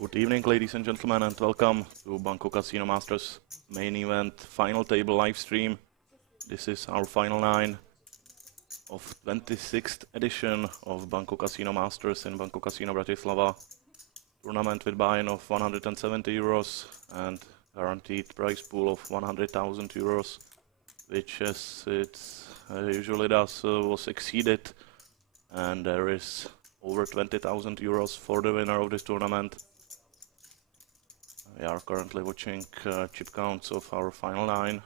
Good evening, ladies and gentlemen, and welcome to Banco Casino Masters main event final table live stream. This is our final 9 of 26th edition of Banco Casino Masters in Banco Casino Bratislava. Tournament with buy-in of 170 euros and guaranteed prize pool of 100,000 euros, which, as it usually does, was exceeded, and there is over 20,000 euros for the winner of this tournament. We are currently watching chip counts of our final 9.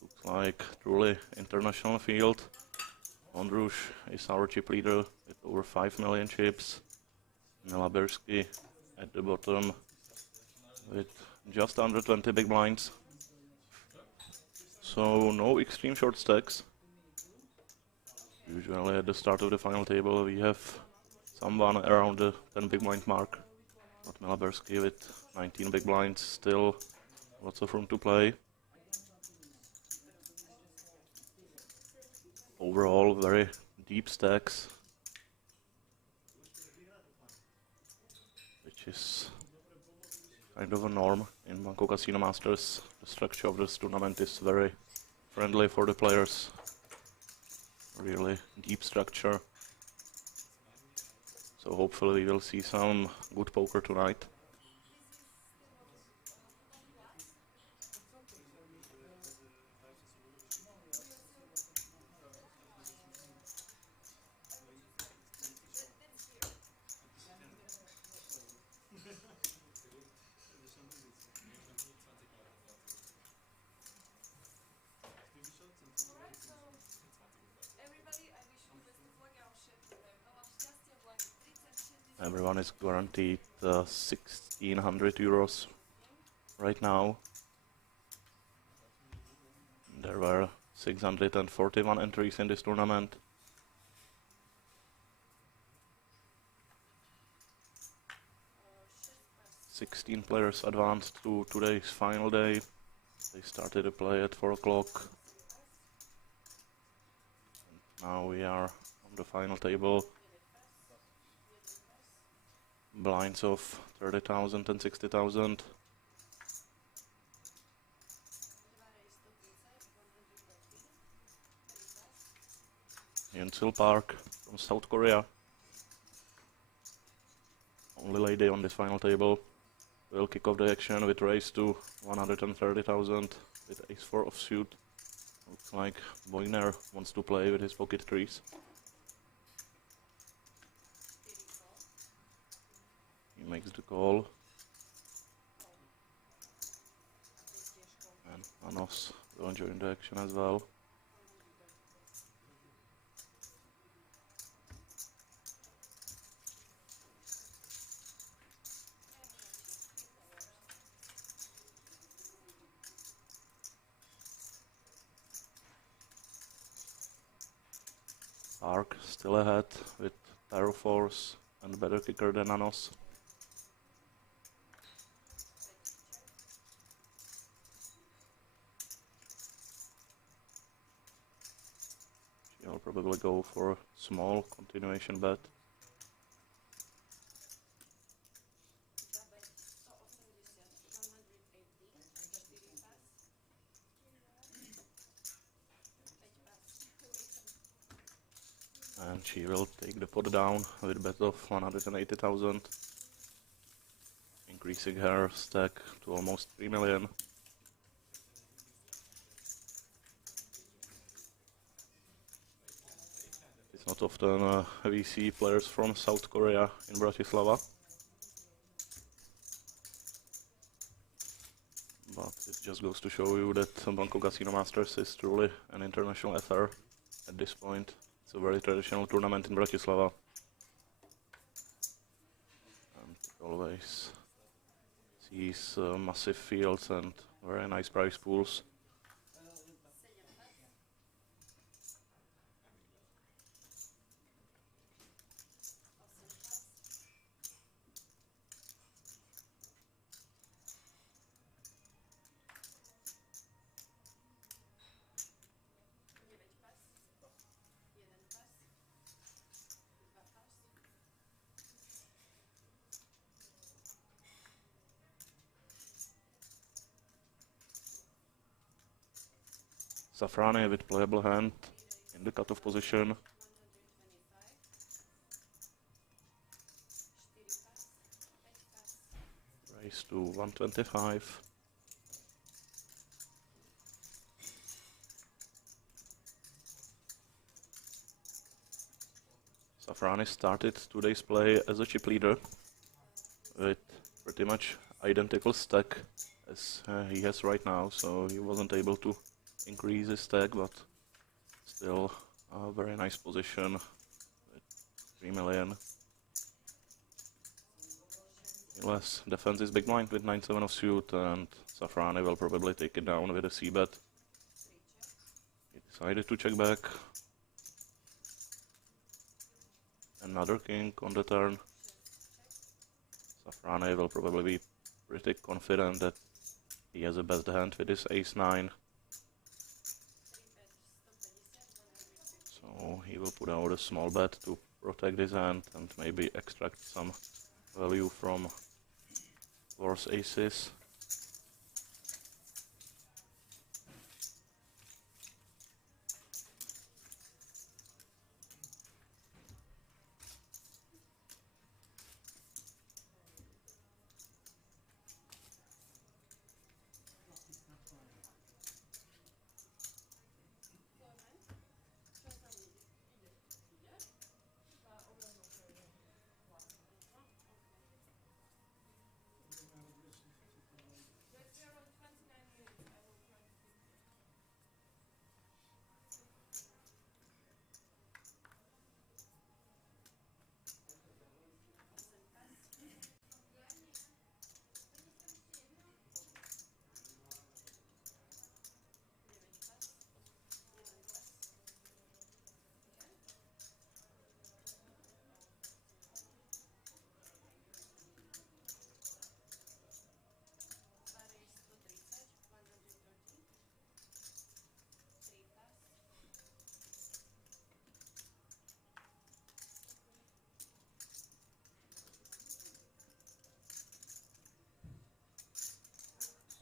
Looks like truly international field. Ondrush is our chip leader with over 5 million chips. Melabersky at the bottom with just under 20 big blinds. So no extreme short stacks. Usually at the start of the final table we have someone around the 10 big blind mark. Not Melabersky with 19 big blinds, still lots of room to play. Overall very deep stacks, which is kind of a norm in Banco Casino Masters. The structure of this tournament is very friendly for the players. Really deep structure. So hopefully we will see some good poker tonight. Everyone is guaranteed 1600 euros right now. There were 641 entries in this tournament. Sixteen players advanced to today's final day. They started to play at 4 o'clock. Now we are on the final table. Blinds of 30,000 and 60,000. Yunsil Park from South Korea. Only lady on this final table. Will kick off the action with raise to 130,000 with ace-4 offsuit. Looks like Boyner wants to play with his pocket threes. He makes the call. And Anos will join the action as well. Park still ahead with Tyro Force and better kicker than Anos. She'll probably go for a small continuation bet. And she will take the pot down with a bet of 180,000, increasing her stack to almost 3 million. It's not often we see players from South Korea in Bratislava, but it just goes to show you that Banco Casino Masters is truly an international affair at this point. It's a very traditional tournament in Bratislava, and it always sees massive fields and very nice prize pools. Safrani with playable hand in the cutoff position. Raise to 125. Safrani started today's play as a chip leader with pretty much identical stack as he has right now, so he wasn't able to increase his stack, but still a very nice position with 3 million. Less defends his big blind with 9-7 of suit, and Safrani will probably take it down with a c-bet. He decided to check back. Another king on the turn. Safrani will probably be pretty confident that he has the best hand with his ace-9. So he will put out a small bet to protect his hand and maybe extract some value from worse aces.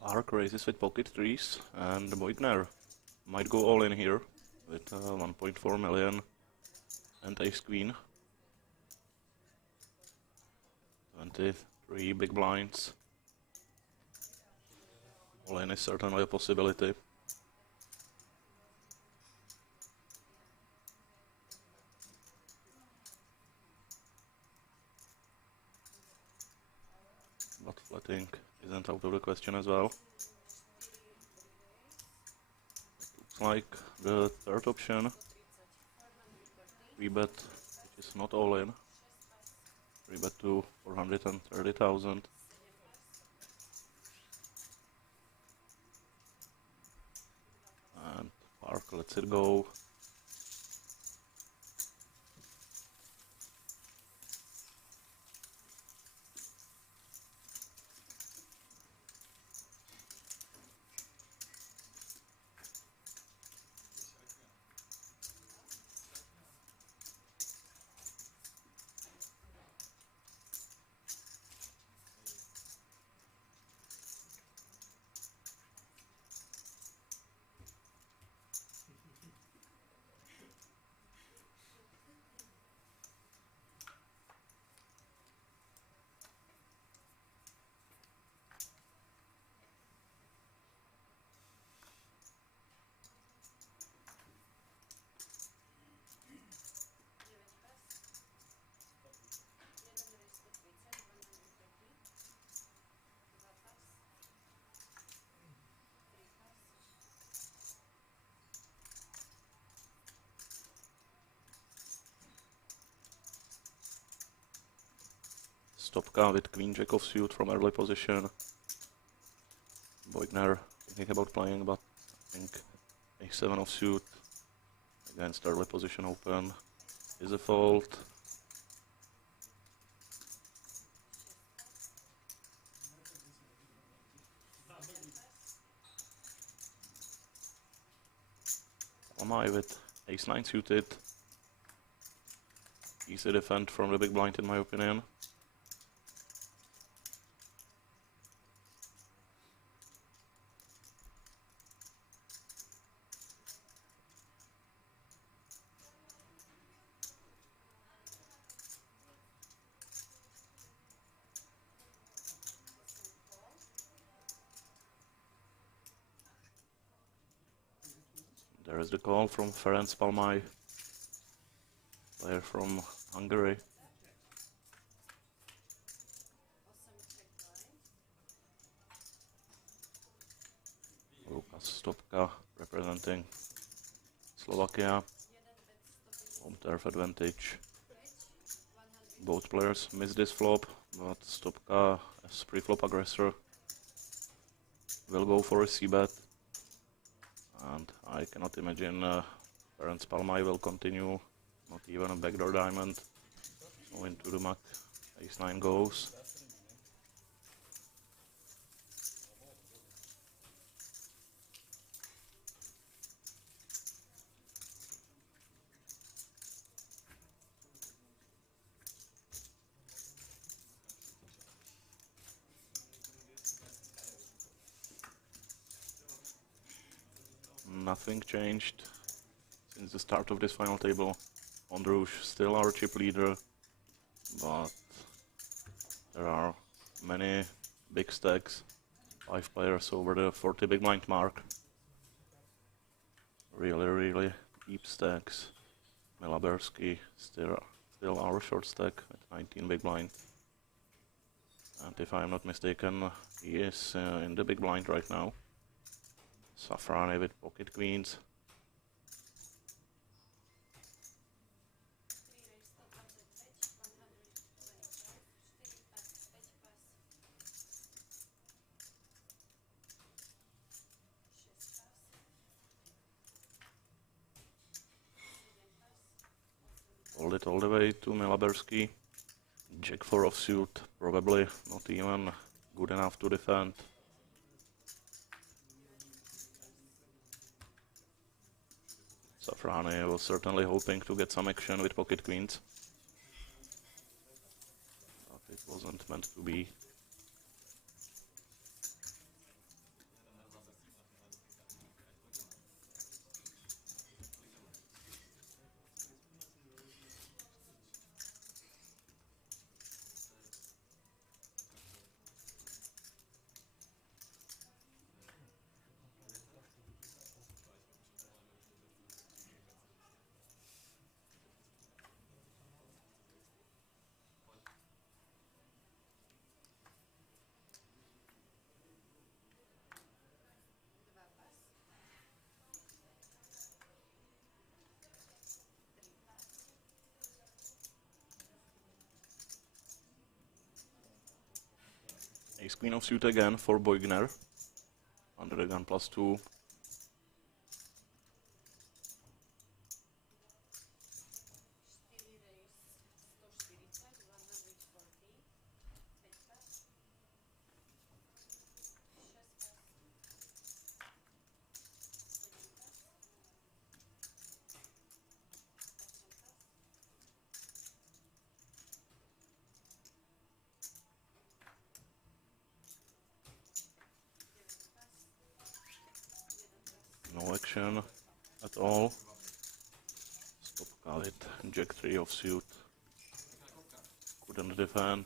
Arc raises with pocket threes, and Beugner might go all in here with 1.4 million and ace queen. 23 big blinds. All in is certainly a possibility. But flatting isn't out of the question as well. Looks like the third option, 3-bet, which is not all in. 3-bet to 430,000. And Park lets it go. Stopka with queen jack of suit from early position. Beugner thinking about playing, but I think a7 of suit against early position open is a fault. Amai with ace-9 suited. Easy defend from the big blind in my opinion. There is the call from Ferenc Palmai, player from Hungary. Lukas Stopka representing Slovakia. Home turf advantage. Both players missed this flop, but Stopka as pre-flop aggressor will go for a c-bet. And I cannot imagine Ferenc Palmai will continue, not even a backdoor diamond. So into the muck, ace-9 goes. Nothing changed since the start of this final table. Ondrush still our chip leader, but there are many big stacks, 5 players over the 40 big blind mark. Really deep stacks. Melabersky still our short stack at 19 big blind. And if I'm not mistaken, he is in the big blind right now. Safrani with pocket queens. Hold it all the way to Melabersky. Jack 4 offsuit, probably not even good enough to defend. Safrani was certainly hoping to get some action with pocket queens, but it wasn't meant to be. Ace queen offsuit again for Beugner. Under the gun +2. No action at all. Stopka with Jack 3 offsuit. Couldn't defend.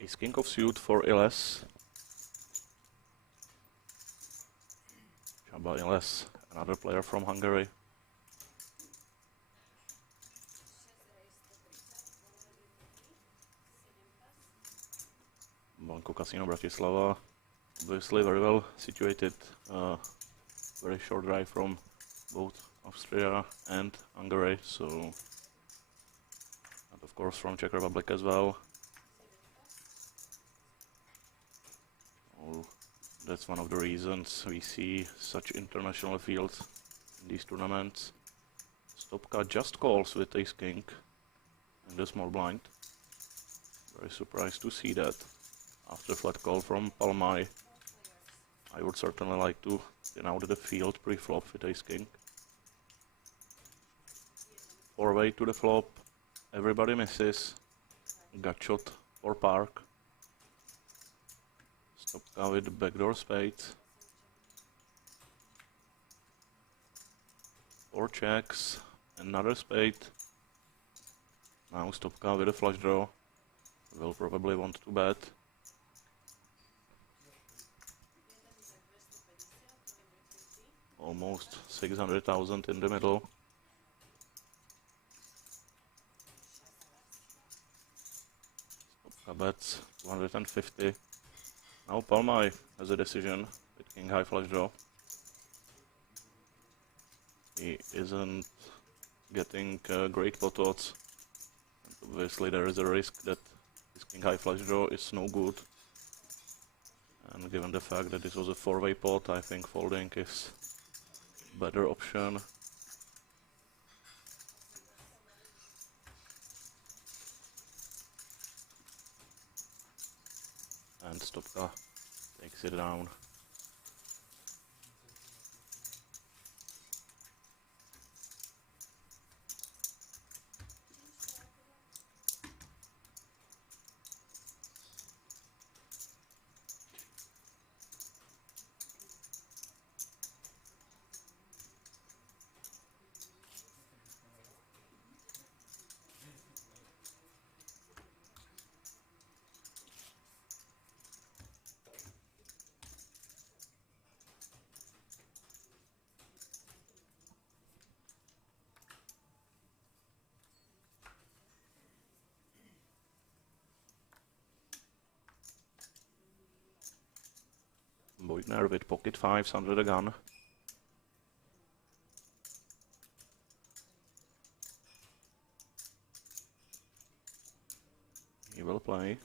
Ace king offsuit for Iles. Csaba Iles, another player from Hungary. Banco Casino Bratislava, obviously very well situated, very short drive from both Austria and Hungary, so, and of course from Czech Republic as well. Oh, that's one of the reasons we see such international fields in these tournaments. Stopka just calls with ace king in the small blind. Very surprised to see that. After flat call from Palmai, I would certainly like to get out of the field pre-flop with ace king. 4-way to the flop, everybody misses. Gut shot for park. Stopka with the backdoor spades. 4 checks, another spade. Now Stopka with a flush draw. Will probably want to bet. Almost 600,000 in the middle. Stopka bets 250. Now Palmai has a decision with king high flush draw. He isn't getting great pot odds. And obviously there is a risk that his king high flush draw is no good. And given the fact that this was a 4-way pot, I think folding is better option. And Stopka takes it down. Boydner with pocket fives under the gun. He will play.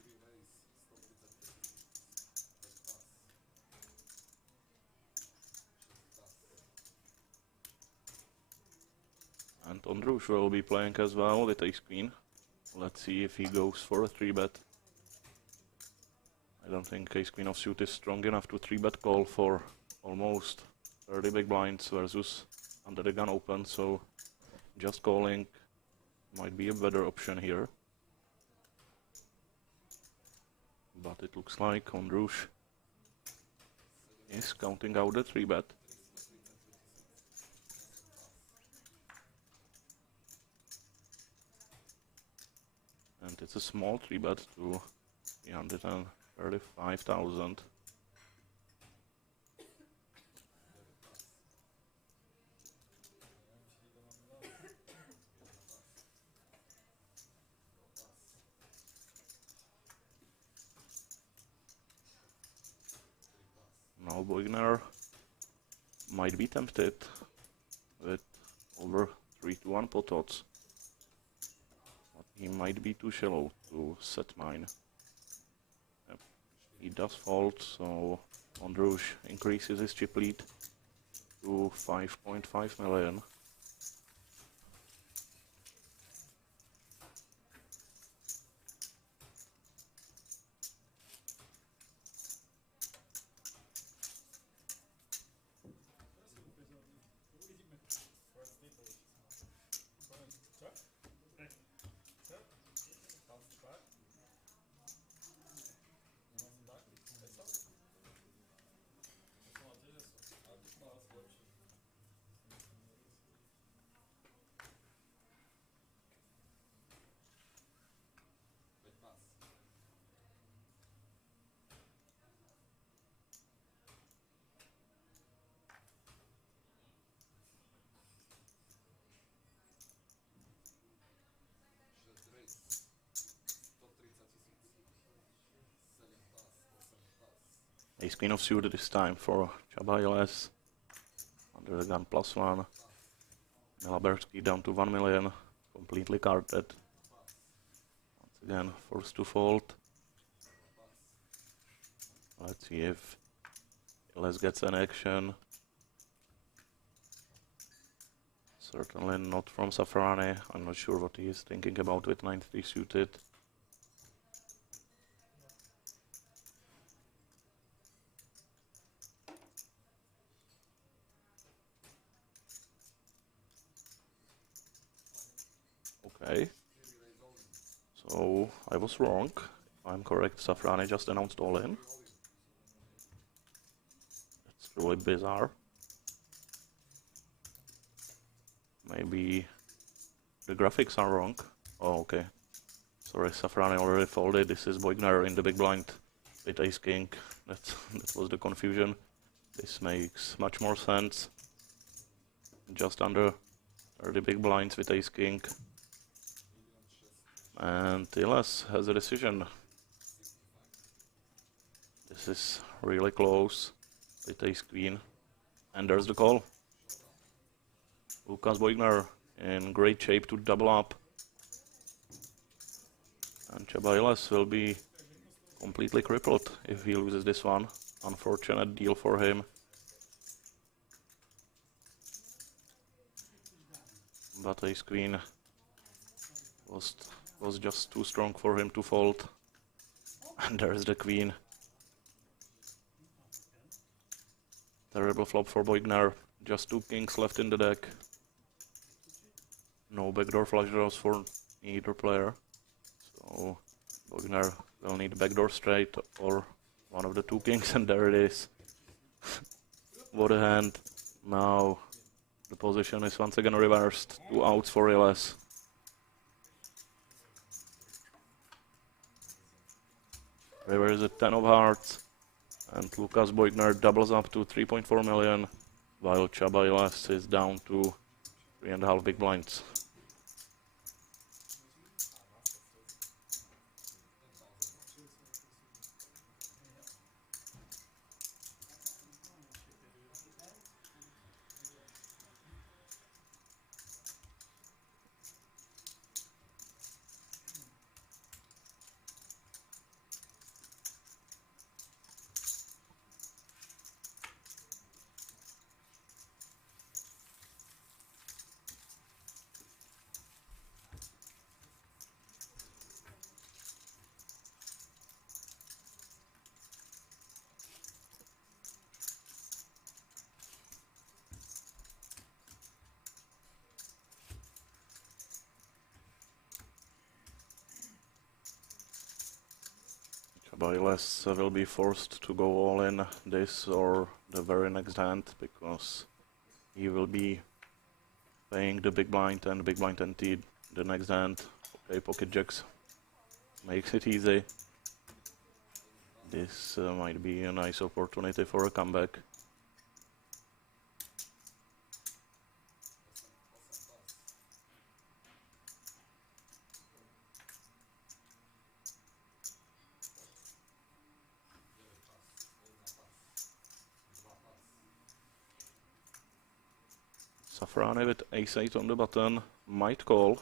And Ondrush will be playing as well with ace queen. Let's see if he goes for a 3-bet. I don't think ace queen offsuit is strong enough to 3-bet call for almost 30 big blinds versus under the gun open, so just calling might be a better option here. But it looks like Ondrush is counting out the 3-bet. And it's a small 3-bet to 335,000. Now Boigner might be tempted with over 3-1 pot odds. But he might be too shallow to set mine. Yep. He does fold, so Ondrush increases his chip lead to 5.5 million. Ace queen offsuit this time for Chabayles. Under the gun +1. Melaberski down to 1 million. Completely carded. Once again forced to fold. Let's see if Iles gets an action. Certainly not from Safrani. I'm not sure what he is thinking about with 9-3 suited. Okay. So I was wrong. If I'm correct, Safrani just announced all in. That's really bizarre. Maybe the graphics are wrong. Oh, okay. Sorry, Safrani already folded. This is Boigner in the big blind with ace king. That was the confusion. This makes much more sense. Just under the big blinds with ace king. And Iles has a decision. This is really close with ace queen. And there's the call. Lukas Boigner in great shape to double up. And Csaba Iles will be completely crippled if he loses this one. Unfortunate deal for him. But ace queen was just too strong for him to fold. And there's the queen. Terrible flop for Boigner. Just 2 kings left in the deck. No backdoor flush draws for either player. So Boigner will need backdoor straight or one of the 2 kings, and there it is. What a hand. Now the position is once again reversed. 2 outs for Iles. River is a 10 of hearts, and Lukas Boigner doubles up to 3.4 million, while Csaba Iles is down to 3.5 big blinds. Csaba Iles will be forced to go all in this or the very next hand, because he will be playing the big blind and big blind ante the next hand. Okay, pocket jacks makes it easy. This might be a nice opportunity for a comeback. Safrani with ace-8 on the button might call.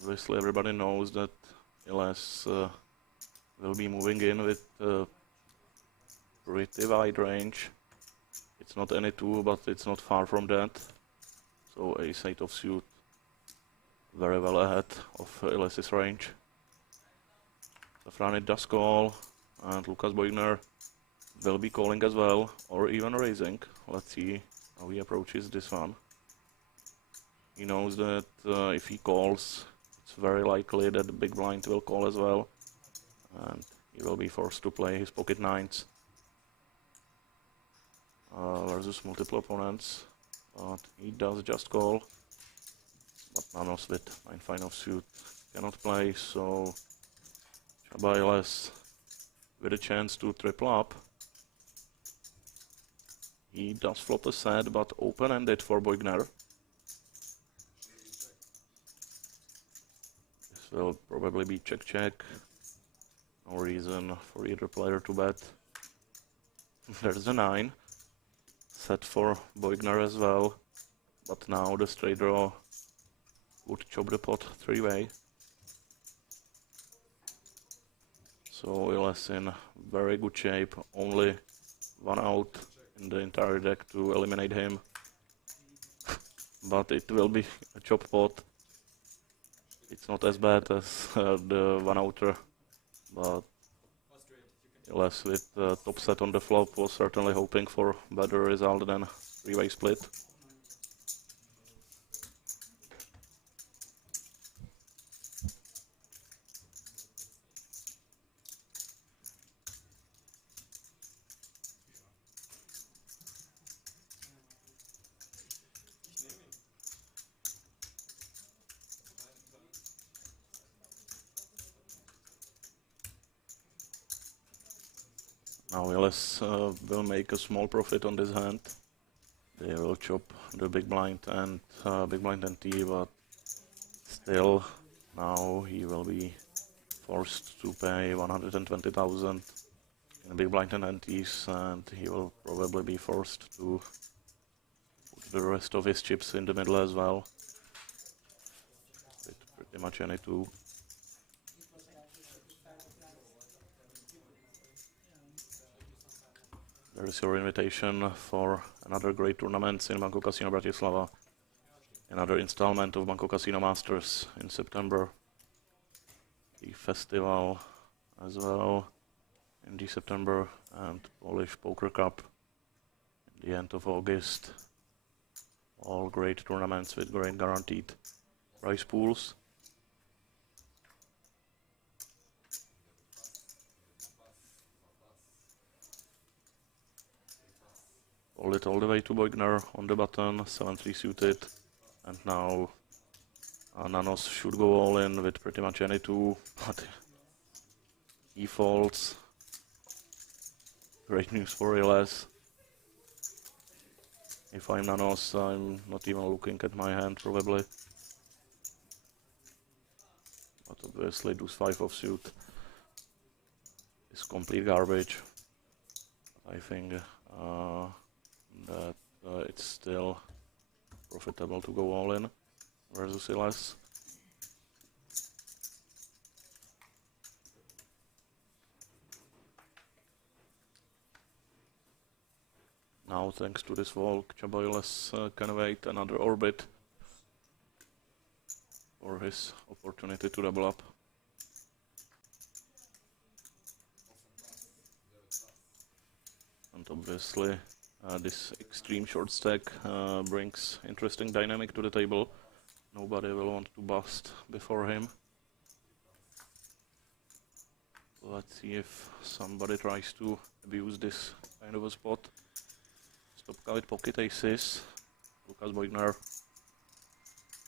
Obviously everybody knows that Iles will be moving in with a pretty wide range. It's not any 2, but it's not far from that. So ace-8 of suit very well ahead of Iles's range. Safrani does call, and Lukas Boigner will be calling as well, or even raising. Let's see how he approaches this one. He knows that if he calls, it's very likely that the big blind will call as well, and he will be forced to play his pocket nines versus multiple opponents. But he does just call, but Nanos with 9-5 of suit cannot play, so Csaba Iles with a chance to triple up. He does flop a set, but open-ended for Boigner. This will probably be check-check. No reason for either player to bet. There's a 9. Set for Boigner as well. But now the straight draw would chop the pot 3-way. So Iles in very good shape. Only 1 out in the entire deck to eliminate him. but it will be a chop pot. It's not as bad as the one-outer, but Illes with top set on the flop was certainly hoping for better result than three-way split. Now Illes will make a small profit on this hand. They will chop the big blind and T, but still now he will be forced to pay 120,000 in big blind and NTs, and he will probably be forced to put the rest of his chips in the middle as well, with pretty much any two. There is your invitation for another great tournament in Banco Casino Bratislava, another installment of Banco Casino Masters in September, the festival as well in the September, and Polish Poker Cup in the end of August. All great tournaments with great guaranteed prize pools. Hold it all the way to Beugner on the button, 7-3 suited, and now Nanos should go all in with pretty much any two, but he folds. Great news for Illes. If I'm Nanos, I'm not even looking at my hand probably. But obviously deuce 5 offsuit is complete garbage. I think that it's still profitable to go all in versus Illes. Now, thanks to this walk, Illes can wait another orbit for his opportunity to double up. And obviously, this extreme short stack brings interesting dynamic to the table. Nobody will want to bust before him. Let's see if somebody tries to abuse this kind of a spot. Stopka with pocket aces. Lukas Beugner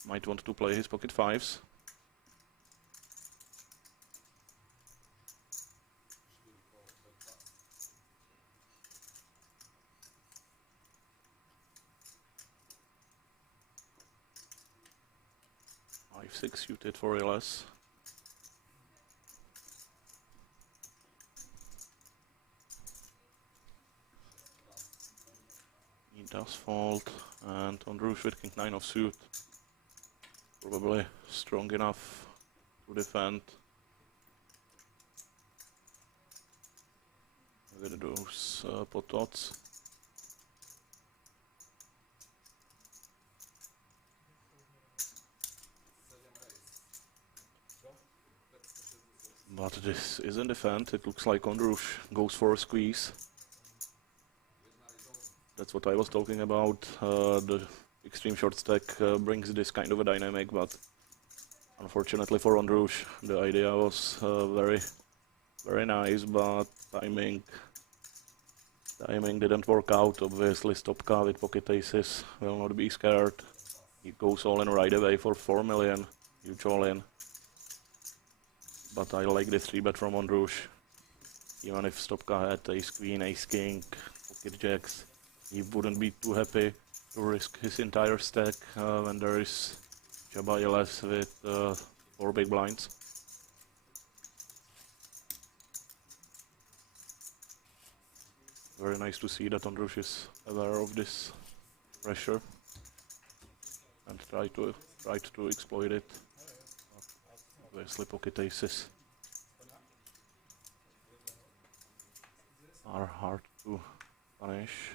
might want to play his pocket fives. Six suited for Illes. He does fold, and on Rouge with King 9 of suit. Probably strong enough to defend with those pot odds. But this isn't defend, it looks like on Rouge goes for a squeeze. That's what I was talking about. The extreme short stack brings this kind of a dynamic, but unfortunately for on Rouge, the idea was very nice, but timing didn't work out. Obviously, Stopka with pocket aces will not be scared. He goes all in right away for 4 million, huge all in. But I like this 3-bet from on Rouge. Even if Stopka had ace queen, ace king, pocket jacks, he wouldn't be too happy to risk his entire stack when there is Illes with 4 big blinds. Very nice to see that on Rouge is aware of this pressure and tried to exploit it. Obviously, pocket aces are hard to punish.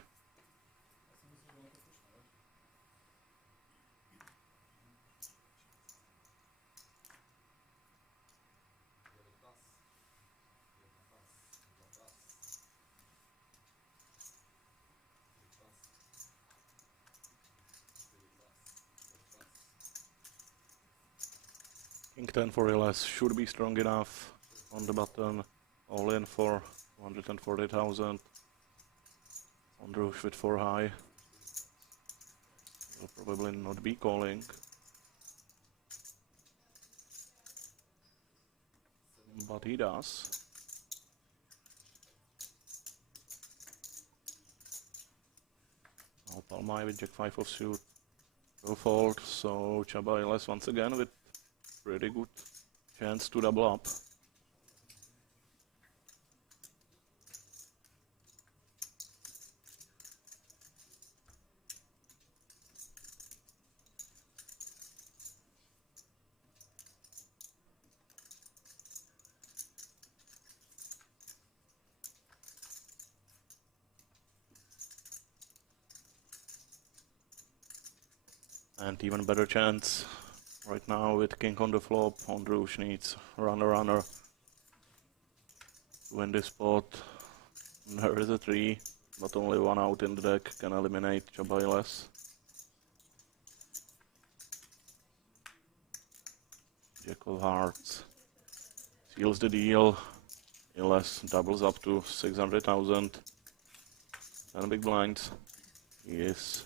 King 10 for less should be strong enough on the button. All in for 140,000. On Rouge with 4 high. Will probably not be calling. But he does. Now Palmai with Jack 5 of suit will fold, so Chabailes once again with pretty good chance to double up. And even better chance right now with King on the flop. On Rouge needs runner to win this spot. There is a 3, but only 1 out in the deck can eliminate Chabailes. Jack of hearts seals the deal. Iles doubles up to 600,000. 10 big blinds. He is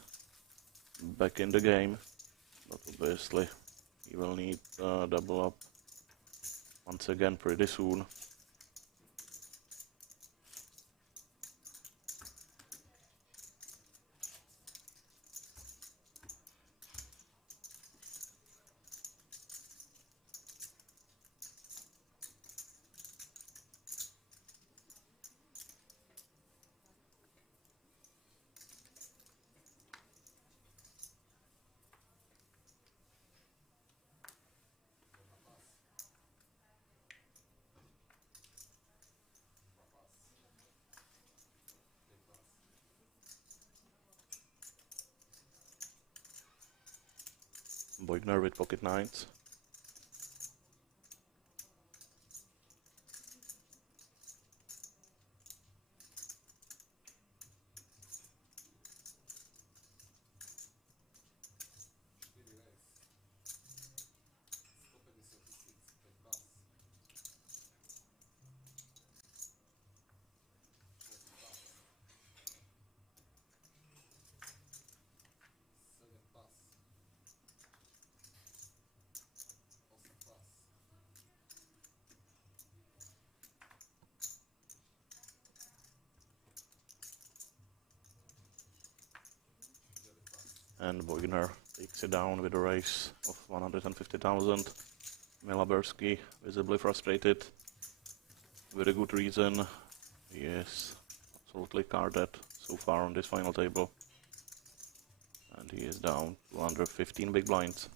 back in the game, but obviously he will need double up once again pretty soon. Boigner with pocket nines. And Boigner takes it down with a raise of 150,000. Milaberski visibly frustrated. With a good reason. He is absolutely carded so far on this final table. And he is down to under 15 big blinds.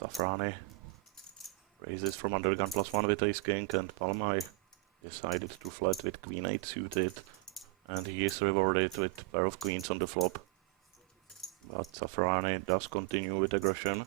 Safrani raises from under the gun +1 with ace king, and Palmai decided to flat with queen 8 suited, and he is rewarded with pair of queens on the flop. But Safrani does continue with aggression.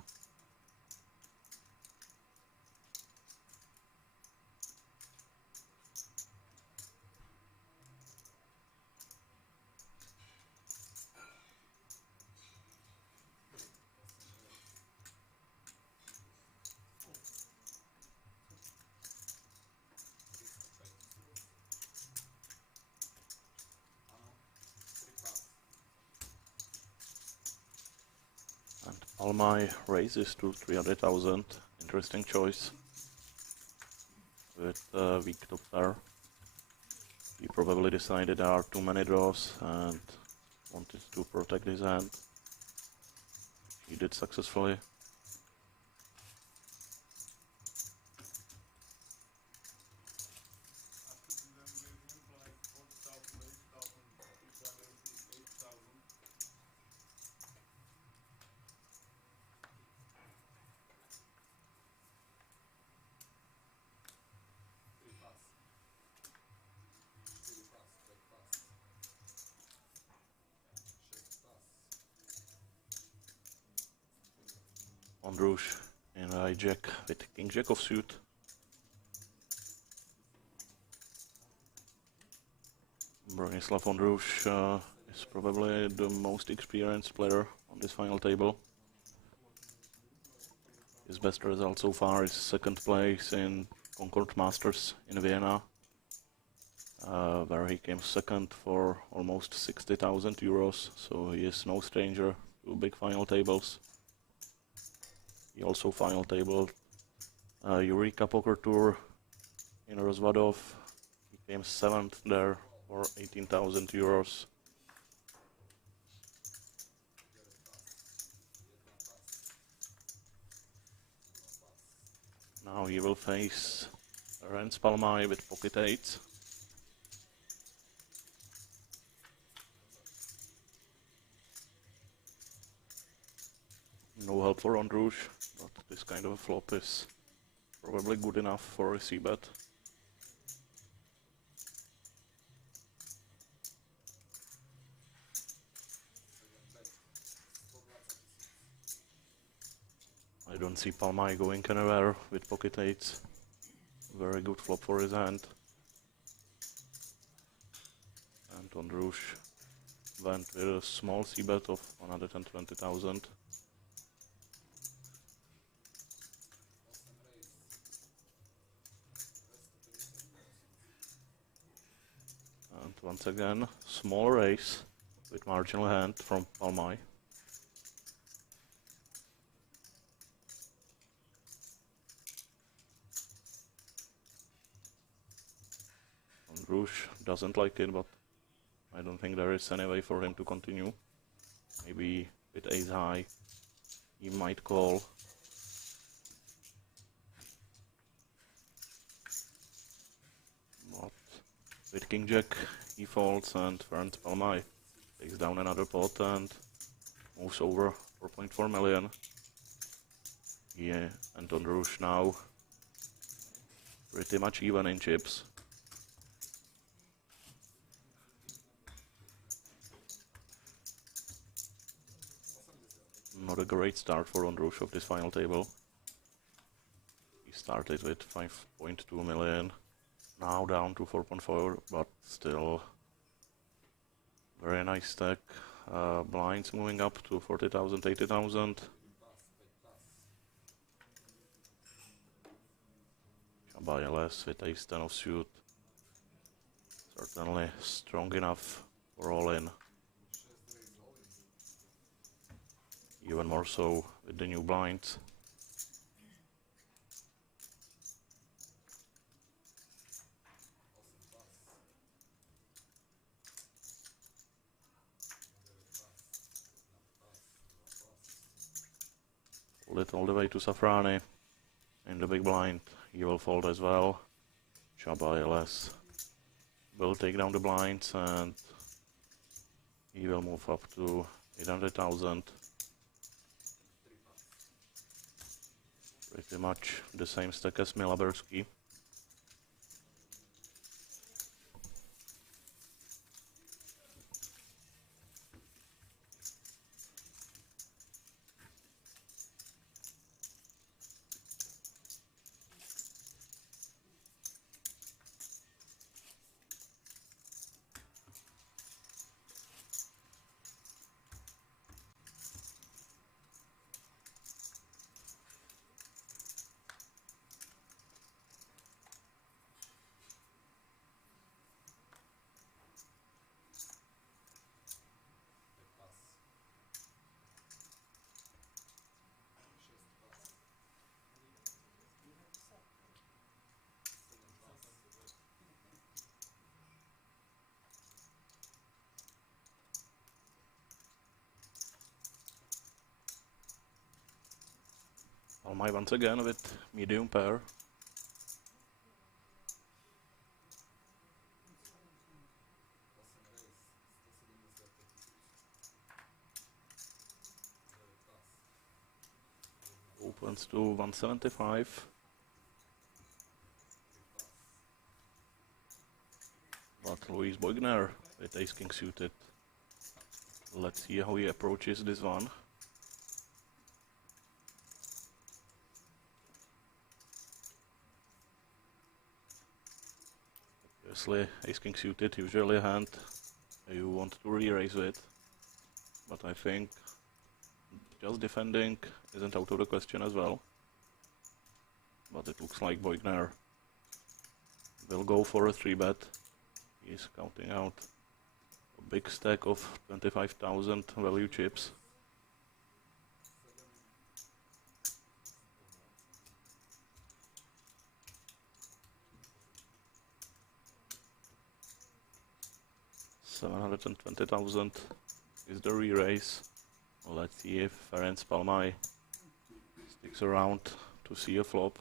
Palmai raises to 300,000. Interesting choice. With weak top pair. He probably decided there are too many draws and wanted to protect his hand. He did successfully. Ondruš in hijack with king jack of suit. Bronislav Ondruš is probably the most experienced player on this final table. His best result so far is second place in Concord Masters in Vienna, where he came second for almost 60,000 euros, so he is no stranger to big final tables. He also final tabled Eureka Poker Tour in Rozvadov. He came 7th there for 18,000 euros. Now he will face Renz Palmai with pocket eights. No help for Ondruš, but this kind of a flop is probably good enough for a c-bet. I don't see Palmai going anywhere with pocket eights. Very good flop for his hand. And Ondruš went with a small c-bet of 120,000. And once again, small raise with marginal hand from Palmai. Ondruš doesn't like it, but I don't think there is any way for him to continue. Maybe with ace high he might call. But with king jack he folds and Ferenc Palmai takes down another pot and moves over 4.4 million. Yeah, and Ondruš now pretty much even in chips. Not a great start for Ondruš of this final table. He started with 5.2 million, now down to 4.4, but still very nice stack. Blinds moving up to 40,000, 80,000. Chabayales with ace 10 of suit. Certainly strong enough for all in. Even more so with the new blinds. Fold it all the way to Safrani. In the big blind, he will fold as well. Chabayales will take down the blinds and he will move up to 800,000. Pretty much the same stack as Milaberski. Palmai once again with medium pair. Opens to 175. But Louis Boigner with ace king suited. Let's see how he approaches this one. Obviously, ace king suited, usually a hand you want to re-raise with. But I think just defending isn't out of the question as well. But it looks like Boigner will go for a 3-bet. He's counting out a big stack of 25,000 value chips. $720,000 is the re-raise. Let's see if Ferenc Palmai sticks around to see a flop.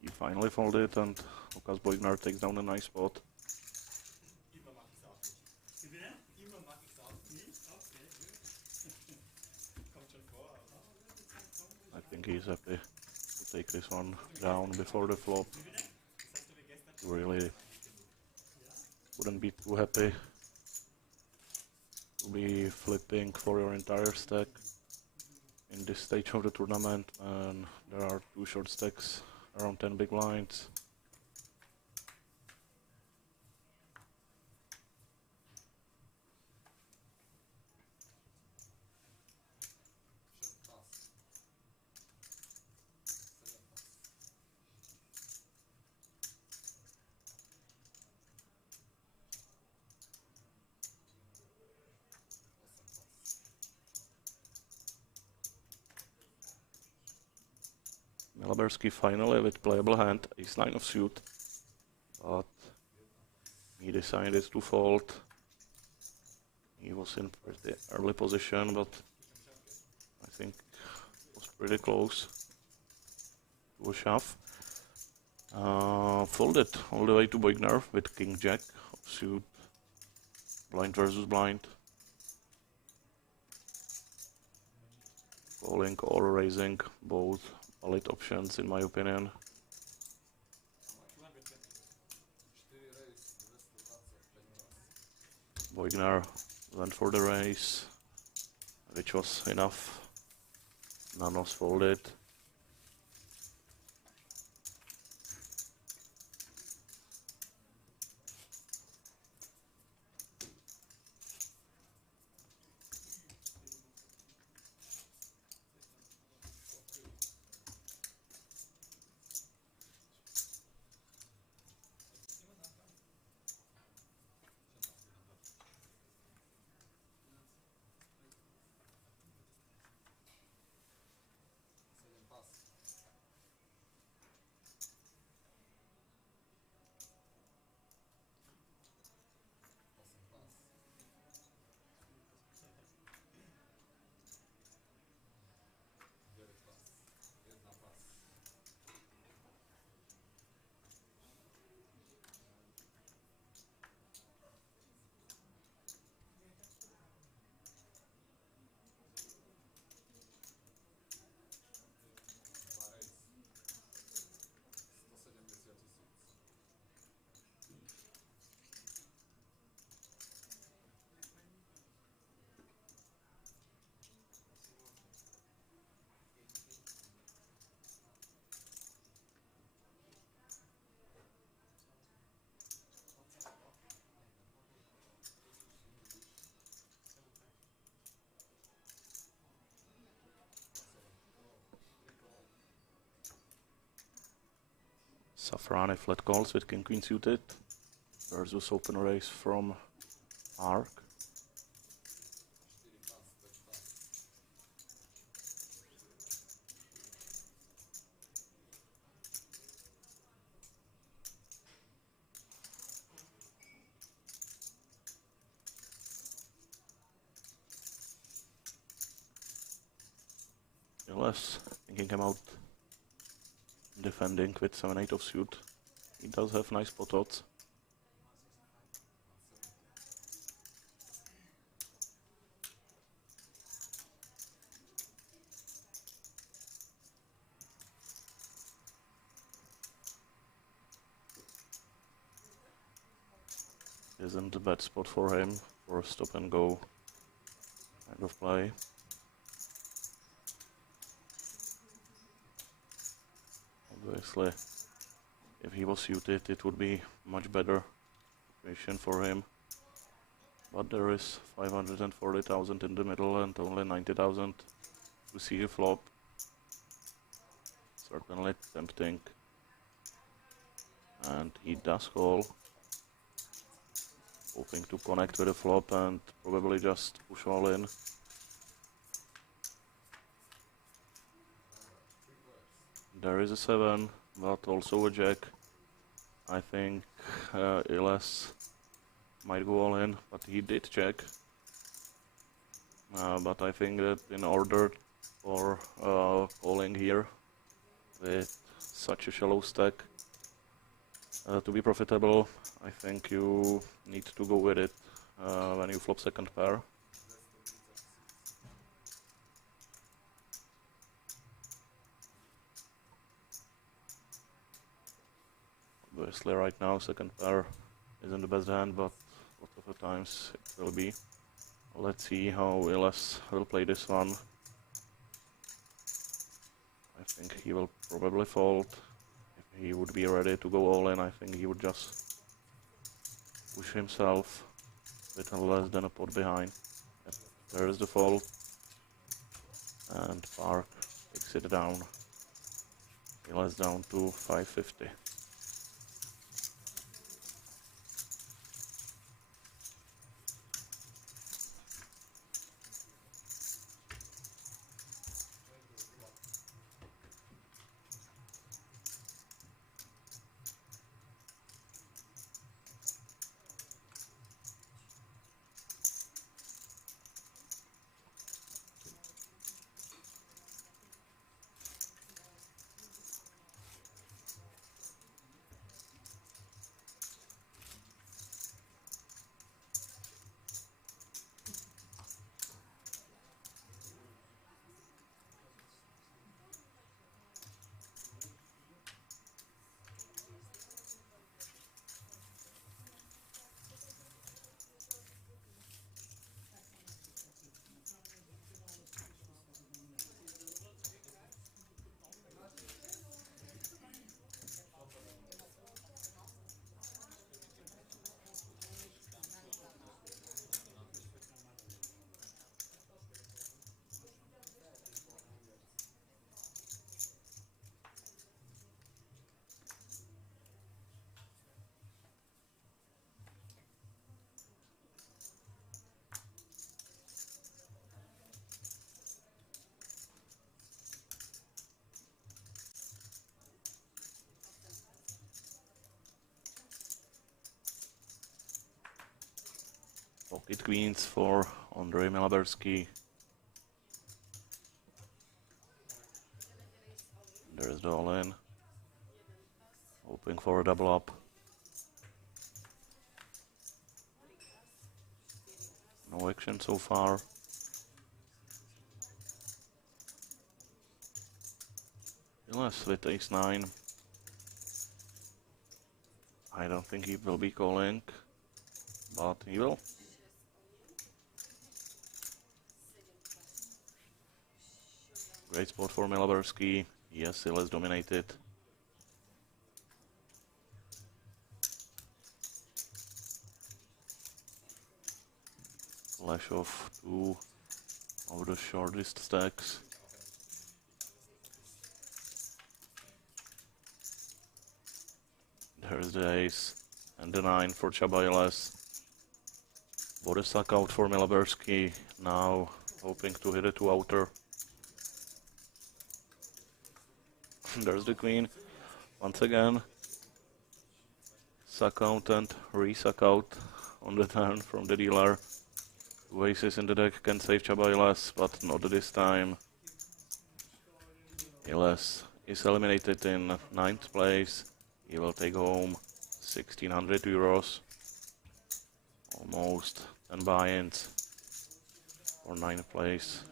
He finally folded and Lukas Boigner takes down a nice spot. I think he's happy to take this one down before the flop. Really wouldn't be too happy to be flipping for your entire stack in this stage of the tournament, and there are two short stacks around 10 big blinds. Milaberski finally with playable hand, ace-9 of suit, but he decided to fold. He was in pretty early position, but I think it was pretty close to a shove. Folded all the way to Boigner with king-jack of suit, blind versus blind. Calling or raising, both valid options in my opinion. Boigner went for the raise, which was enough. None was folded. Safrani flat calls with king queen suited versus open raise from Ark. Less thinking about defending with 7-8 of suit. He does have nice pot odds. Isn't a bad spot for him for a stop and go kind of play. Obviously, if he was suited, it would be much better situation for him. But there is 540,000 in the middle and only 90,000 to see a flop. Certainly tempting. And he does call. Hoping to connect with the flop and probably just push all in. There is a 7, but also a jack. I think Iles might go all in, but he did check. But I think that in order for calling here with such a shallow stack to be profitable, I think you need to go with it when you flop second pair. Obviously right now second pair isn't the best hand, but a lot of the times it will be. Let's see how Iles will play this one. I think he will probably fold. If he would be ready to go all in, I think he would just push himself with less than a pot behind. Yep, there is the fold. And Park takes it down. Iles down to 550. Pocket queens for Andrei Milabersky. There is the all-in. Hoping for a double up. No action so far. Iles with ace-9. I don't think he will be calling, but he will. Great spot for Milabersky. Yes, Iles dominated. Flash of 2 of the shortest stacks. There's the ace and the 9 for Chabayles. Bodesak out for Milaberski, now hoping to hit it to outer. There's the queen, once again. Suck out and re-suck out on the turn from the dealer. Two aces in the deck can save Chabayles, but not this time. Iles is eliminated in 9th place. He will take home 1,600 euros. Almost 10 buy-ins for 9th place.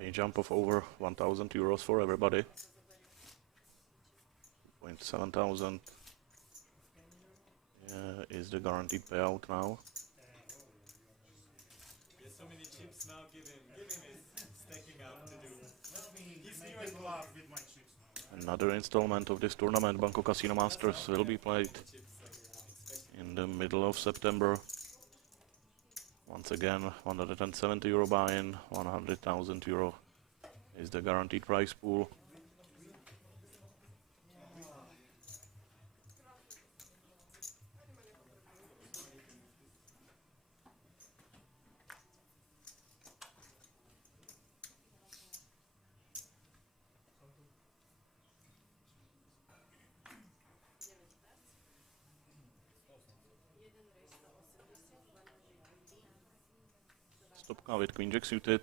A jump of over 1,000 euros for everybody. 7,000 is the guaranteed payout now. There's so many chips now. Give him is stacking up to do. He's new in love with my chips now. Another installment of this tournament, Banco Casino Masters, will be played in the middle of September. Once again, 170 euro buy-in, 100,000 euro is the guaranteed prize pool. Stopka with Queen Jack suited.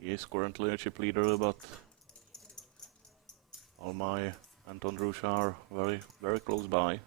He is currently a chip leader, but Almay and Ondrush are very close by.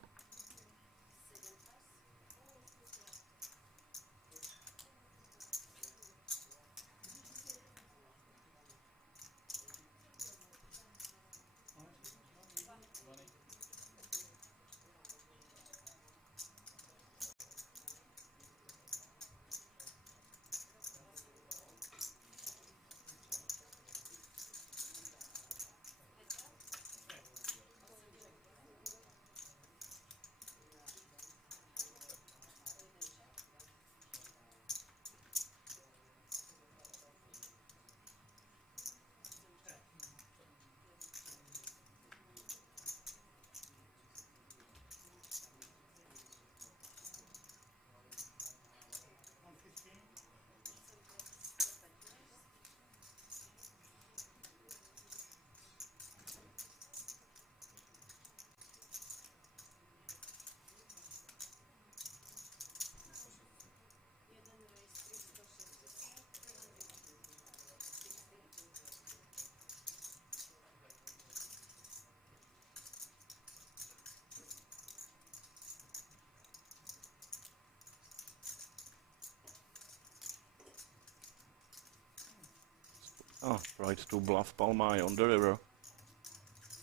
Tried to bluff Palmay on the river,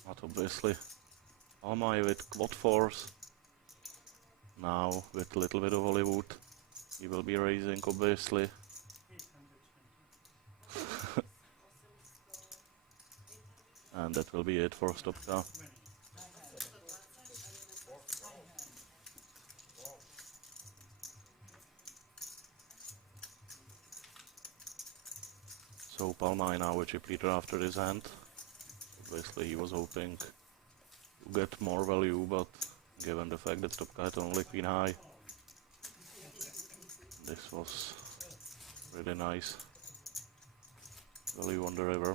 but obviously Palmay with quad force. Now with a little bit of Hollywood, he will be raising obviously. And that will be it for Stopka. So Palmay now a chip leader after this hand. Obviously he was hoping to get more value, but given the fact that Stopka had only queen high, this was really nice value on the river.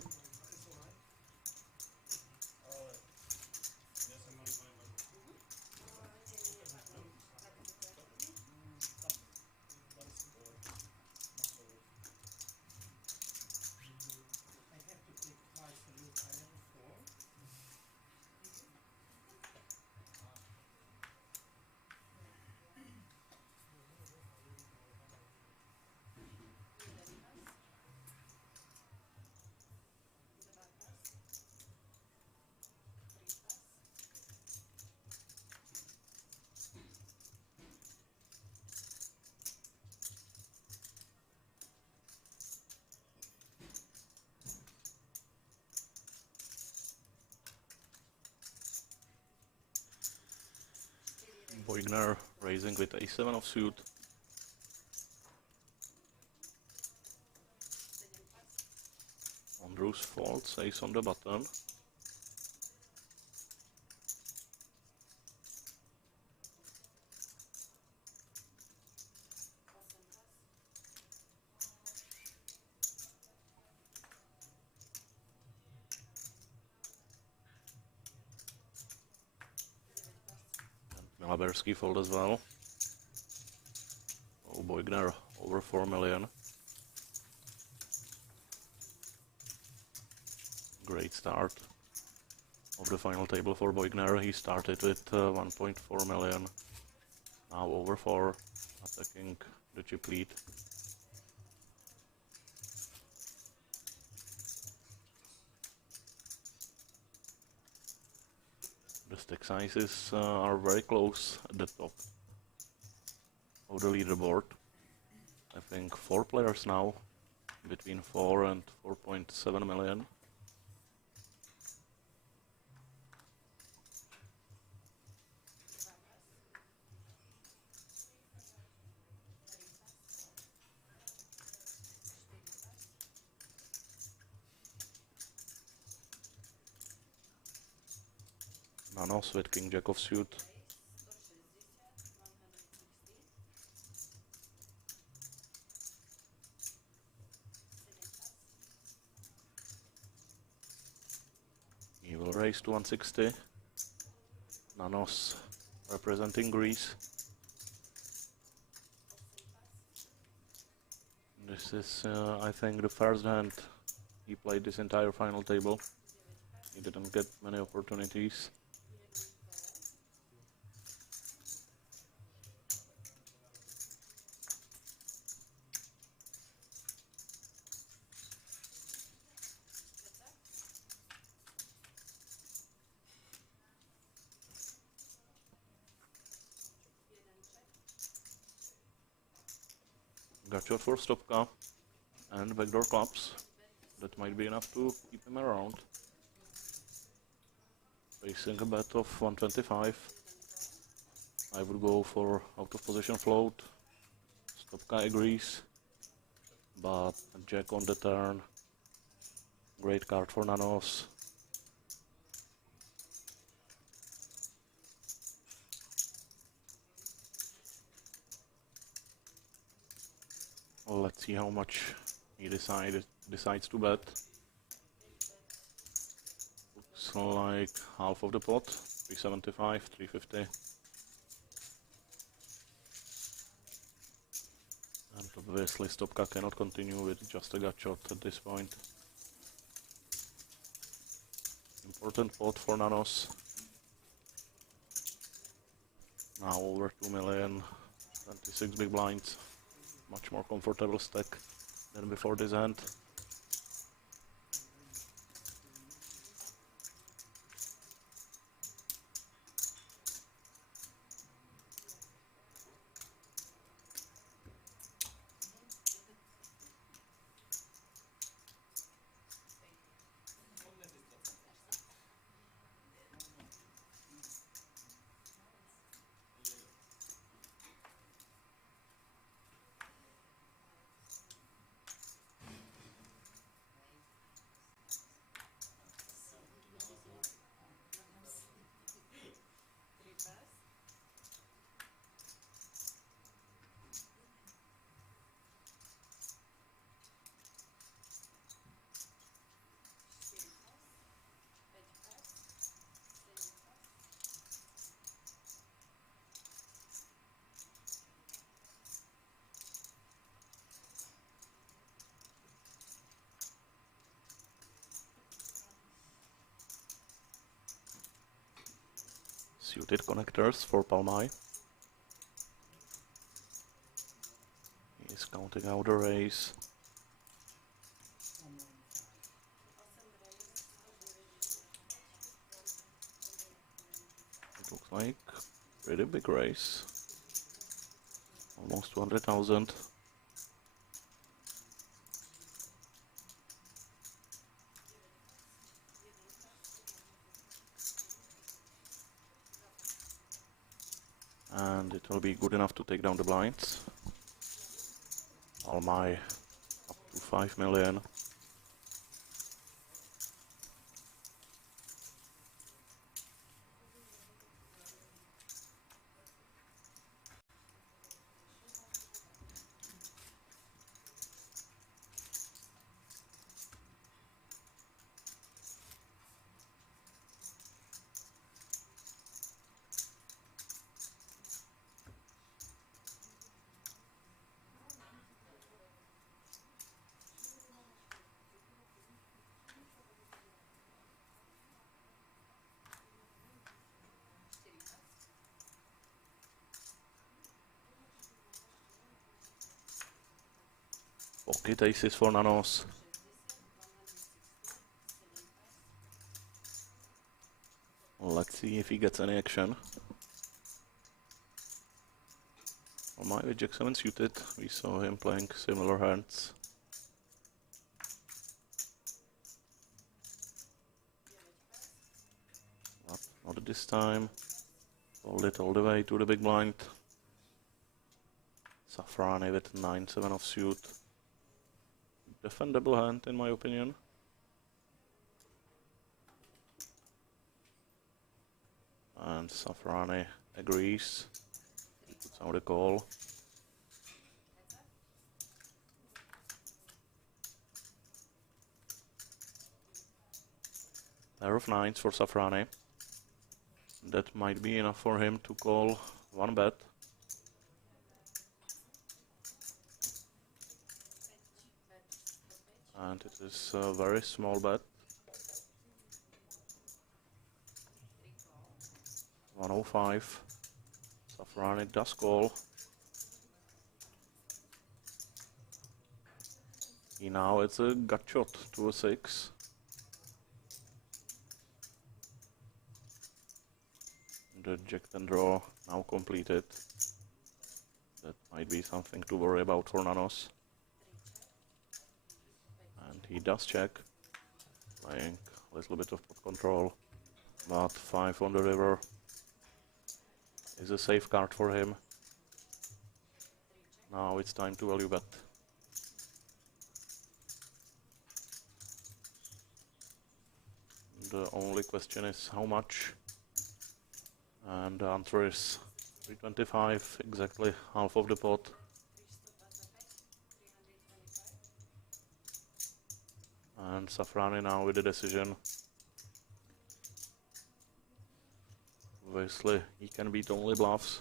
Boigner raising with a7 offsuit. Andrews folds, ace on the button. Milaberski fold as well. Oh, Boigner over 4 million. Great start of the final table for Boigner. He started with 1.4 million. Now over 4, attacking the chip lead. The stack sizes are very close at the top of the leaderboard. I think 4 players now, between 4 and 4.7 million. Nanos with King Jack offsuit. He will raise to 160. Nanos representing Greece. This is, I think, the first hand he played this entire final table. He didn't get many opportunities. Gotcha for Stopka and backdoor clubs. That might be enough to keep him around. Facing a bet of 125. I would go for out of position float. Stopka agrees, but Jack on the turn. Great card for Nanos. Let's see how much he decides to bet. Looks like half of the pot, 375, 350. And obviously Stopka cannot continue with just a gut shot at this point. Important pot for Nanos. Now over 2 million, 26 big blinds. Much more comfortable stack than before this hand. Suited connectors for Palmai. He's counting out the raise. It looks like pretty big raise. Almost 200,000. And it will be good enough to take down the blinds. All my up to 5 million. Pocket aces for nanos. Let's see if he gets any action. On my with Jack 7 suited, we saw him playing similar hands. But not this time. Hold it all the way to the big blind. Safrani with 9-7 offsuit. Defendable hand in my opinion. And Safrani agrees. He puts out a call. Pair of nines for Safrani. That might be enough for him to call one bet. And it is a very small bet. 105. Safrani does call. Now it's a gut shot to a 6. The Jack 10 draw now completed. That might be something to worry about for nanos. And he does check, playing a little bit of pot control, but 5 on the river is a safe card for him. Now it's time to value bet. The only question is how much, and the answer is 325, exactly half of the pot. And Safrani now with the decision. Obviously, he can beat only bluffs.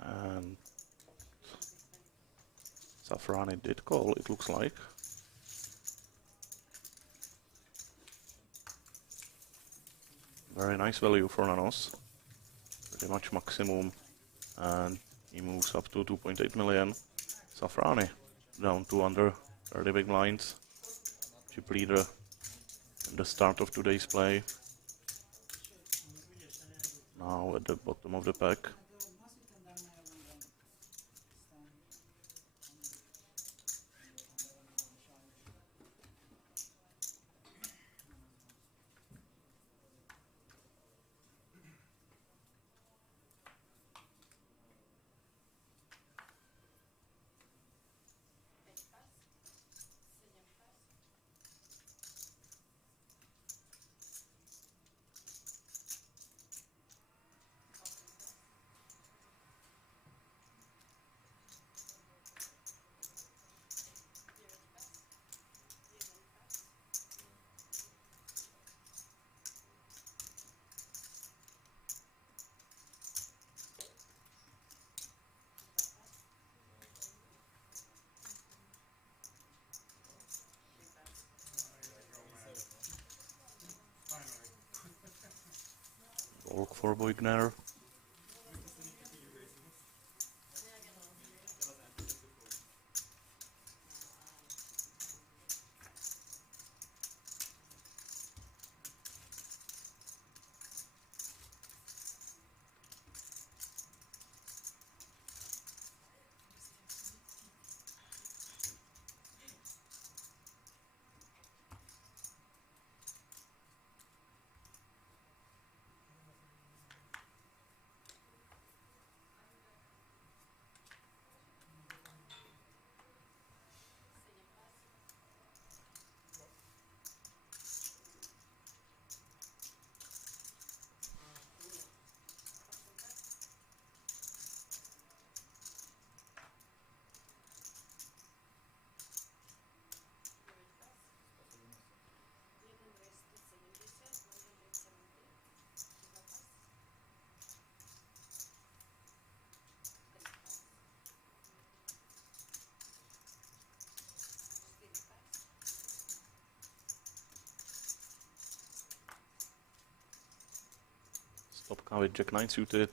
And Safrani did call, it looks like. Very nice value for nanos. Pretty much maximum. And he moves up to 2.8 million. Safrani down to under 30 big blinds. Chip leader at the start of today's play. Now at the bottom of the pack. Fork for Boigner. Stopka with Jack 9 suited.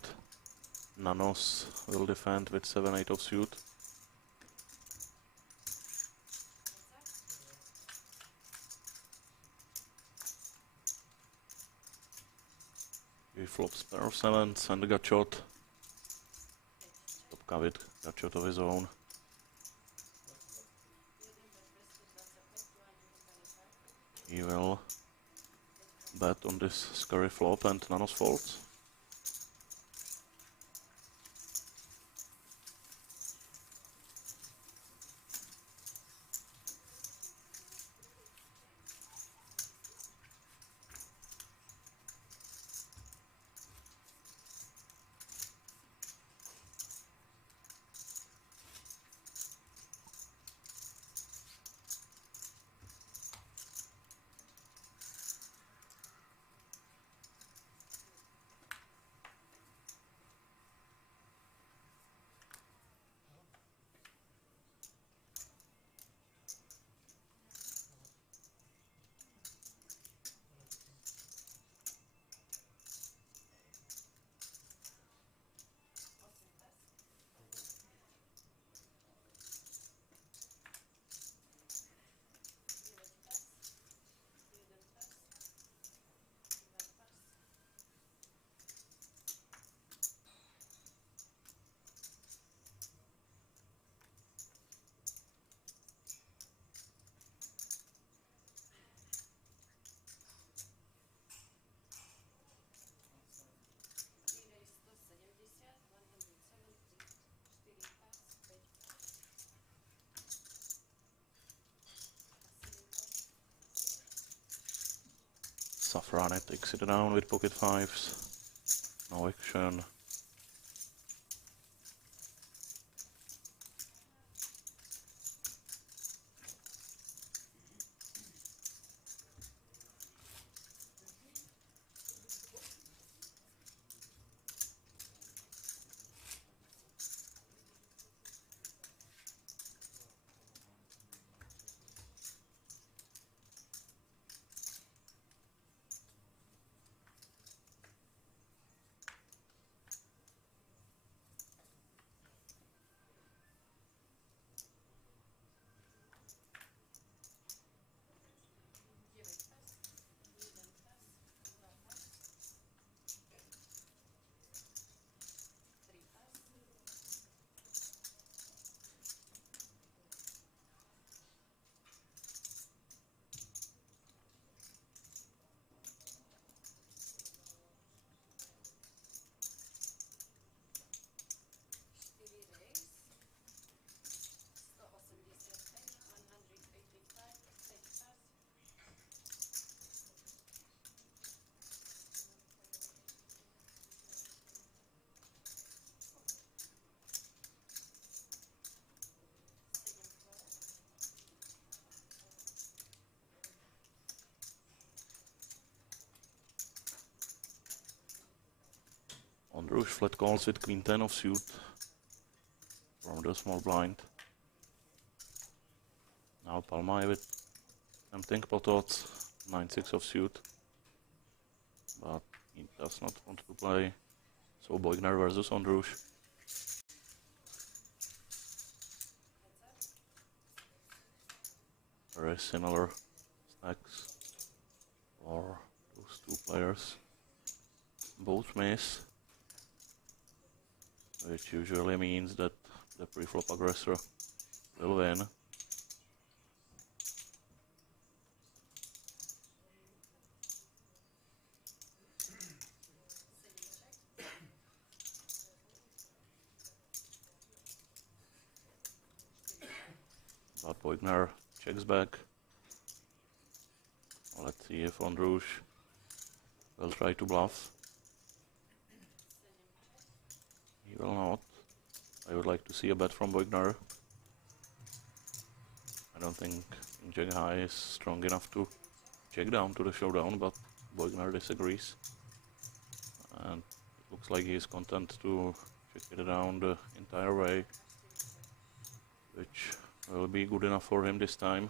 Nanos will defend with 7-8 offsuit. He flops pair of 7s and a gut shot. Stopka with gut shot of his own. He will bet on this scurry flop and Nanos folds. Safrane takes it down with pocket 5s. No action. On Rouge flat calls with Queen 10 of suit from the small blind. Now Palmai with tempting pot odds, 9-6 of suit, but He does not want to play. So Boigner versus Ondrush. Very similar stacks for those two players. Both miss, which usually means that the pre-flop aggressor will win. But Boigner checks back. Let's see if Ondrush will try to bluff. He will not. I would like to see a bet from Boigner. I don't think Jack High is strong enough to check down to the showdown, but Boigner disagrees. And it looks like he is content to check it down the entire way, which will be good enough for him this time.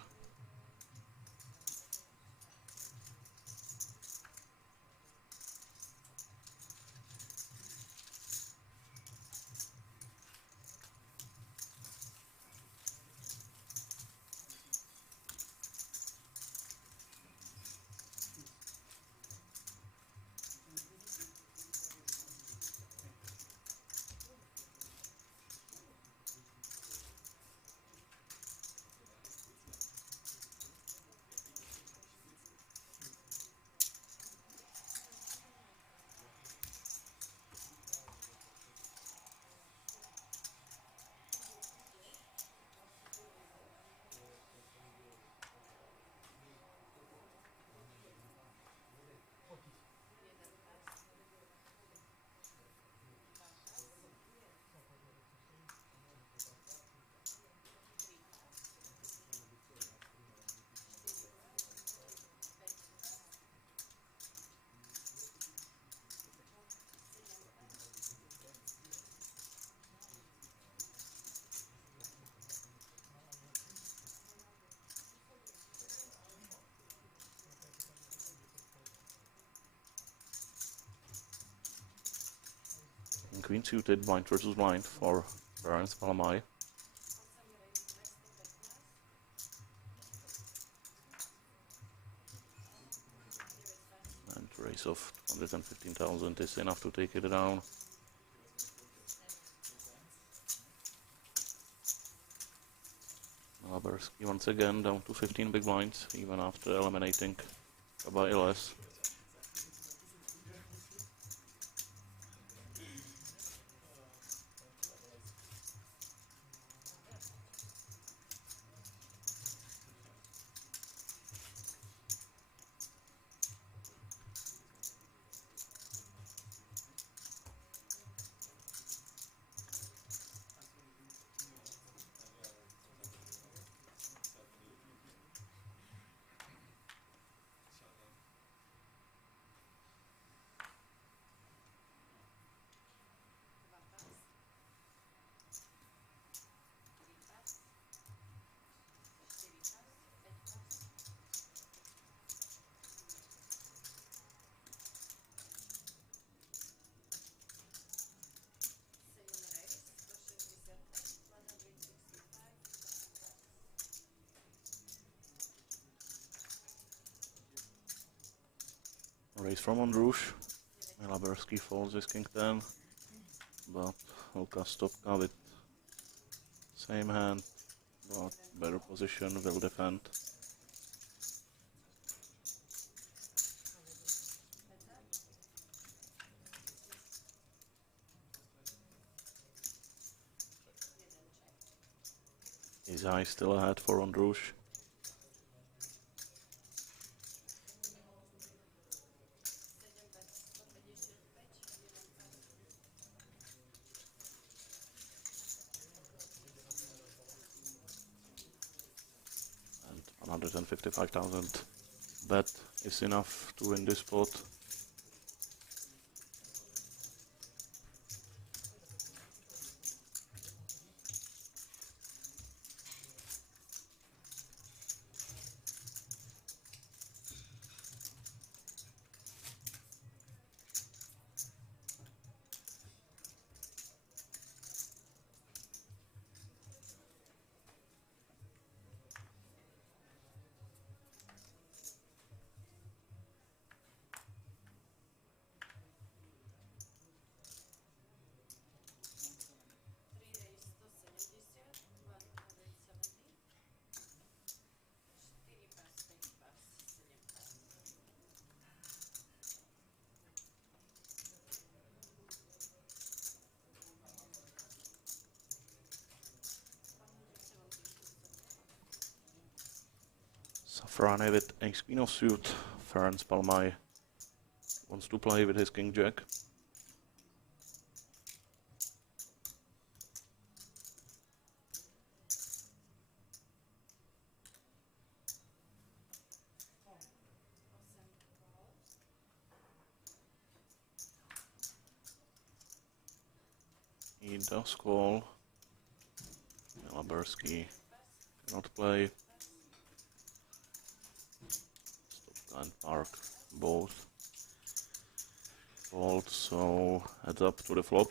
Queen suited, blind versus blind for Ferenc Palamai. And raise of 115,000 is enough to take it down. Malaberski once again down to 15 big blinds, even after eliminating Kabailes. Raise from Ondrush. Malaberski folds his king 10, but Lukas Stopka with same hand, but better position, will defend. His eye still ahead for Ondrush. And 155,000 bet is enough to win this spot. Safrane with ace queen offsuit. Ferenc Palmai wants to play with his king jack. He does call. Labersky cannot play. Stop and Park both fold, so heads up to the flop.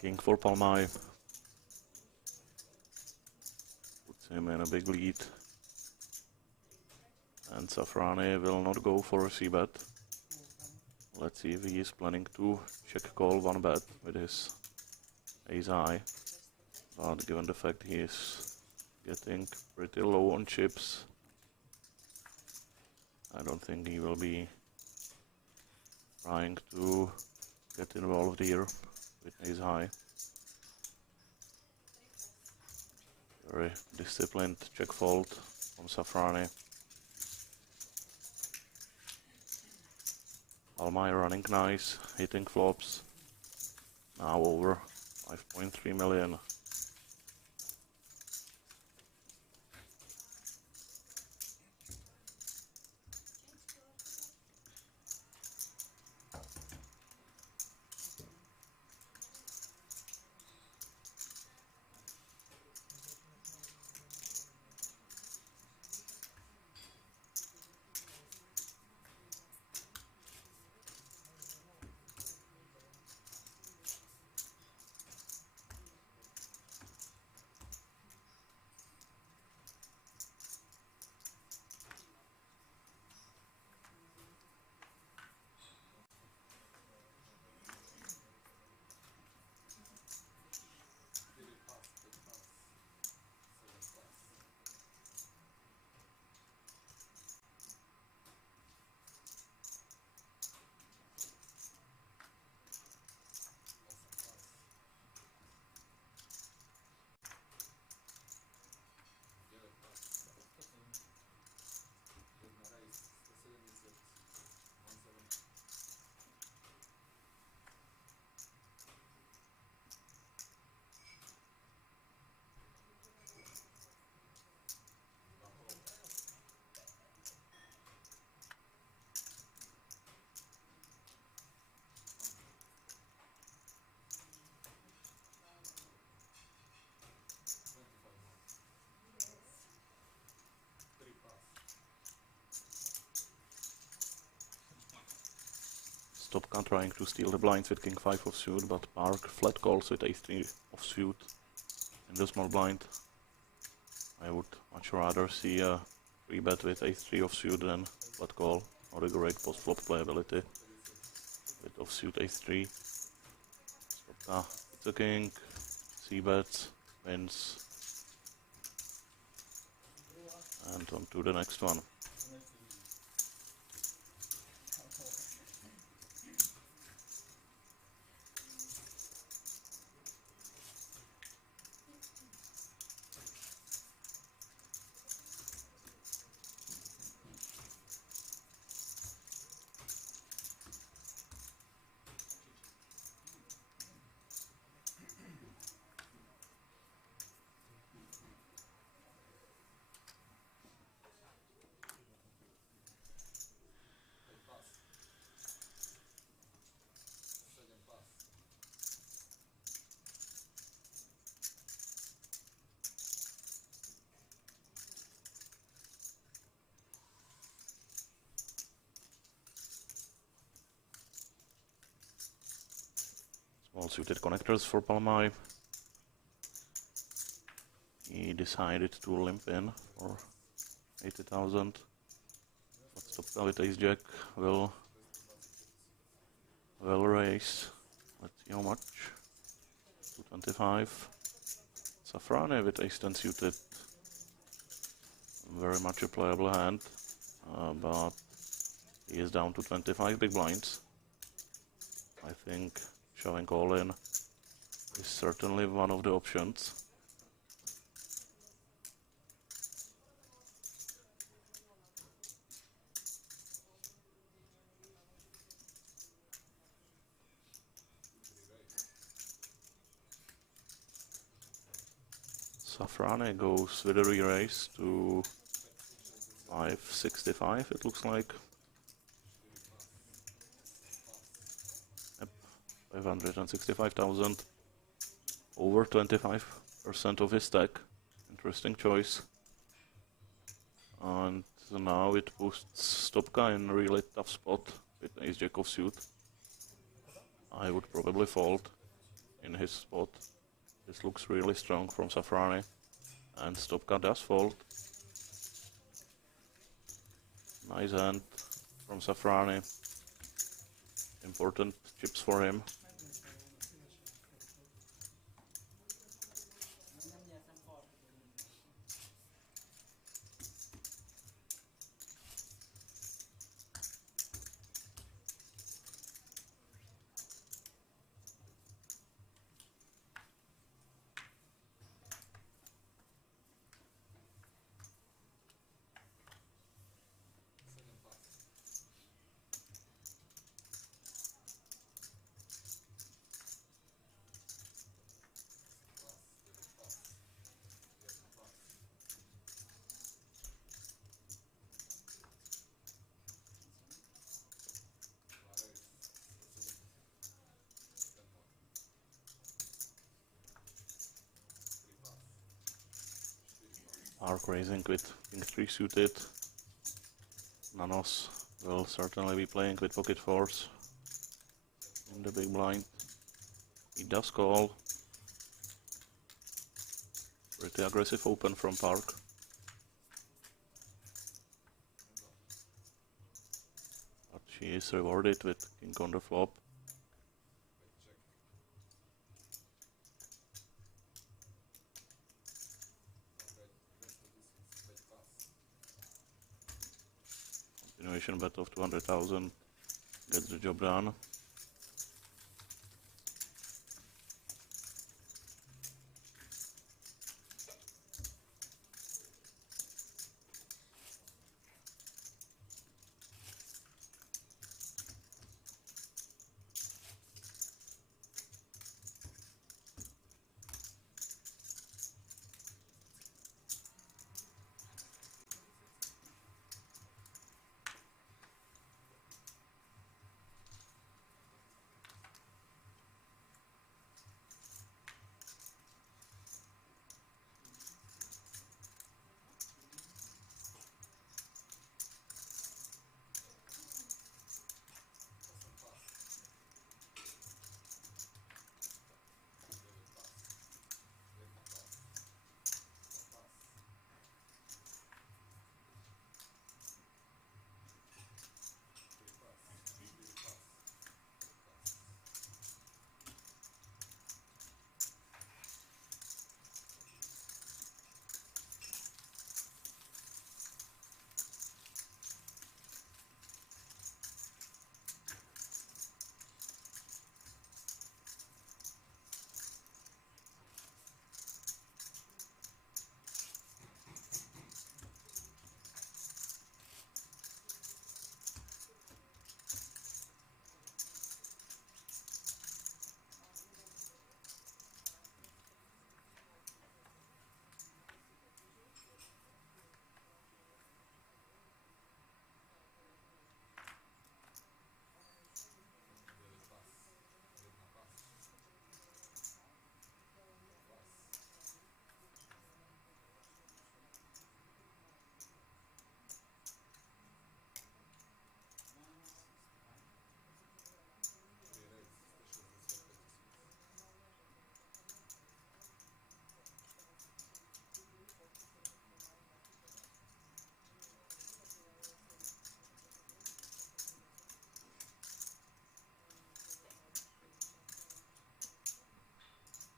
King for Palmai. Puts him in a big lead. And Safrane will not go for a c-bet. Let's see if he is planning to check call one bet with his ace high. But given the fact he is getting pretty low on chips, I don't think he will be trying to get involved here with ace high. Very disciplined check fold from Safrane. Palmai running nice, hitting flops. Now over 5.3 million. Stopka trying to steal the blinds with king 5 offsuit, but Park flat calls with ace 3 offsuit in the small blind. I would much rather see a 3-bet with ace 3 offsuit than flat call. Not a great post-flop playability with offsuit ace 3. Stopka hits a king, c-bets, wins, and on to the next one. Small suited connectors for Palmai. He decided to limp in for 80,000. But Stopka with ace jack will raise. Let's see how much. 225. Safrane with ace 10 suited. Very much a playable hand, but he is down to 25 big blinds. I think shoving all in is certainly one of the options. Safrane goes with a re-raise to 565, it looks like. Yep, 565,000. Over 25% of his stack. Interesting choice. And now it puts Stopka in a really tough spot with ace jack of suit. I would probably fold in his spot. This looks really strong from Safrane. And Stopka does fold. Nice hand from Safrane. Important chips for him. Arc raising with king 3 suited. Nanos will certainly be playing with pocket fours in the big blind. He does call. Pretty aggressive open from Park. But she is rewarded with king on the flop. Continuation bet of 200,000 gets the job done.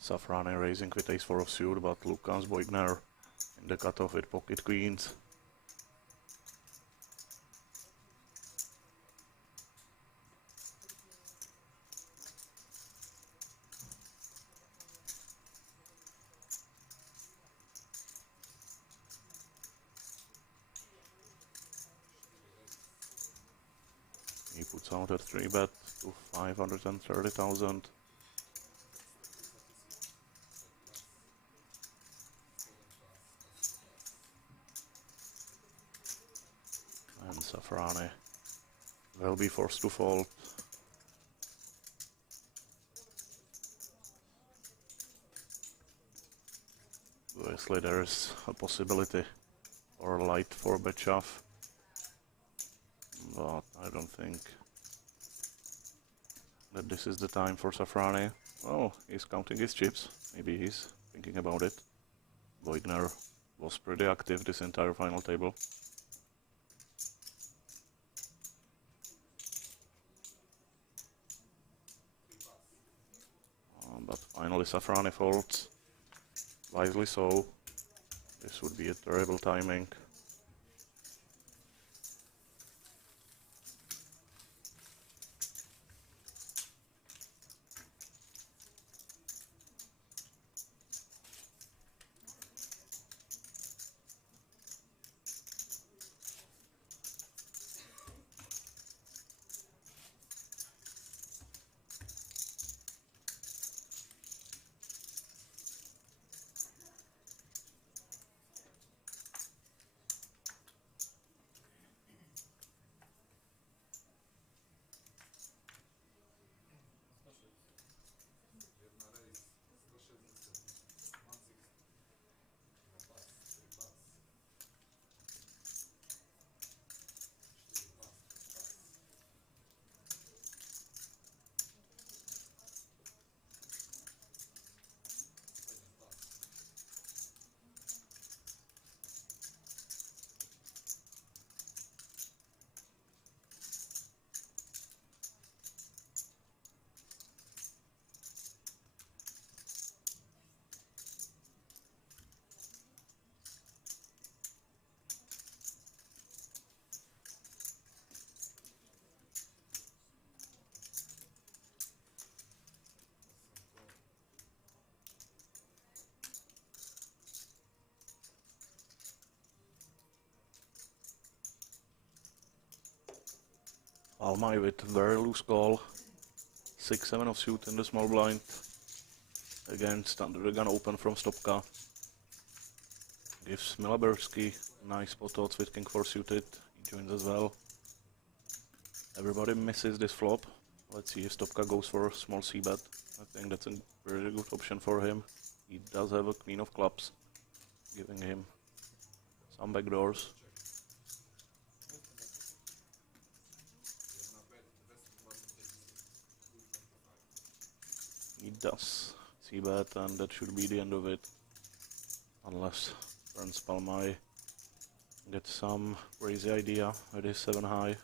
Safrane raising with ace 4 of suit, but Lukas Boigner in the cutoff with pocket queens. counter 3-bet to 530,000. And Safrani will be forced to fold. Obviously there's a possibility for a light 4-bet shove, but I don't think that this is the time for Safrani. Oh, he's counting his chips. Maybe he's thinking about it. Voigner was pretty active this entire final table. But finally Safrani folds. Wisely so. This would be a terrible timing. Almay with very loose call. 6-7 of suit in the small blind. Against under the gun open from Stopka. Gives Milaberski nice spot odds with king 4 suited. He joins as well. Everybody misses this flop. Let's see if Stopka goes for a small c-bet. I think that's a very good option for him. He does have a queen of clubs, giving him some backdoors. He does c-bet, and that should be the end of it. Unless Ernst Palmay gets some crazy idea with his 7 high.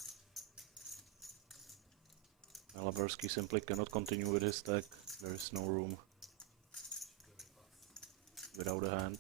Milaberski simply cannot continue with his stack. There is no room without a hand.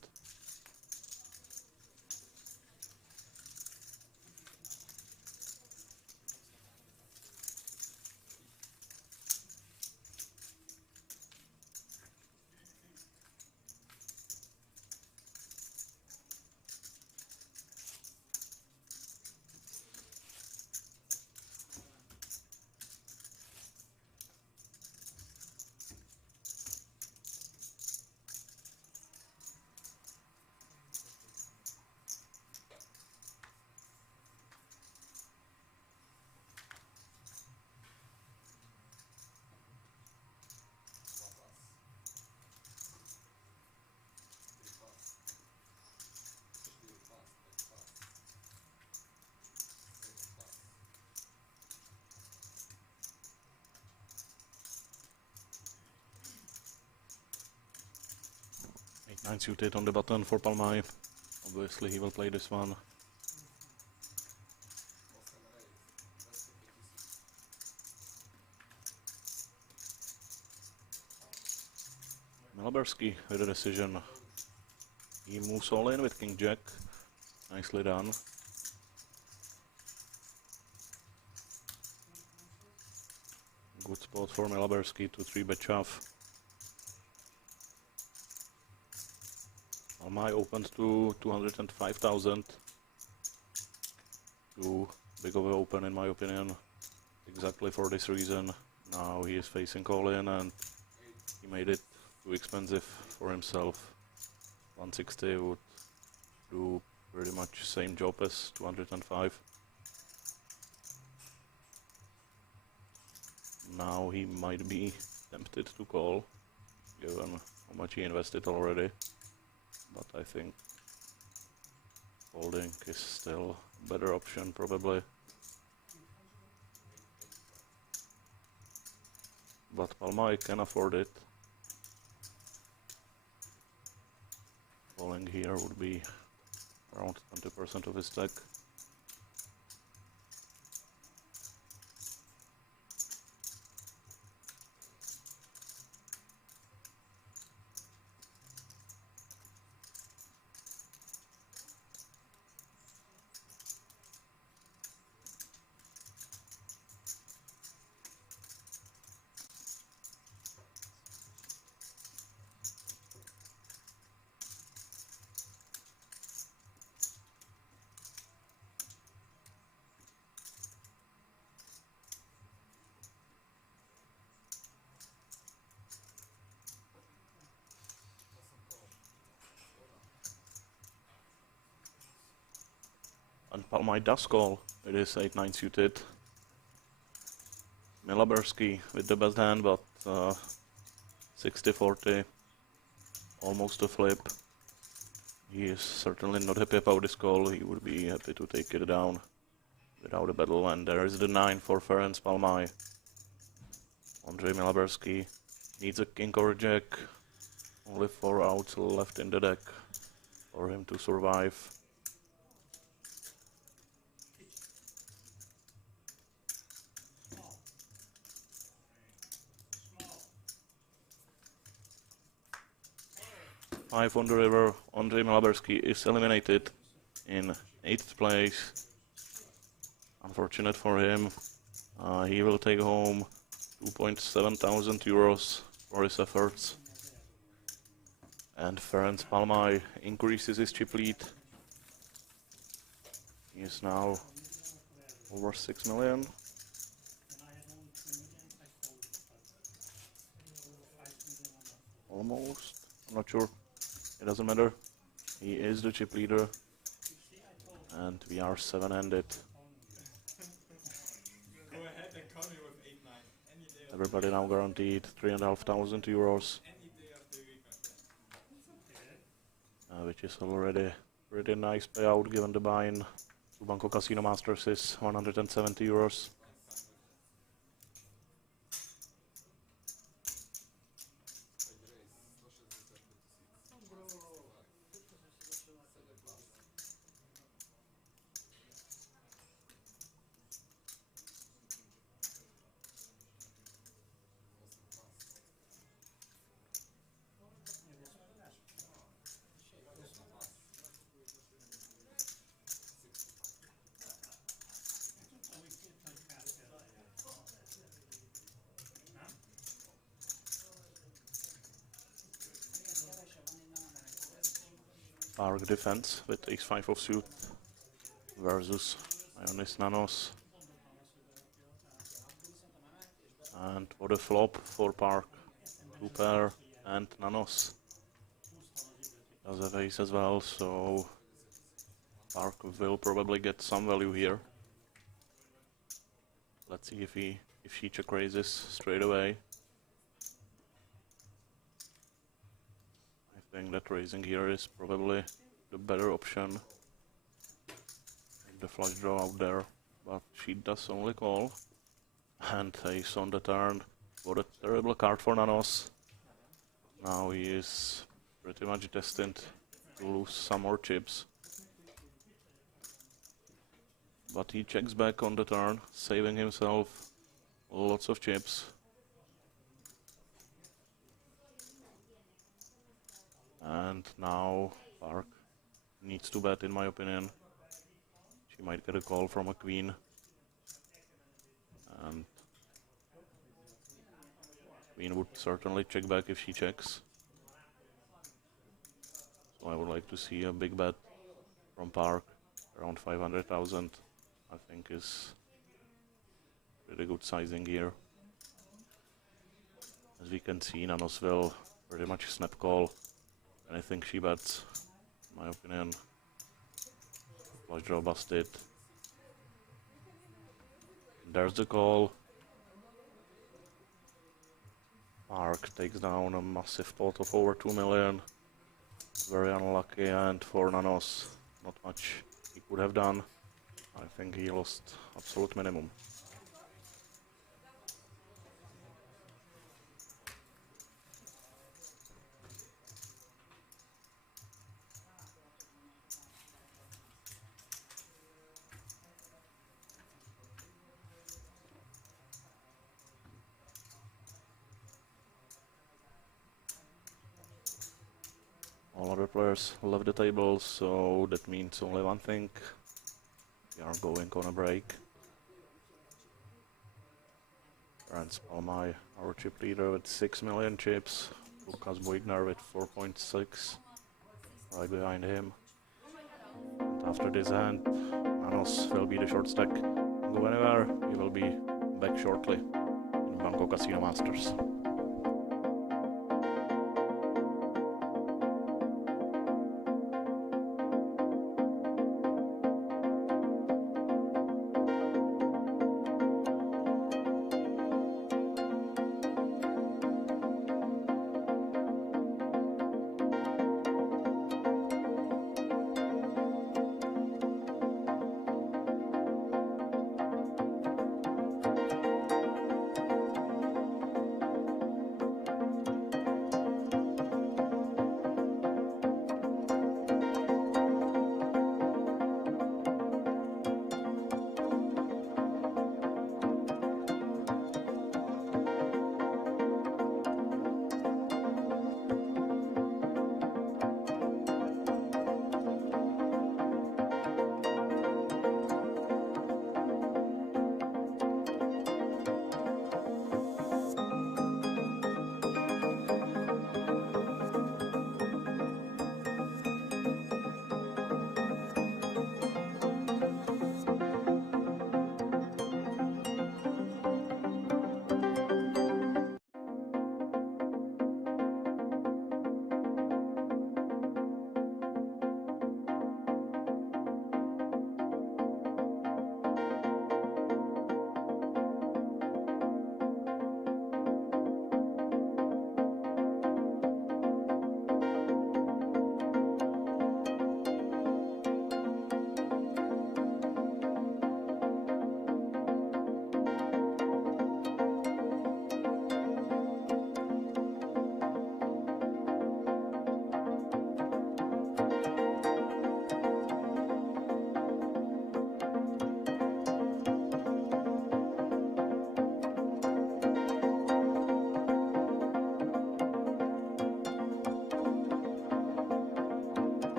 Nine suited on the button for Palmay. Obviously he will play this one. Milaberski with a decision. He moves all in with king jack. Nicely done. Good spot for Milaberski to 3-bet shove. Palmay opened to 205,000. Too big of an open in my opinion. exactly for this reason. Now he is facing call-in and he made it too expensive for himself. 160 would do pretty much same job as 205. Now he might be tempted to call, given how much he invested already, but I think holding is still a better option probably. But Palma can afford it. Calling here would be around 20% of his stack. And Palma does call. It is 8-9 suited. Milaberski with the best hand, but 60-40, almost a flip. He is certainly not happy about this call. He would be happy to take it down without a battle. And there is the 9 for Ferenc Palmai. Andrei Milaberski needs a king or a jack. Only 4 outs left in the deck for him to survive. Five on the river. Andrei Milaberski is eliminated in 8th place. Unfortunate for him. He will take home 2.7 thousand euros for his efforts. And Ferenc Palmai increases his chip lead. He is now over 6 million. Almost. I'm not sure. It doesn't matter. He is the chip leader. And we are 7-handed. Go ahead and call me with 8-9. Any day of Everybody now guaranteed 3,500 euros. any day of the week, my friend. Which is already pretty nice payout given the buy-in to Banco Casino Masters is 170 euros. Park defense with ace-5 of suit versus Ionis Nanos. And what a flop for Park. 2 pair and Nanos. Does have ace as well, so Park will probably get some value here. Let's see if she check raises straight away. I think that raising here is probably the better option. With the flush draw out there, but she does only call. And ace on the turn. What a terrible card for Nanos. Now he is pretty much destined to lose some more chips. But he checks back on the turn, saving himself lots of chips. And now Park needs to bet, in my opinion. She might get a call from a queen. And queen would certainly check back if she checks. So I would like to see a big bet from Park. Around 500,000, I think, is pretty good sizing here. As we can see, Nanos will pretty much snap call anything she bets, in my opinion. Flush draw busted. There's the call. Mark takes down a massive pot of over 2 million. Very unlucky, and for Nanos, not much he could have done. I think he lost absolute minimum. All other players left the table, so that means only one thing. We are going on a break. Franz Palmai, our chip leader with 6 million chips. Lukas Boigner with 4.6, right behind him. And after this hand, Manos will be the short stack. Don't go anywhere, we will be back shortly in Banco Casino Masters.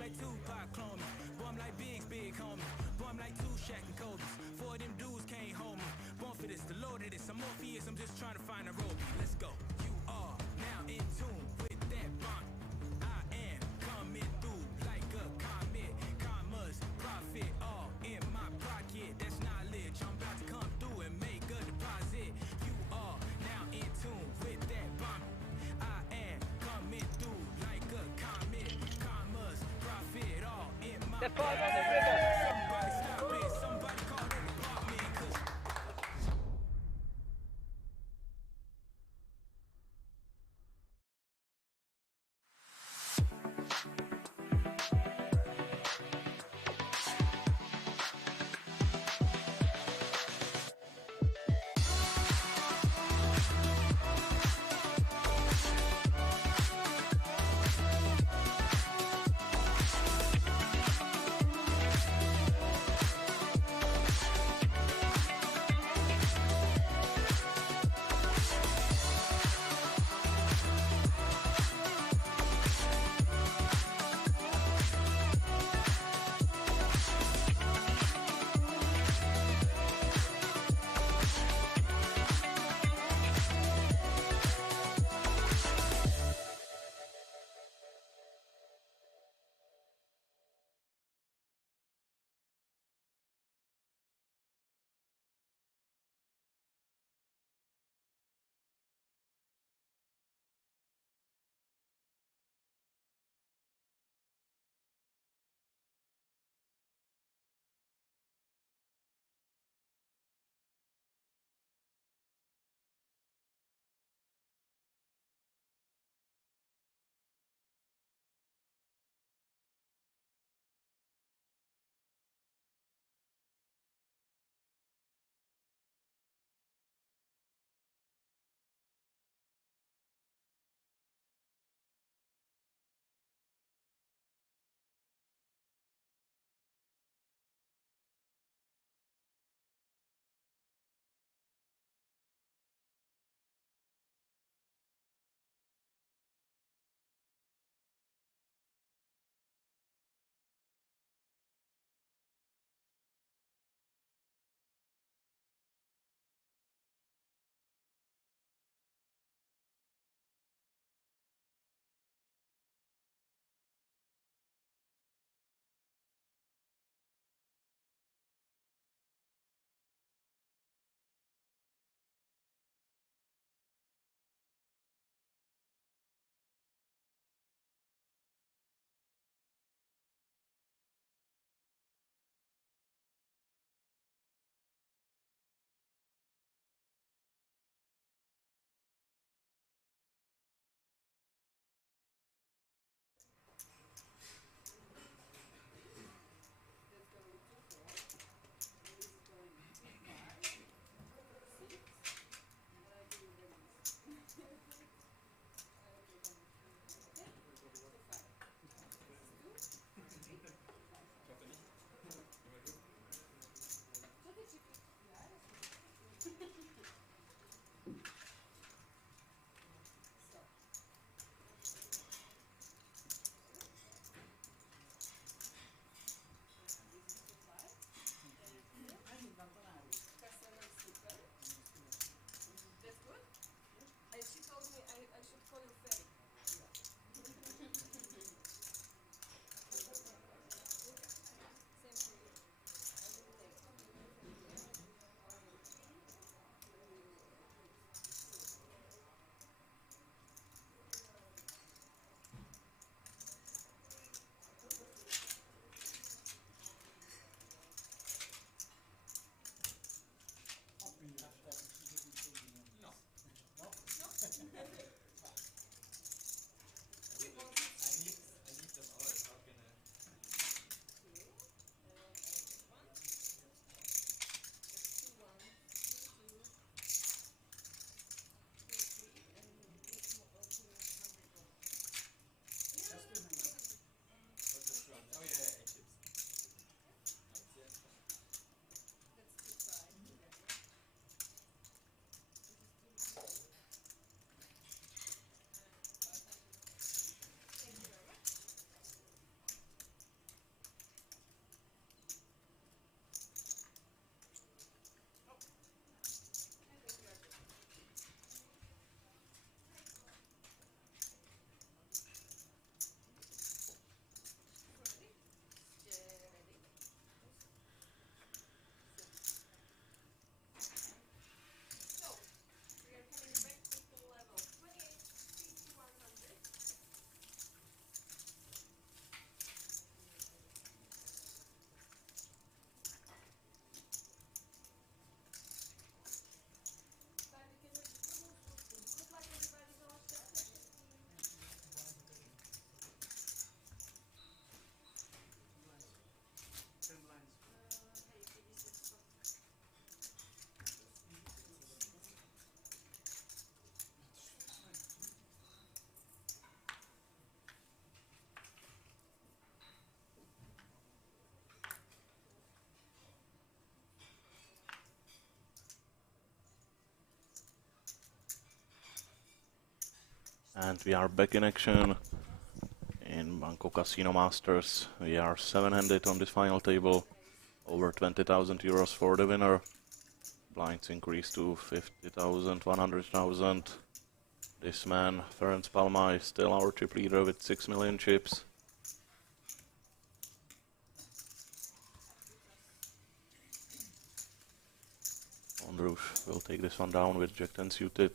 like Tupac clone me. Boy, I'm like Biggs, big homie. Boy, I'm like two Shaq and Kobe's. Four of them dudes can't hold me. Born for this, the Lord of this. I'm Morpheus, I'm just trying to find a road. Let's go. You are now in tune with that bomb. I am coming through like a comet. Commas, profit, all in my pocket. That's knowledge. I'm about to come through and make a deposit. You are now in tune with that bomb. I am coming through like a comet. Commas, profit, all in my pocket. Somebody stop it. Somebody call the department. 'Cause And we are back in action in Banco Casino Masters. We are 7-handed on this final table. Over 20,000 euros for the winner. Blinds increase to 50,000, 100,000. This man, Ferenc Palma, is still our chip leader with 6 million chips. Ondrush will take this one down with Jack 10 suited.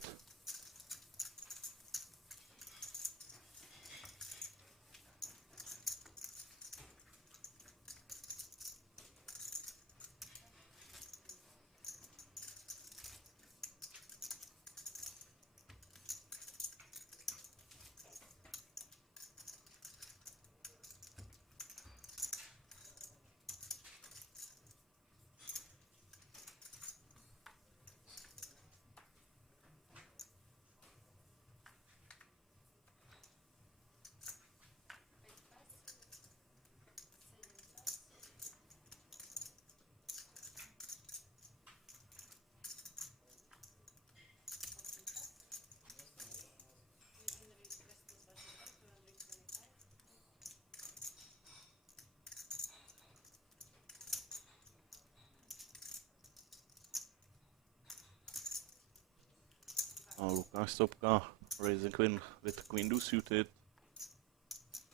Now Lukáš Stopka raising queen with queen deuce suited.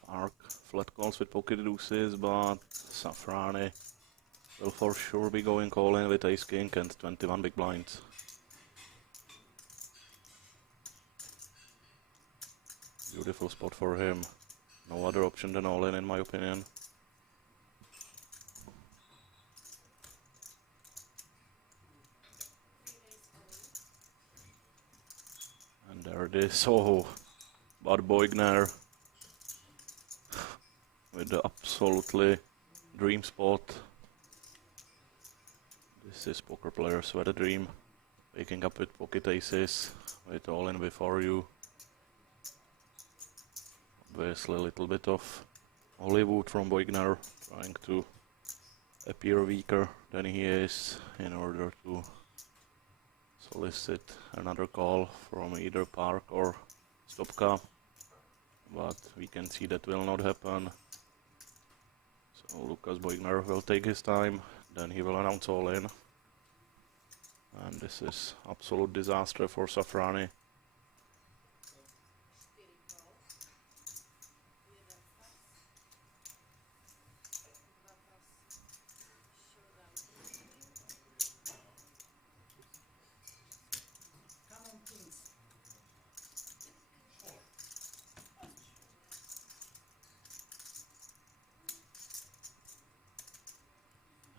Arc flat calls with pocket deuces, but Safrani will for sure be going all in with ace king and 21 big blinds. Beautiful spot for him. No other option than all in my opinion. And there it is. Oh, Bud Boigner with the absolutely dream spot. This is poker players with a dream. Waking up with pocket aces, with all in before you. Obviously a little bit of Hollywood from Boigner, trying to appear weaker than he is in order to solicit another call from either Park or Stopka. But we can see that will not happen. So Lukáš Boigner will take his time, then he will announce all in. And this is absolute disaster for Safrani.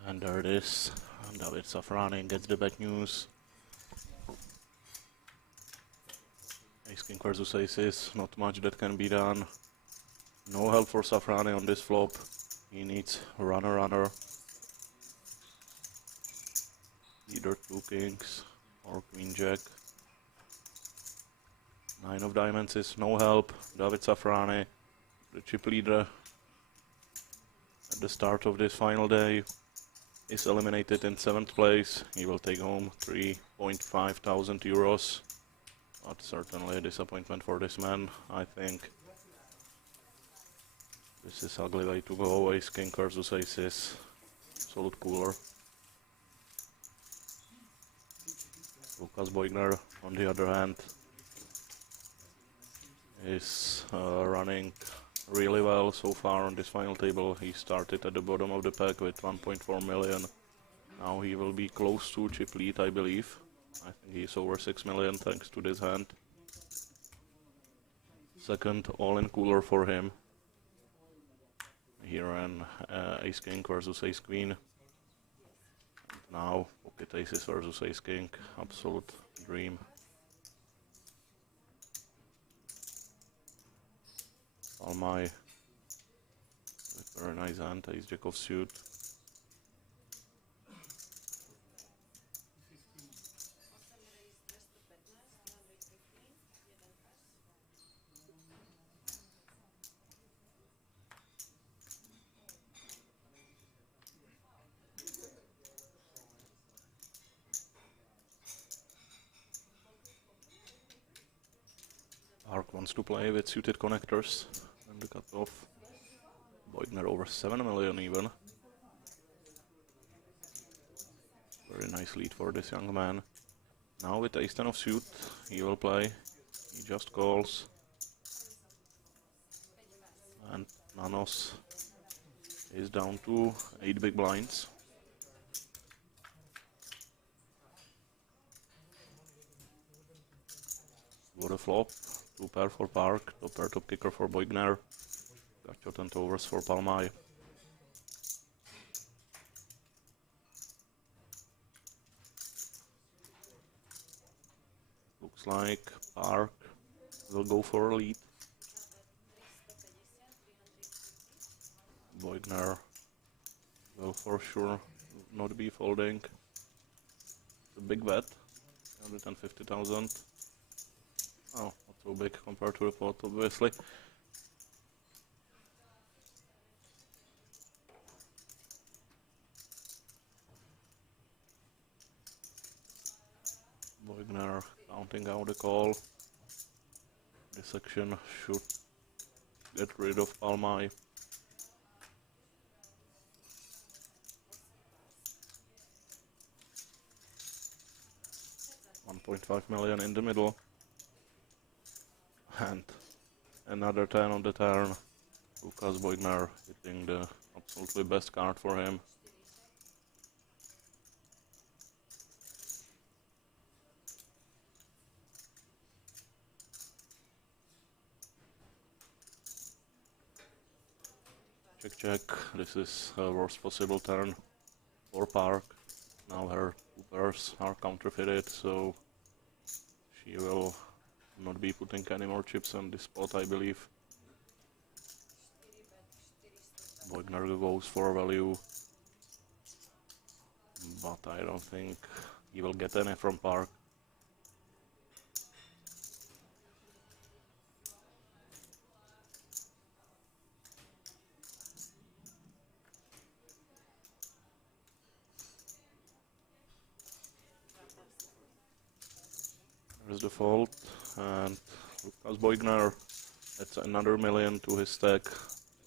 And there it is. And David Safrani gets the bad news. Ace king versus aces, not much that can be done. No help for Safrani on this flop. He needs runner. Either two kings or queen jack. 9 of diamonds is no help. David Safrani, the chip leader at the start of this final day, is eliminated in 7th place. He will take home 3.5 thousand euros. But certainly a disappointment for this man, I think. This is ugly way to go. Ace king versus aces. Absolute cooler. Lukáš Boigner, on the other hand, is running really well so far on this final table. He started at the bottom of the pack with 1.4 million. Now he will be close to chip lead, I believe. I think he's over 6 million thanks to this hand. Second all-in cooler for him. Here an ace king versus ace queen. And now pocket aces versus ace king. Absolute dream. Palmai with very nice hand, ace jack of suit. Park wants to play with suited connectors and the cutoff. Beugner over 7 million even. Very nice lead for this young man. Now with ace-10 of suit, he will play. He just calls. And Nanos is down to 8 big blinds. What a flop. 2 pair for Park, top pair top kicker for Beugner. Gachot and overs for Palmaj. Looks like Park will go for a lead. Beugner will for sure not be folding. It's a big bet, 150,000. Oh, not so big compared to the pot, obviously. Beugner counting out the call. This section should get rid of Palmaj. 1.5 million in the middle. And another 10 on the turn. Lukas Beugner hitting the absolutely best card for him. Check, check. This is her worst possible turn for Park. Now her 2 pairs are counterfeited, so she will not be putting any more chips on this spot, I believe. Beugner goes for value, but I don't think he will get any from Park. There's the fold, and Lukas Beugner adds another million to his stack,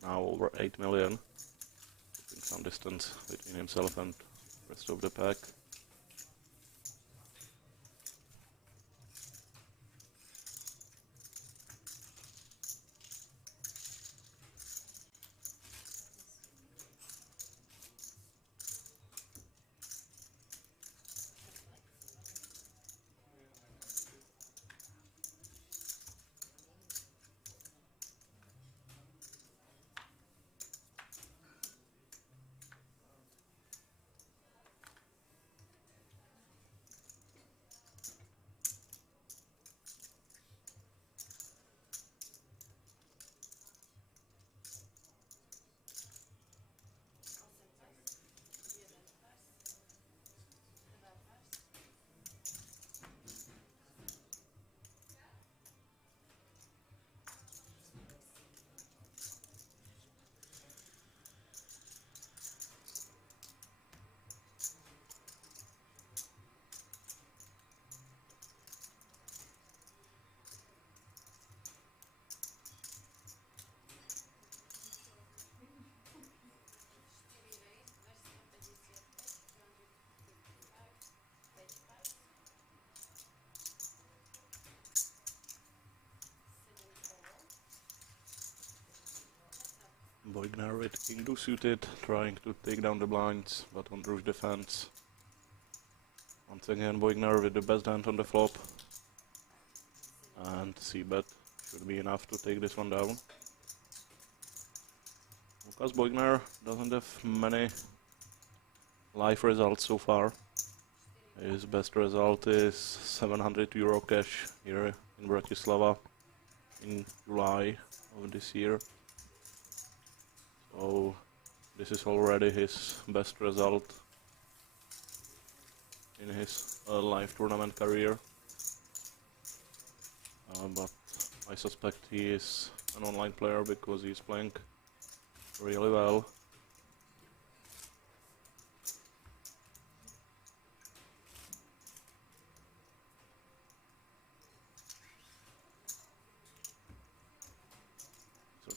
now over 8 million, keeping some distance between himself and the rest of the pack. Beugner with king 2 suited, trying to take down the blinds, but on rush defense. Once again Beugner with the best hand on the flop. And c-bet should be enough to take this one down. Lukas Beugner doesn't have many live results so far. His best result is 700 euro cash here in Bratislava in July of this year. So this is already his best result in his live tournament career. But I suspect he is an online player because he's playing really well.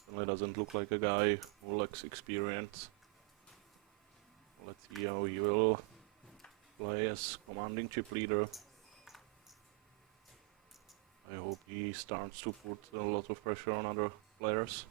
Certainly doesn't look like a guy who lacks experience. Let's see how he will play as commanding chip leader. I hope he starts to put a lot of pressure on other players.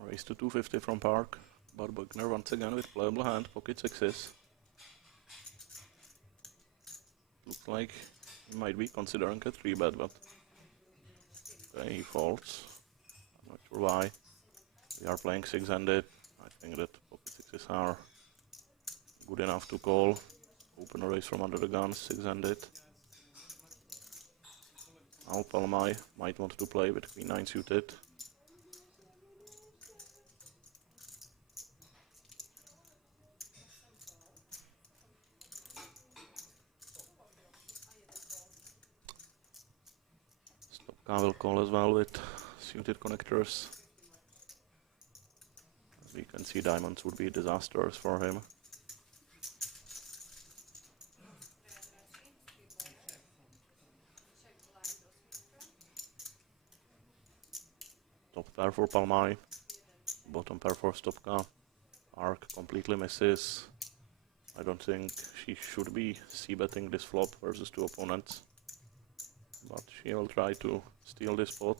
Raise to 250 from Park, but Buckner once again with playable hand, pocket sixes. Looks like he might be considering a 3-bet, but okay, he folds. I'm not sure why. We are playing 6-handed. I think that pocket sixes are good enough to call. Open a raise from under the gun, 6-handed. Now Palmai might want to play with Queen 9 suited. Stopka will call as well with suited connectors. As we can see, diamonds would be disasters for him. Top pair for Palmai, bottom pair for Stopka. Park completely misses. I don't think she should be c-betting this flop versus two opponents, but she will try to steal this spot.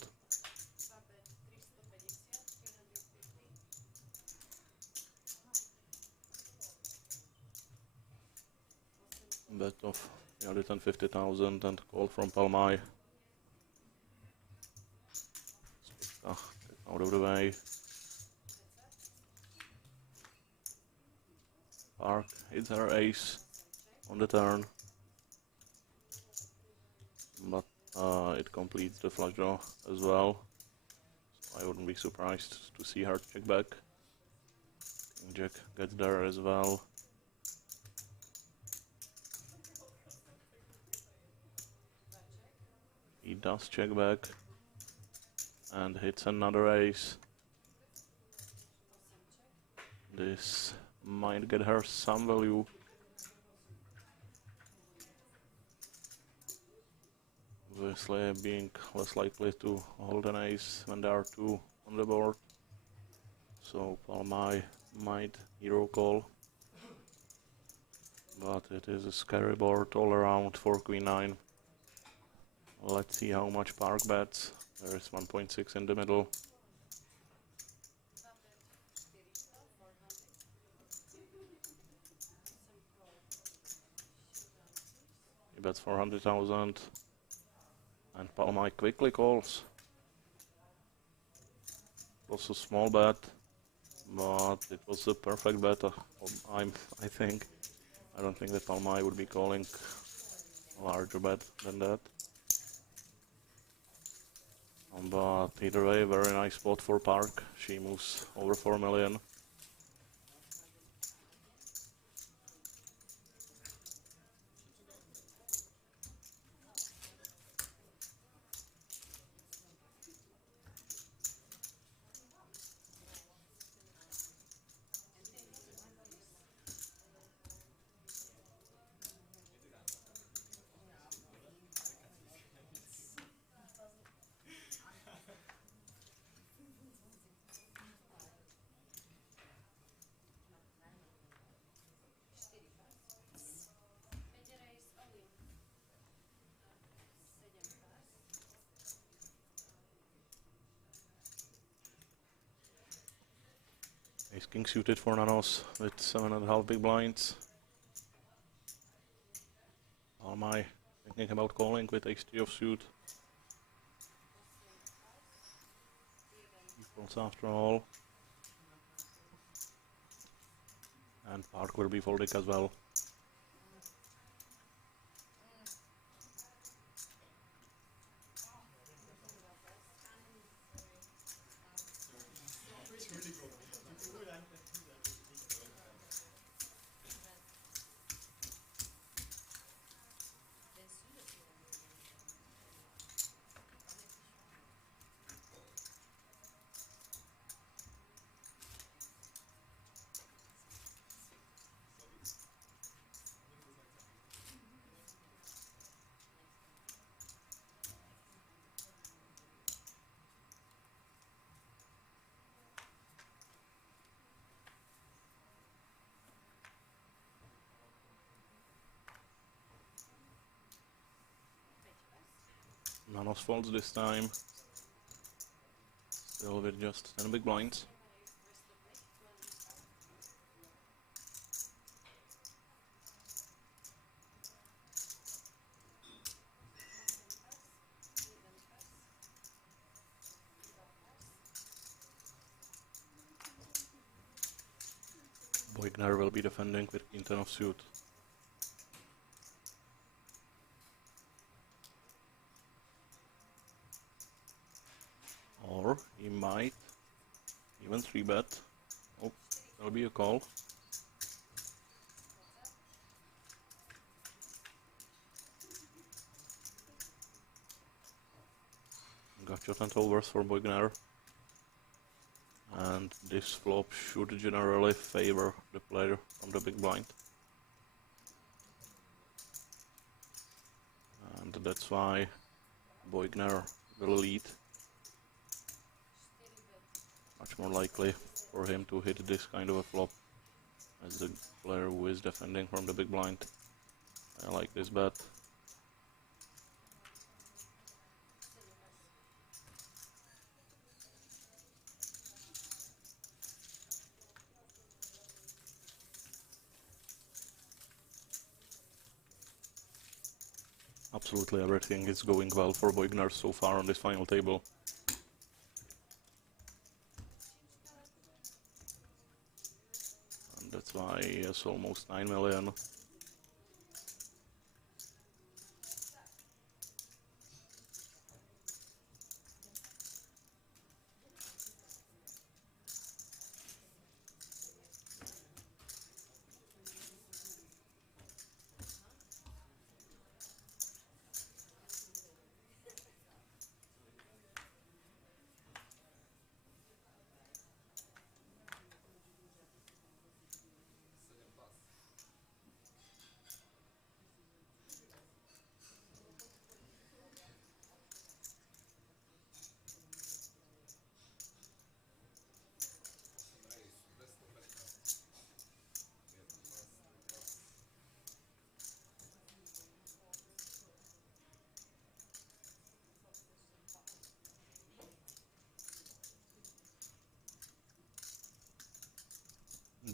Bet of 350,000 and call from Palmai. Out of the way. Park hits her ace on the turn, but it completes the flush draw as well. So I wouldn't be surprised to see her check back. King Jack gets there as well. He does check back and hits another ace. This might get her some value. Obviously being less likely to hold an ace when there are two on the board. So Palmai might hero call. But it is a scary board all around for Queen 9. Let's see how much Park bets. There is 1.6 in the middle. He bets 400,000 and Palmai quickly calls. It was a small bet, but it was a perfect bet. I think. I don't think that Palmai would be calling a larger bet than that. But either way, very nice spot for Park. She moves over 4 million. Ace king suited for nanos with 7.5 big blinds. Am I thinking about calling with ace 3 offsuit? He folds after all. And Park will be folding as well. Nanos folds this time. Still with just 10 big blinds. Boigner will be defending with king 10 offsuit. Or he might even 3-bet. Oh, that'll be a call. Gotcha 10 overs for Boigner. And this flop should generally favor the player from the big blind. And that's why Boigner will lead. Much more likely for him to hit this kind of a flop as the player who is defending from the big blind. I like this bet. Absolutely everything is going well for Boigner so far on this final table. And that's why he has almost 9 million.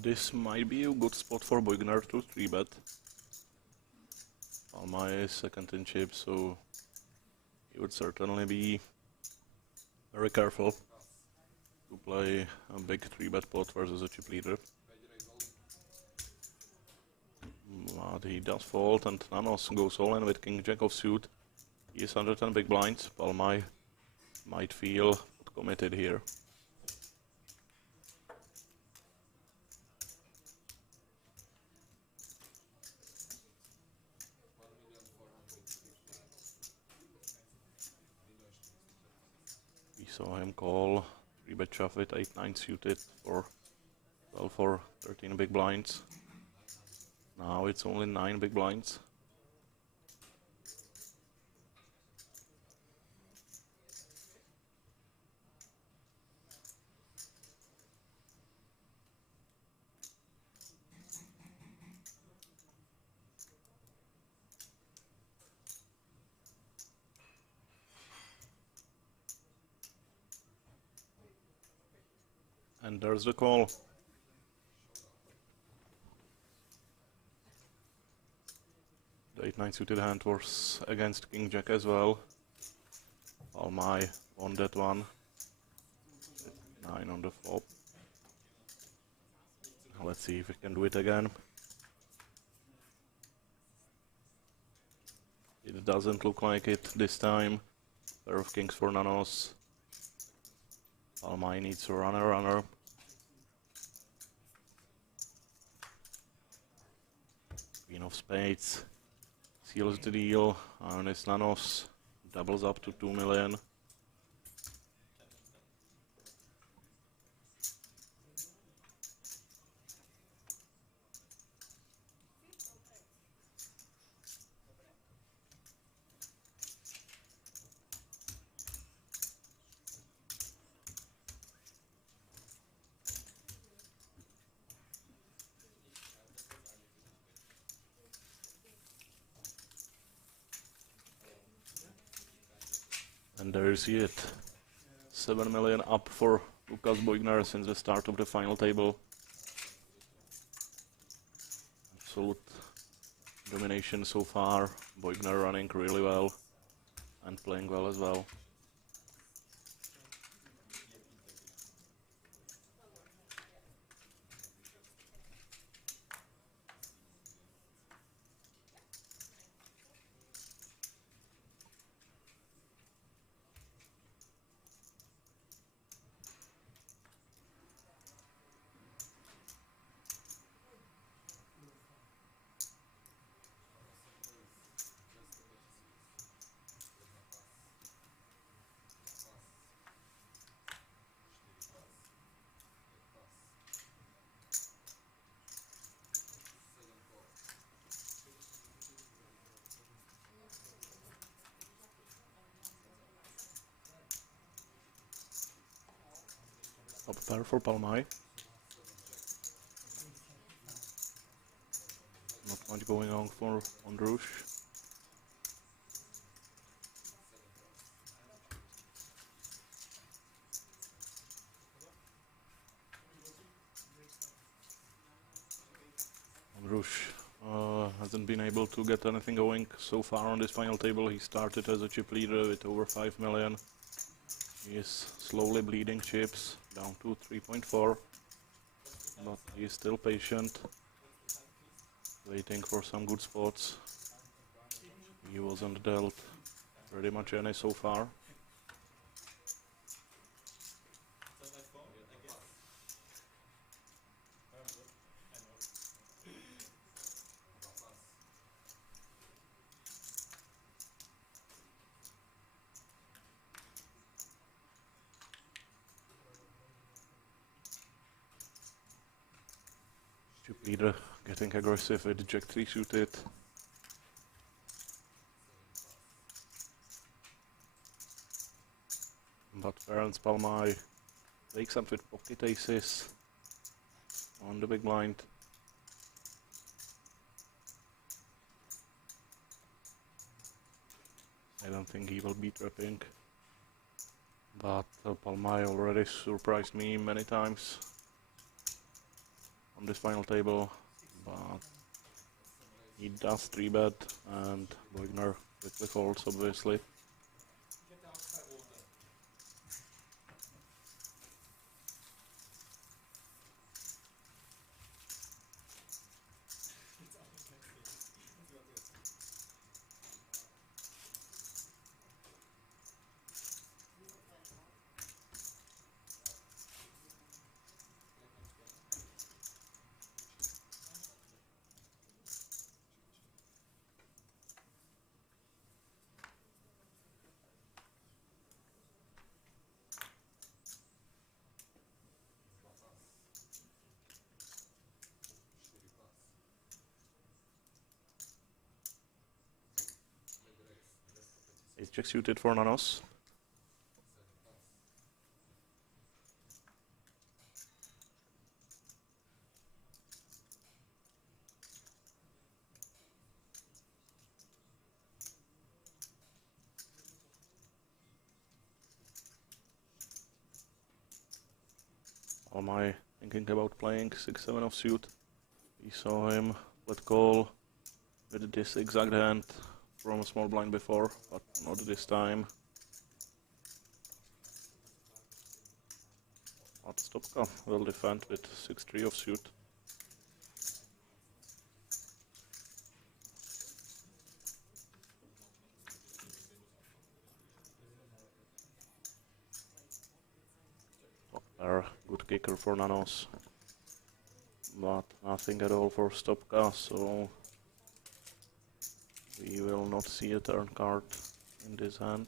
This might be a good spot for Boigner to 3-bet. Palma is second in chip, so he would certainly be very careful to play a big 3-bet pot versus a chip leader. But he does fold and Nanos goes all in with king jack of suit. He is 110 big blinds. Palma might feel committed here. We saw him call 3-bet shove with 8-9 suited for 12 for 13 big blinds. Now it's only 9 big blinds. And there's the call. 9 suited hand was against King Jack as well. Palmai won that one. 9 on the flop. Let's see if we can do it again. It doesn't look like it this time. Pair of kings for nanos. Palmai needs a runner. Queen of spades. Seals the deal. And it's nanos. Doubles up to 2 million. And there you see it. 7 million up for Lukas Beugner since the start of the final table. Absolute domination so far. Beugner running really well and playing well as well. Top pair for Palmai. Not much going on for Ondrush. Ondrush hasn't been able to get anything going so far on this final table. He started as a chip leader with over 5 million. He is slowly bleeding chips down to 3.4, but he is still patient, waiting for some good spots. He wasn't dealt pretty much any so far. Chip leader getting aggressive with Jack 3 suited. But Ferenc Palmai wakes up with pocket aces on the big blind. I don't think he will be trapping, but Palmai already surprised me many times on this final table, but he does 3-bet and Beugner quickly folds, obviously. Ace Jack suited for nanos. Palmai thinking about playing 6-7 offsuit. We saw him let call with this exact hand from a small blind before, but not this time. But Stopka will defend with 6-3 offsuit. Good kicker for Nanos, but nothing at all for Stopka, so we will not see a turn card in this hand.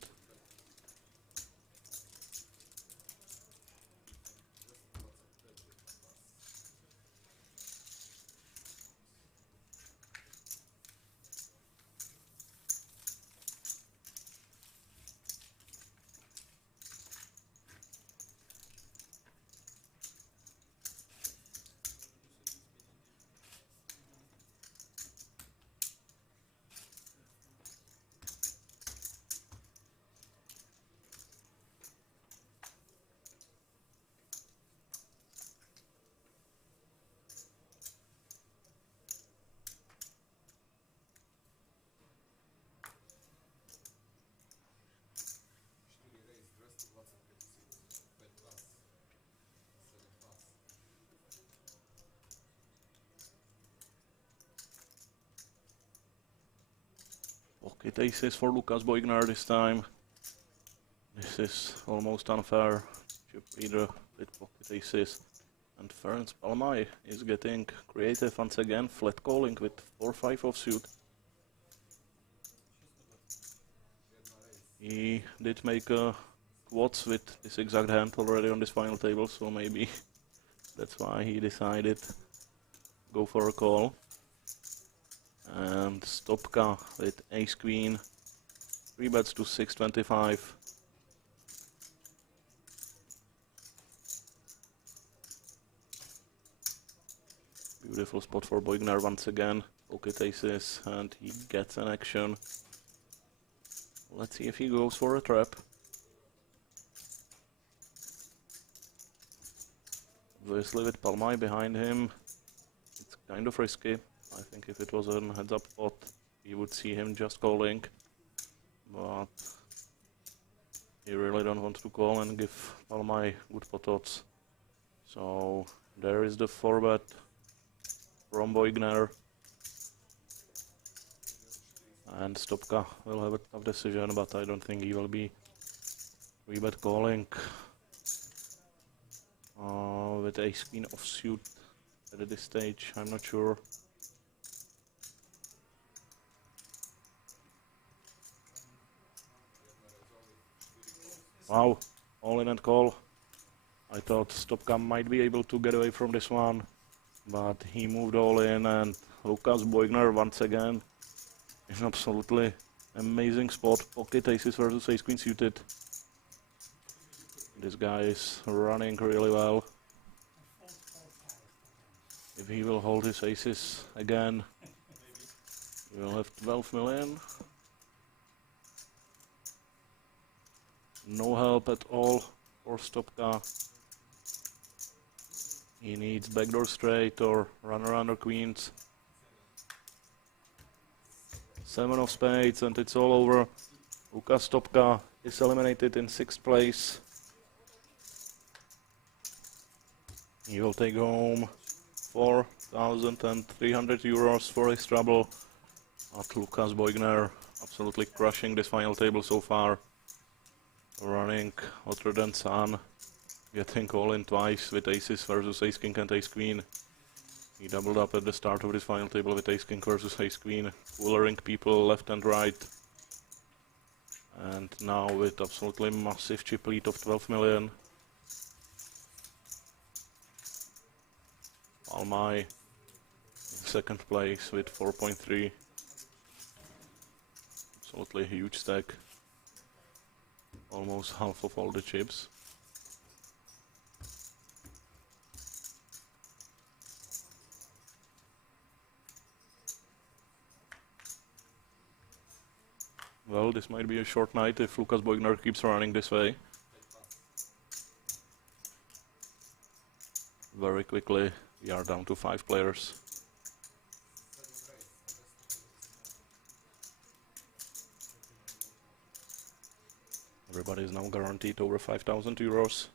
Pocket aces for Lukas Boigner this time. This is almost unfair. Chip leader with pocket aces. And Ferenc Palmai is getting creative once again, flat calling with 4-5 offsuit. He did make a quads with this exact hand already on this final table, so maybe that's why he decided to go for a call. And Stopka with ace queen, 3 bets to 625. Beautiful spot for Boigner once again, pocket aces, and he gets an action. Let's see if he goes for a trap. Obviously with Palmai behind him, it's kind of risky. I think if it was a heads-up pot, we would see him just calling, but he really don't want to call and give Palmai good pot odds. So there is the 4-bet from Boigner, and Stopka will have a tough decision, but I don't think he will be 3-bet calling with ace queen offsuit at this stage. I'm not sure. Wow, all in and call. I thought Stopka might be able to get away from this one, but he moved all in, and Lukas Boigner once again in absolutely amazing spot. Pocket aces versus ace queen suited. This guy is running really well. If he will hold his aces again, we will have 12 million. No help at all for Stopka. He needs backdoor straight or runner under queens. 7 of spades and it's all over. Lukas Stopka is eliminated in 6th place. He will take home 4,300 euros for his trouble. But Lukas Boigner absolutely crushing this final table so far. Running hotter than sun, getting all in twice with aces versus ace king and ace queen. He doubled up at the start of this final table with ace king versus ace queen, coolering people left and right. And now with absolutely massive chip lead of 12 million. Palmai in 2nd place with 4.3. Absolutely huge stack. Almost half of all the chips. Well, this might be a short night if Lukas Boigner keeps running this way. Very quickly, we are down to 5 players. Everybody is now guaranteed over 5,000 euros.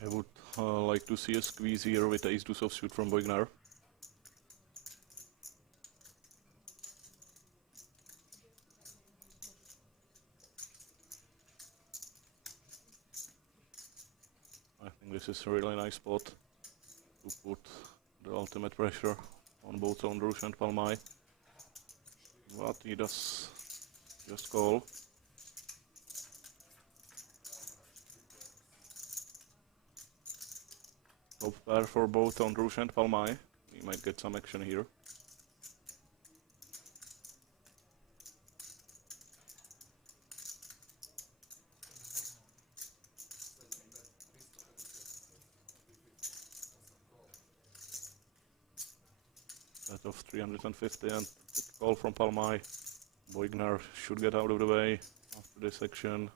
I would like to see a squeeze here with ace-deuce offsuit from Boigner. I think this is a really nice spot to put the ultimate pressure on both Ondrush and Palmai. But he does just call. Top pair for both Ondrush and Palmai. We might get some action here. Bet of 350 and call from Palmai. Boigner should get out of the way after this action.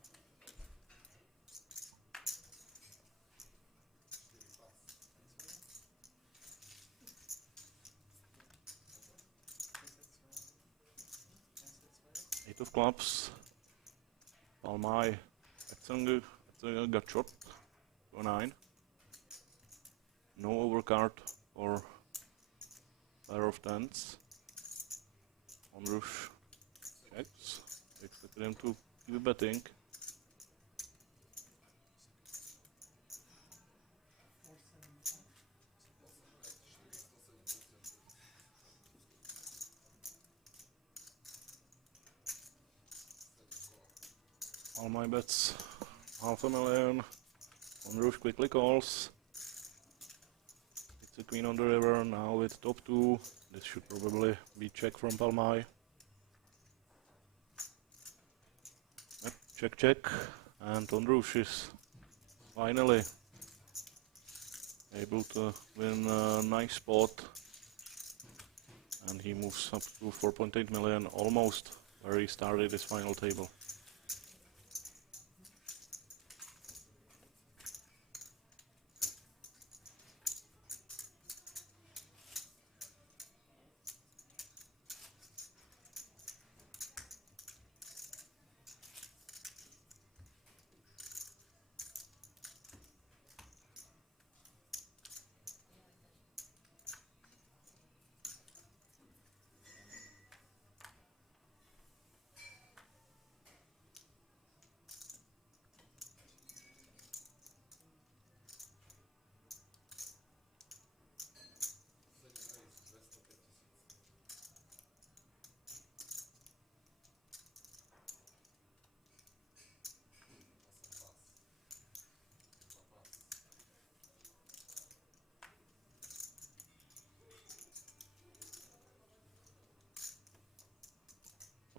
Eight of clubs. Palmai got shot to a 9. No overcard or pair of tens. Ondrush checks. Expected him to keep betting. All my bets, $500,000. Ondrush quickly calls. It's a queen on the river now with top 2. This should probably be check from Palmai. Yep, check, check. And Ondrush is finally able to win a nice spot. And he moves up to 4.8 million, almost where he started his final table.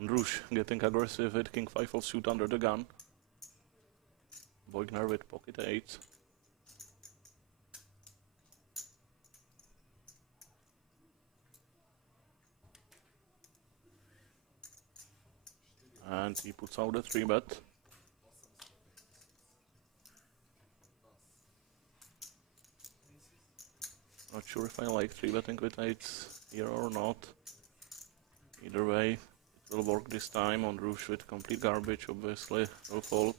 Ondrush getting aggressive with king 5 offsuit under the gun. Boigner with pocket 8. And he puts out a 3-bet. Not sure if I like 3-betting with 8s here or not. Either way, it will work this time. Ondrush with complete garbage, obviously, will fold.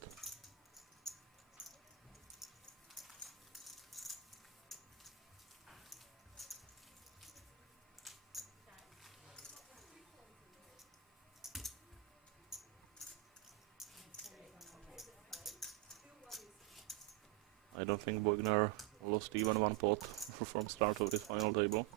I don't think Boigner lost even one pot from start of this final table.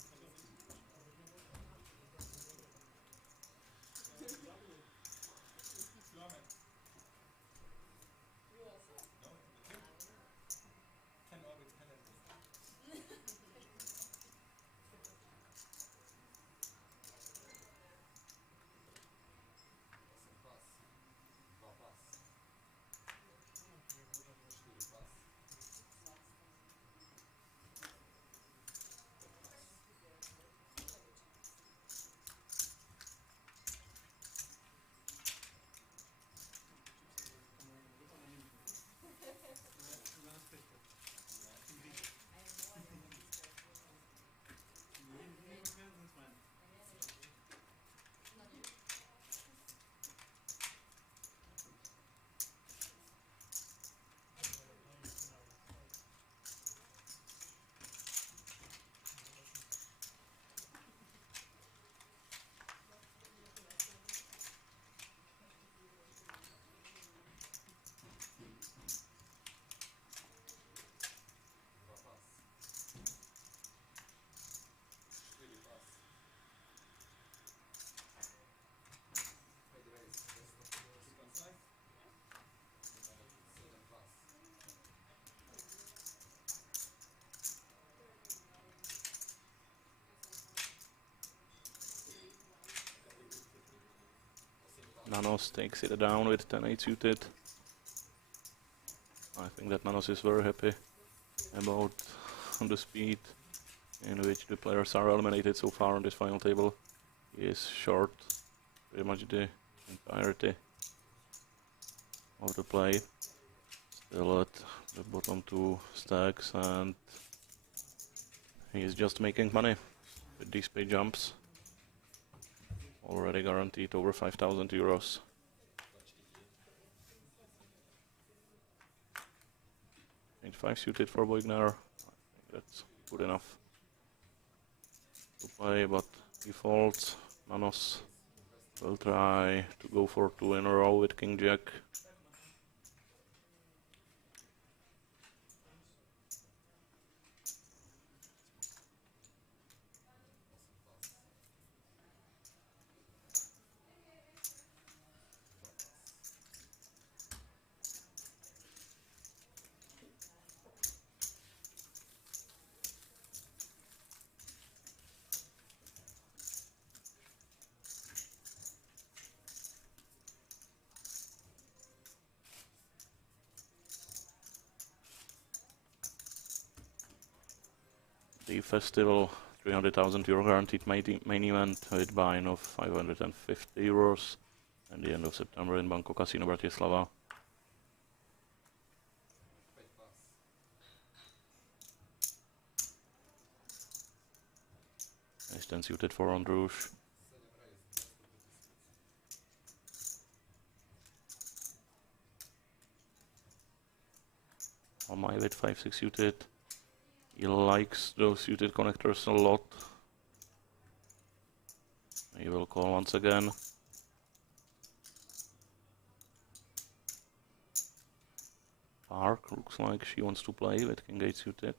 Nanos takes it down with 10-8 suited. I think that Nanos is very happy about the speed in which the players are eliminated so far on this final table. He is short pretty much the entirety of the play. Still at the bottom two stacks, and he is just making money with these pay jumps. Already guaranteed over 5,000 euros. Ain't 5 suited for Boigner. I think that's good enough to play, but he folds. Nanos will try to go for 2 in a row with King Jack. The festival 300,000 euro guaranteed main event with buy-in of 550 euros at the end of September in Banco Casino Bratislava. Ace 10 suited for on Rouge. On my with 5-6 suited. He likes those suited connectors a lot. He will call once again. Park looks like she wants to play with King 8 suited.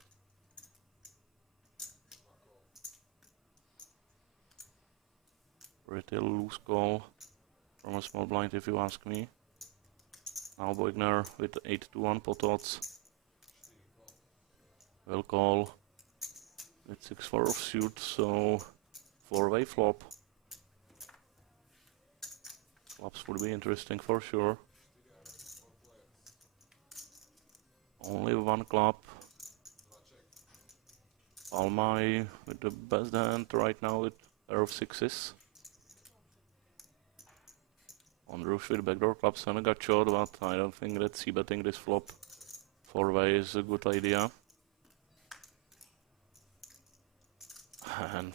Pretty loose call from a small blind if you ask me. Now Boigner with 8-1 pot odds. Will call with 6-4 offsuit, so 4-way flop. Flops would be interesting for sure. Only one club. Palmai with the best hand right now with pair of 6s. On Rouge with backdoor clubs and a gut shot, but I don't think that c-betting this flop 4-way is a good idea. And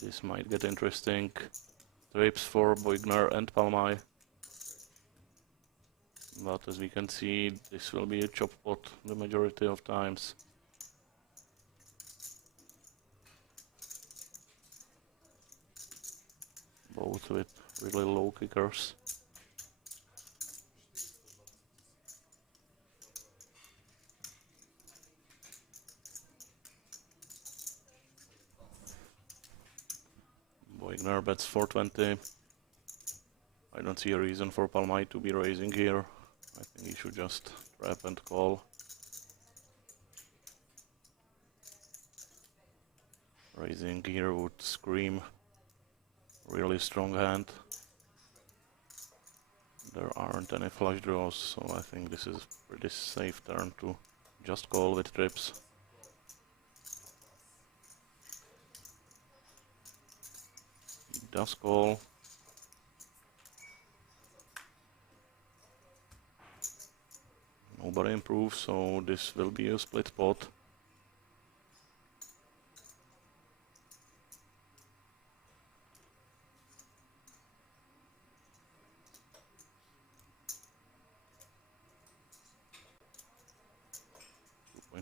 this might get interesting. Trips for Boigner and Palmai. But as we can see, this will be a chop pot the majority of times. Both with really low kickers. Boigner bets 420. I don't see a reason for Palmai to be raising here. I think he should just trap and call. Raising here would scream really strong hand. There aren't any flush draws, so I think this is a pretty safe turn to just call with trips. He does call. Nobody improves, so this will be a split pot.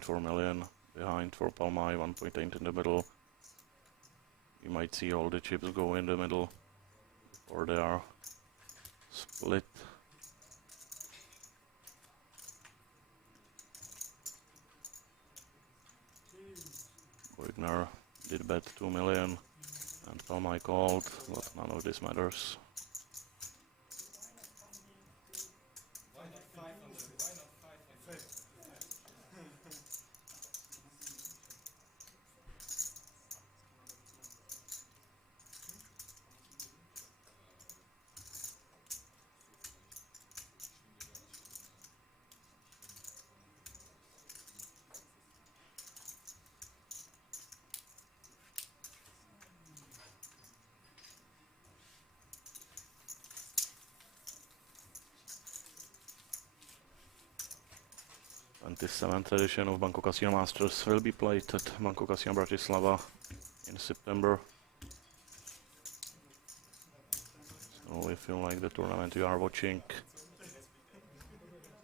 $2.4 million behind for Palmai, 1.8 in the middle. You might see all the chips go in the middle, or they are split. Boigner did bet 2 million and Palmai called, but none of this matters. Why not 500? Why not 500? 27th edition of Banco Casino Masters will be played at Banco Casino Bratislava in September. So if you like the tournament you are watching,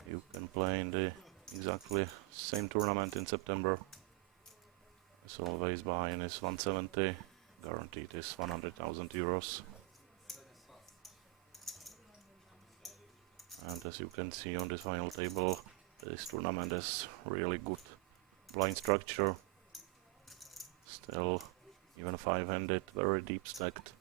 you can play in the exactly same tournament in September. As always, buy-in is 170, guaranteed is 100,000 euros. And as you can see on this final table, this tournament has really good blind structure. Still, even 5-handed, very deep stacked.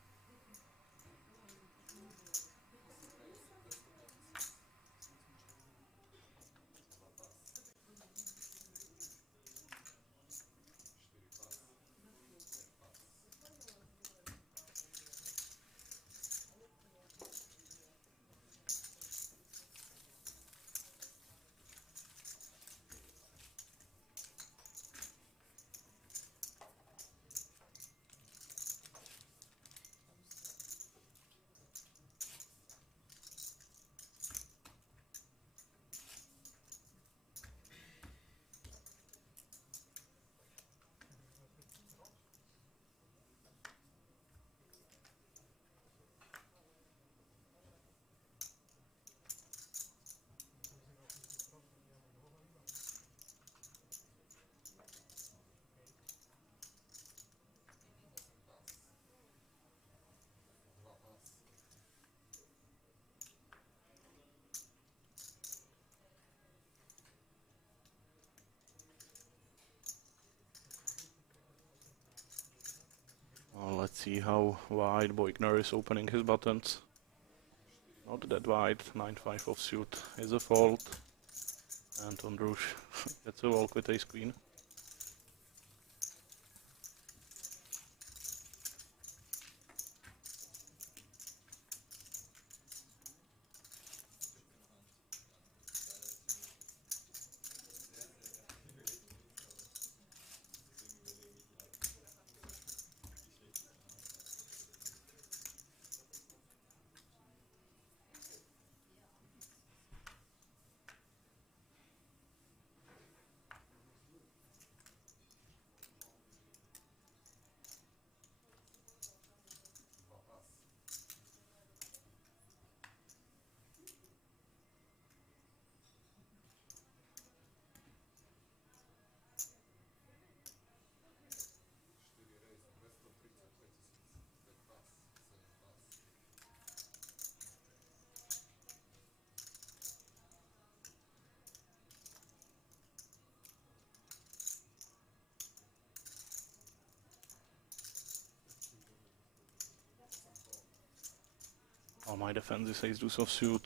Well, let's see how wide Boigner is opening his buttons. Not that wide, 9-5 offsuit is a fault. And Ondrush gets a walk with ace queen. All my defense is ace deuce offsuit.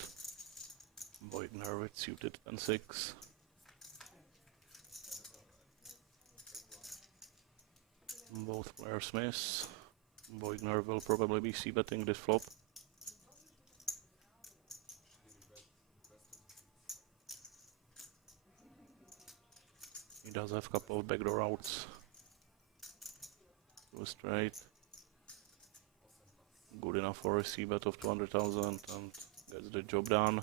Boigner with suited 10-6. Both players miss. Boigner will probably be c-betting this flop. He does have a couple of backdoor outs. Two straight. Good enough for a c-bet of 200,000 and gets the job done.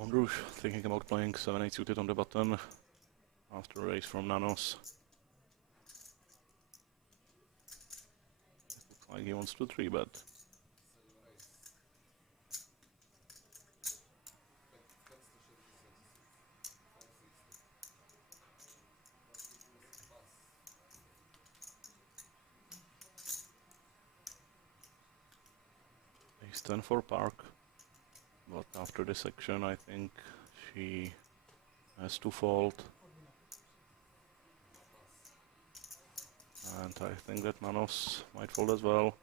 Ondrush thinking about playing 7-8 suited on the button after a raise from Nanos. Looks like he wants to 3-bet. Ace 10 for Park. But after this action, I think she has to fold. And I think that Nanos might fold as well.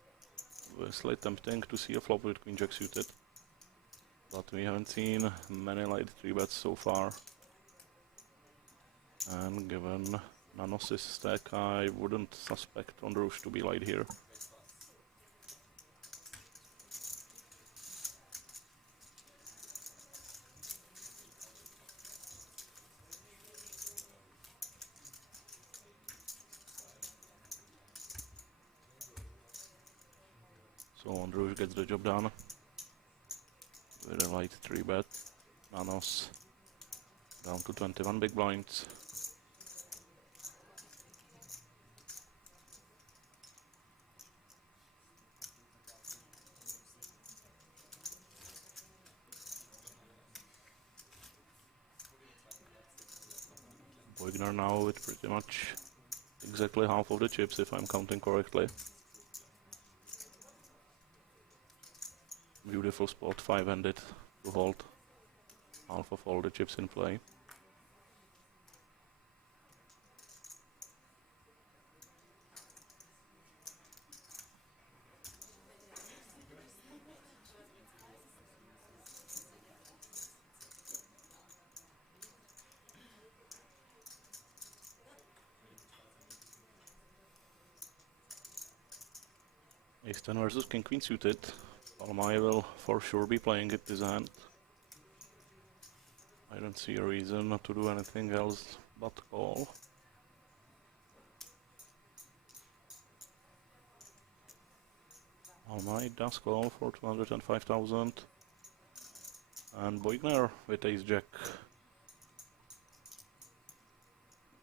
Obviously tempting to see a flop with Queen Jack suited. But we haven't seen many light 3-bets so far. And given Nanos' stack, I wouldn't suspect on Rouge to be light here. So on Rouge gets the job done with a light 3-bet. Nanos down to 21 big blinds. Boigner now with pretty much exactly half of the chips, if I'm counting correctly. Beautiful spot, 5-handed to hold half of all the chips in play. Ace 10 versus King Queen suited. Palmai will for sure be playing it this hand. I don't see a reason not to do anything else but call. Palmai does call for 205,000. And Boigner with Ace Jack.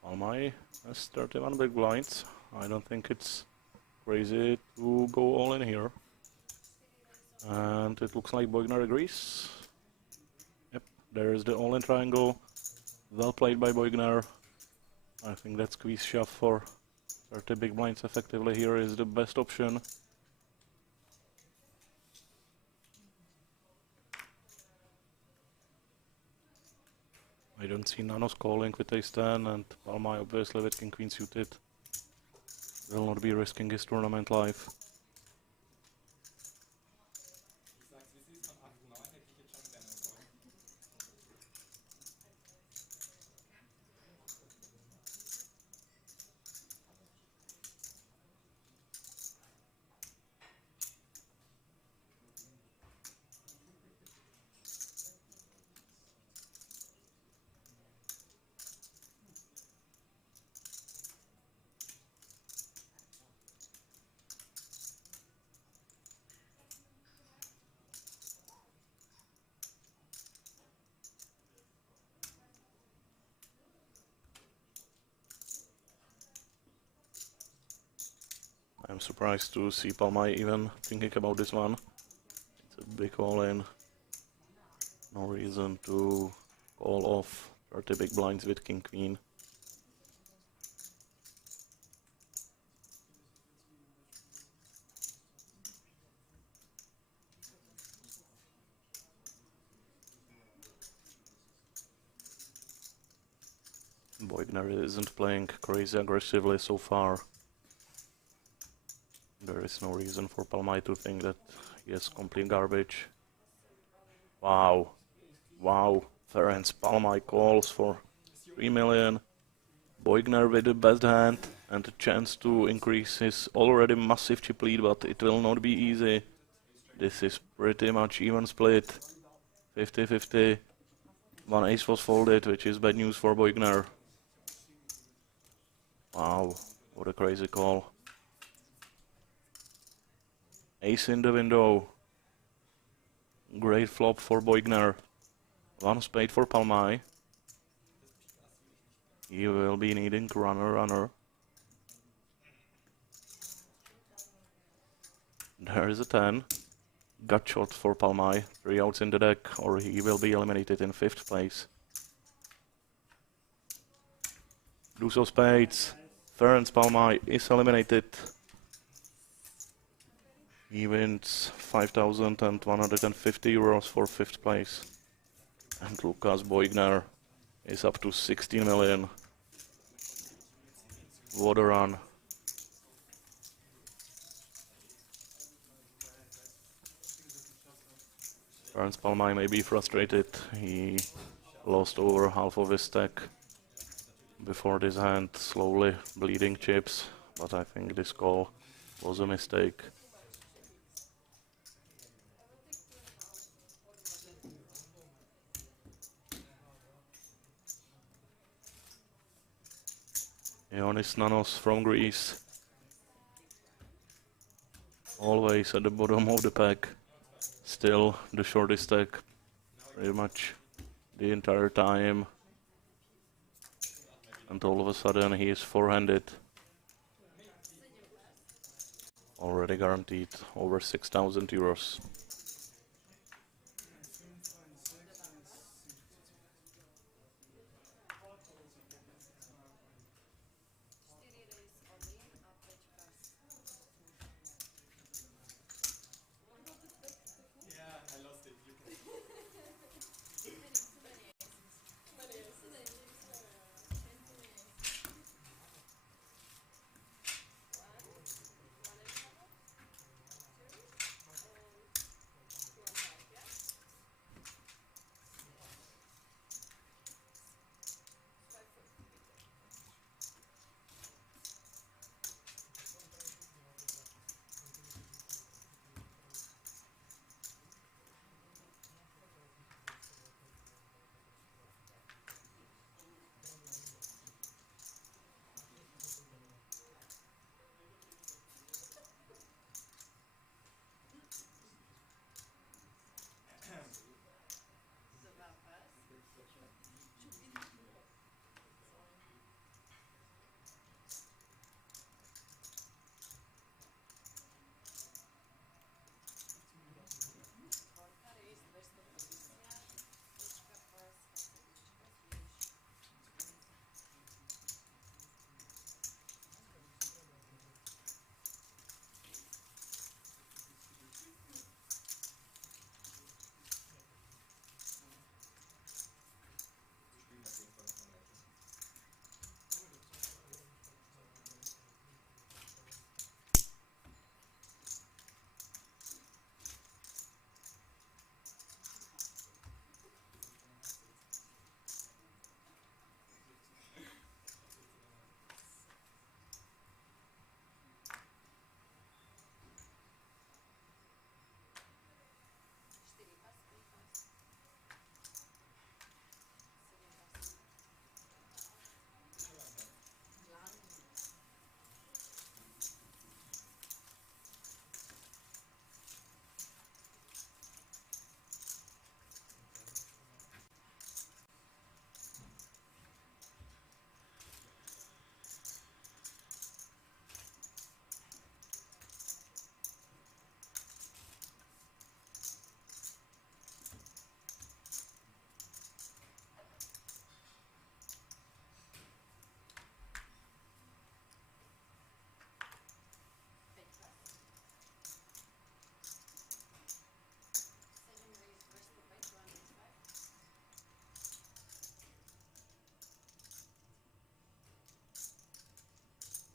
Palmai has 31 big blinds. I don't think it's crazy to go all in here. And it looks like Boigner agrees. Yep, there is the all-in triangle. Well played by Boigner. I think that squeeze shove for 30 big blinds effectively here is the best option. I don't see Nanos calling with Ace 10, and Palmai obviously with King Queen suited will not be risking his tournament life. I'm surprised to see Palmai even thinking about this one. It's a big all-in. No reason to call off 30 big blinds with King Queen. Boigner isn't playing crazy aggressively so far. There is no reason for Palmai to think that he has complete garbage. Wow. Wow. Ferenc Palmai calls for 3 million. Boigner with the best hand and a chance to increase his already massive chip lead, but it will not be easy. This is pretty much even split. 50-50. One ace was folded, which is bad news for Boigner. Wow, what a crazy call. Ace in the window. Great flop for Boigner. One spade for Palmai. He will be needing runner. There is a 10. Gut shot for Palmai. 3 outs in the deck, or he will be eliminated in 5th place. Deuce of spades. Ferenc Palmai is eliminated. He wins 5,150 euros for 5th place. And Lukas Boigner is up to 16 million. What a run. Ernst Palmai may be frustrated. He lost over half of his stack before this hand, slowly bleeding chips, but I think this call was a mistake. Ioannis Nanos from Greece, always at the bottom of the pack, still the shortest stack pretty much the entire time, and all of a sudden he is four-handed. Already guaranteed over 6,000 euros.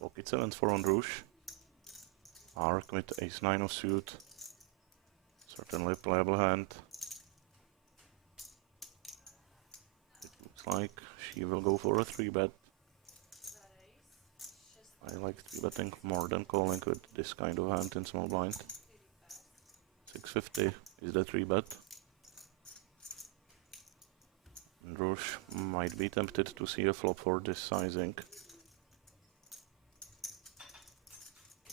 Pocket 7 for on Rouge. Arc with ace-9 of suit. Certainly a playable hand. It looks like she will go for a 3-bet. I like 3-betting more than calling with this kind of hand in small blind. 650 is the 3-bet. And Rouge might be tempted to see a flop for this sizing.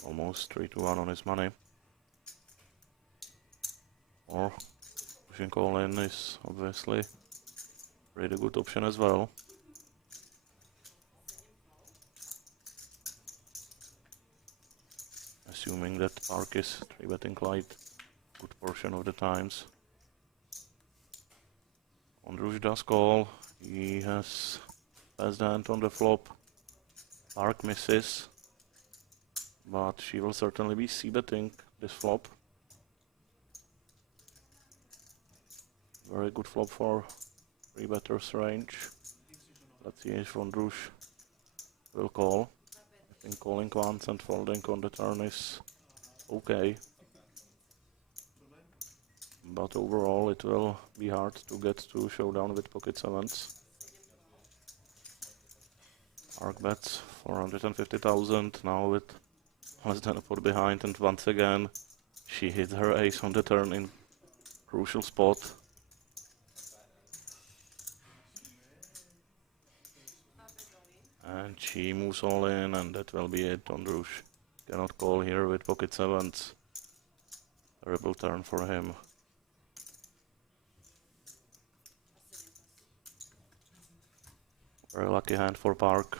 Almost 3-1 on his money. Or pushing call in is obviously a really good option as well. Assuming that Park is 3-betting light good portion of the times. On Rouge does call. He has passed hand on the flop. Park misses. But she will certainly be c-betting this flop. Very good flop for 3-better's range. Let's see if Von Rouge will call. I think calling once and folding on the turn is okay. But overall it will be hard to get to showdown with pocket sevens. Arc bets 450,000 now with less than a pot behind, and once again she hit her ace on the turn in crucial spot. And she moves all in, and that will be it on Rouge. Cannot call here with pocket sevens. Terrible turn for him. Very lucky hand for Park.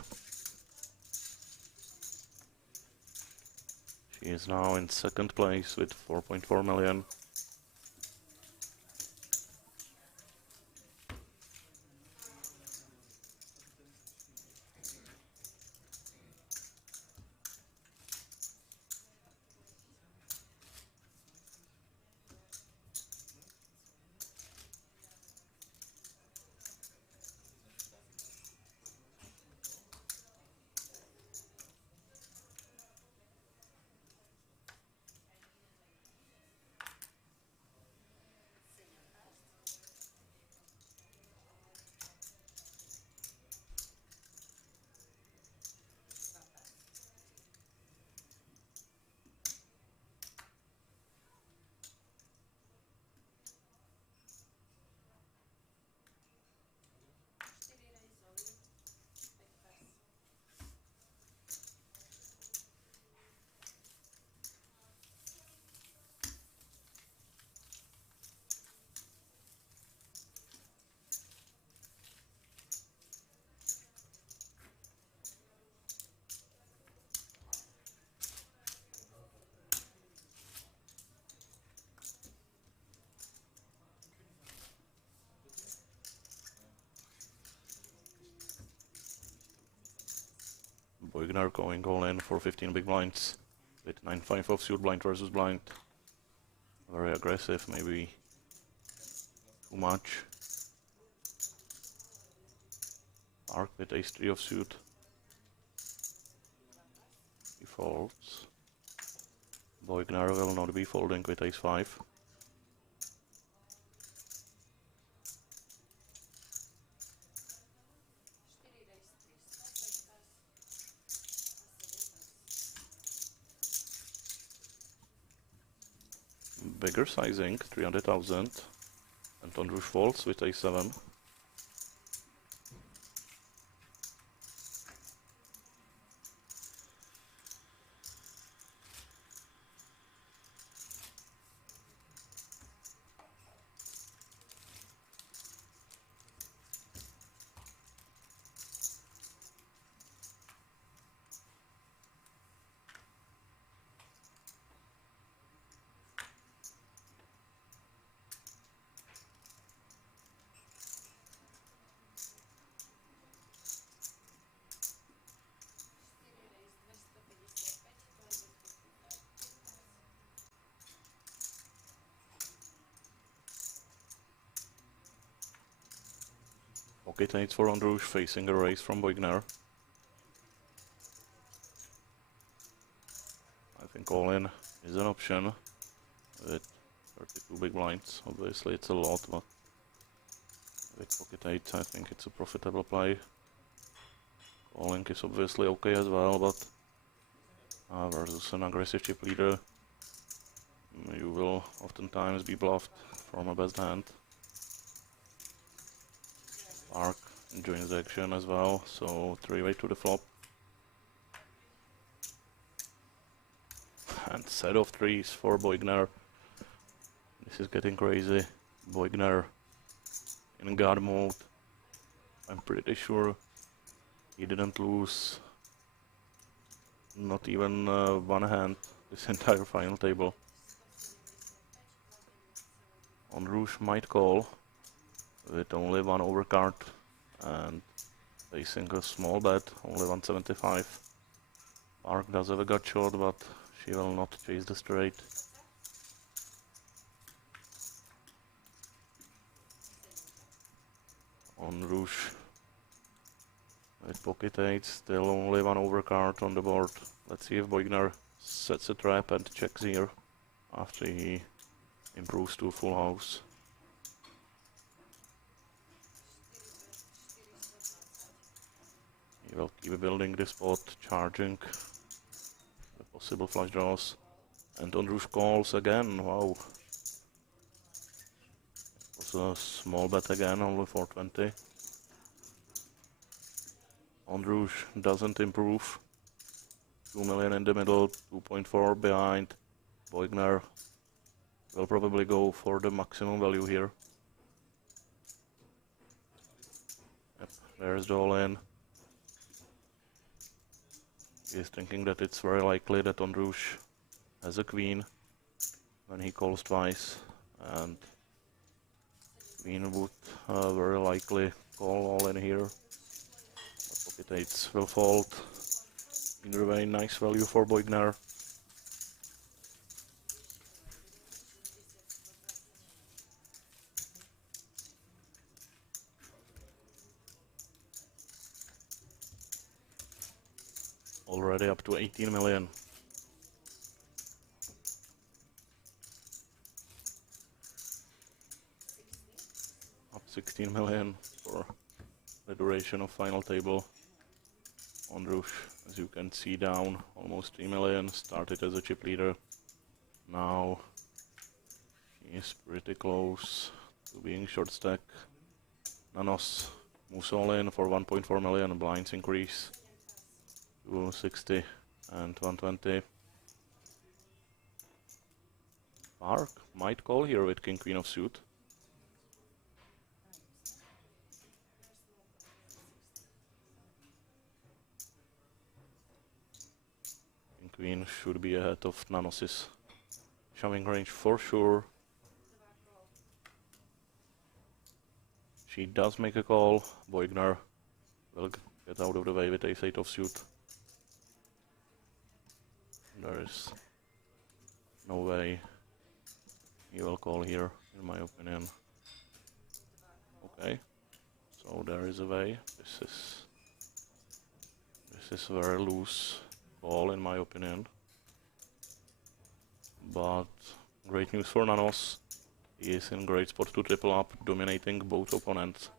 She is now in second place with 4.4 million. Boigner going all in for 15 big blinds with 9-5 offsuit blind versus blind. Very aggressive, maybe too much. Park with ace-3 offsuit. He folds. Boigner will not be folding with ace-5. Bigger sizing, 300,000, and on Rouge folds with a7. Pocket 8 for on Rouge, facing a raise from Boigner. I think all in is an option with 32 big blinds. Obviously it's a lot, but with pocket 8 I think it's a profitable play. Calling is obviously okay as well, but versus an aggressive chip leader you will oftentimes be bluffed from a best hand. Park joins the action as well, so 3-way to the flop. And set of threes for Boigner. This is getting crazy. Boigner in guard mode. I'm pretty sure he didn't lose not even one hand this entire final table. On Rouge might call with only one overcard and facing a small bet, only 175. Park does have a gut shot, but she will not chase the straight. on Rouge. With pocket 8, still only one overcard on the board. Let's see if Boigner sets a trap and checks here after he improves to full house. He will keep building this spot, charging the possible flush draws. And on Rouge calls again, wow. It was a small bet again, only 420. On Rouge doesn't improve. 2 million in the middle, 2.4 behind. Boigner will probably go for the maximum value here. Yep, there's the all-in. He's thinking that it's very likely that on Rouge has a queen when he calls twice, and queen would very likely call all in here. But pocket 8s will fold. Either way, nice value for Boigner. Already up to 18 million. Up 16 million for the duration of final table. On Rouge, as you can see, down almost 3 million. Started as a chip leader. Now he is pretty close to being short stack. Nanos moves all in for 1.4 million. Blinds increase to 60 and 120. Park might call here with king queen of suit. King queen should be ahead of Nanos's shoving range for sure. She does make a call. Boigner will get out of the way with ace-8 of suit. There is no way he will call here, in my opinion. Okay, so there is a way. This is a very loose ball, in my opinion. But great news for Nanos. He is in great spot to triple up, dominating both opponents.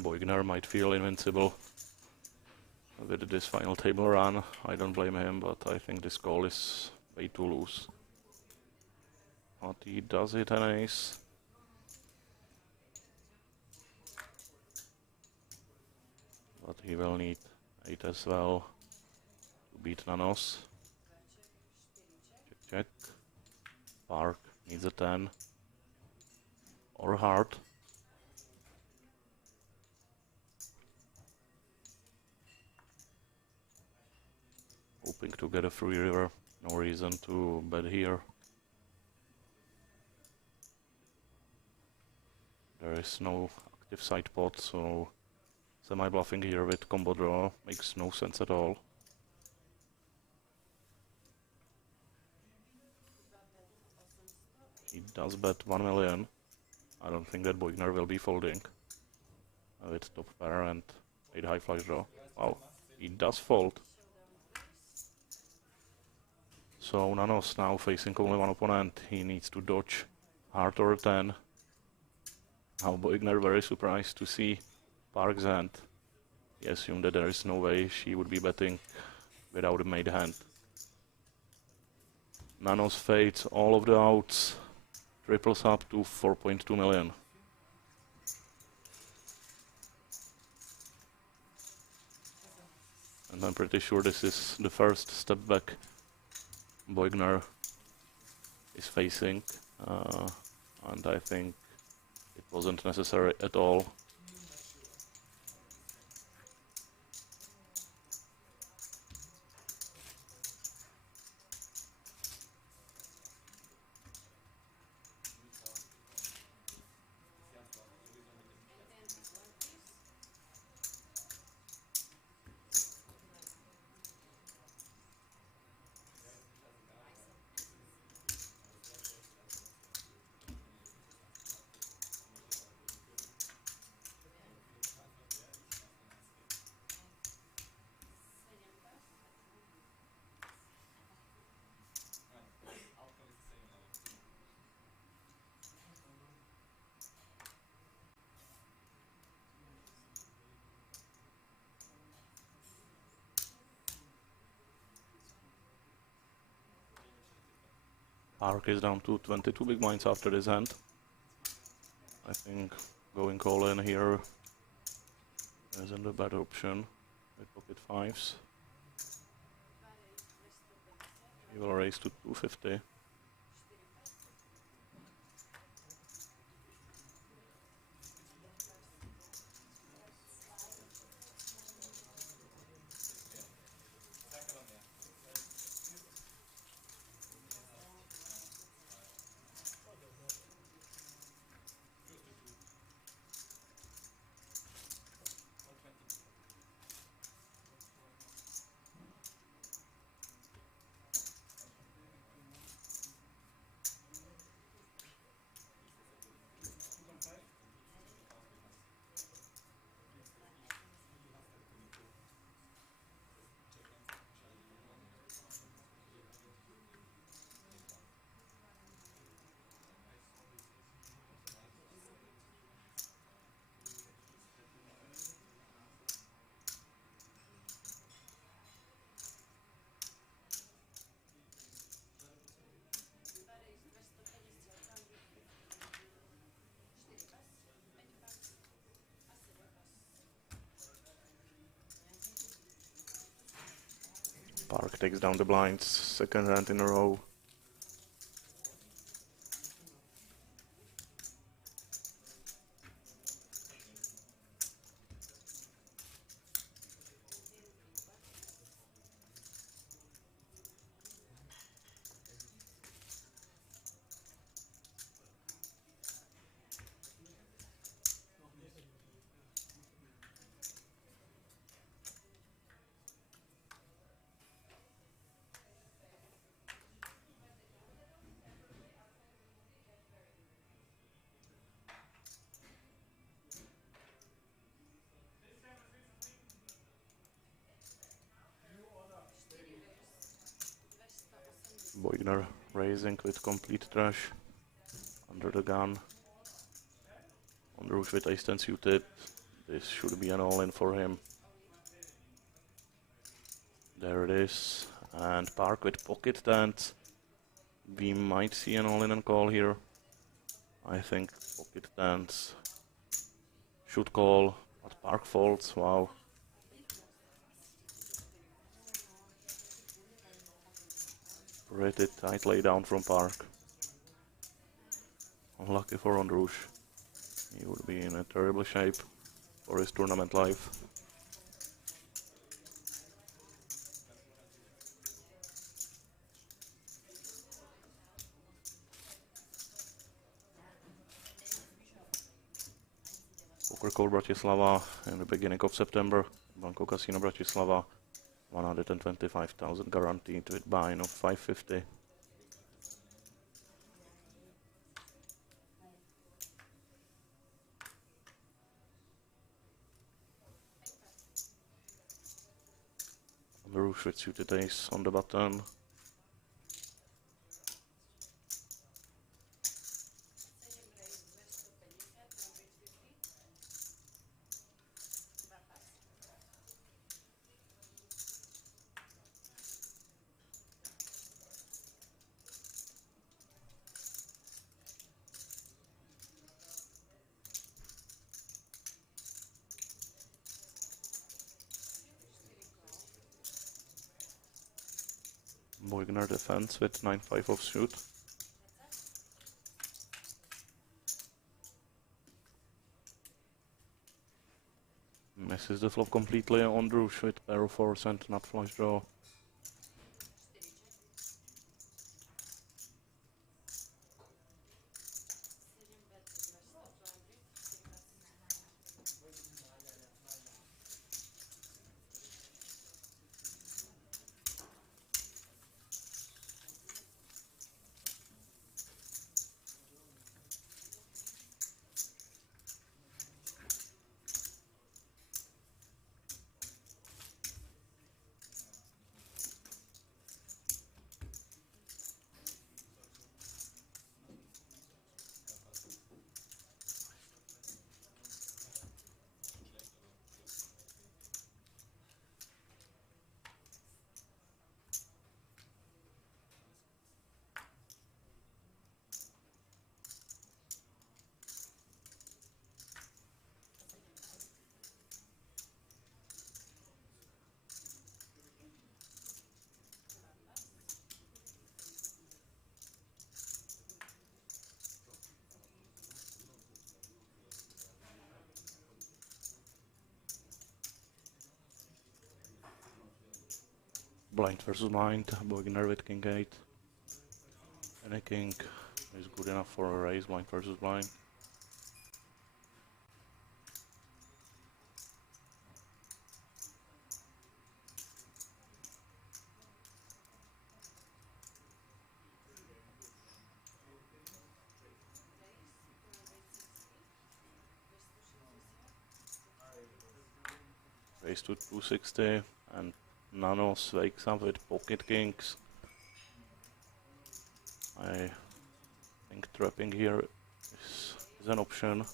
Boigner might feel invincible with this final table run. I don't blame him, but I think this call is way too loose. But he does hit an ace. But he will need 8 as well to beat Nanos. Check, check. Park needs a 10. Or heart. Hoping to get a free river. No reason to bet here. There is no active side pot, so semi-bluffing here with combo draw makes no sense at all. He does bet 1 million. I don't think that Boigner will be folding with top pair and 8 high flush draw. Wow, he does fold. So Nanos now facing only one opponent. He needs to dodge heart or 10. Now Boigner very surprised to see Park's hand. He assumed that there is no way she would be betting without a made hand. Nanos fades all of the outs, triples up to 4.2 million. And I'm pretty sure this is the first step back Boigner is facing, and I think it wasn't necessary at all. Park is down to 22 big blinds after this hand. I think going all in here isn't a bad option with pocket fives. He will raise to 250. Park takes down the blinds, second hand in a row. Boigner raising with complete trash under the gun. On the roof with ace 10 suited. This should be an all-in for him. There it is. And Park with pocket tens. We might see an all-in and call here. I think pocket tens should call, but Park folds. Wow. Pretty tight laydown from Park. Unlucky for Ondrush. He would be in a terrible shape for his tournament life. Poker Call Bratislava in the beginning of September. Banco Casino Bratislava. 125,000 guaranteed with buy-in of 550. On the roof with suited ace on the button. Boigner defense with 9-5 offsuit. Misses the flop completely on Drush with pair of fours and nut flush draw. Blind versus blind, beginner with king 8. Any king is good enough for a raise, blind versus blind. Raise to 260 and Nanos wakes up with pocket kings. I think trapping here is an option,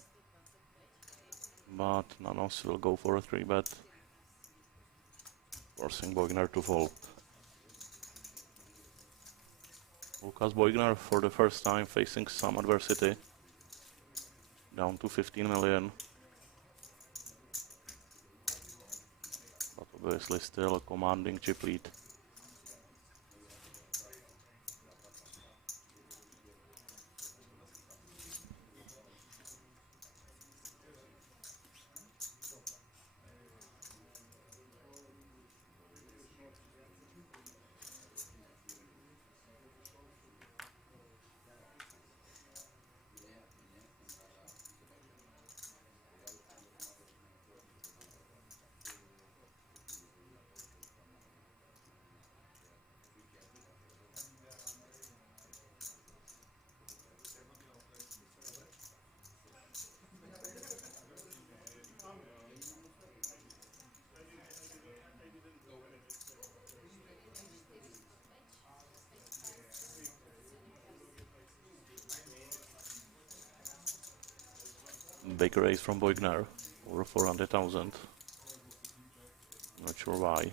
but Nanos will go for a 3-bet, forcing Boigner to fold. Lukas Boigner for the first time facing some adversity, down to 15 million, but obviously still a commanding chip lead. Big raise from Boigner, over 400,000. Not sure why.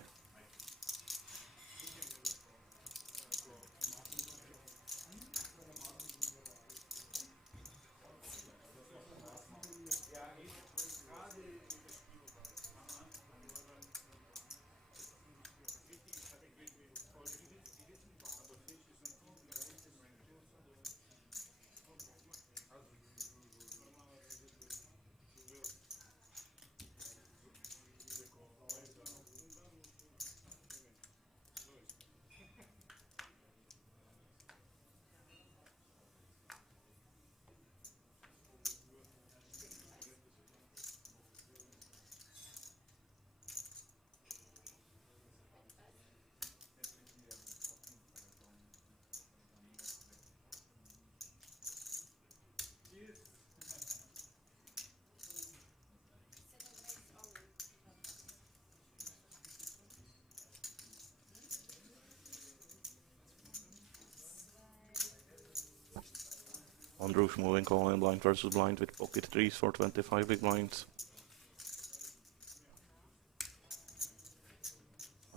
Andrush moving all in blind versus blind with pocket 3s for 25 big blinds.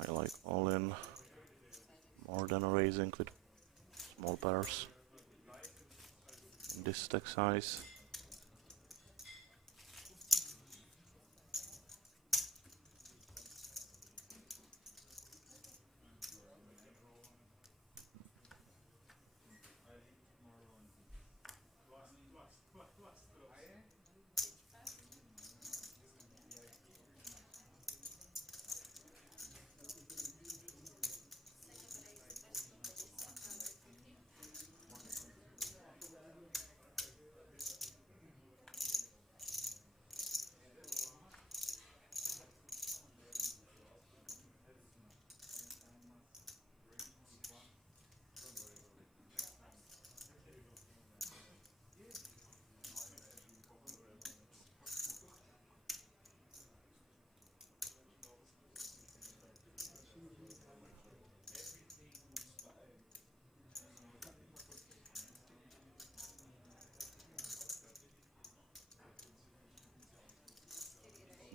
I like all in more than a raising with small pairs in this stack size.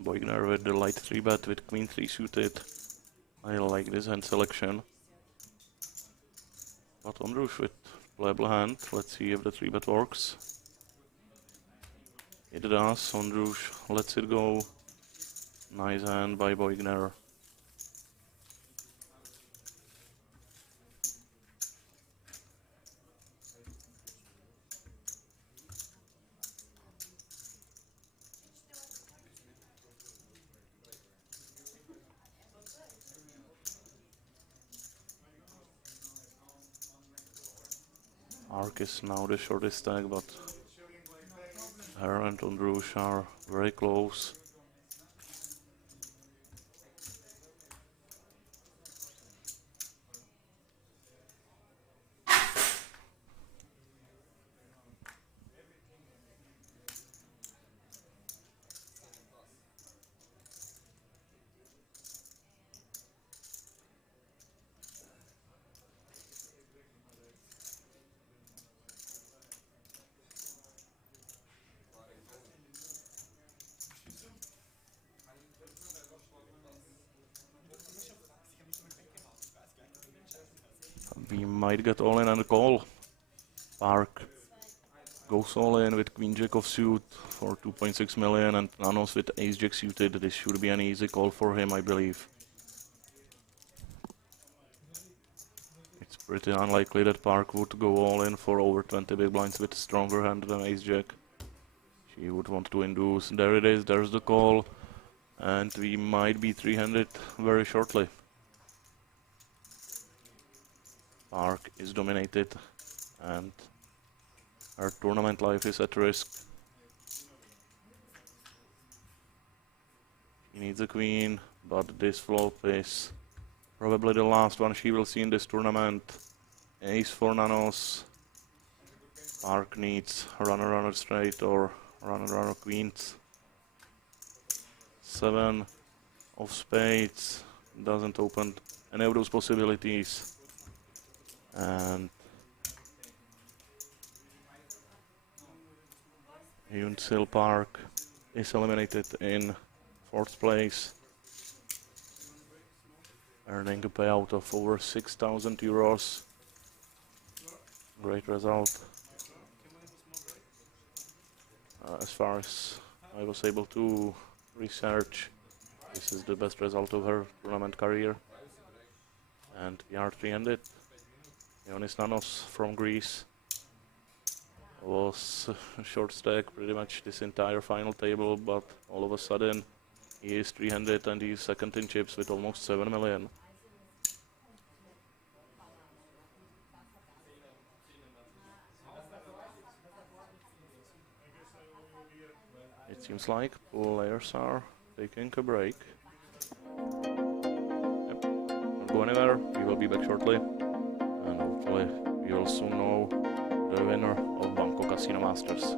Boigner with the light 3-bet with queen 3 suited. I like this hand selection. But Andrush with playable hand. Let's see if the 3-bet works. It does. Andrush lets it go. Nice hand by Boigner. Park is now the shortest stack, but her and Ondrush are very close. We might get all in on the call. Park goes all in with Queen Jack of suit for 2.6 million and Nanos with Ace Jack suited. This should be an easy call for him, I believe. It's pretty unlikely that Park would go all in for over 20 big blinds with a stronger hand than Ace Jack. She would want to induce. There it is, there's the call. And we might be 300 very shortly. Park is dominated and her tournament life is at risk. She needs a queen, but this flop is probably the last one she will see in this tournament. Ace for Nanos. Park needs runner straight or runner queens. 7 of spades doesn't open any of those possibilities. And Unsil Park is eliminated in 4th place, earning a payout of over 6,000 euros. Great result. As far as I was able to research, this is the best result of her tournament career. And we are 300. Ioannis Nanos from Greece was a short stack pretty much this entire final table, but all of a sudden he is 300 and he is second in chips with almost 7 million. It seems like players are taking a break. Yep. Don't go anywhere, we will be back shortly. And hopefully we will soon know the winner of Banco Casino Masters.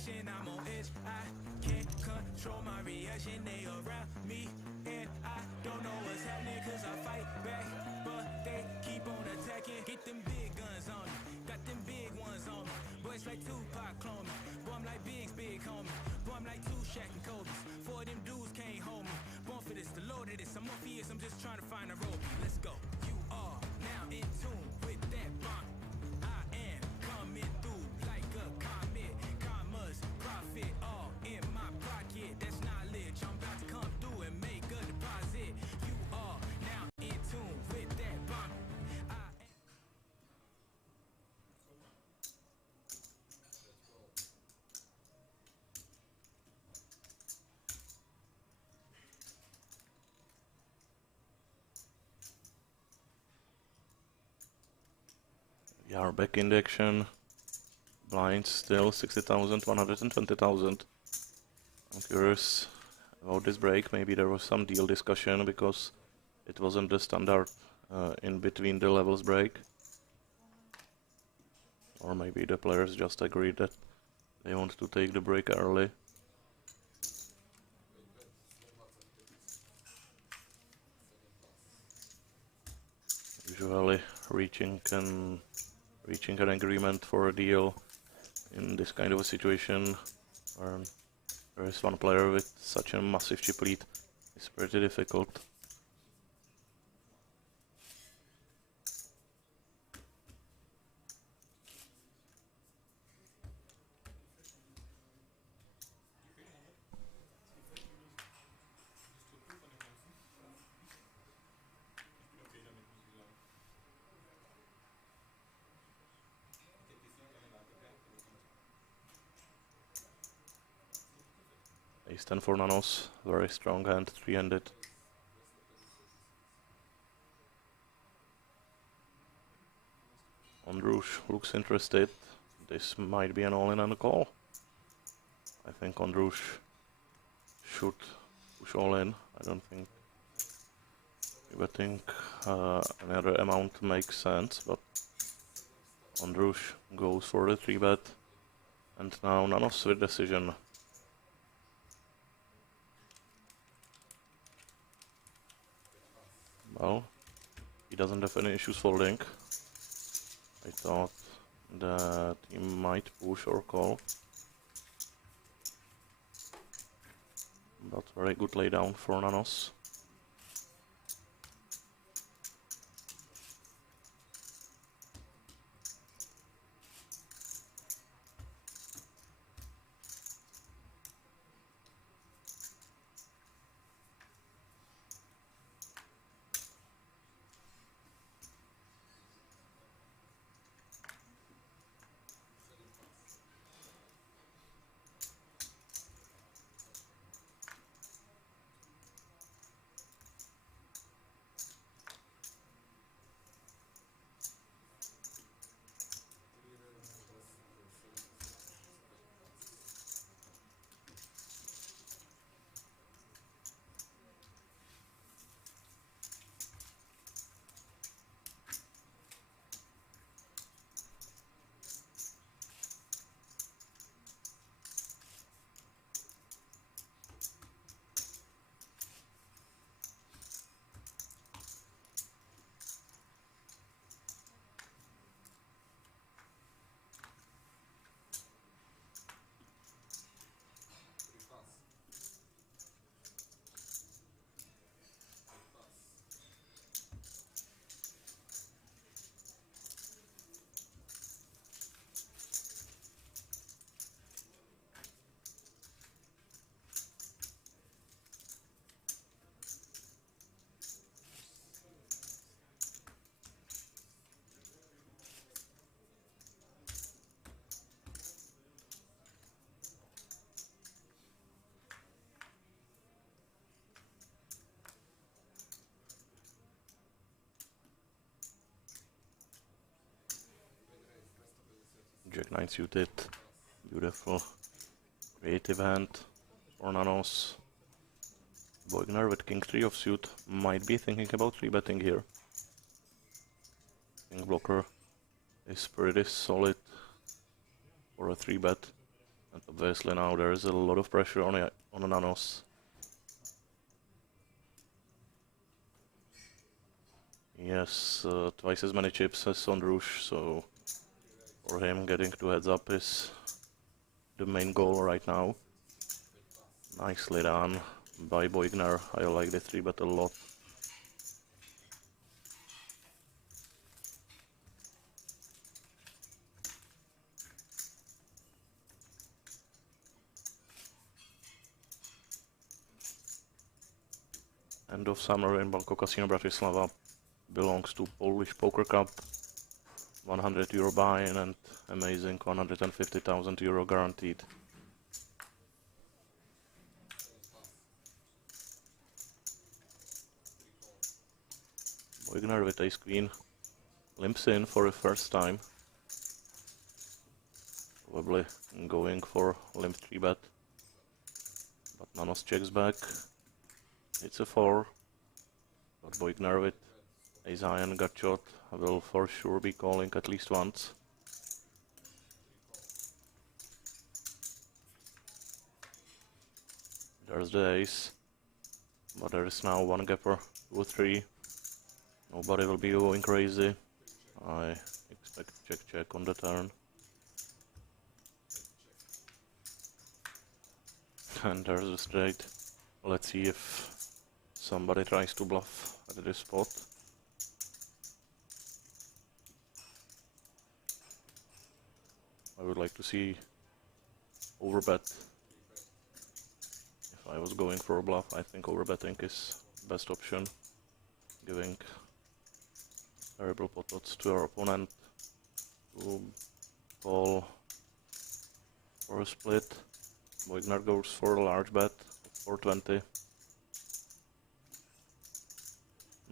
action, I'm on edge. I can't control my reaction. They around me, and I don't know what's happening, cause I fight back, but they keep on attacking. Get them big guns on me, got them big ones on me. Boys like Tupac clone me, boy I'm like Biggs, big homie. Boy I'm like two Shaq and Kobe's. Four of them dudes can't hold me. Born for this, the Lord of this. I'm on fierce, I'm just trying to find a road. Let's go. You are now in tune with that bomb. I am coming through like a comet. Commas, profit, all in my pocket. That's knowledge. I'm about to come through and make a deposit. You are now in tune with that bomb. I am. We are back in the action. Blinds still 60,000, 120,000. I'm curious about this break. Maybe there was some deal discussion because it wasn't the standard in between the levels break. Or maybe the players just agreed that they want to take the break early. Usually reaching an agreement for a deal in this kind of a situation where there is one player with such a massive chip lead is pretty difficult. Ace 10 for nanos, very strong hand, three-handed. Ondrush looks interested. This might be an all-in and a call. I think Ondrush should push all in. I don't think betting another amount makes sense, but Ondrush goes for the 3-bet. And now nanos with decision. Well, he doesn't have any issues folding. I thought that he might push or call. But very good laydown for nanos. Jack 9 suited, beautiful, creative hand for nanos. Wagner with King 3 of suit might be thinking about 3-betting here. King blocker is pretty solid for a 3-bet. And obviously now there is a lot of pressure on Nanos. Yes, twice as many chips as Ondrush, so for him getting 2 heads up is the main goal right now. Nicely done by Boigner. I like the 3-bet a lot. End of summer in Banco Casino Bratislava belongs to Polish Poker Cup. 100 euro buy-in and amazing 150,000 euro guaranteed. Boigner with ace queen limps in for the first time. Probably going for limp 3-bet. But Nanos checks back. It's a 4. But Boigner with ace high and gut shot will for sure be calling at least once. There's the ace. But there is now one gapper, 2 or 3. Nobody will be going crazy. I expect check on the turn. And there's a straight. Let's see if somebody tries to bluff at this spot. I would like to see overbet. If I was going for a bluff, I think overbetting is best option. Giving terrible pot odds to our opponent to call for a split. Boigner goes for a large bet, 420.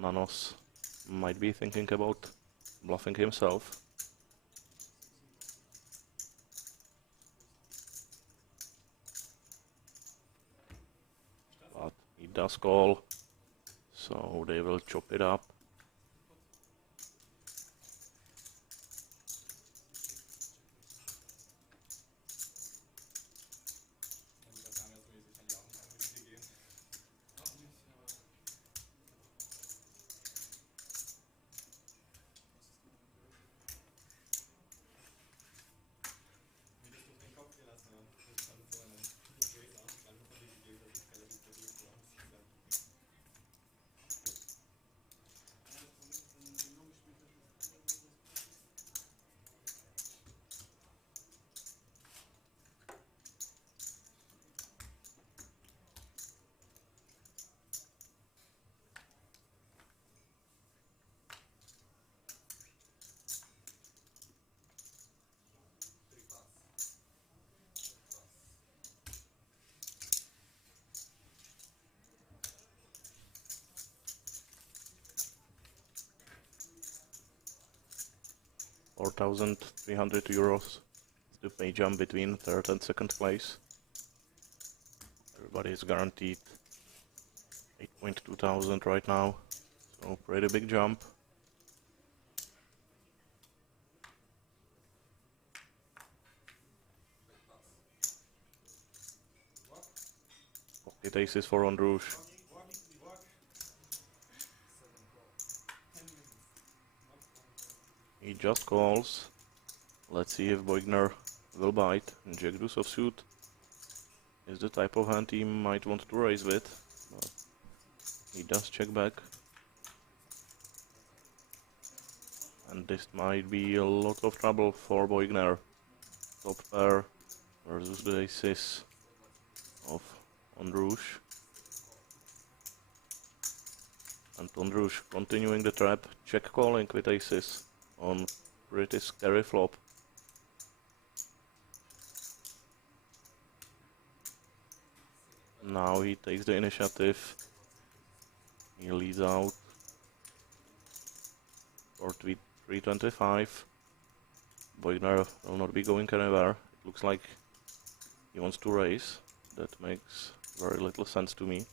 Nanos might be thinking about bluffing himself. But he does call, so they will chop it up. €4,300 the pay jump between third and second place. Everybody is guaranteed 8.2 thousand right now, so pretty big jump. Pocket aces for Ondrush. He just calls. Let's see if Boigner will bite. Jack deuce of suit is the type of hand he might want to raise with, but he does check back. And this might be a lot of trouble for Boigner. Top pair versus the aces of Ondrush. And Ondrush continuing the trap, check calling with aces on pretty scary flop. Now he takes the initiative. He leads out for 325. Boigner will not be going anywhere. It looks like he wants to raise. That makes very little sense to me.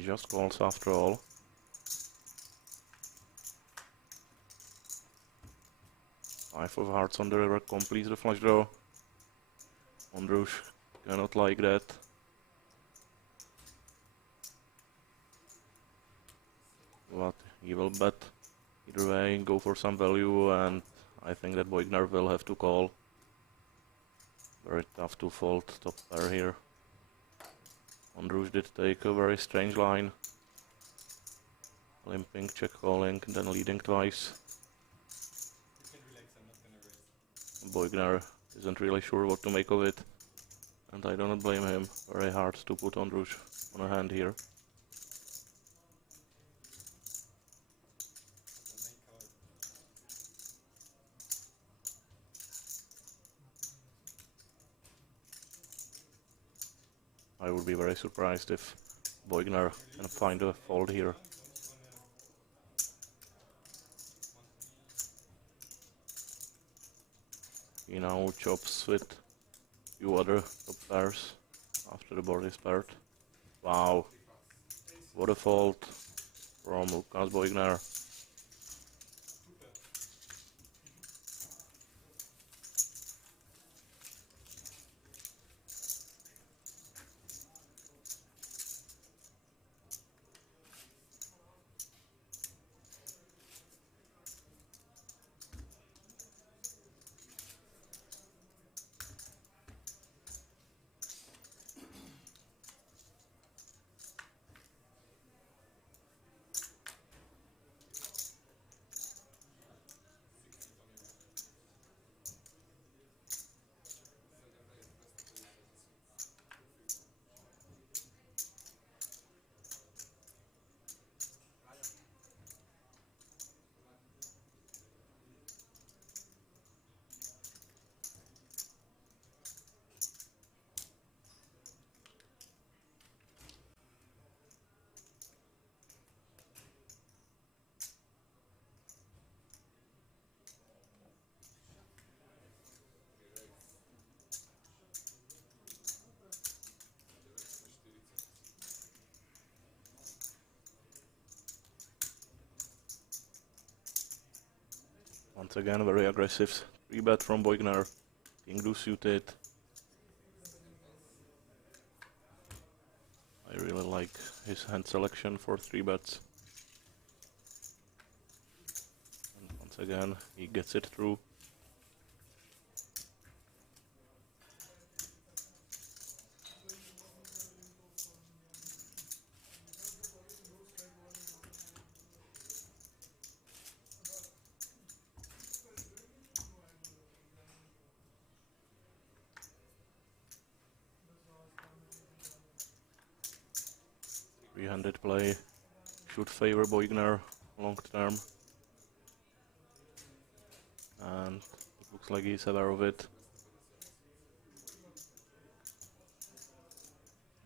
He just calls after all. Five of hearts on the river completes the flush draw. Ondrush cannot like that. But he will bet either way, go for some value, and I think that Boigner will have to call. Very tough to fold top pair here. Ondrush did take a very strange line. Limping, check calling, then leading twice. You can relax, I'm not gonna raise. Boigner isn't really sure what to make of it. And I do not blame him. Very hard to put Ondrush on a hand here. The main card. I would be very surprised if Boigner can find a fold here. He now chops with few other top pairs after the board is paired. Wow, what a fold from Lukas Boigner. Once again, very aggressive 3-bet from Boigner. King do suited. I really like his hand selection for 3-bets. And once again, he gets it through. Three-handed play should favor Boigner long term. And it looks like he's aware of it.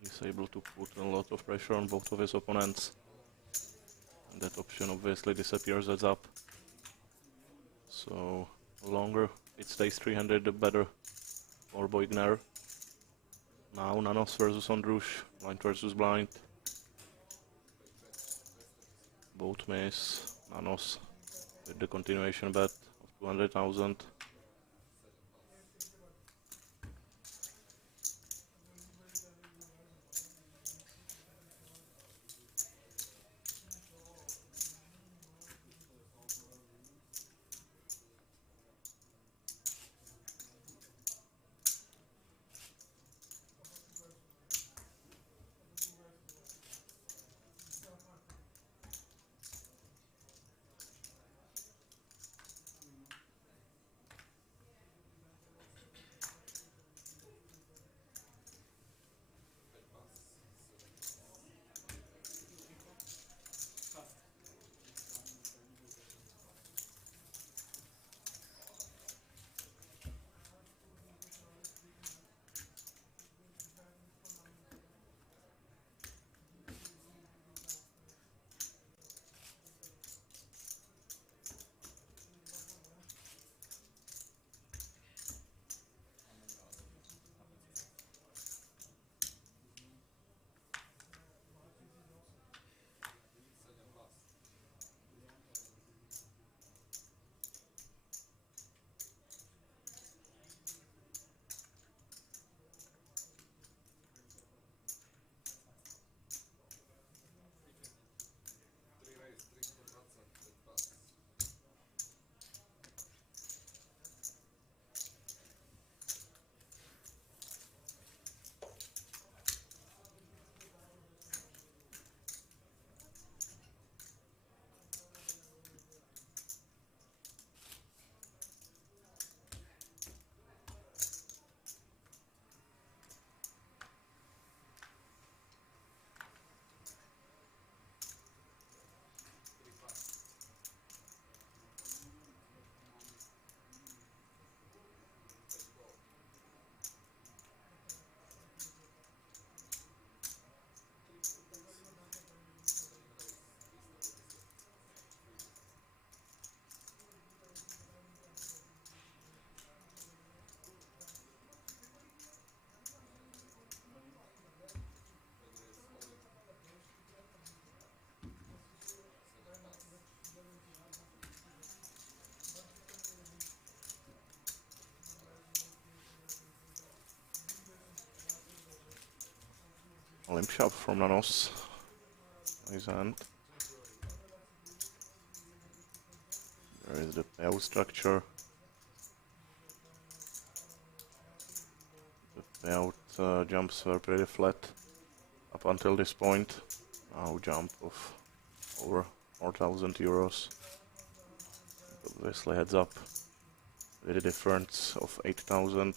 He's able to put a lot of pressure on both of his opponents. And that option obviously disappears as up. So the longer it stays 300, the better for Boigner. Now Nanos versus Ondrush, blind versus blind. Both miss. Nanos with the continuation bet of 200,000. limp shove from Nanos. Nice hand. There is the payout structure. The payout jumps were pretty flat up until this point. Now jump of over 4,000 euros. Obviously heads up with a difference of 8,000.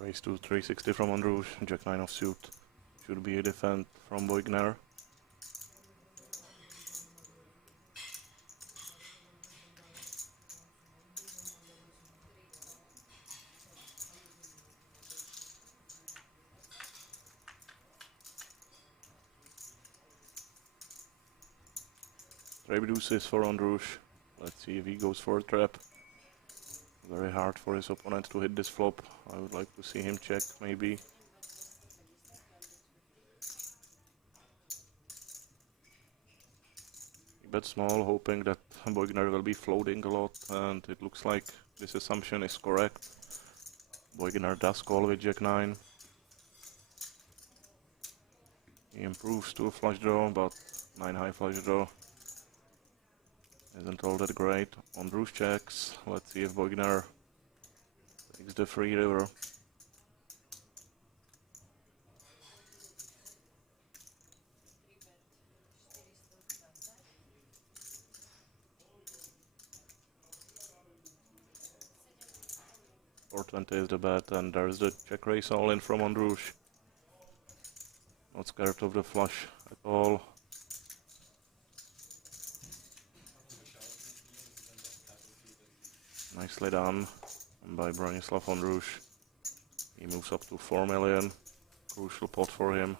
Raise to 360 from Androuche, Jack 9 of suit. Should be a defend from Boigner. Trap deuces for Androuche. Let's see if he goes for a trap. Very hard for his opponent to hit this flop. I would like to see him check, maybe. He bet small, hoping that Boigner will be floating a lot, and it looks like this assumption is correct. Boigner does call with Jack 9. He improves to a flush draw, but 9 high flush draw isn't all that great. Androuche checks. Let's see if Boigner takes the free river. .420 is the bet, and there's the check raise all in from Androuche. Not scared of the flush at all. Nicely done by Branislav Androuche. He moves up to 4 million. Crucial pot for him.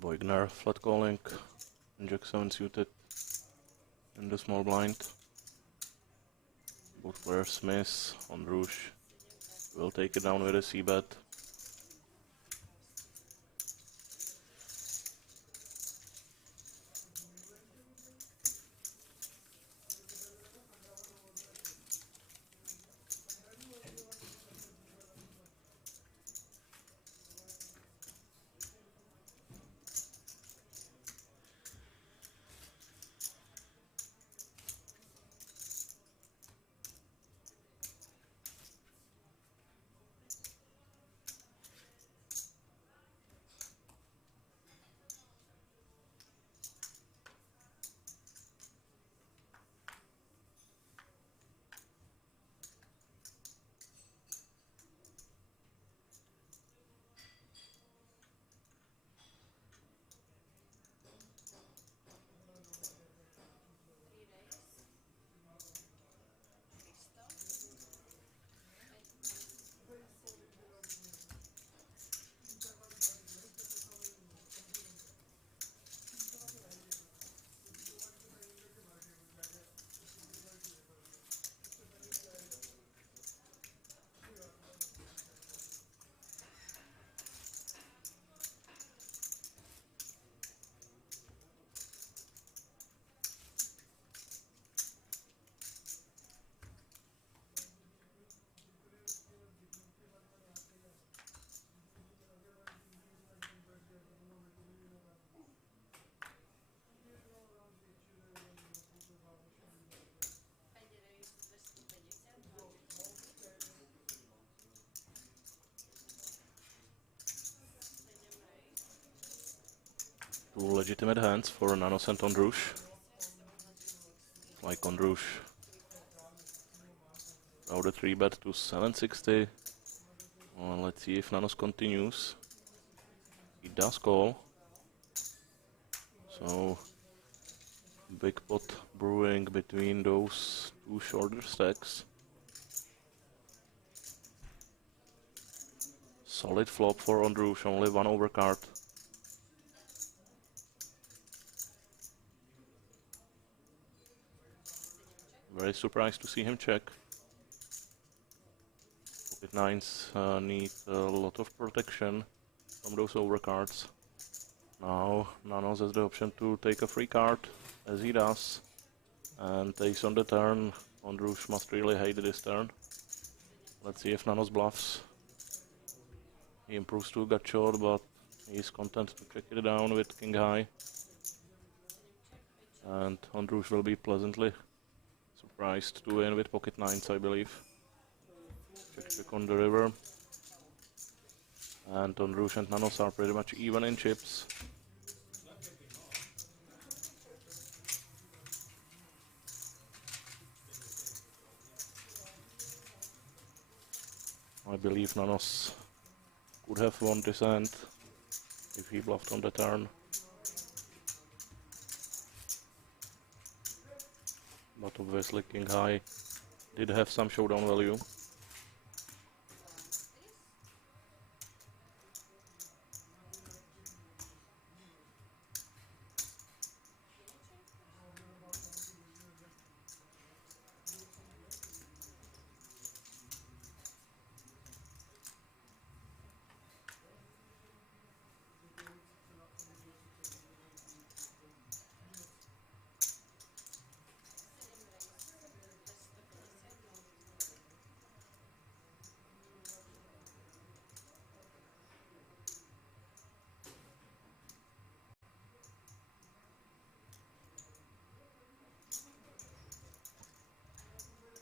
Boigner flat calling, Jack 7 suited in the small blind. Both players miss. Androuche will take it down with a c-bet. Two legitimate hands for Nanos and Ondrush. Like Ondrush. Now the 3-bet to 760. Well, let's see if Nanos continues. He does call. So big pot brewing between those two shorter stacks. Solid flop for Ondrush, only one overcard. Very surprised to see him check. Pocket nines need a lot of protection from those overcards. Now Nanos has the option to take a free card, as he does, and takes on the turn. Ondrush must really hate this turn. Let's see if Nanos bluffs. He improves to a gut shot, but he's content to check it down with king high. And Ondrush will be pleasantly surprised to win with pocket nines, I believe. Check on the river. And Ondrush and Nanos are pretty much even in chips. I believe Nanos could have won this hand if he bluffed on the turn. But obviously king high did have some showdown value.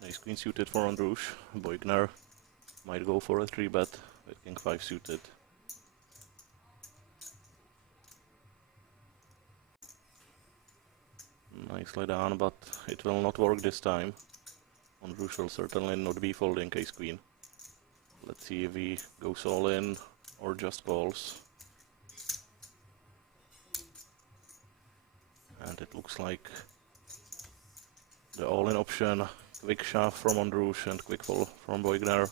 Ace queen suited for Ondrush. Beugner might go for a 3-bet with king 5 suited. Nicely done, but it will not work this time. Ondrush will certainly not be folding ace queen. Let's see if he goes all in or just calls. And it looks like the all-in option. Quick shove from Ondrush and quick fall from Beugner.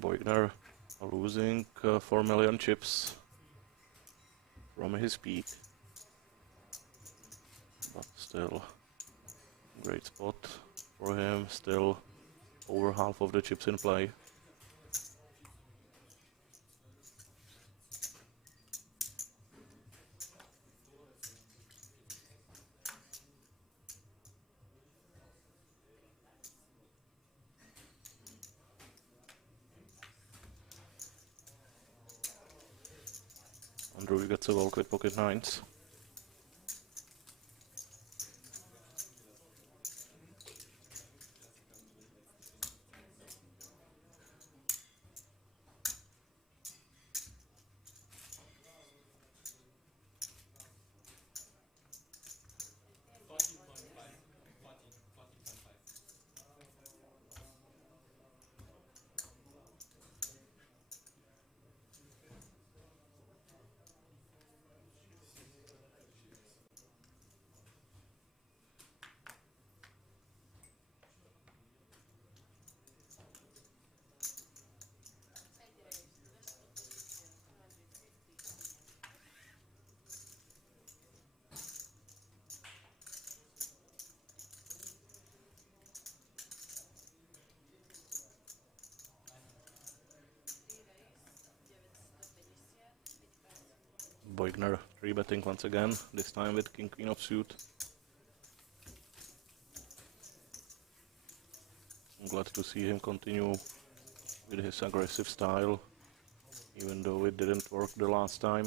Beugner losing 4 million chips from his peak. But still, great spot for him. Still over half of the chips in play. Ondrush gets a walk with pocket nines. Beugner 3-betting once again, this time with king queen offsuit. I'm glad to see him continue with his aggressive style, even though it didn't work the last time.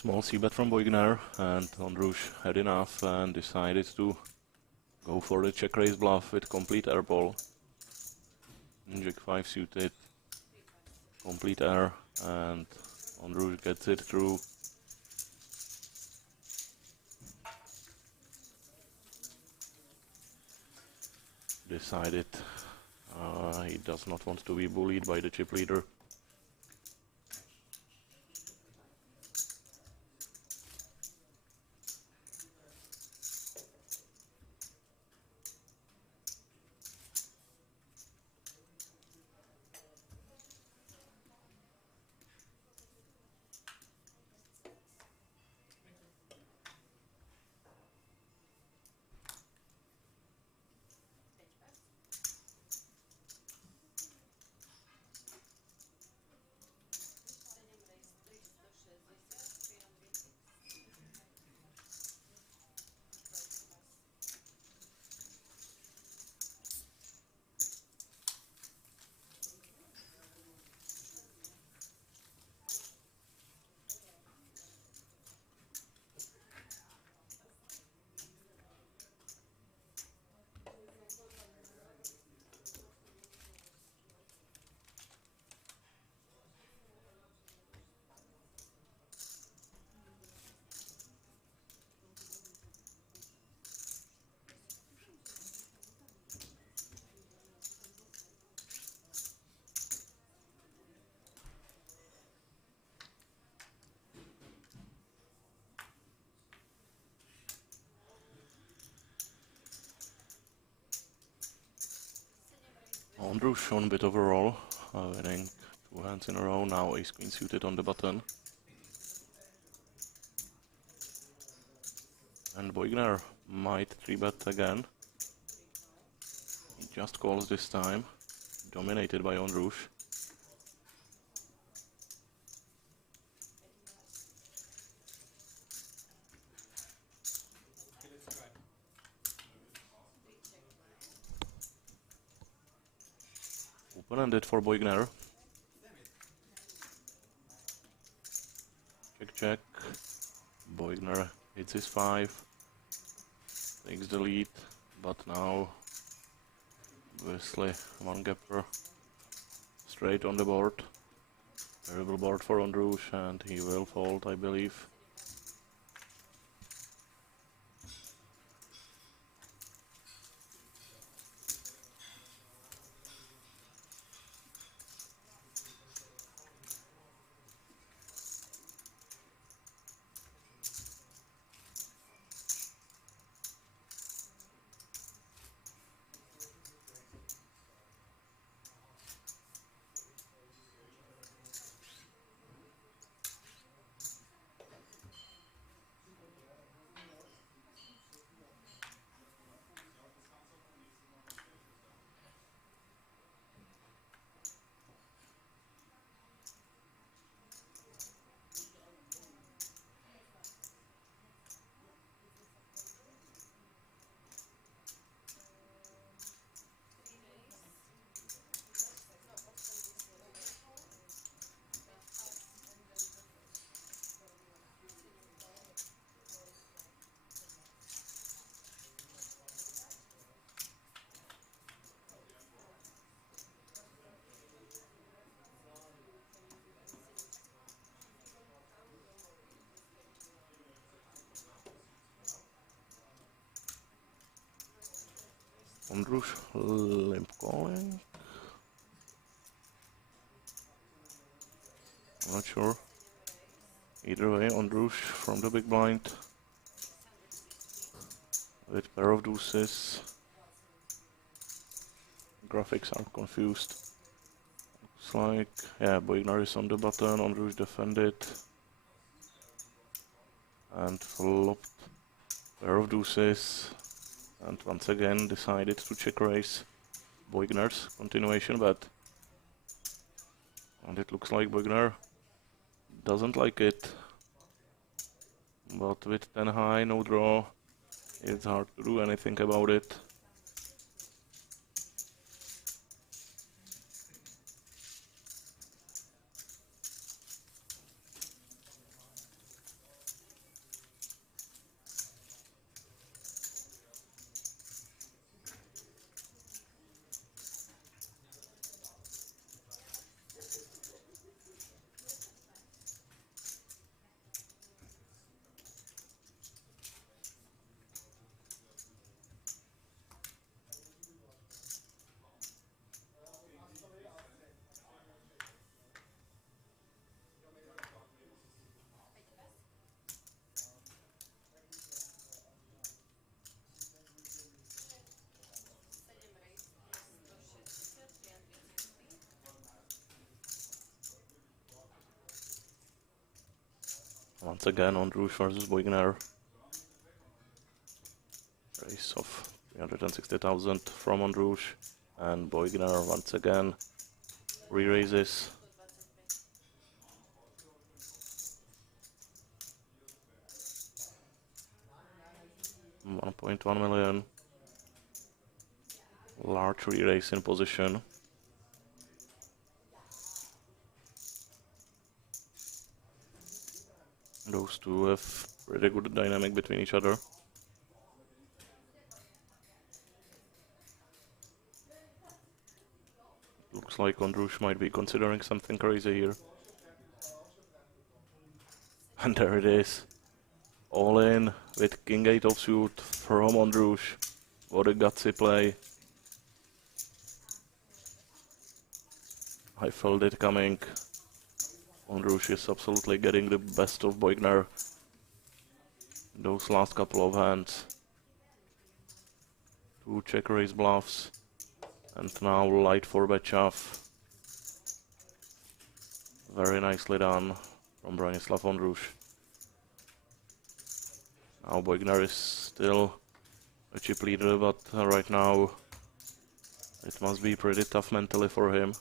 Small c-bet from Boigner, and Ondrush had enough and decided to go for the check raise bluff with complete airball. Jack 5 suited, complete air, and Ondrush gets it through. Decided he does not want to be bullied by the chip leader. Ondrush shown a bit overall, winning 2 hands in a row, now ace queen suited on the button. And Boigner might 3-bet again. He just calls this time, dominated by Ondrush. Open-ended for Boigner. Check, check. Boigner hits his 5, takes the lead, but now obviously one gapper straight on the board. Terrible board for Ondrush, and he will fold, I believe. Ondrush limp calling. I'm not sure. Either way, Ondrush from the big blind with pair of deuces. Graphics are confused. Looks like, yeah, Boigner is on the button, Ondrush defended and flopped pair of deuces. And once again decided to check raise Boigner's continuation bet. And it looks like Boigner doesn't like it. But with 10 high, no draw, it's hard to do anything about it. Once again on Rouge versus Boigner. Raise of 360,000 from on Rouge, and Boigner once again re-raises. $1.1 million. Large re-raise in position. Those two have pretty good dynamic between each other. Looks like Ondrush might be considering something crazy here. And there it is. All in with King 8 offsuit from Ondrush. What a gutsy play. I felt it coming. Ondrush is absolutely getting the best of Boigner. Those last couple of hands. Two check raise bluffs. And now light 4-bet shove. Very nicely done from Branislav Ondrush. Now Boigner is still a chip leader, but right now it must be pretty tough mentally for him.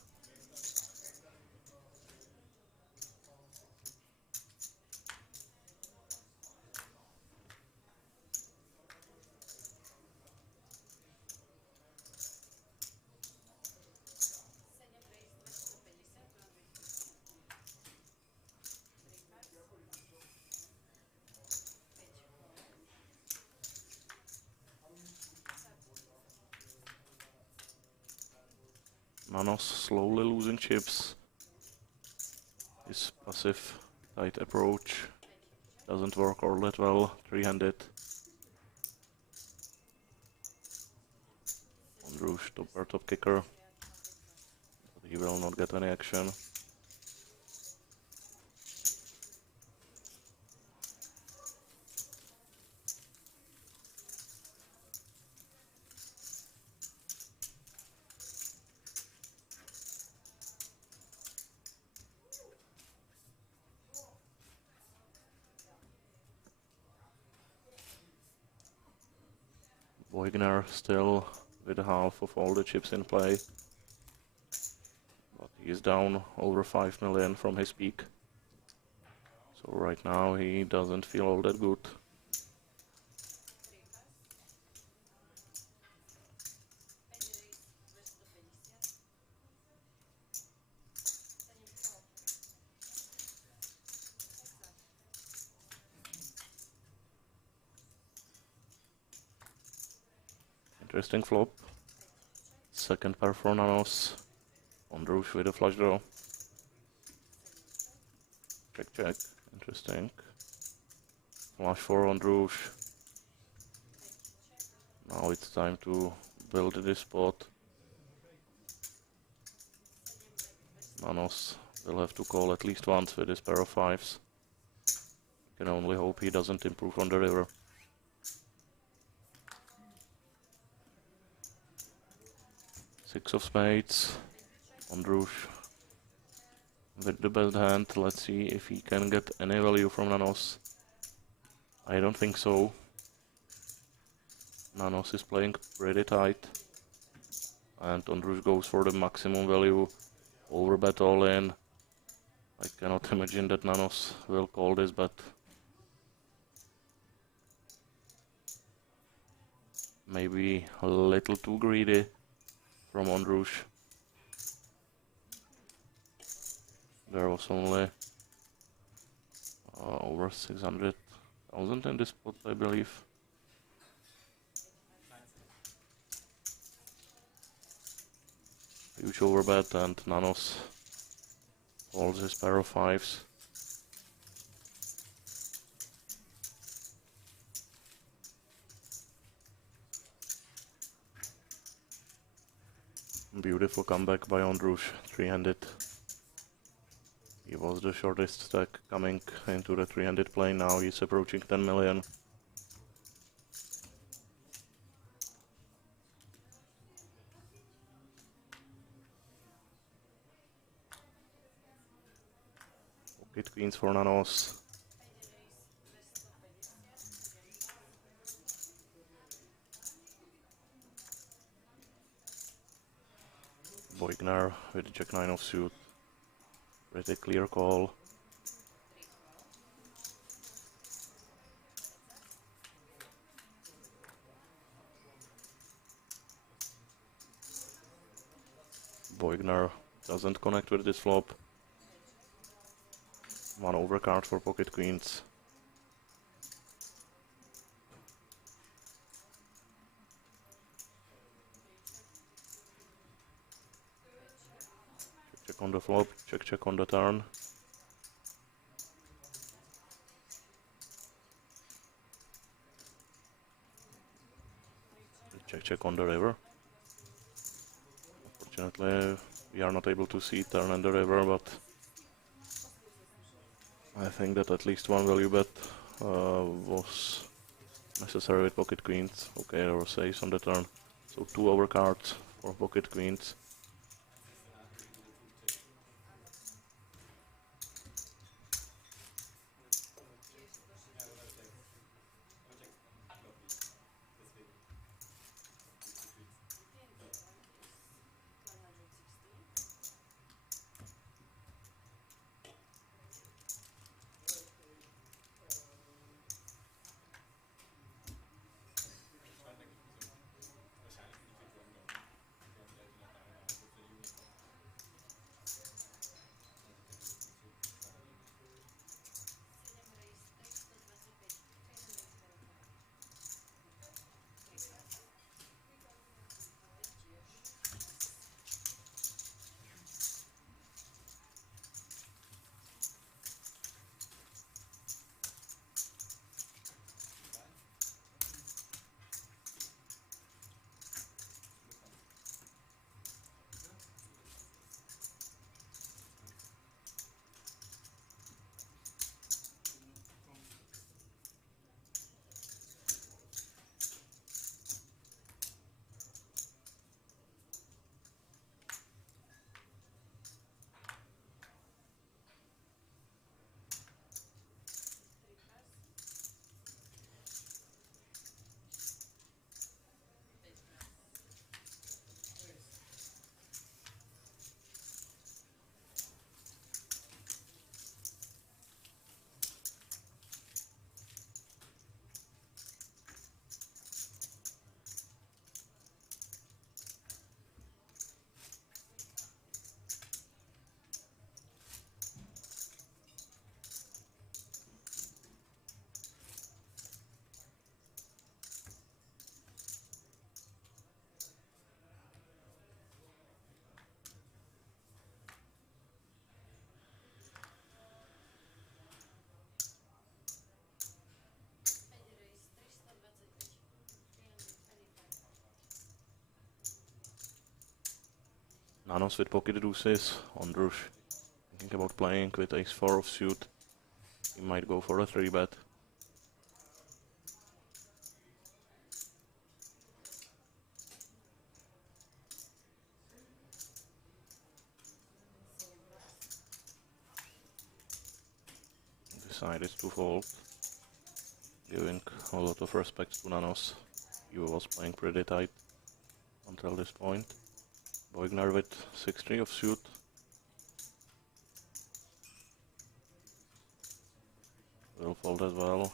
Nanos slowly losing chips. His passive tight approach doesn't work all that well, three-handed. Ondrush top kicker, but he will not get any action. Boigner still with half of all the chips in play, but he is down over 5 million from his peak. So right now he doesn't feel all that good. Interesting flop. Second pair for Nanos. Ondrush with a flush draw. Check, check. Interesting. Flush for Ondrush. Now it's time to build this spot. Nanos will have to call at least once with his pair of fives. Can only hope he doesn't improve on the river. Six of spades. Ondrush with the best hand. Let's see if he can get any value from Nanos. I don't think so. Nanos is playing pretty tight. And Ondrush goes for the maximum value. Overbet all in. I cannot imagine that Nanos will call this bet. Maybe a little too greedy from Ondrush. There was only over 600,000 in this spot, I believe. Huge overbet, and Nanos calls his pair of fives. Beautiful comeback by Ondrush, three-handed. He was the shortest stack coming into the three-handed play. Now he's approaching 10 million. Pocket queens for Nanos. Wagner with Jack 9 offsuit. Pretty clear call. Wagner doesn't connect with this flop. One overcard for pocket queens. Check on the flop, check on the turn. Check on the river. Unfortunately, we are not able to see turn and the river, but I think that at least one value bet was necessary with pocket queens. Okay, there was ace on the turn. So 2 overcards for pocket queens. Nanos with pocket deuces. Ondrush thinking about playing with ace 4 offsuit. He might go for a 3-bet. Decided to fold, giving a lot of respect to Nanos. He was playing pretty tight until this point. Wagner with 6-3 offsuit. Will fold as well.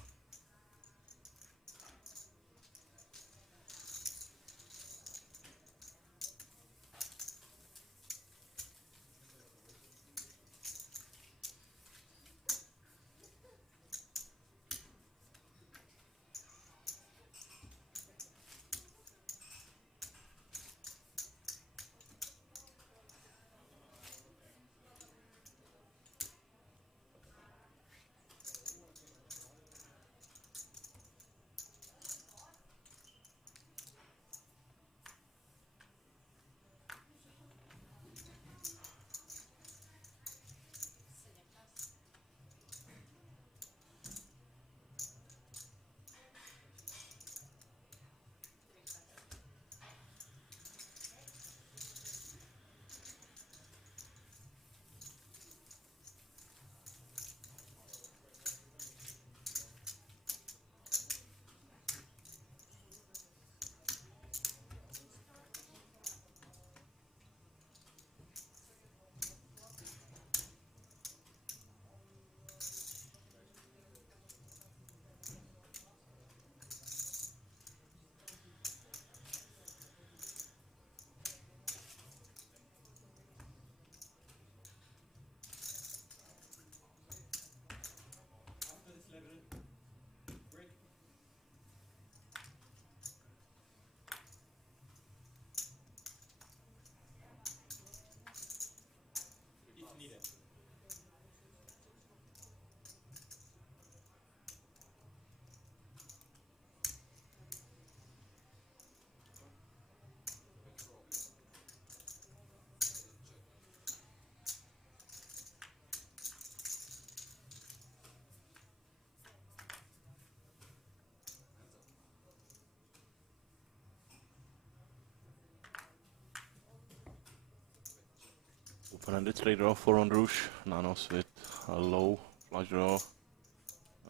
Open-ended straight draw for Ondrush. Nanos with a low flush draw,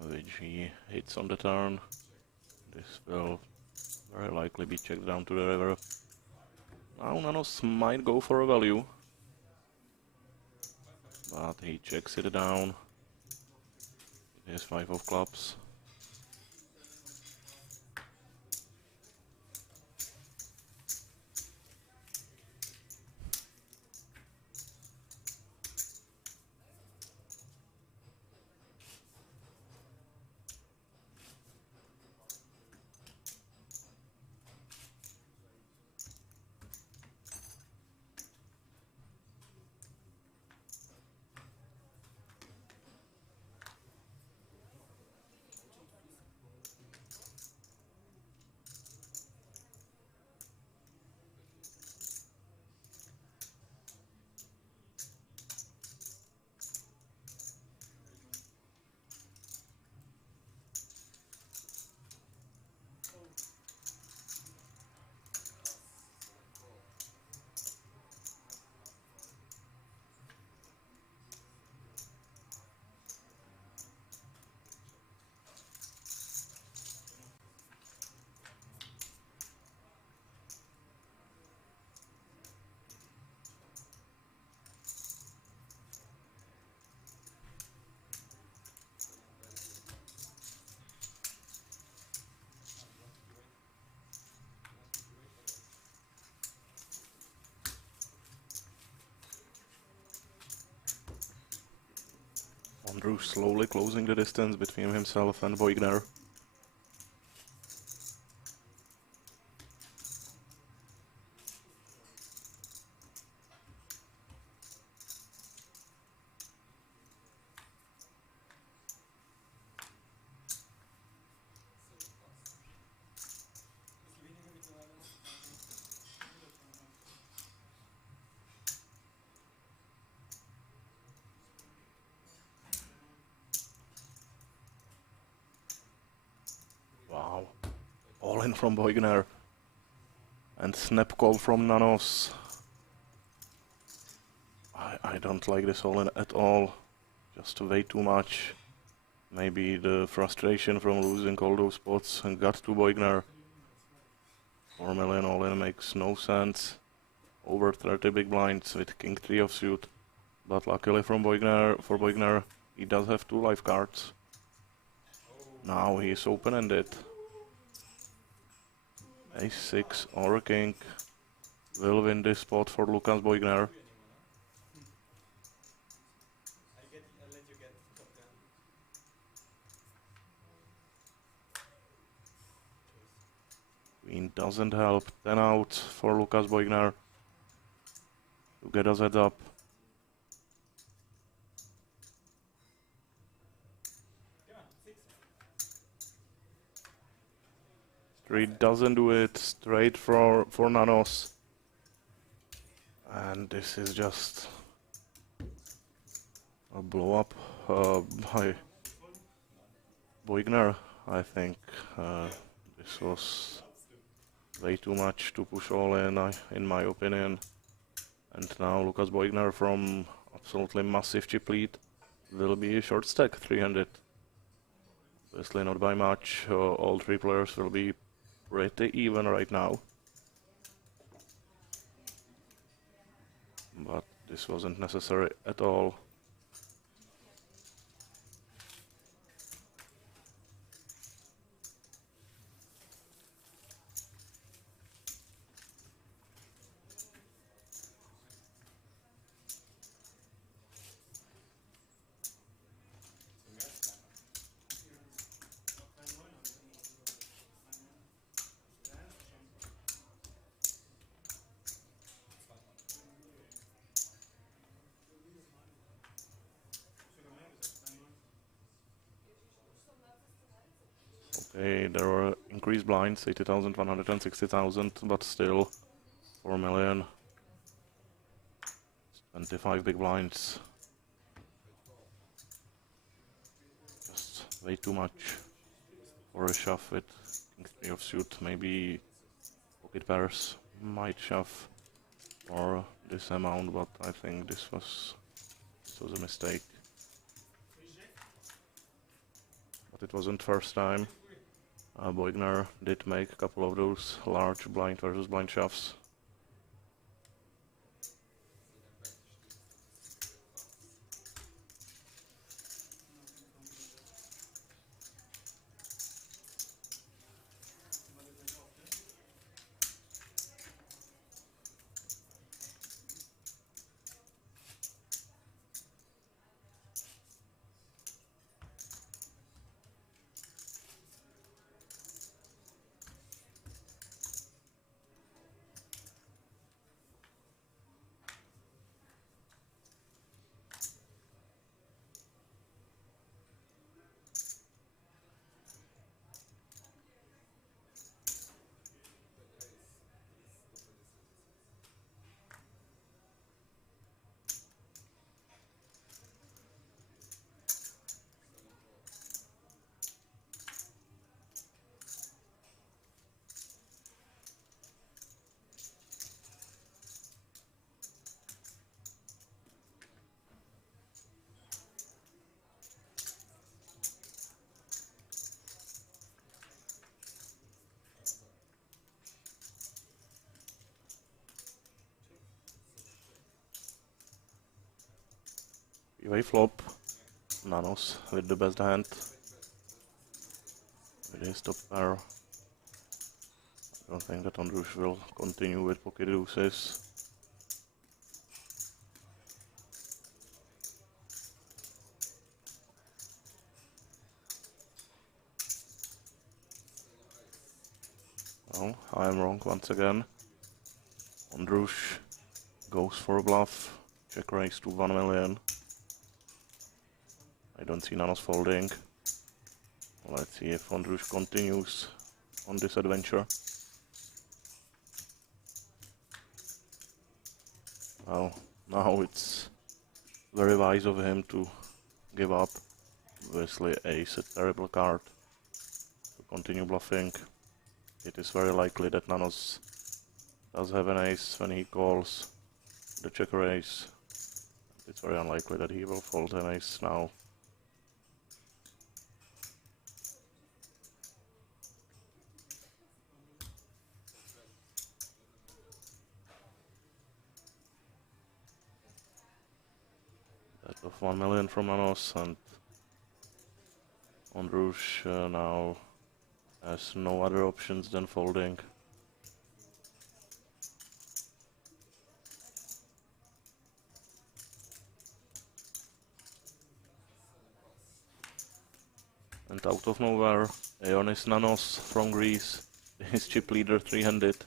which he hits on the turn. This will very likely be checked down to the river. Now Nanos might go for a value, but he checks it down. It is 5 of clubs. Ondrush slowly closing the distance between himself and Voigner. Wow, all in from Voigner. And snap call from Nanos. I don't like this all in at all. Just way too much. Maybe the frustration from losing all those spots and got to Voigner. 4 million all in makes no sense. Over 30 big blinds with King 3 of suit. But luckily for Voigner, he does have 2 live cards. Now he is open-ended. Ace-6 or a king will win this spot for Lukas Voigner. Queen doesn't help. 10 out for Lukas Voigner to get us heads up. Straight doesn't do it. Straight for Nanos. And this is just a blow up by Voigner, I think. This was way too much to push all in my opinion. And now Lukas Voigner from absolutely massive chip lead will be a short stack, 300. Obviously not by much. All 3 players will be pretty even right now. But this wasn't necessary at all. Okay, there were increased blinds, 80,000, 160,000, but still 4 million. 25 big blinds. Just way too much for a shove with King 3 of suit. Maybe pocket pairs might shove, or this amount, but I think this was a mistake. But it wasn't first time. Boigner did make a couple of those large blind versus blind shoves. Way flop, Nanos with the best hand, with his top pair. I don't think that Andrush will continue with pocket deuces. Well, I am wrong once again. Andrush goes for a bluff, check raise to 1 million. I don't see Nanos folding. Let's see if Andrush continues on this adventure. Well, now it's very wise of him to give up. Obviously ace a terrible card to continue bluffing. It is very likely that Nanos does have an ace when he calls the checker ace. It's very unlikely that he will fold an ace now. Bet of 1 million from Nanos, and Andrush now has no other options than folding. And out of nowhere, Ioannis Nanos from Greece, his chip leader, 3-handed.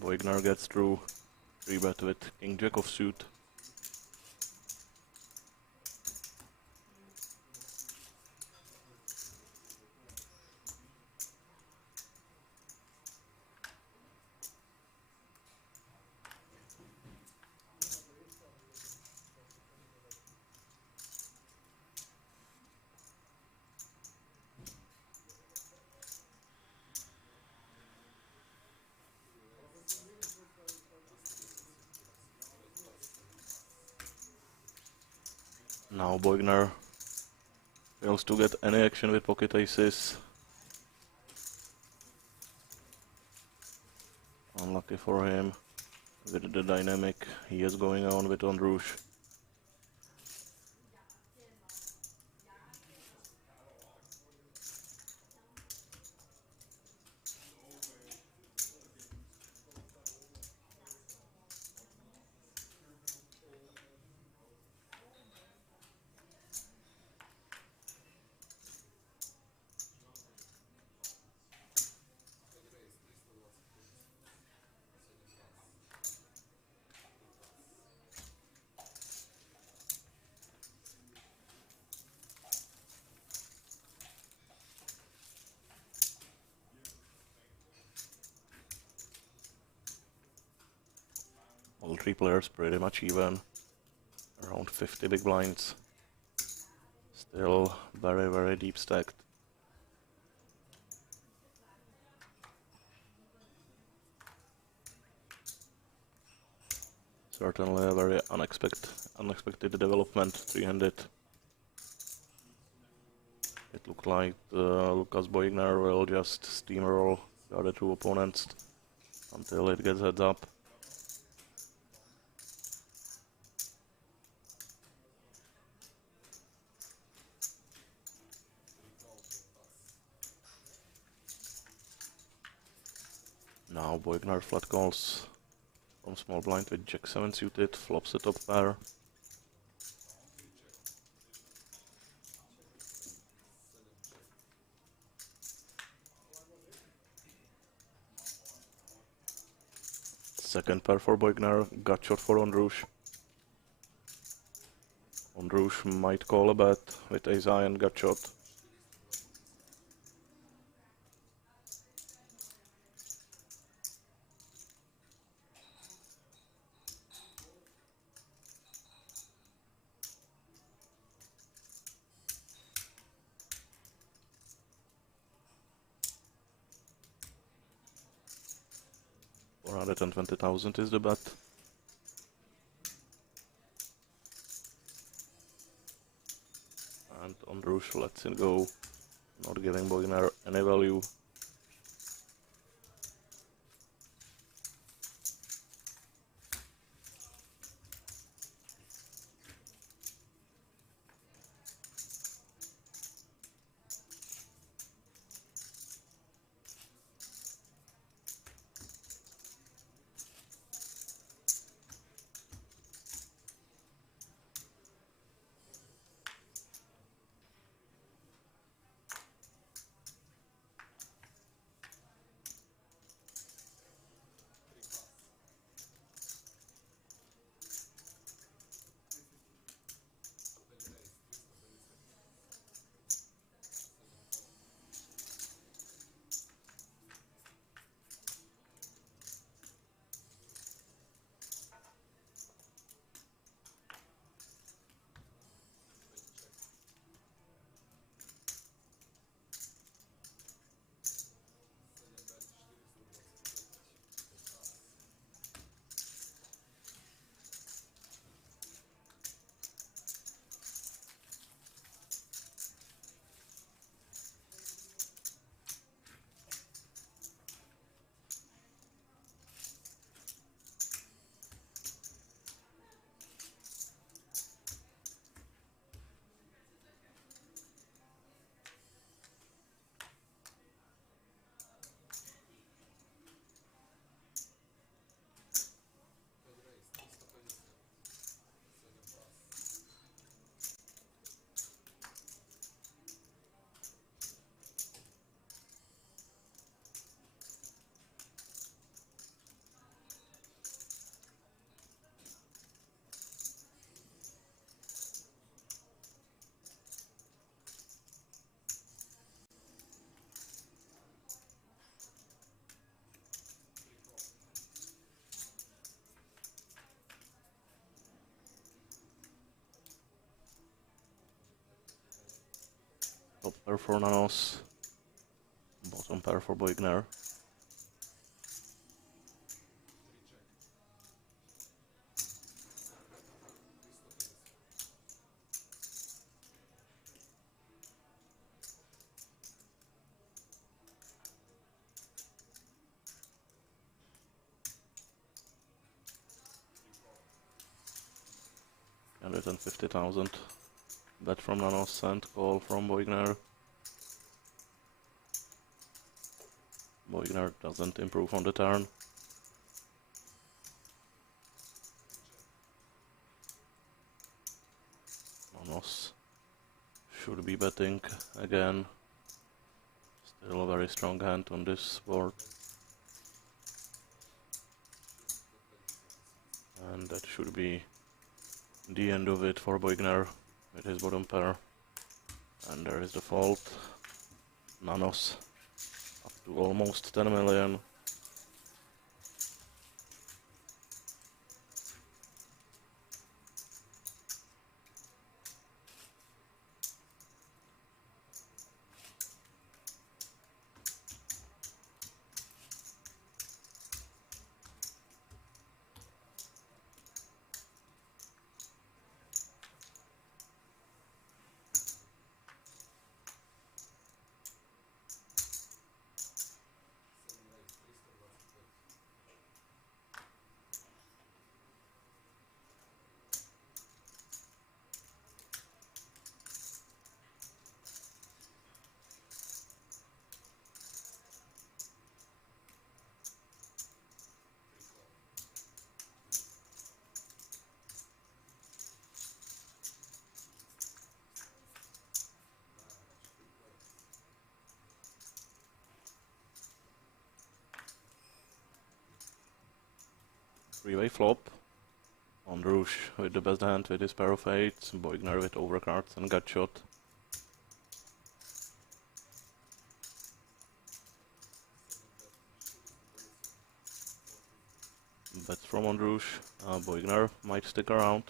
Boigner gets through, 3-bet with King Jack of suit. Now Boigner fails to get any action with pocket aces. Unlucky for him with the dynamic he is going on with on Rouge. All three players pretty much even, around 50 big blinds. Still very deep stacked. Certainly a very unexpected development, three-handed. It looked like Lucas Boigner will just steamroll the other two opponents until it gets heads up. Now Boigner flat calls from small blind with Jack-7 suited, flops the top pair. Second pair for Boigner, gut shot for on Rouge. On Rouge might call a bet with ace-high and gut shot. $420,000 is the bet. And on Rouge lets it go, not giving Boigner any value. Top pair for Nanos, bottom pair for Boigner. 150,000. Bet from Nanos and call from Boigner. Boigner doesn't improve on the turn. Nanos should be betting again. Still a very strong hand on this board. And that should be the end of it for Boigner with his bottom pair. And there is the fault. Nanos up to almost 10 million. Three-way flop. On Rouge with the best hand with his pair of eights. Boigner with overcards and gut shot. Bets from on Rouge. Boigner might stick around.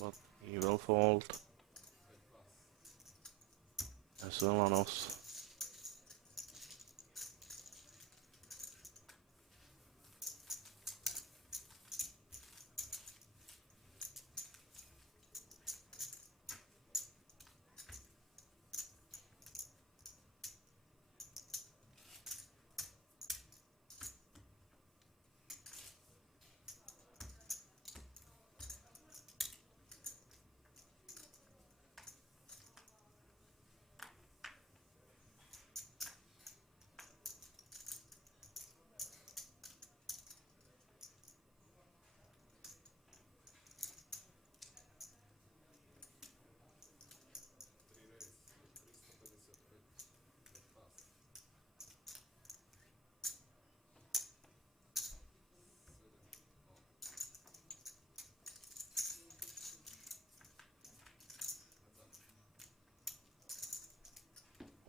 But he will fold. As well Nanos.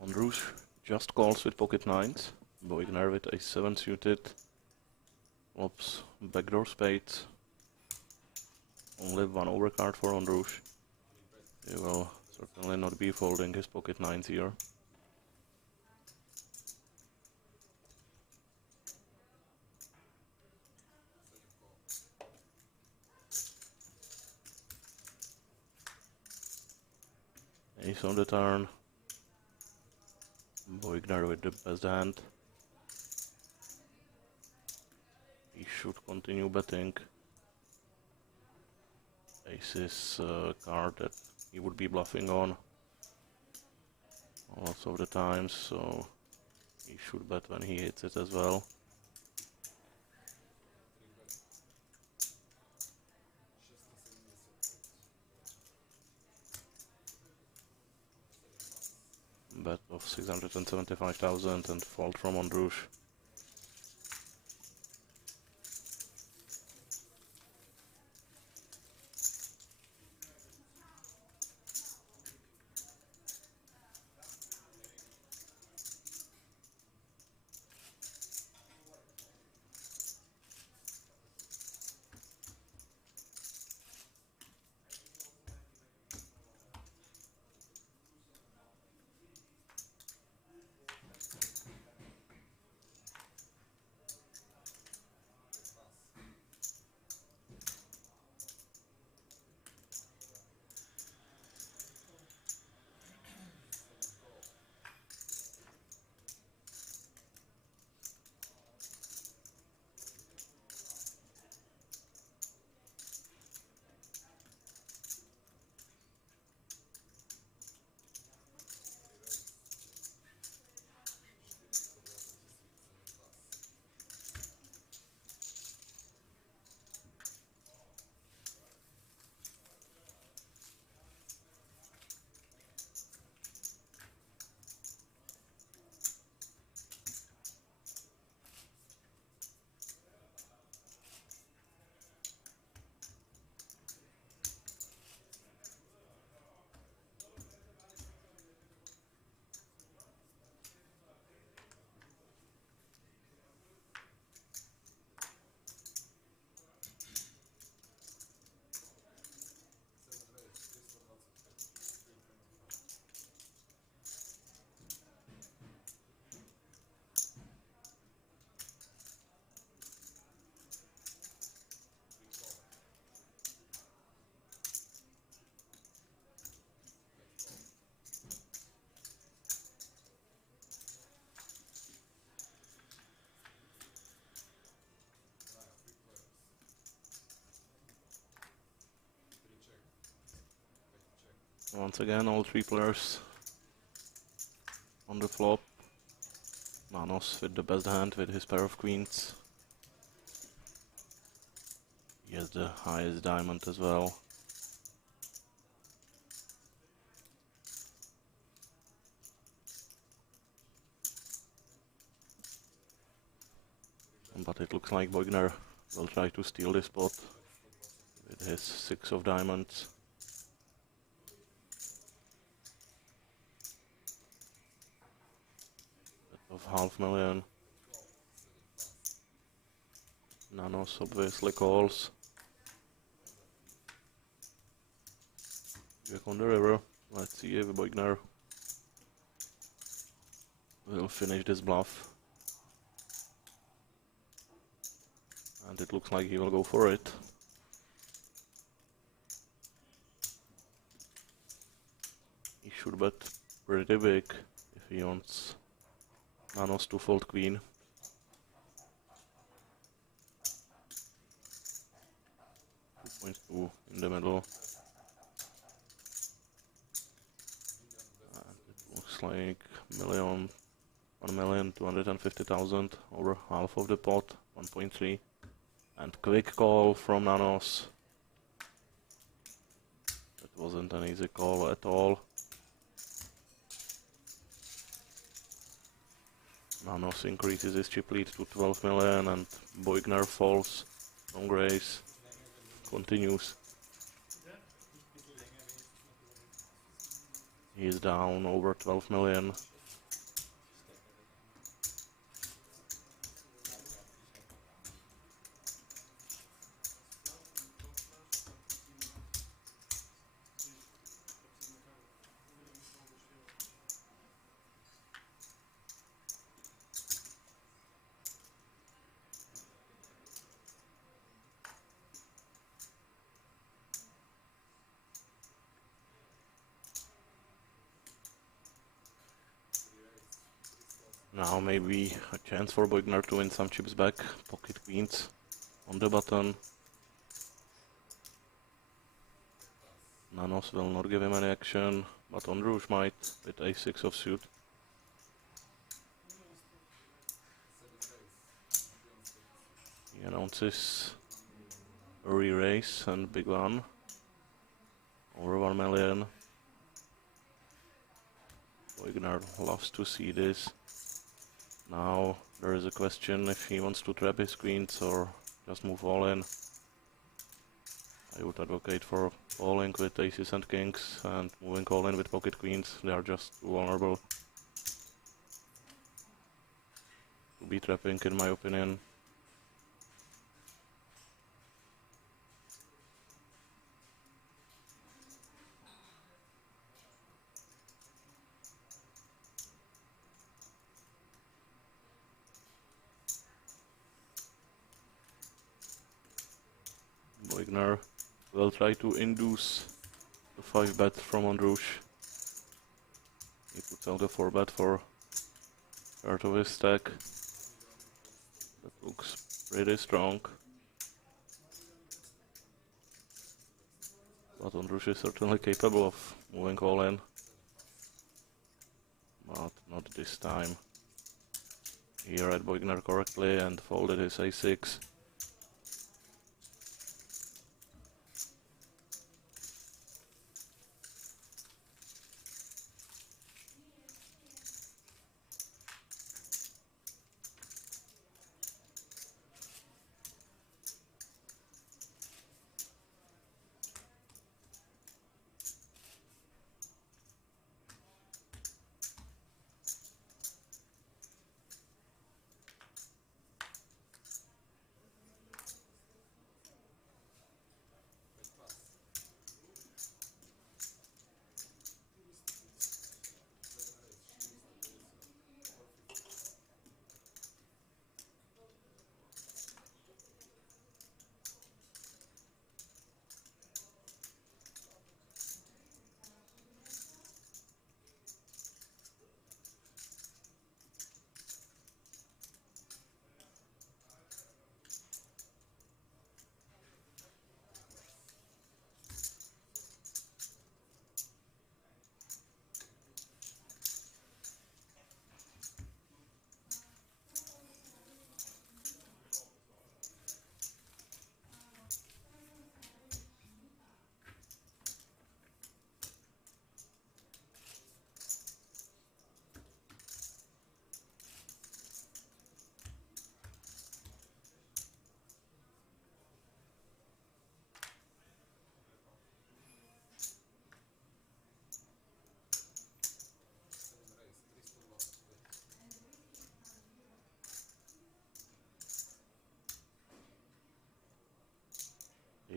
On Rouge just calls with pocket nines. Boigner with a 7 suited. Flops backdoor spades. Only one overcard for on Rouge. He will certainly not be folding his pocket nines here. Ace on the turn. Boigner with the best hand. He should continue betting. Ace is a card that he would be bluffing on lots of the times, so he should bet when he hits it as well. Bet of 675,000 and fold from on Rouge. Once again, all three players on the flop. Nanos with the best hand with his pair of queens. He has the highest diamond as well. But it looks like Boigner will try to steal this spot with his 6 of diamonds. Of $500,000. Nanos obviously calls. Back on the river. Let's see if Boigner will finish this bluff. And it looks like he will go for it. He should bet pretty big if he wants Nanos to fold queen. .2 in the middle. And it looks like 1,250,000 over half of the pot, 1.3. And quick call from Nanos. That wasn't an easy call at all. Nanos increases his chip lead to 12 million and Boigner falls. Long race. Continues. He is down over 12 million. Now maybe a chance for Boigner to win some chips back. Pocket queens on the button. Nanos will not give him any action, but Ondrush might with a6 of suit. He announces a re-raise and big one. Over 1 million. Boigner loves to see this. Now there is a question if he wants to trap his queens or just move all in. I would advocate for falling with aces and kings and moving all in with pocket queens. They are just too vulnerable to be trapping, in my opinion. Boigner will try to induce the 5 bet from Ondrush. He puts out a 4 bet for part of his stack. That looks pretty strong. But Ondrush is certainly capable of moving all in. But not this time. He read Boigner correctly and folded his a6.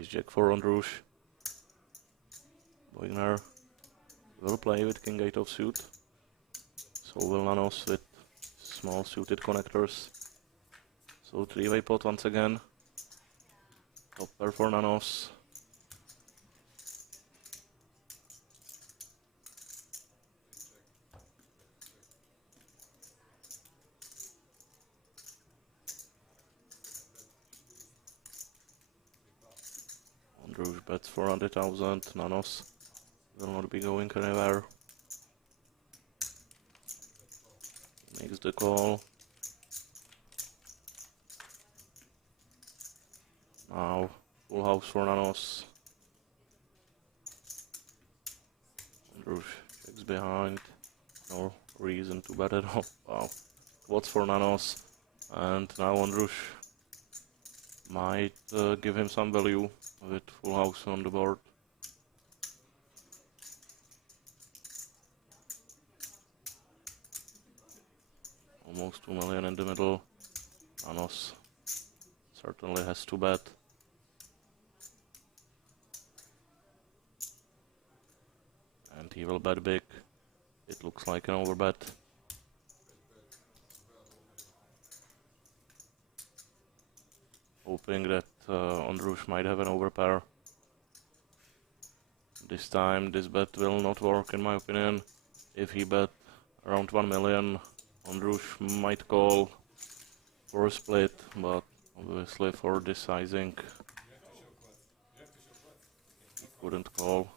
Ace Jack 4 on Rouge. Wagner will play with King 8 offsuit. So will Nanos with small suited connectors. So three-way pot once again. Top pair for Nanos. On Rouge bets 400,000. Nanos will not be going anywhere. Makes the call. Now full house for Nanos. On Rouge checks behind. No reason to bet at all. Wow. What's for Nanos? And now on Rouge might give him some value with full house on the board. Almost 2 million in the middle. Nanos certainly has to bet. And he will bet big. It looks like an overbet. Hoping that on Rouge might have an overpair. This time this bet will not work in my opinion. If he bet around 1 million, on Rouge might call for a split, but obviously for this sizing he couldn't call.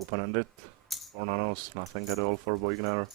Open-ended for Nanos, nothing at all for Wagner.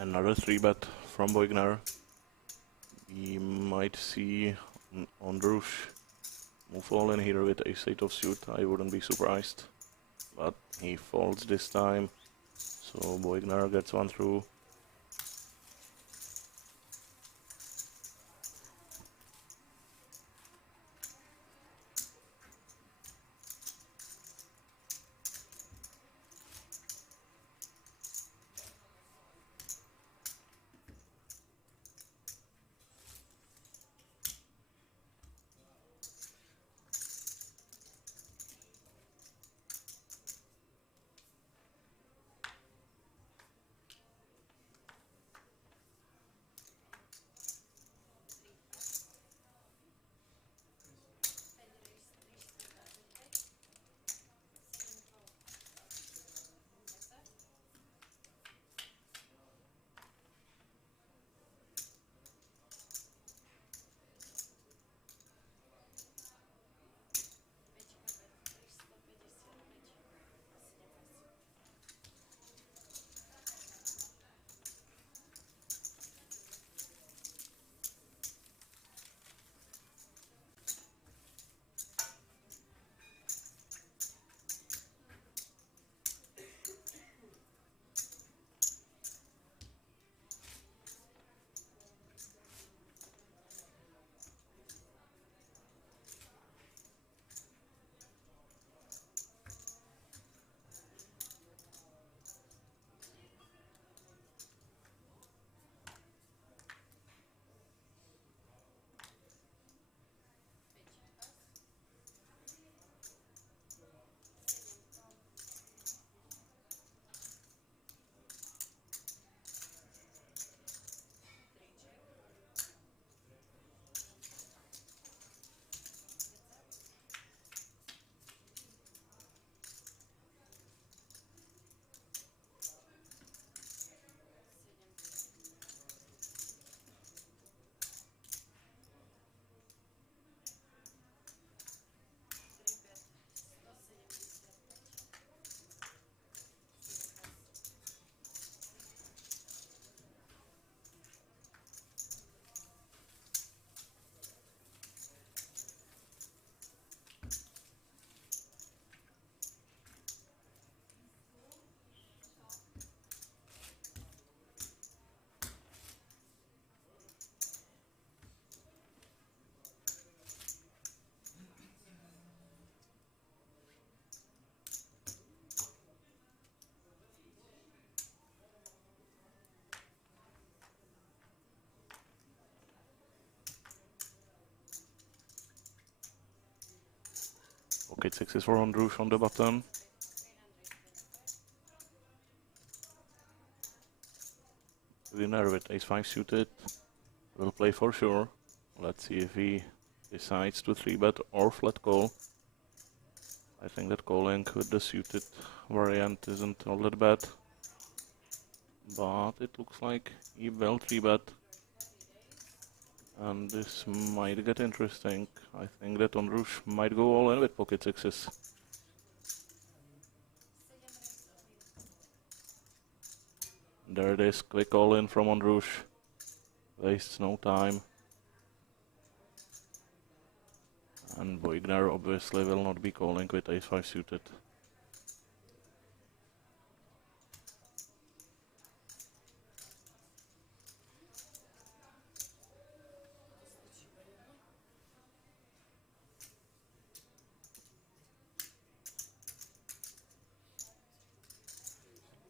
Another 3-bet from Boigner. We might see Ondrush move all in here with ace-8 of suit. I wouldn't be surprised. But he folds this time. So Boigner gets one through. Pocket 6 is for Ondrush on the button. Winner with ace-5 suited will play for sure. Let's see if he decides to 3-bet or flat call. I think that calling with the suited variant isn't all that bad. But it looks like he will 3-bet. And this might get interesting. I think that Ondrush might go all in with pocket 6s. There it is, quick all in from Ondrush. Wastes no time. And Boigner obviously will not be calling with ace-5 suited.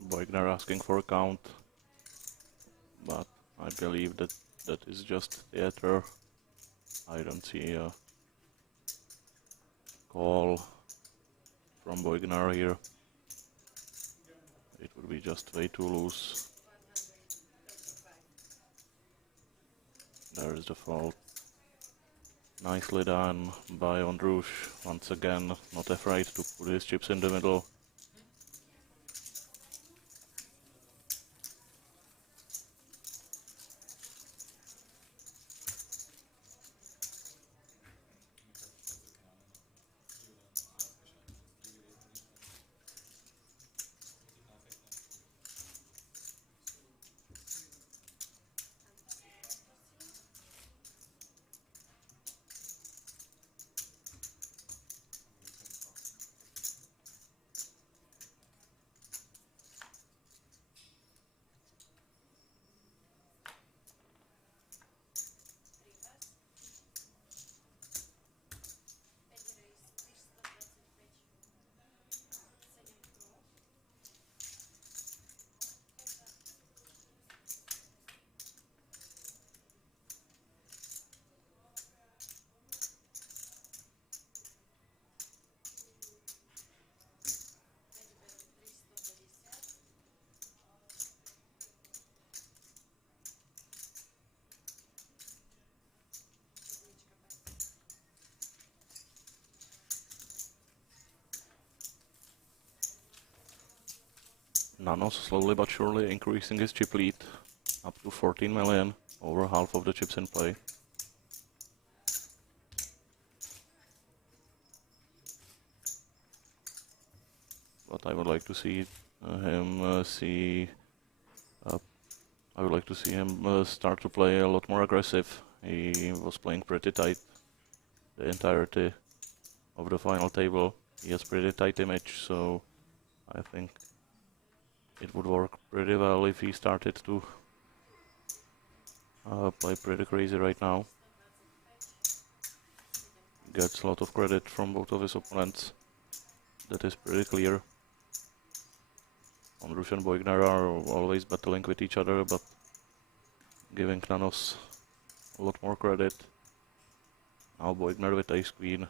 Boigner asking for a count, but I believe that that is just theater. I don't see a call from Boigner here. It would be just way too loose. There is the fault. Nicely done by Ondrush. Once again, not afraid to put his chips in the middle. Nanos slowly but surely increasing his chip lead up to 14 million, over half of the chips in play. But I would like to see him start to play a lot more aggressive. He was playing pretty tight the entirety of the final table. He has pretty tight image, so I think it would work pretty well if he started to play pretty crazy right now. Gets a lot of credit from both of his opponents. That is pretty clear. Ondrush and Boigner are always battling with each other, but giving Nanos a lot more credit. Now Boigner with ace queen.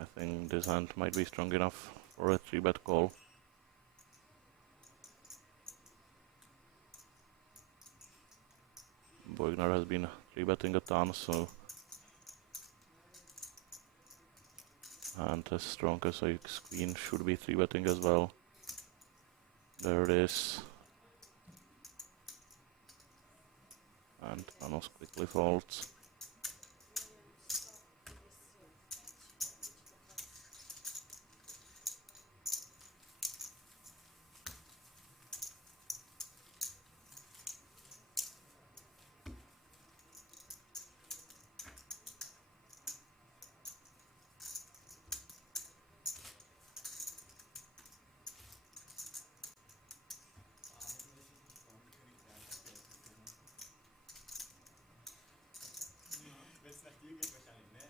I think this hand might be strong enough for a 3-bet call. Boigner has been 3-betting a ton, so... And as strong as ace queen should be 3-betting as well. There it is. And Nanos quickly folds. Wenn's nach dir geht, wahrscheinlich nicht.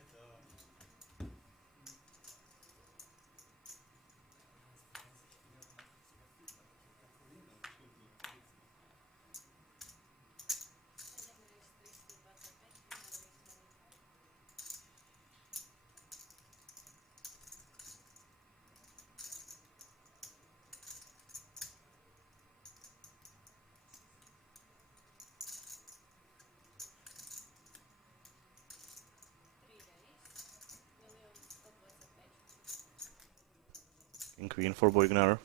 King queen for Boigner.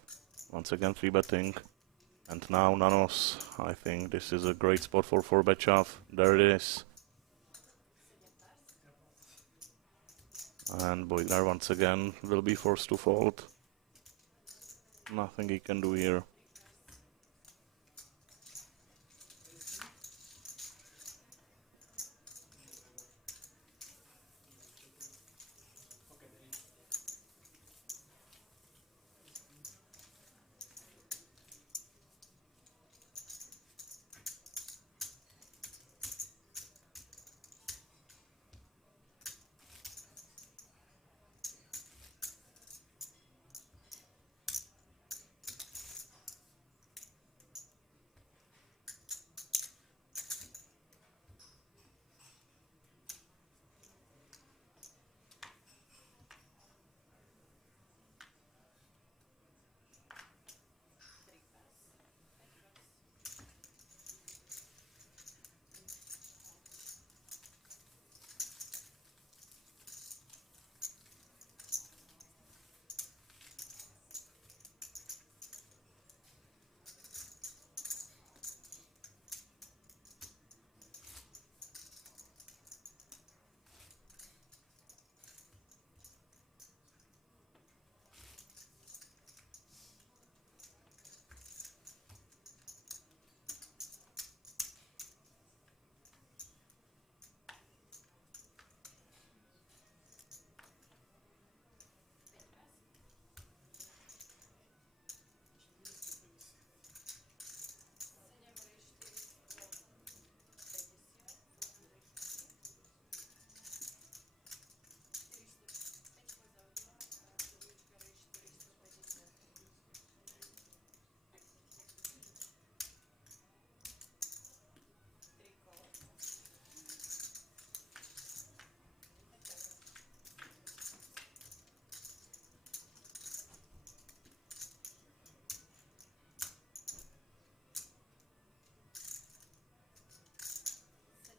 Once again 3-betting. And now Nanos. I think this is a great spot for 4-bet shove. There it is. And Boigner once again will be forced to fold. Nothing he can do here.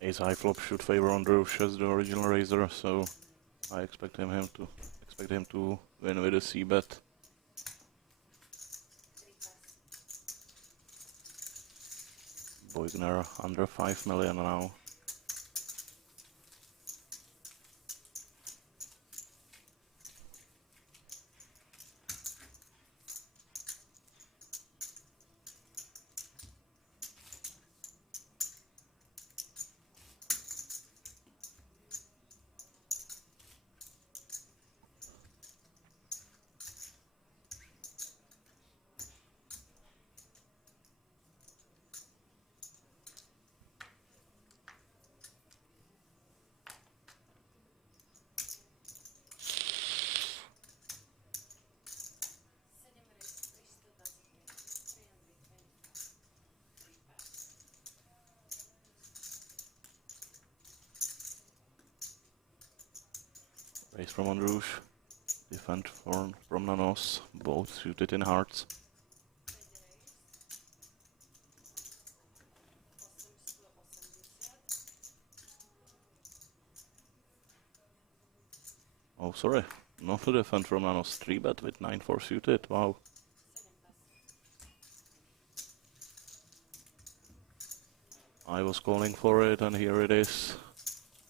Ace high flop should favor Ondrush as the original raiser, so I expect him to win with a C bet. Boigner under 5 million now. Raise from Androuche, defend from Nanos, both suited in hearts. Oh, sorry, not to defend from Nanos, 3-bet with 9-4 suited, wow. I was calling for it and here it is.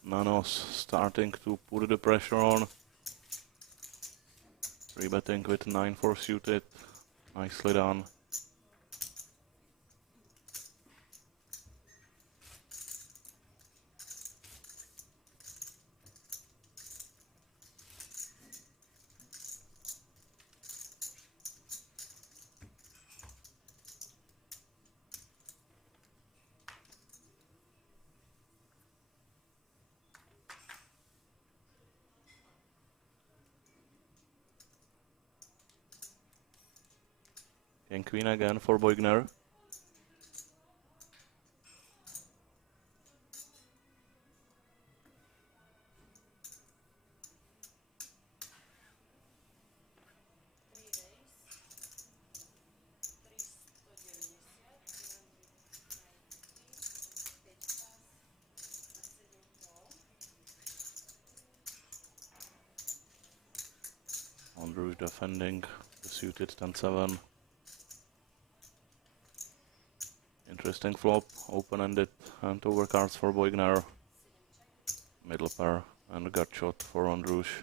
Nanos starting to put the pressure on. 3-betting with 9-4 suited, nicely done. King Queen again for Boigner. Andrew defending the suited 10-7. Interesting flop, open-ended and overcards for Boigner. Middle pair and gut shot for Androuche.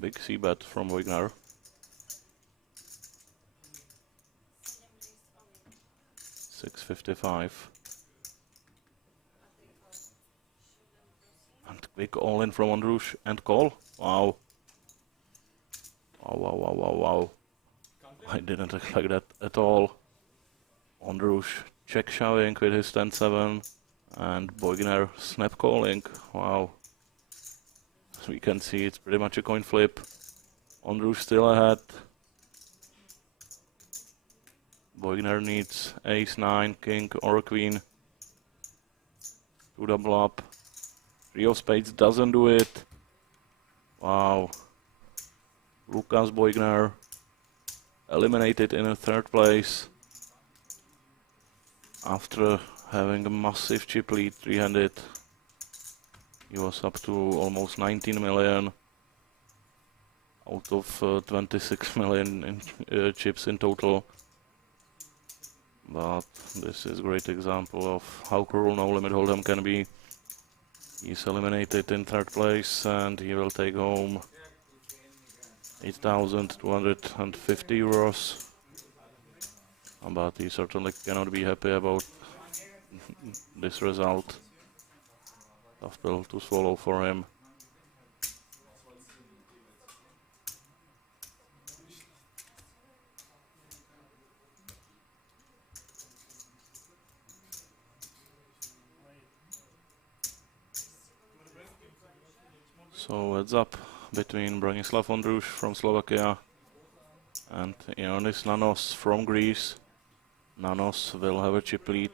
Big c-bet from Boigner. $6.55. And quick all-in from Androuche and call. Wow. Wow, wow, wow, wow, wow. I didn't expect that at all. Androuche check shoving with his 10-7 and Boigner snap calling. Wow. As we can see, it's pretty much a coin flip. Androuche still ahead. Boigner needs ace-9, king or queen to double up. 3 of spades doesn't do it. Wow. Lukas Boigner eliminated in a 3rd place after having a massive chip lead, 3-handed. He was up to almost 19 million out of 26 million in chips in total. But this is a great example of how cruel no limit hold'em can be. He's eliminated in 3rd place and he will take home 8,250 euros. But he certainly cannot be happy about this result. Tough pill to swallow for him. So heads up between Branislav Ondruš from Slovakia and Ioannis Nanos from Greece. Nanos will have a chip lead,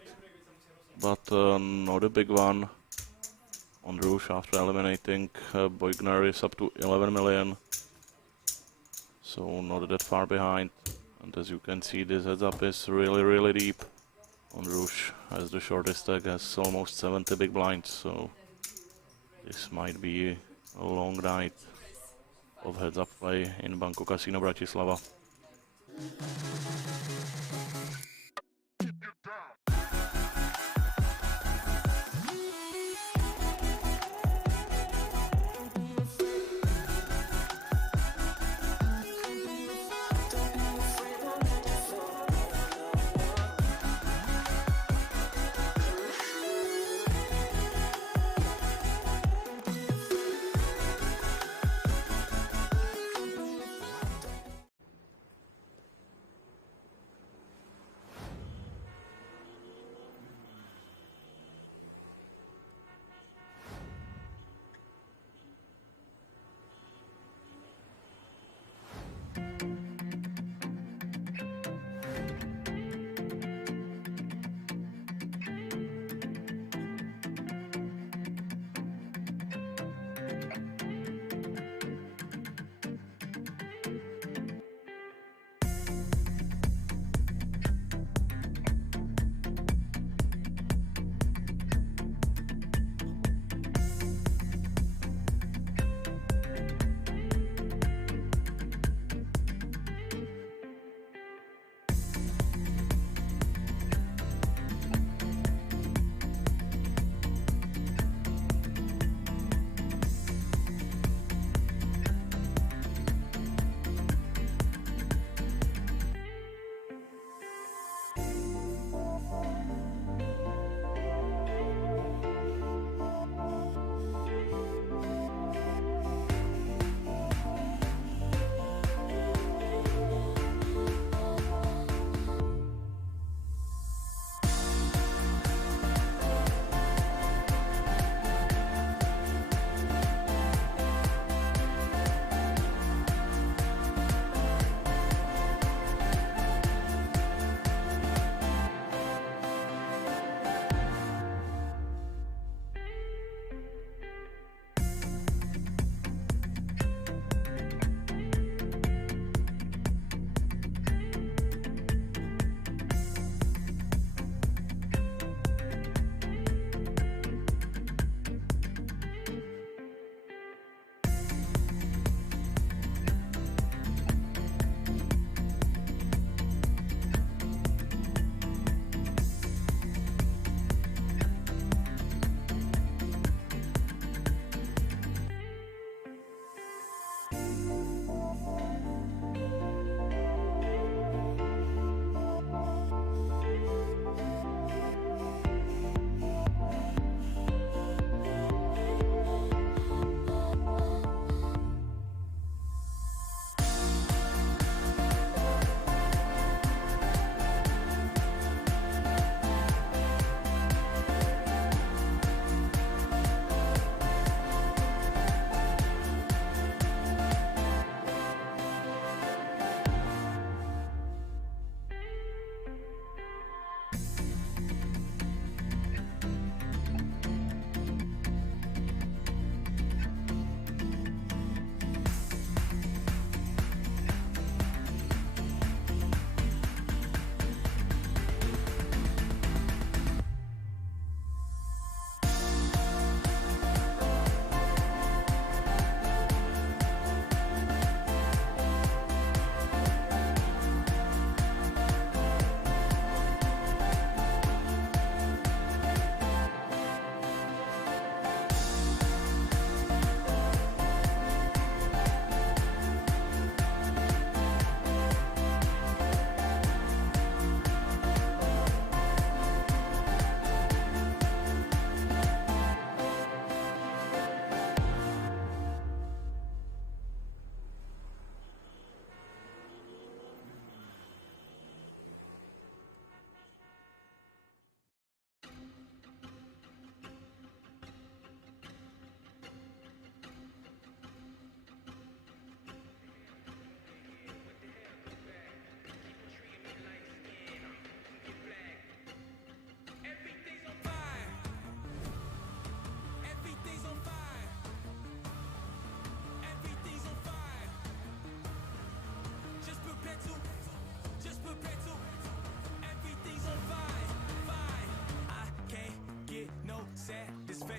but not a big one. on Rouge after eliminating Boigner is up to 11 million. So not that far behind. And as you can see, this heads up is really deep on Rouge, as the shortest stack has almost 70 big blinds, so this might be a long night of heads up play in Banco Casino Bratislava.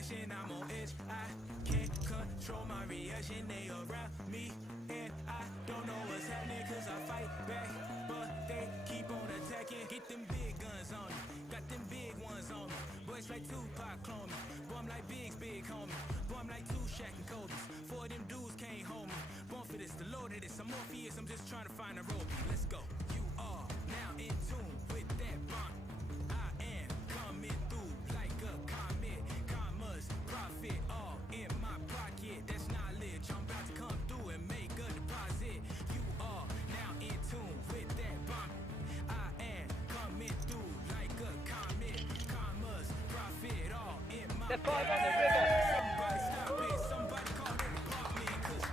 passion, I'm on edge. I can't control my reaction. They around me, and I don't know what's happening, cause I fight back, but they keep on attacking. Get them big guns on me, got them big ones on me. Boys like Tupac clone me, boy I'm like Biggs, big homie. Boy I'm like two Shaq and Kobe's, four of them dudes can't hold me. Born for this, the Lord of this, I'm Morpheus, I'm just trying to find a road. Let's go. You are now in tune with that bond. I am coming through like a comet. Commas, profit, all in my pocket. That's knowledge, I'm about to come through and make a deposit. You are now in tune with that bond. I am coming through like a comet. Commas, profit, all in my pocket. Somebody stop it, somebody call the department, cause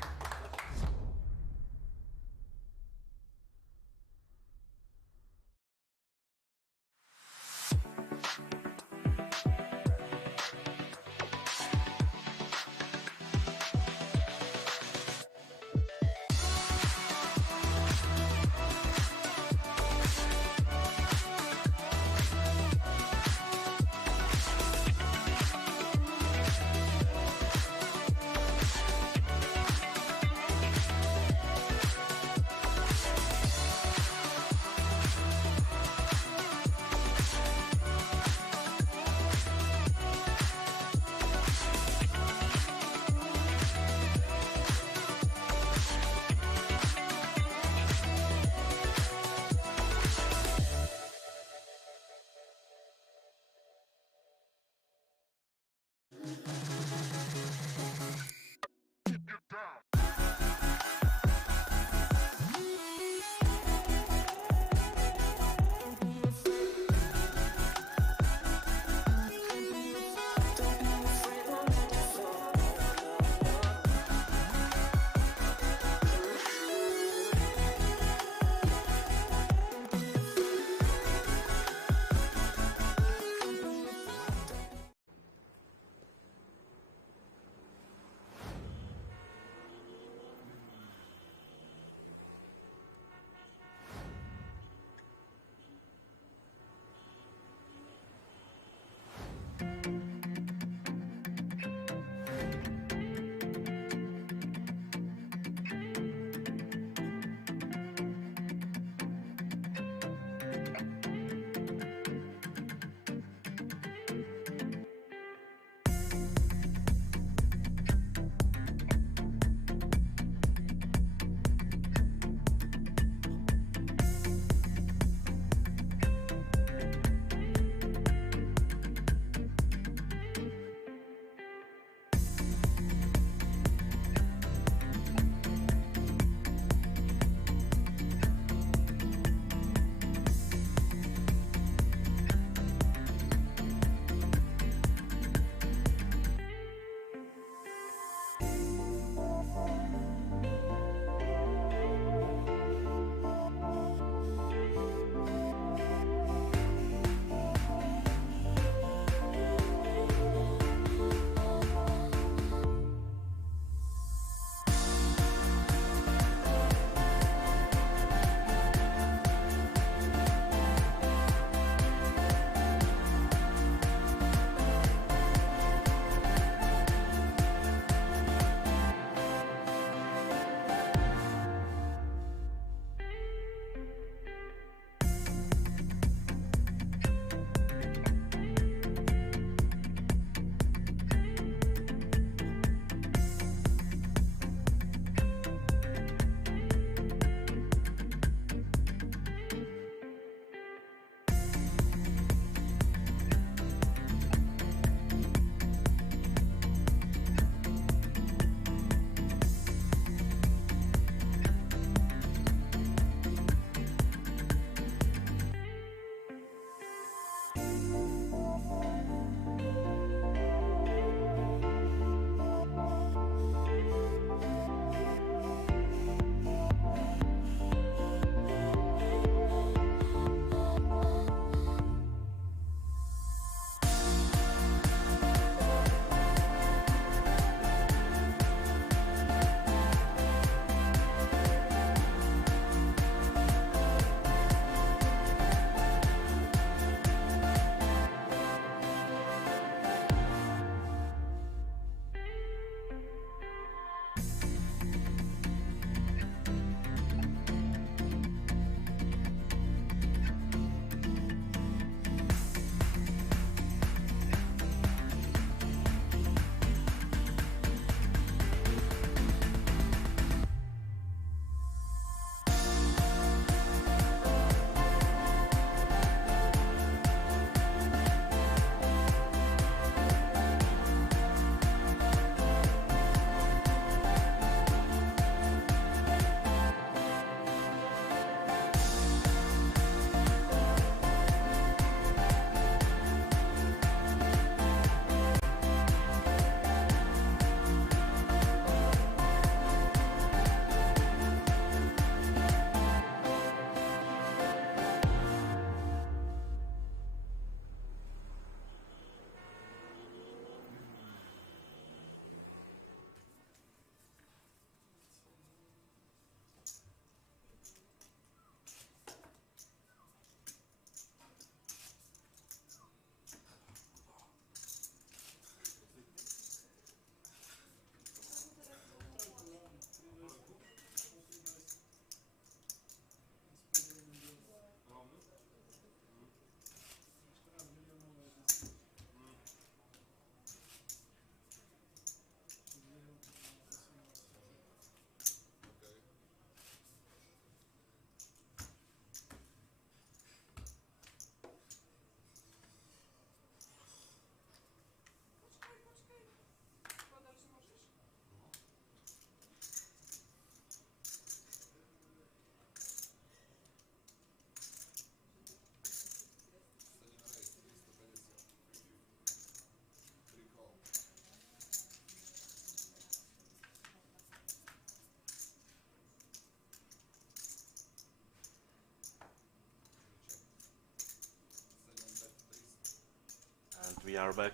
We are back.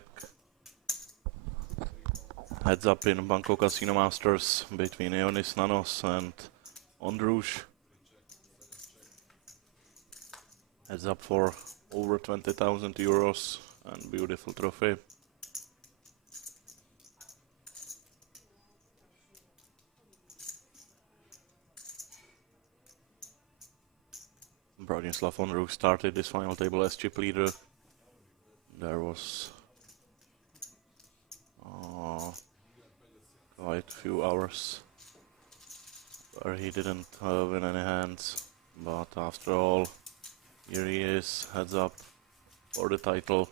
Heads up in Banco Casino Masters between Ionis Nanos and Ondrush. Heads up for over 20,000 euros and beautiful trophy. Bratislava Ondrush started this final table as chip leader. There was quite a few hours where he didn't win any hands, but after all, here he is, heads up for the title.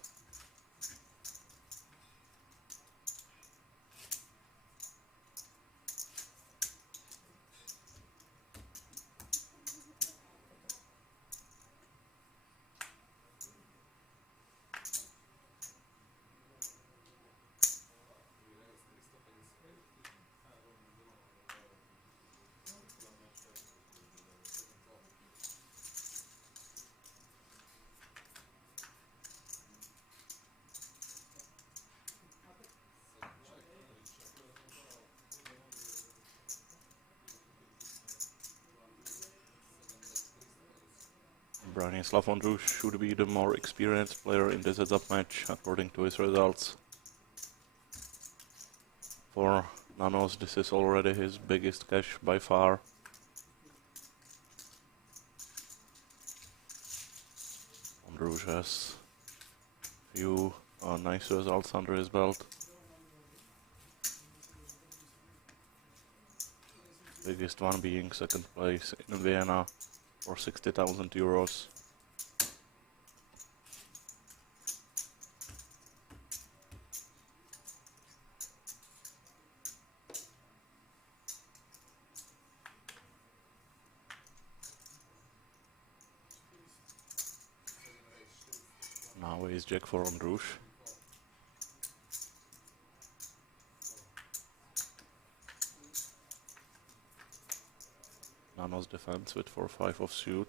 Bratislava Ondrush should be the more experienced player in this heads-up match, according to his results. For Nanos, this is already his biggest cash by far. Ondrush has few nice results under his belt. Biggest one being second place in Vienna for 60,000 euros. Now is Jack for Ondrush. Nanos defense with 4-5 offsuit.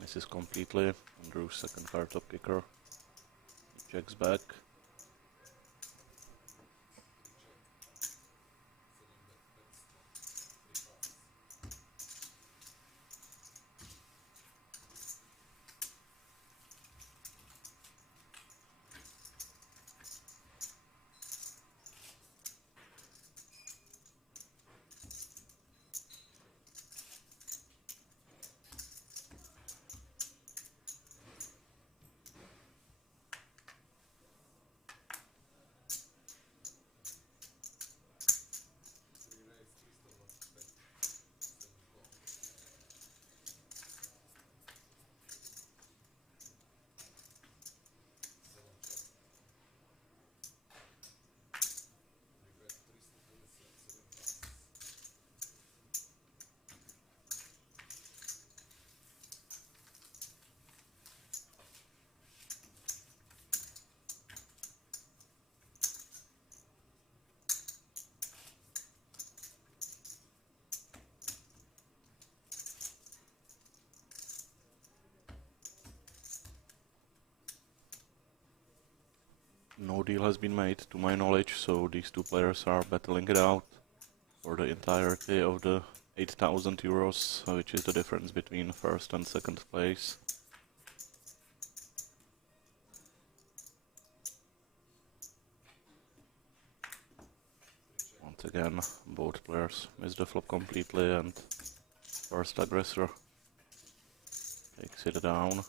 Misses completely. Ondrush second card top kicker. He checks back. No deal has been made to my knowledge, so these two players are battling it out for the entirety of the 8,000 euros, which is the difference between first and second place. Once again, both players miss the flop completely and first aggressor takes it down.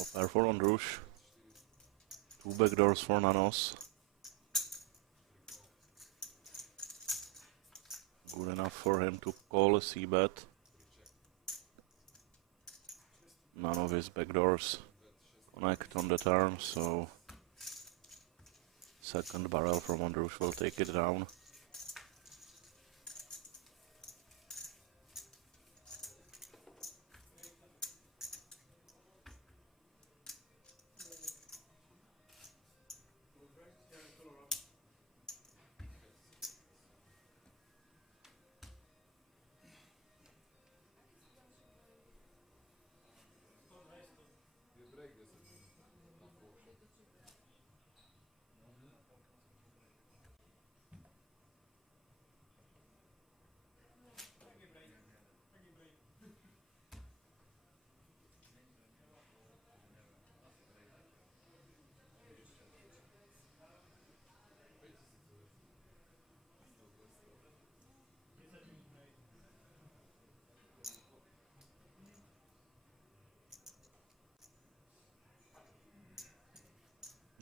Top pair for Ondrush. 2 backdoors for Nanos. Good enough for him to call a c-bet. None of his backdoors connect on the turn, so second barrel from Ondrush will take it down.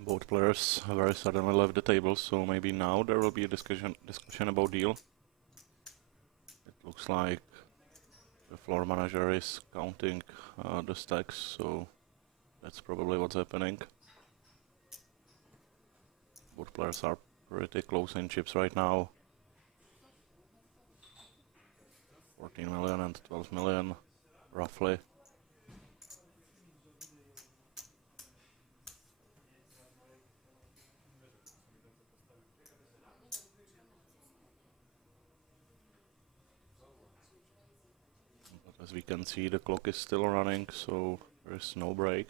Both players very suddenly left the table, so maybe now there will be a discussion about deal. It looks like the floor manager is counting the stacks, so that's probably what's happening. Both players are pretty close in chips right now. 14 million and 12 million, roughly. But as we can see, the clock is still running, so there is no break.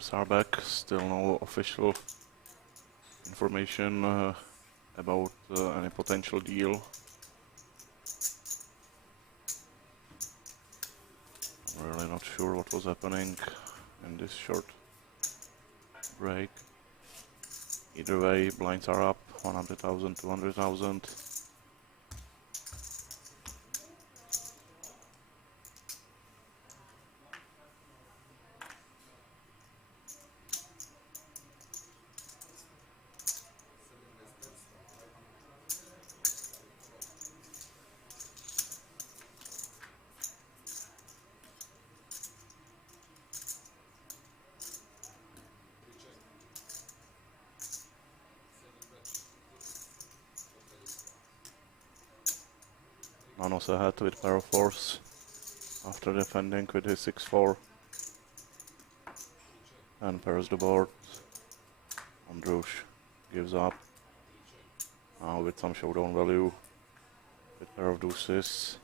Pairs are back, still no official information about any potential deal. I'm really not sure what was happening in this short break. Either way, blinds are up, 100,000, 200,000. Manos ahead with pair of fours after defending with his 6-4 and pairs the board. Andrush gives up now with some showdown value with pair of deuces.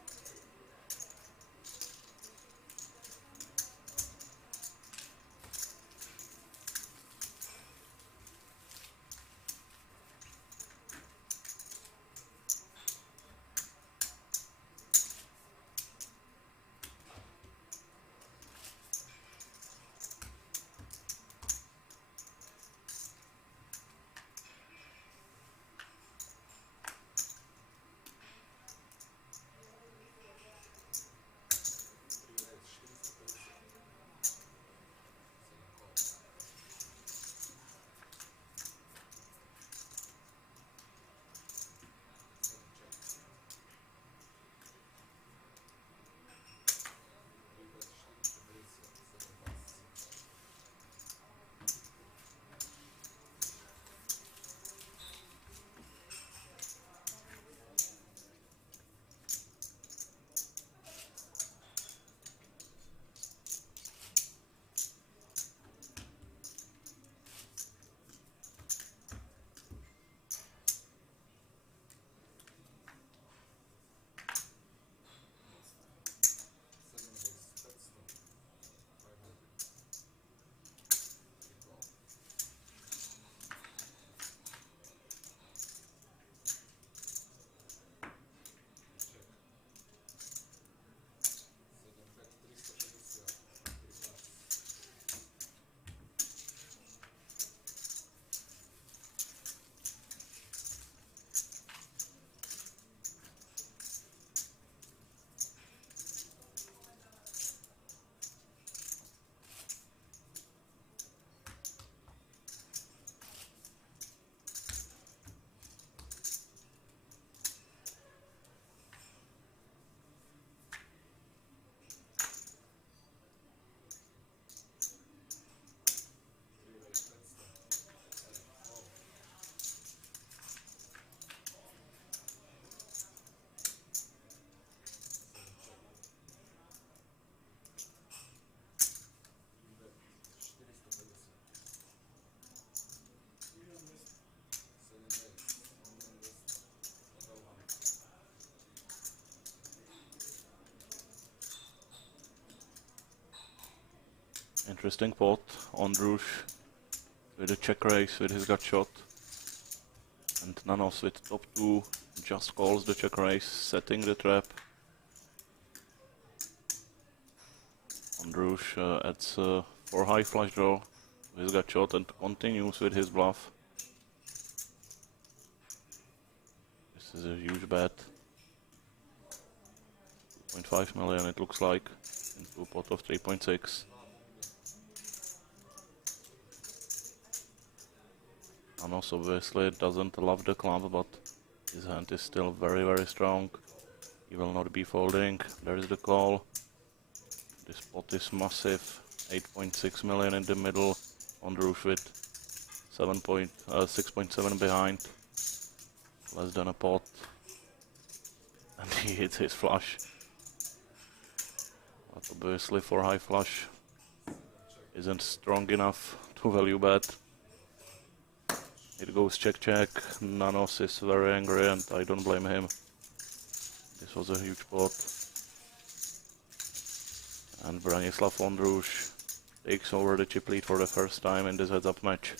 Interesting pot on Andrush with a check raise with his gut shot. And Nanos with top 2 just calls the check raise, setting the trap. Andrush adds 4 high flush draw with his gut shot and continues with his bluff. This is a huge bet. 2.5 million it looks like into a pot of 3.6. Nanos obviously doesn't love the club, but his hand is still very, very strong. He will not be folding. There is the call. This pot is massive. 8.6 million in the middle. Andrush with 6.7 behind. Less than a pot. And he hits his flush. But obviously for high flush isn't strong enough to value bet. It goes check check. Nanos is very angry and I don't blame him. This was a huge pot. And Branislav Andrush takes over the chip lead for the first time in this heads-up match.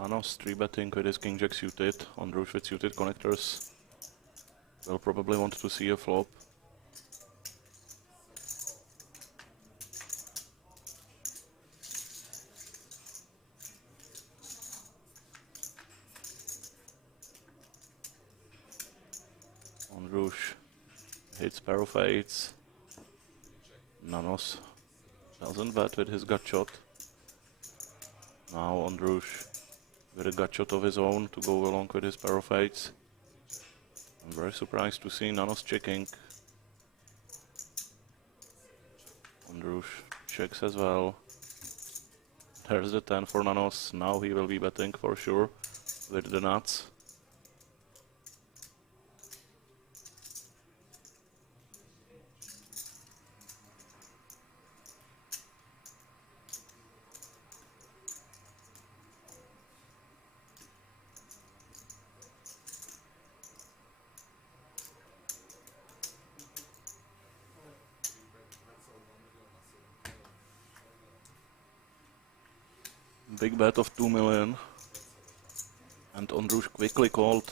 Nanos 3-betting with his king-jack suited, Ondrush with suited connectors. Will probably want to see a flop. Ondrush hits pair of eights. Nanos doesn't bet with his gut shot. Now Ondrush with a gut shot of his own to go along with his pair of eights. I'm very surprised to see Nanos checking. Ondrush checks as well. There's the 10 for Nanos. Now he will be betting for sure with the nuts. Big bet of 2 million. And Ondrush quickly called.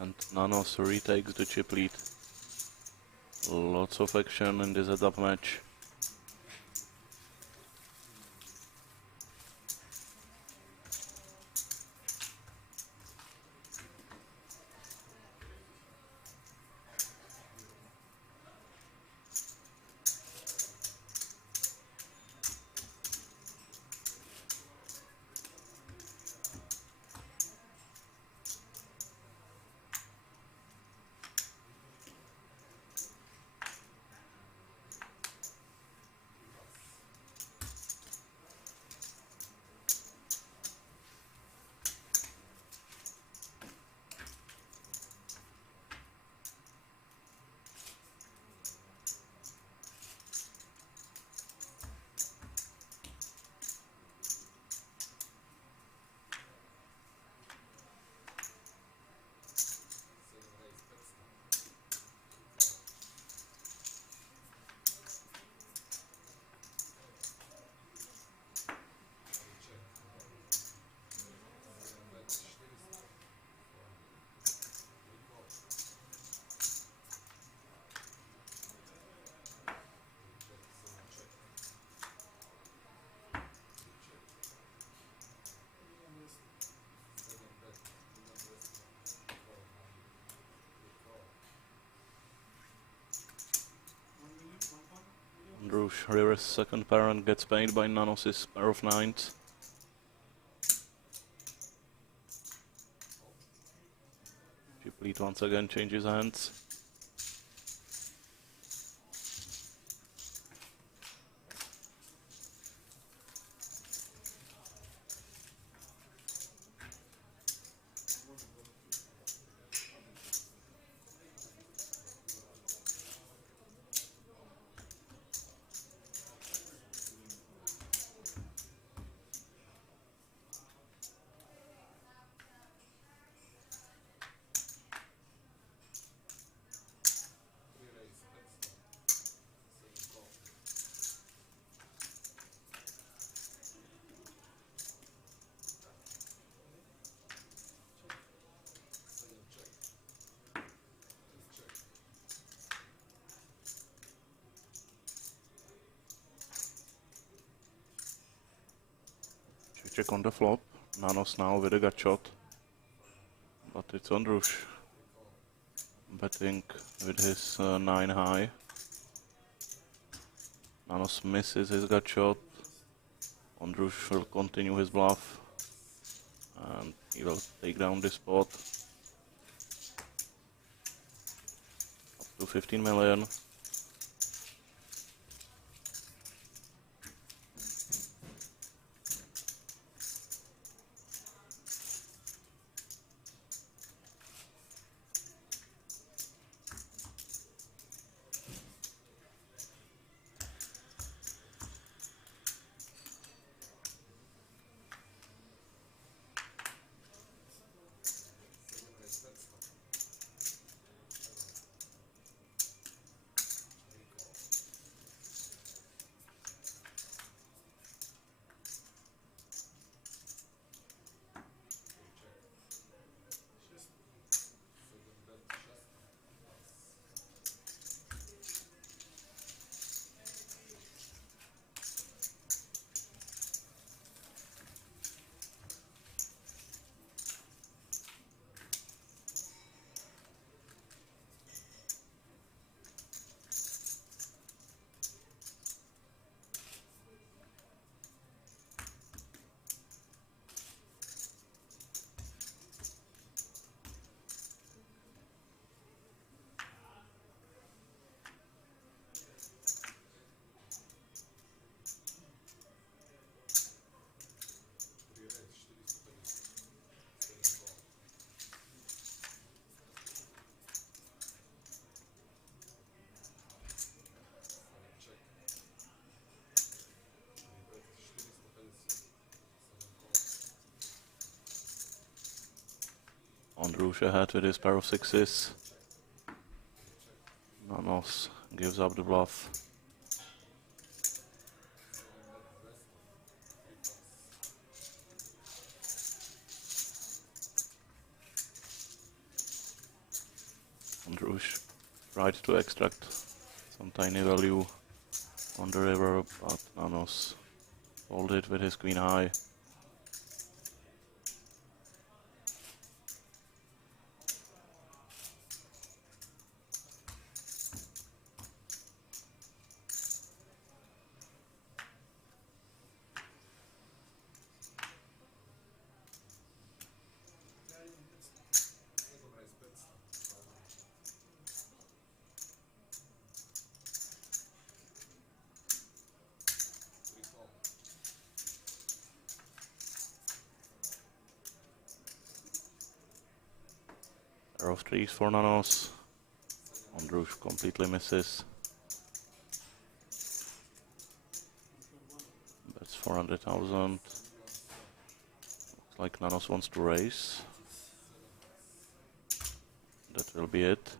And Nanos retakes the chip lead. Lots of action in this heads-up match. Ondrush reverse second pair and gets paid by Nanos' pair of nines. Chip lead once again changes hands. Check on the flop. Nanos now with a gut shot. But it's Ondrush betting with his 9 high. Nanos misses his gut shot. Ondrush will continue his bluff. And he will take down this spot. Up to 15 million. Ondrush ahead with his pair of sixes. Nanos gives up the bluff. Ondrush tried to extract some tiny value on the river, but Nanos folded with his queen high. Pair of threes for Nanos. Ondrush completely misses. That's 400,000. Looks like Nanos wants to raise. That will be it.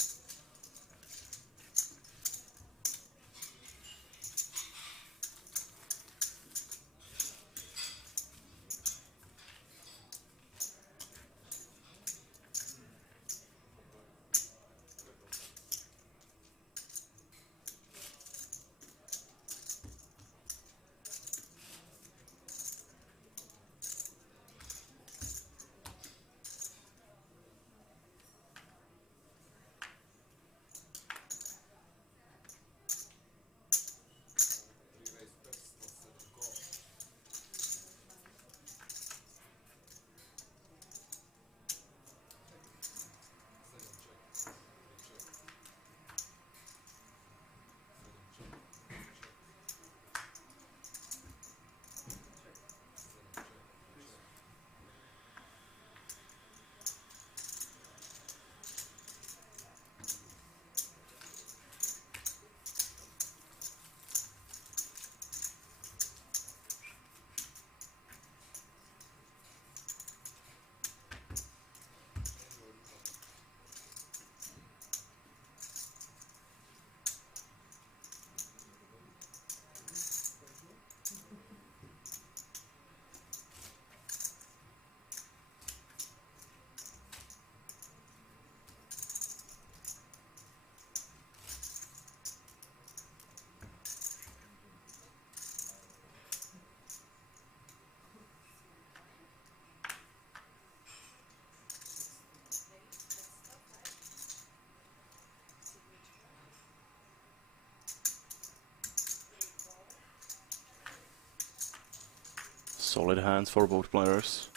Solid hands for both players.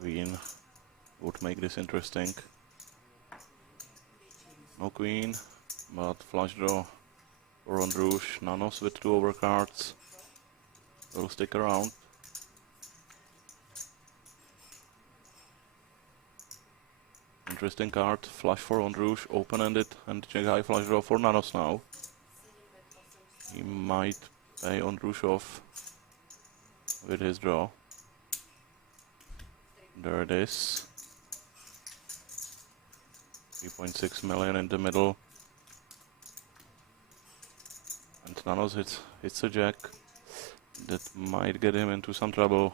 Queen would make this interesting. No queen, but flush draw for on Rouge. Nanos with 2 overcards will stick around. Interesting card, flush for on Rouge, open-ended, and jack high flush draw for Nanos now. He might pay on Rouge off with his draw. There it is. 3.6 million in the middle. And Nanos hits a jack. That might get him into some trouble.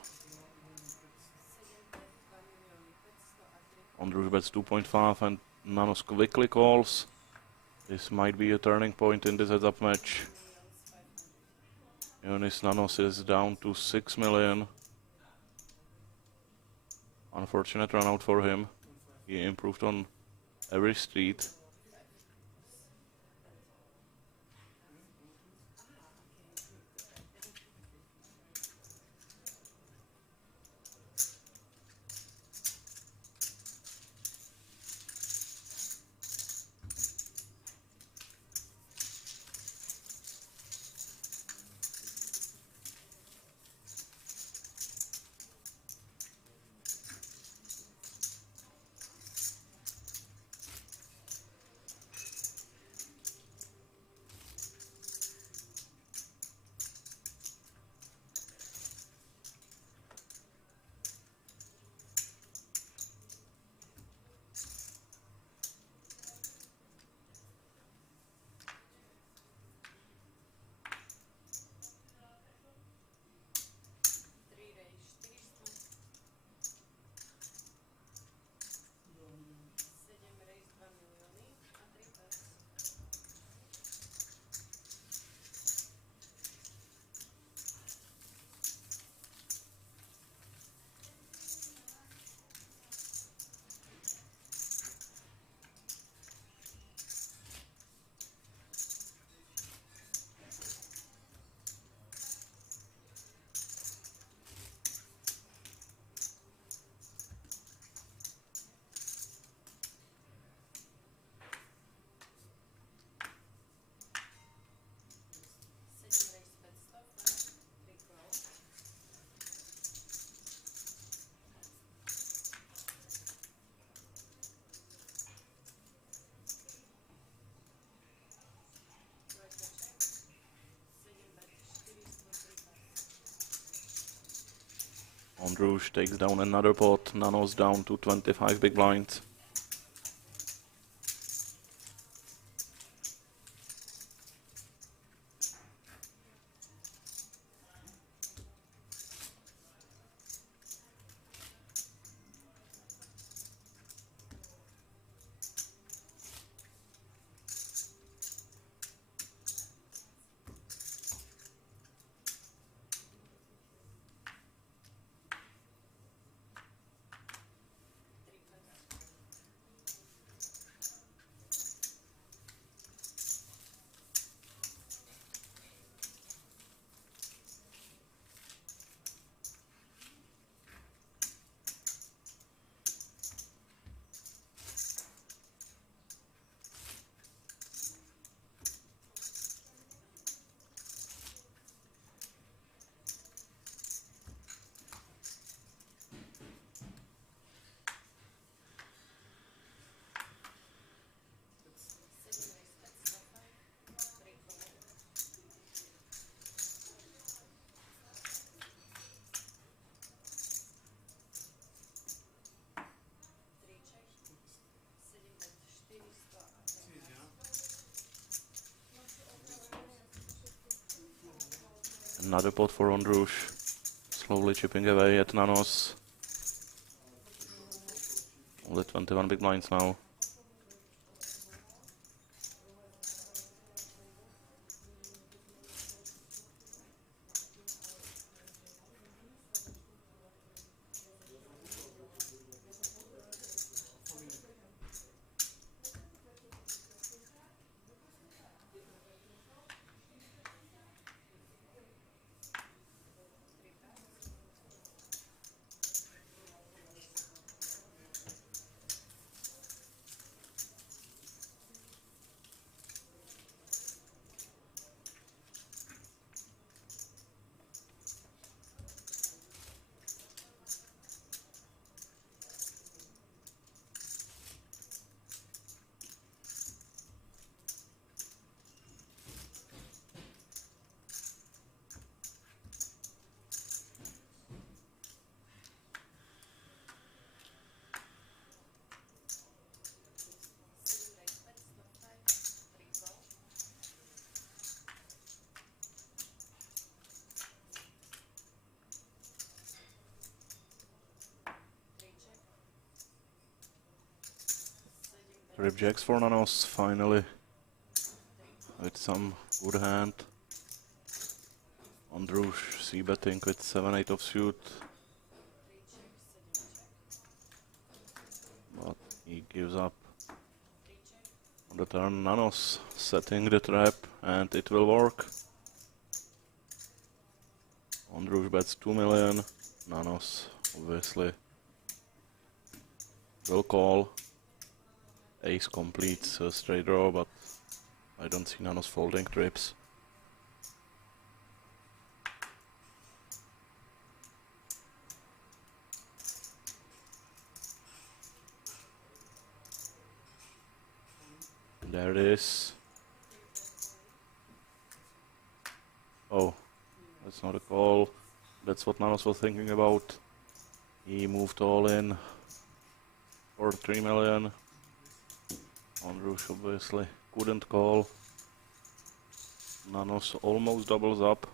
Ondruš bets 2.5 and Nanos quickly calls. This might be a turning point in this heads-up match. Ioannis Nanos is down to 6 million. Unfortunate run out for him. He improved on every street. Ondruš takes down another pot. Nanos down to 25 big blinds. Another pot for Ondruš. Slowly chipping away at Nanos. Only 21 big blinds now. Trip jacks for Nanos, finally. With some good hand. Andrush c-betting with 7-8 offsuit. But he gives up. On the turn, Nanos setting the trap, and it will work. Andrush bets 2 million. Nanos, obviously, will call. Ace completes a straight draw, but I don't see Nanos folding trips. There it is. Oh, that's not a call. That's what Nanos was thinking about. He moved all in for 3 million. Andrush obviously couldn't call. Nanos almost doubles up.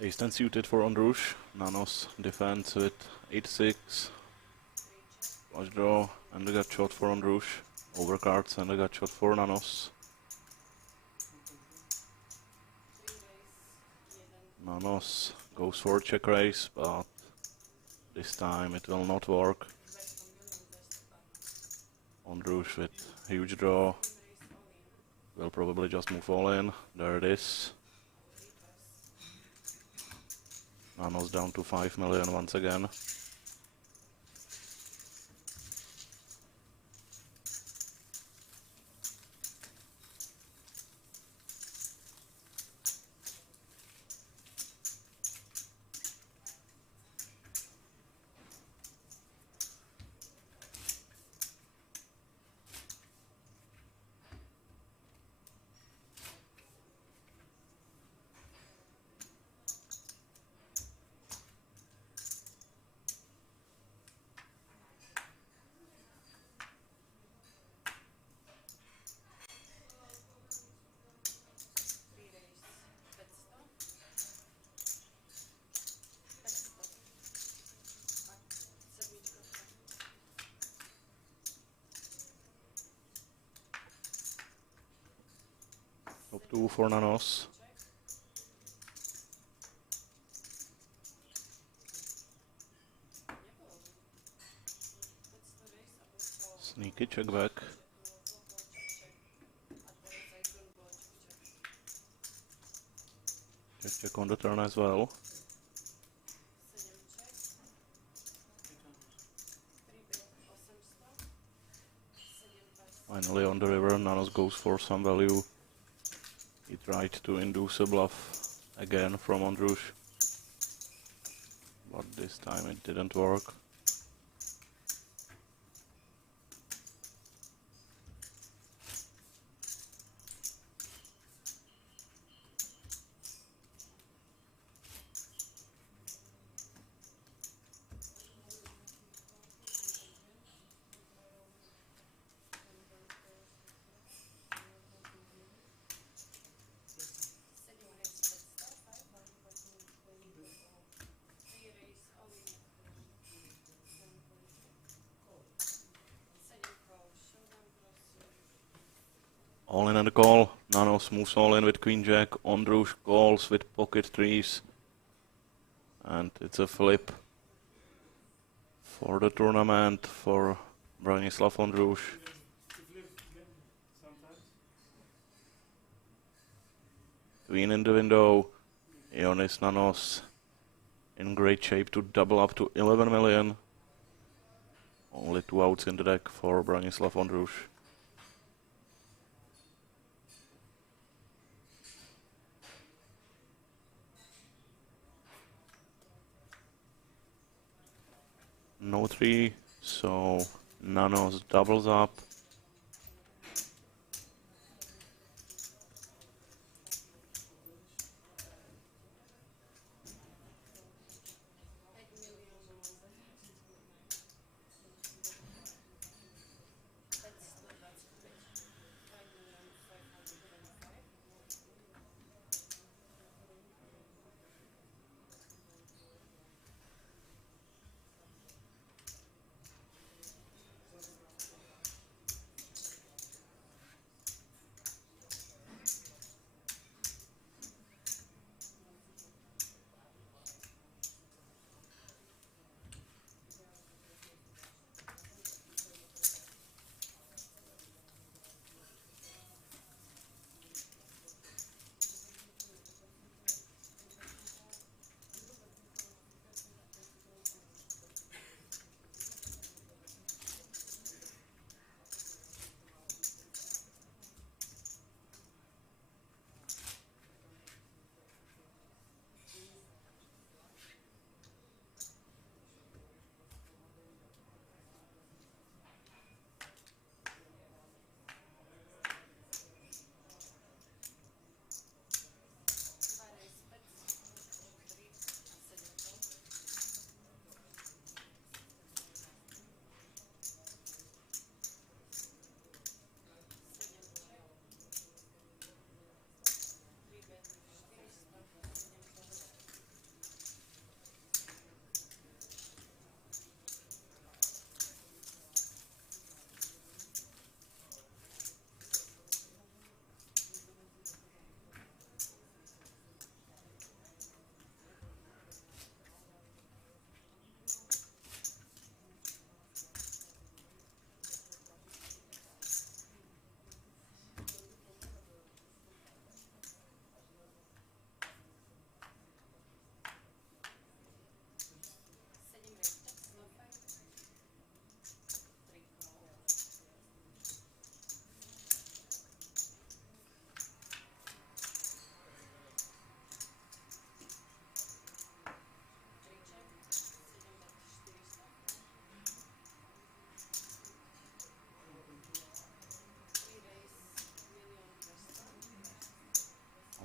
Ace 10 suited for Andrush. Nanos defends with 8-6. Flush draw and a gut shot for Andrush. Overcards and a gut shot for Nanos. Nanos goes for check raise, but this time it will not work. Andrush with huge draw. Will probably just move all in. There it is. Nanos down to 5 million once again. Top 2 for Nanos. Sneaky check back. Check on the turn as well. Finally on the river, Nanos goes for some value. He tried to induce a bluff again from Andrush, but this time it didn't work. All in at the call. Nanos moves all in with Queen Jack. Ondrush calls with pocket threes. And it's a flip for the tournament for Branislav Ondrush. Queen in the window. Ionis Nanos in great shape to double up to 11 million. Only 2 outs in the deck for Branislav Ondrush. No 3, so Nanos doubles up.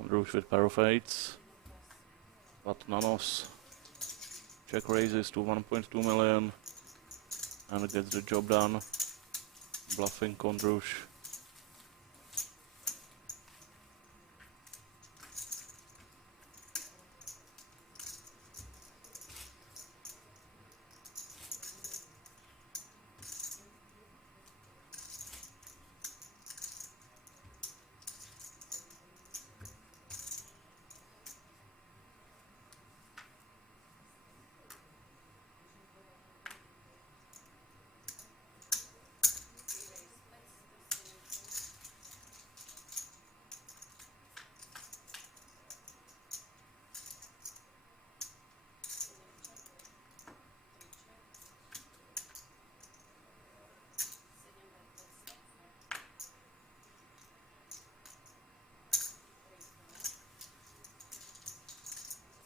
Ondrush with pair of 8s. But Nanos check raises to 1.2 million and gets the job done. Bluffing Ondrush.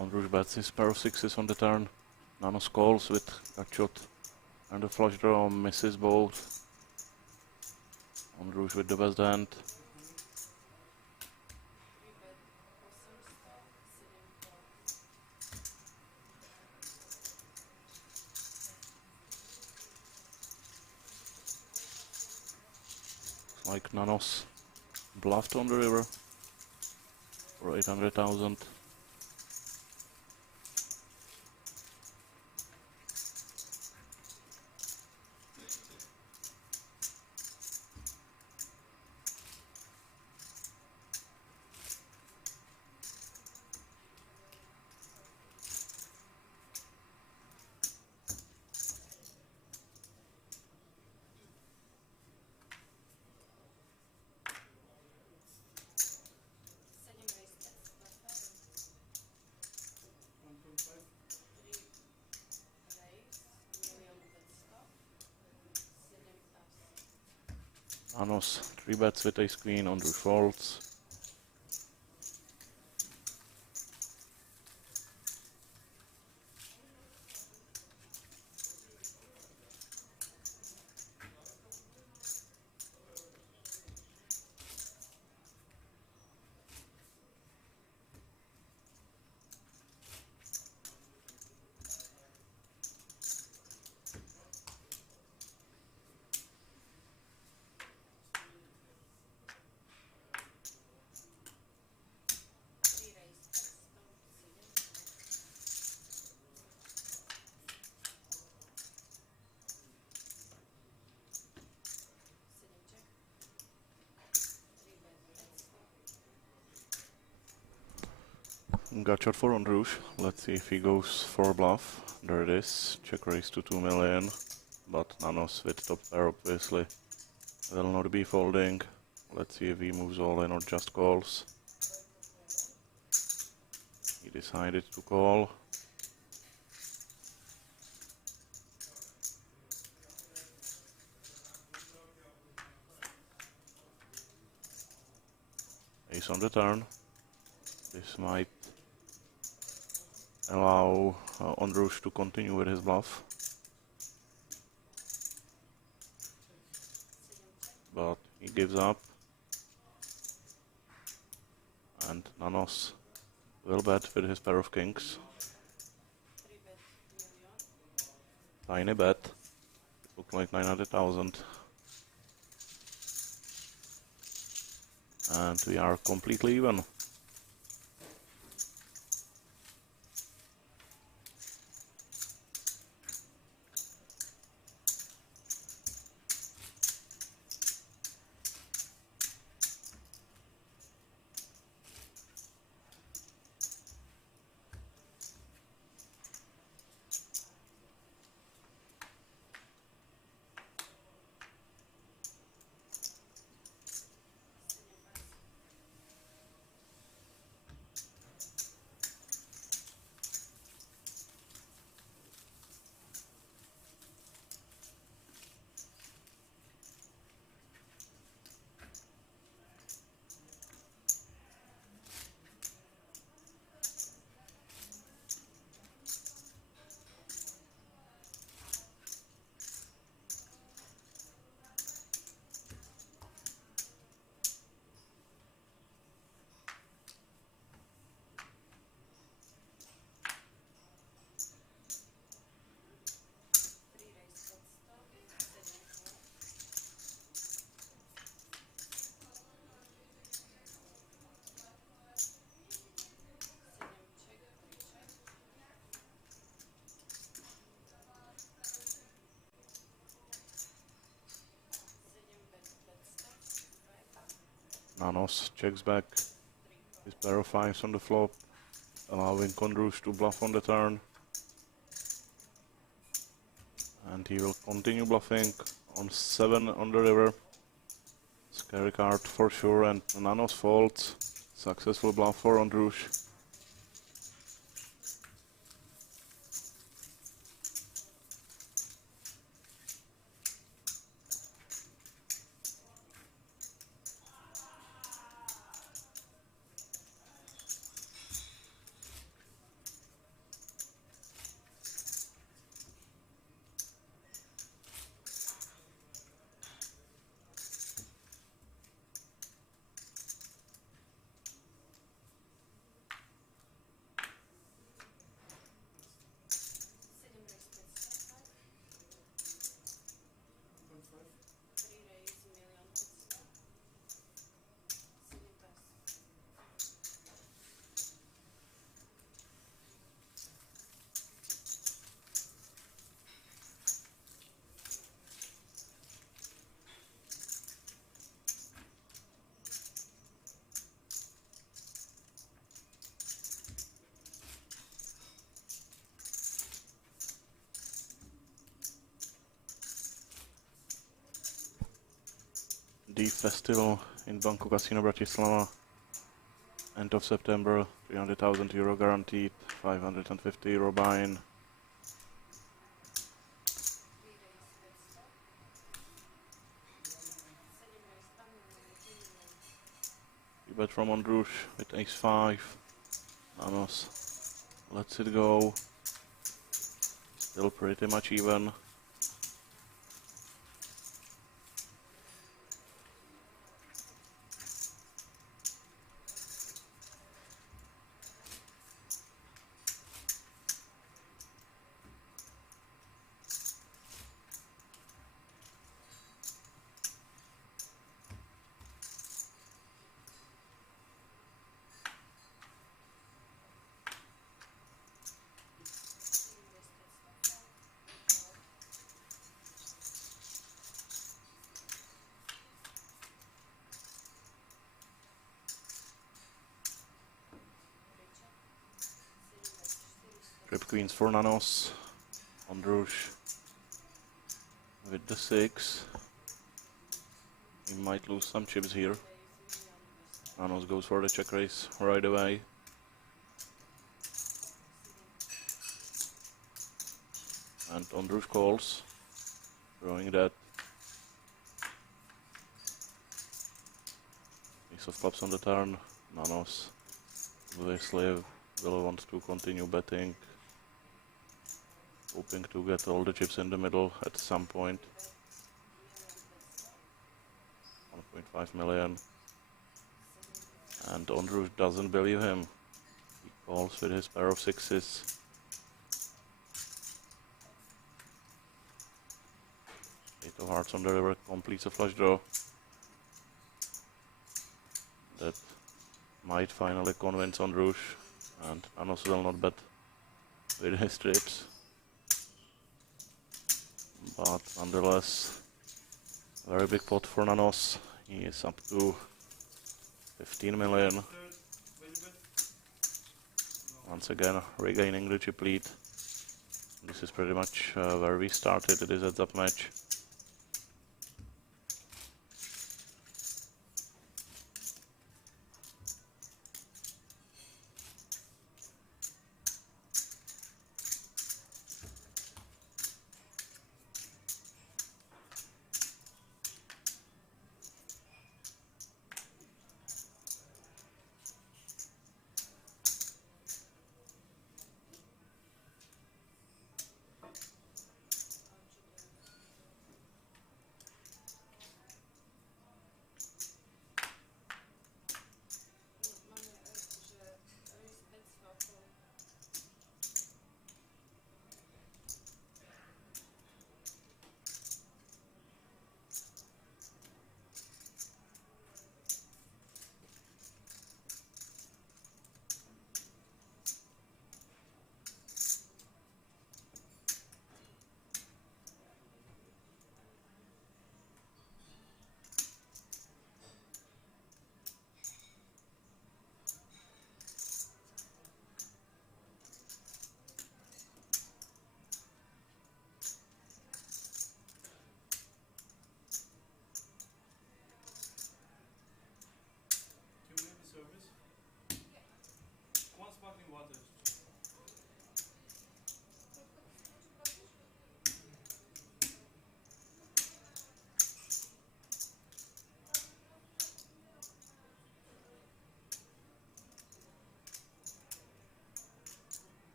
Ondrush bets his pair of 6s on the turn. Nanos calls with gut shot and a flush draw, misses both. Ondrush with the best hand. Like Nanos bluffed on the river for 800,000. Nanos 3 bets with ace queen on Andrew folds. Gotcha for on Rouge. Let's see if he goes for a bluff. There it is. Check raise to 2 million. But Nanos with top pair obviously will not be folding. Let's see if he moves all in or just calls. He decided to call. Ace on the turn. This might allow Ondrush to continue with his bluff. But he gives up. And Nanos will bet with his pair of kings. Tiny bet. It looked like 900,000. And we are completely even. Nanos checks back his pair of fives on the flop, allowing Kondrush to bluff on the turn. And he will continue bluffing on 7 on the river. Scary card for sure, and Nanos folds. Successful bluff for Ondrush. The festival in Banco Casino Bratislava, end of September, 300,000 euro guaranteed, 550 euro buy-in. bet from Andrush with ace-5. Nanos lets it go. Still pretty much even. Trip queens for Nanos. Andrush with the 6. He might lose some chips here. Nanos goes for the check raise right away. And Andrush calls, throwing that. Ace of clubs on the turn. Nanos obviously will want to continue betting, hoping to get all the chips in the middle at some point. 1.5 million. And Andrush doesn't believe him. He calls with his pair of 6s. Eight of hearts on the river completes a flush draw. That might finally convince Andrush, and Nanos will not bet with his trips. But nonetheless, very big pot for Nanos. He is up to 15 million. Once again, regaining the chip lead. This is pretty much where we started. It is a heads-up match.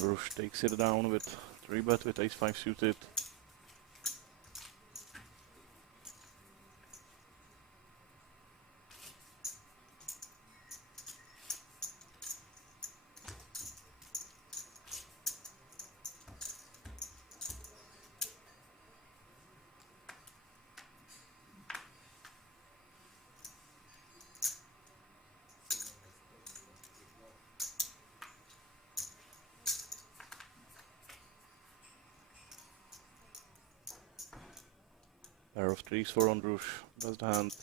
Rush takes it down with 3-bet with ace-5 suited. Pair of 3s for Ondrush, best hand.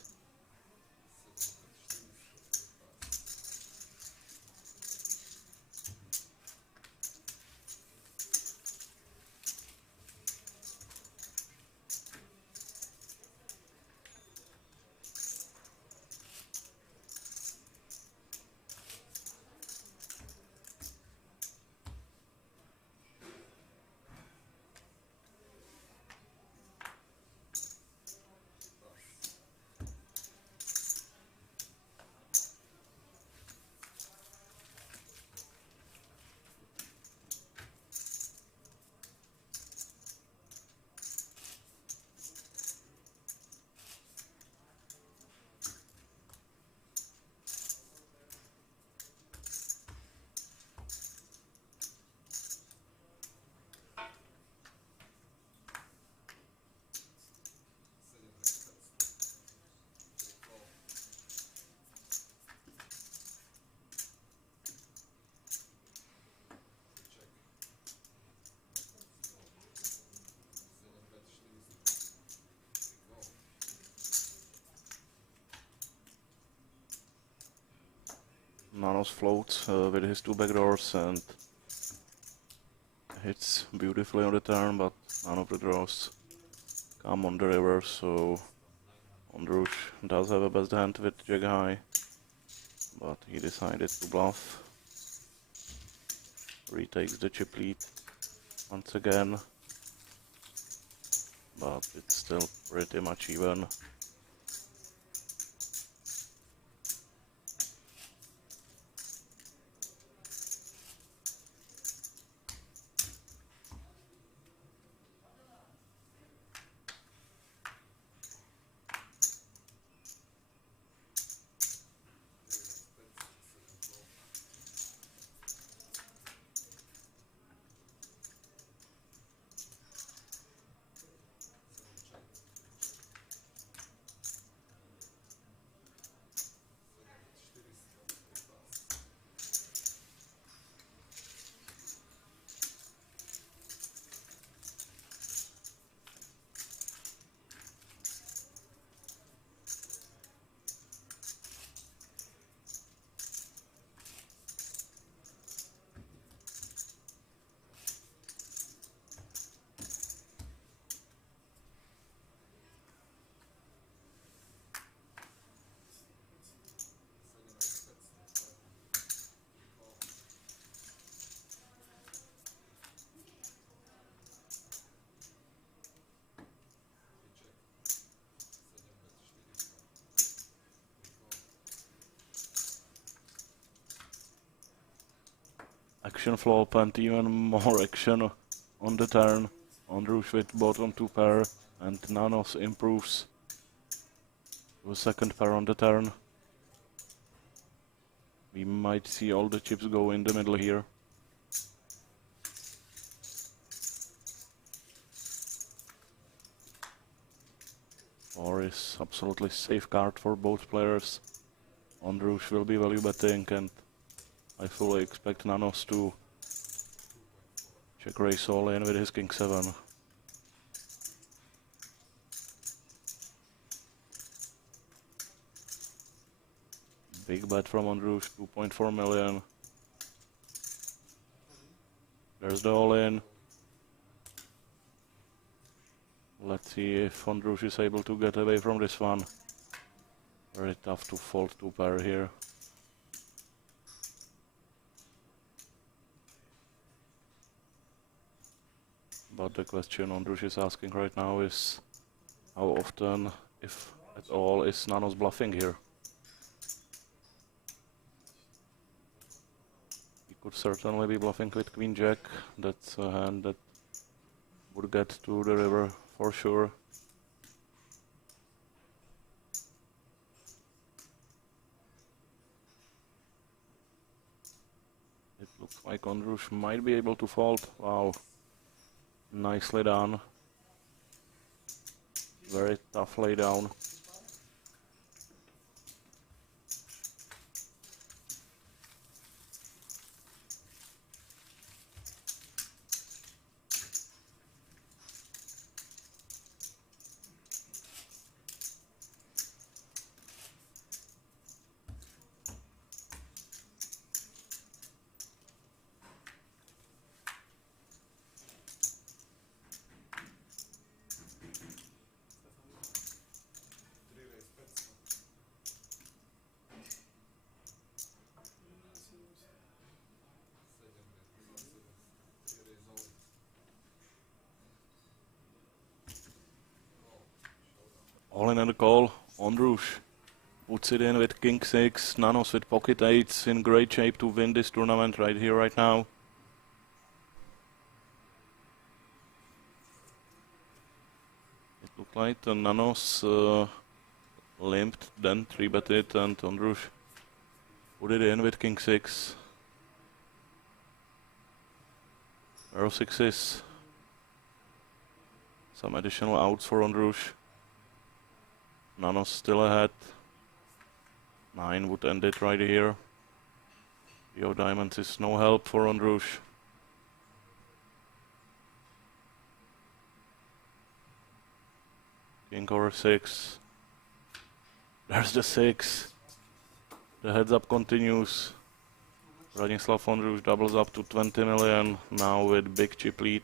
Nanos floats with his 2 backdoors and hits beautifully on the turn, but none of the draws come on the river, so Ondrush does have a best hand with Jack High, but he decided to bluff. Retakes the chip lead once again, but it's still pretty much even. Action flop and even more action on the turn. Ondrush with bottom 2 pair and Nanos improves to a second pair on the turn. We might see all the chips go in the middle here. Or is absolutely safe card for both players. Ondrush will be value betting and I fully expect Nanos to check raise all in with his King 7. Big bet from Ondrush, 2.4 million. There's the all in. Let's see if Ondrush is able to get away from this one. Very tough to fold 2 pair here. But the question Ondrush is asking right now is how often, if at all, is Nanos bluffing here? He Could certainly be bluffing with Queen Jack. That's a hand that would get to the river for sure. It looks like Ondrush might be able to fold. Wow. Nicely done. Very tough laydown. All in and a call. Ondrush puts it in with King 6. Nanos with pocket 8s in great shape to win this tournament right here, right now. It looked like the Nanos limped, then 3-bet it, and Ondrush put it in with King 6. Arrow 6s. Some additional outs for Ondrush. Nanos still ahead. 9 would end it right here. Yo diamonds is no help for Ondrush. King over 6. There's the 6. The heads up continues. Bratislava Ondrush doubles up to 20 million now with big chip lead.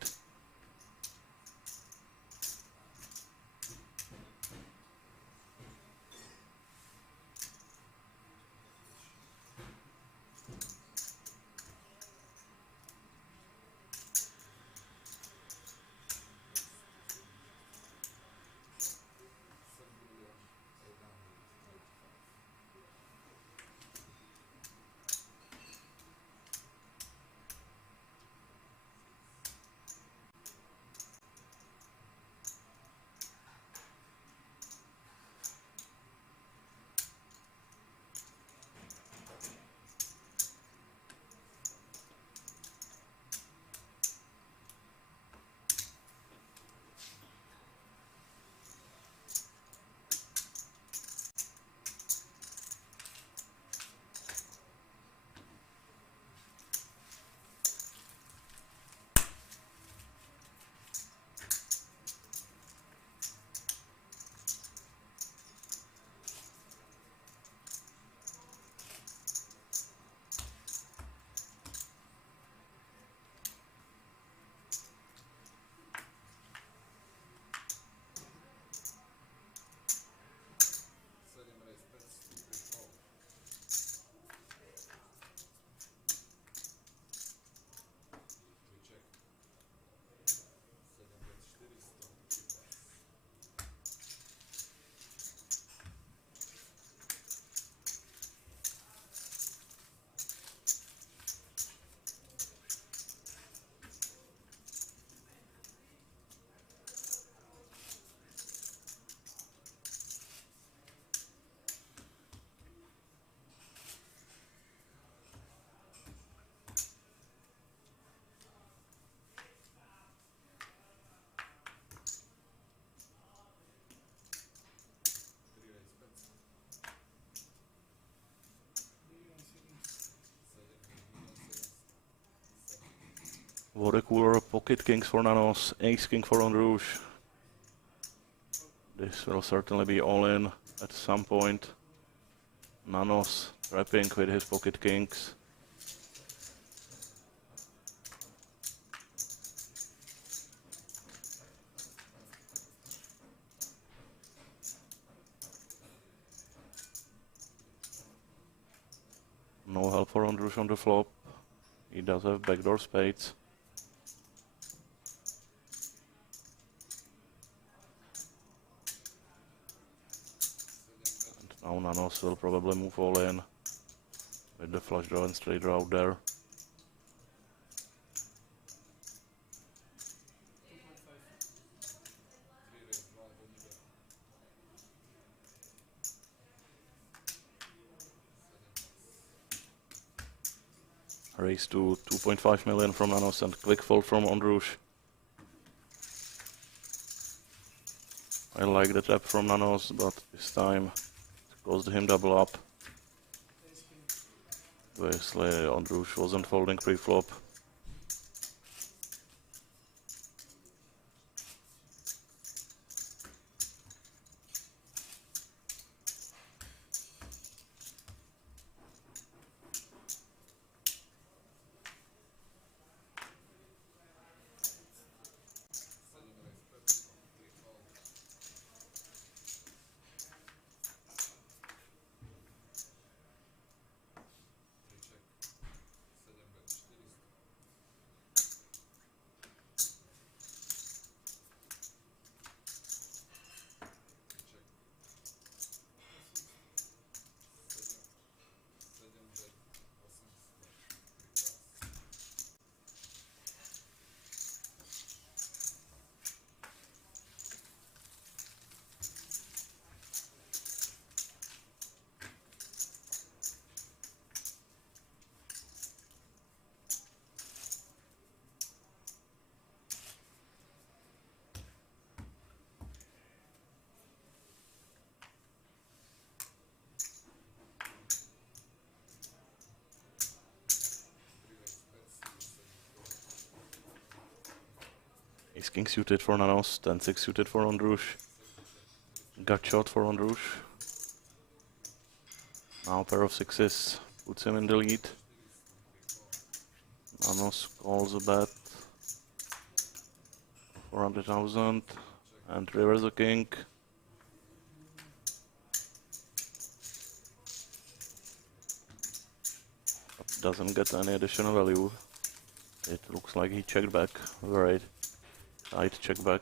Water cooler, pocket kings for Nanos, ace king for Ondrush. This will certainly be all in at some point. Nanos trapping with his pocket kings. No help for Ondrush on the flop. He does have backdoor spades. And now Nanos will probably move all in with the flush draw and straight draw out there. Raise to 2.5 million from Nanos and quick fold from Ondrush. I like the trap from Nanos, but this time it caused him double up. Obviously Ondrush wasn't folding pre-flop. Ace King suited for Nanos, 10-6 suited for Ondrush. Gut shot for Ondrush. Now pair of sixes puts him in the lead. Nanos calls a bet. 400,000 and rivers the king. But doesn't get any additional value. It looks like he checked back. Very tight check back.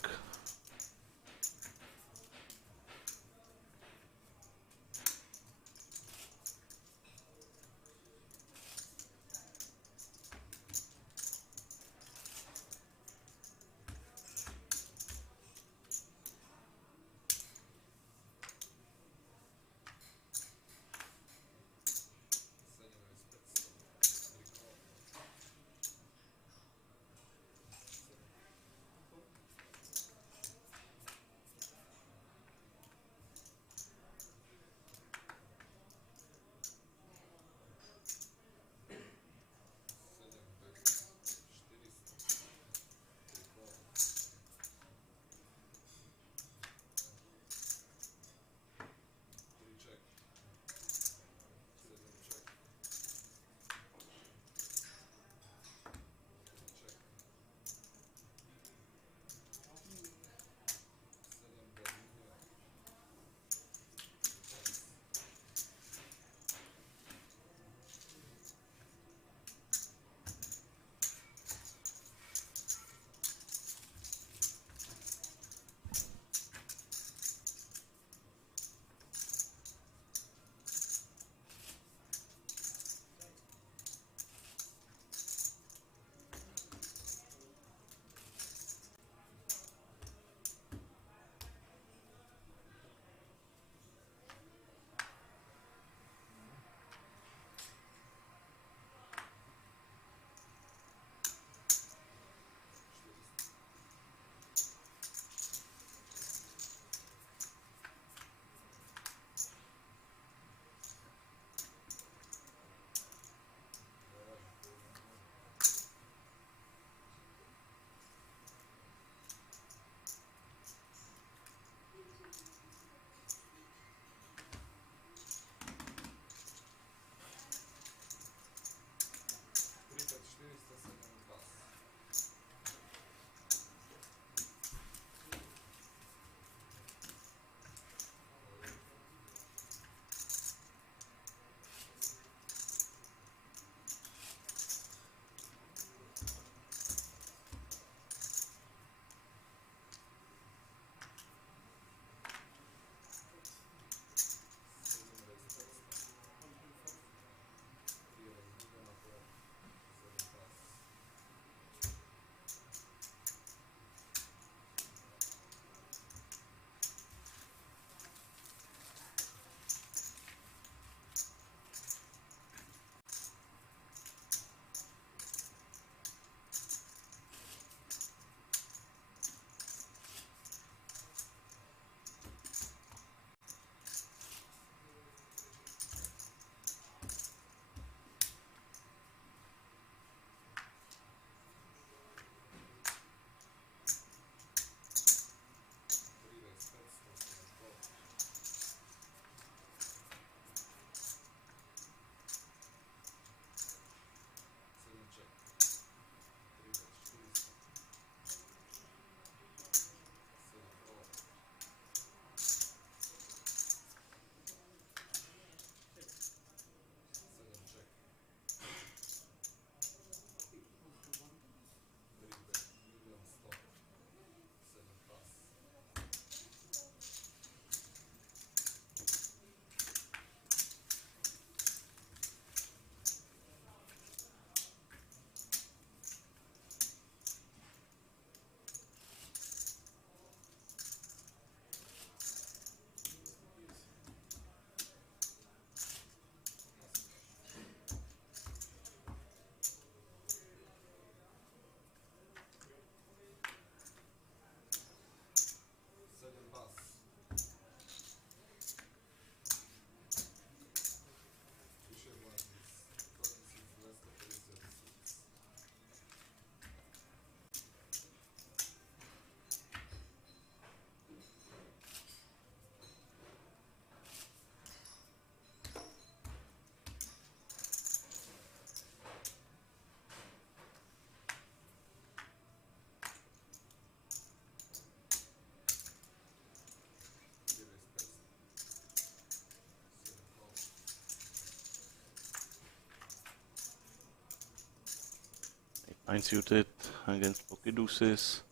9 suited against pocket deuces.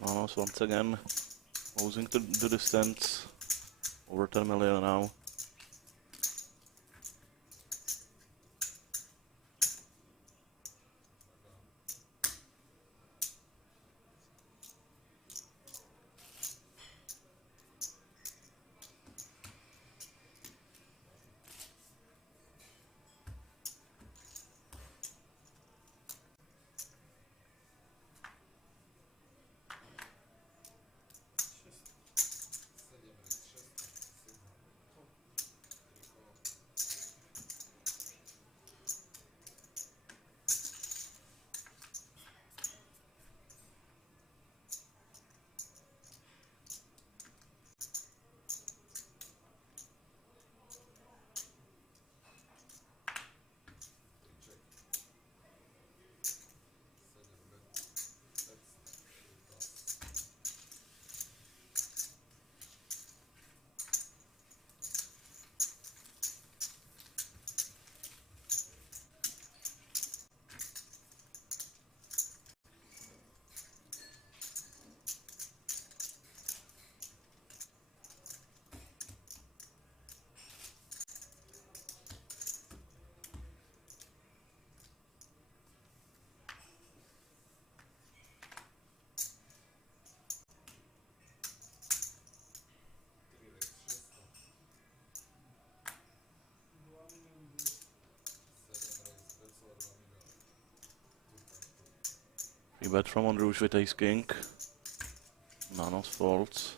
Manos once again closing the distance. Over 10 million now. We bet from on Rouge with ace king. Manos folds.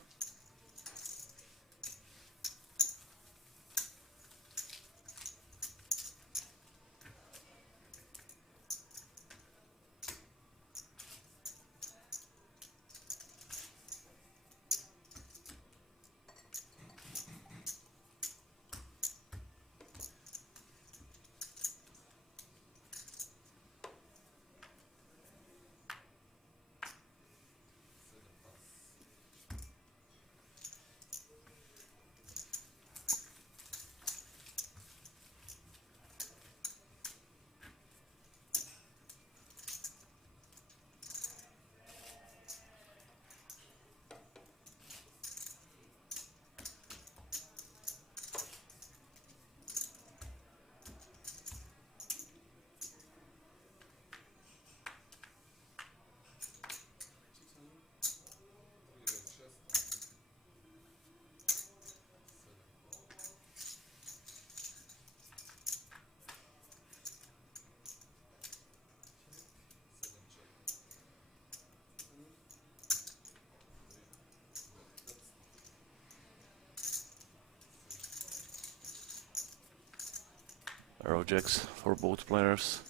Arrow jacks for both players.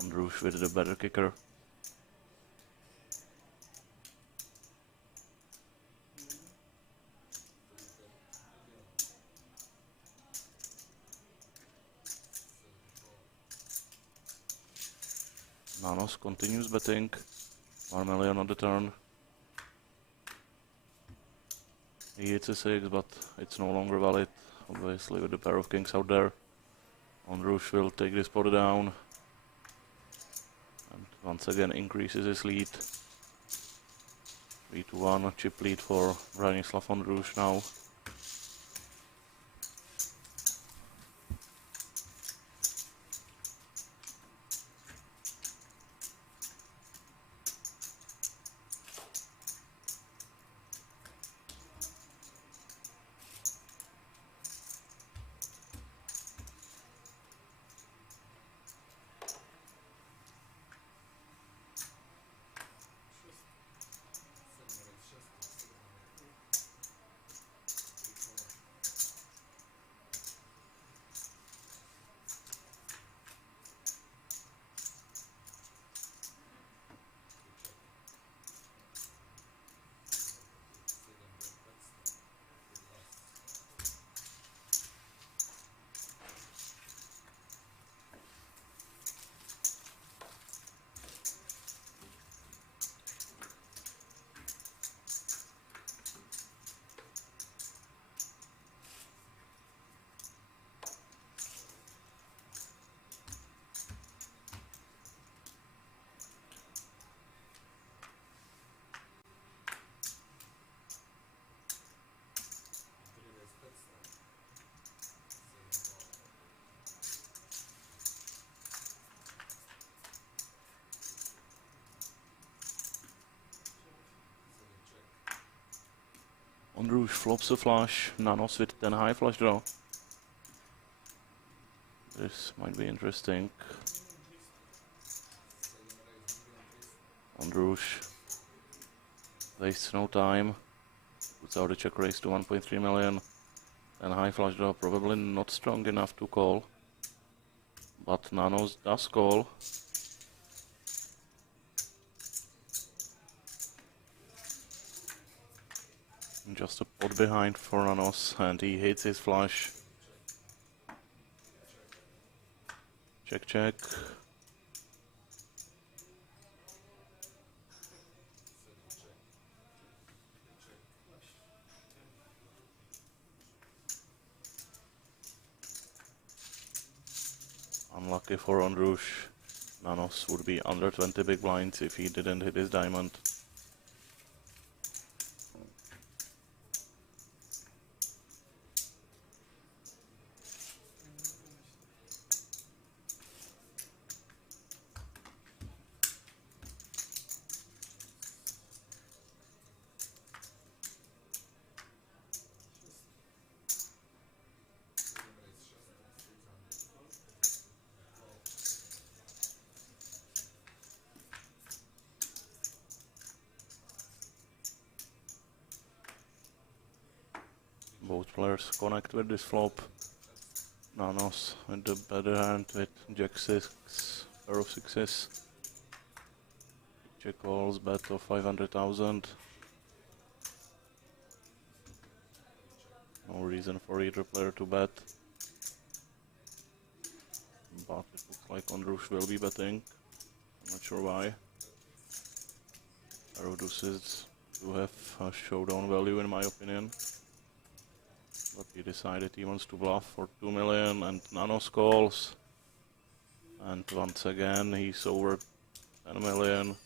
On Rouge with the better kicker. Manos continues betting. 1 million on the turn. He hits a 6, but it's no longer valid. Obviously with the pair of kings out there. On Rouge will take this pot down. And once again increases his lead. 3-1, chip lead for Bratislava on Rouge now. Rouge flops a flush, nanos with 10 high flush draw. This might be interesting. Rouge wastes no time, puts out a check raise to 1.3 million. And high flush draw probably not strong enough to call. But nanos does call. Just a pot behind for nanos, and he hits his flush. Check, check. Unlucky for Rouge. Nanos would be under 20 big blinds if he didn't hit his diamond. Both players connect with this flop. Nanos with the better hand with Jack 6, pair of sixes. Check calls, bet of 500,000. No reason for either player to bet. But it looks like Rouge will be betting. I'm not sure why. Deuces do have a showdown value in my opinion. But he decided he wants to bluff for 2 million and nanos calls. And once again he's over 10 million.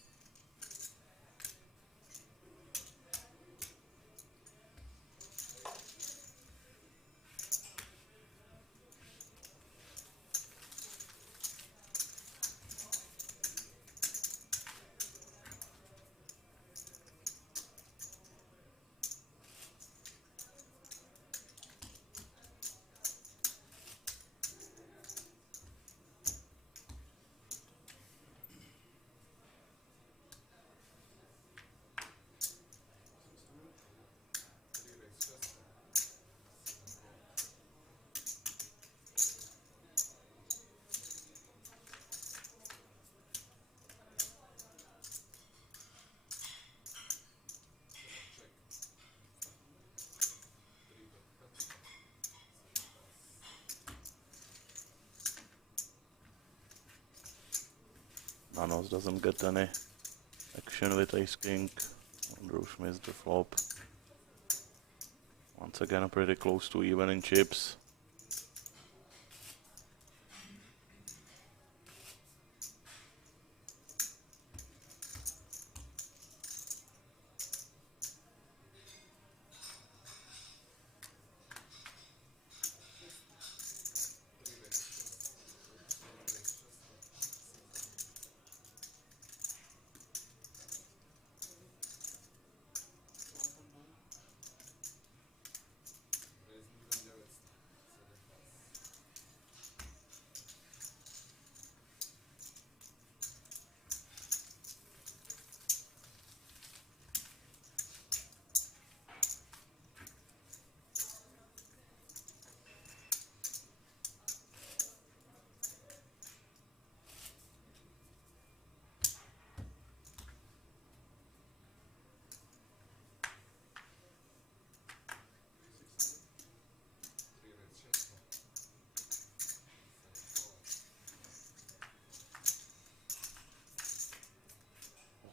Nanos doesn't get any action with ace king. Rouge missed the flop. Once again pretty close to even in chips.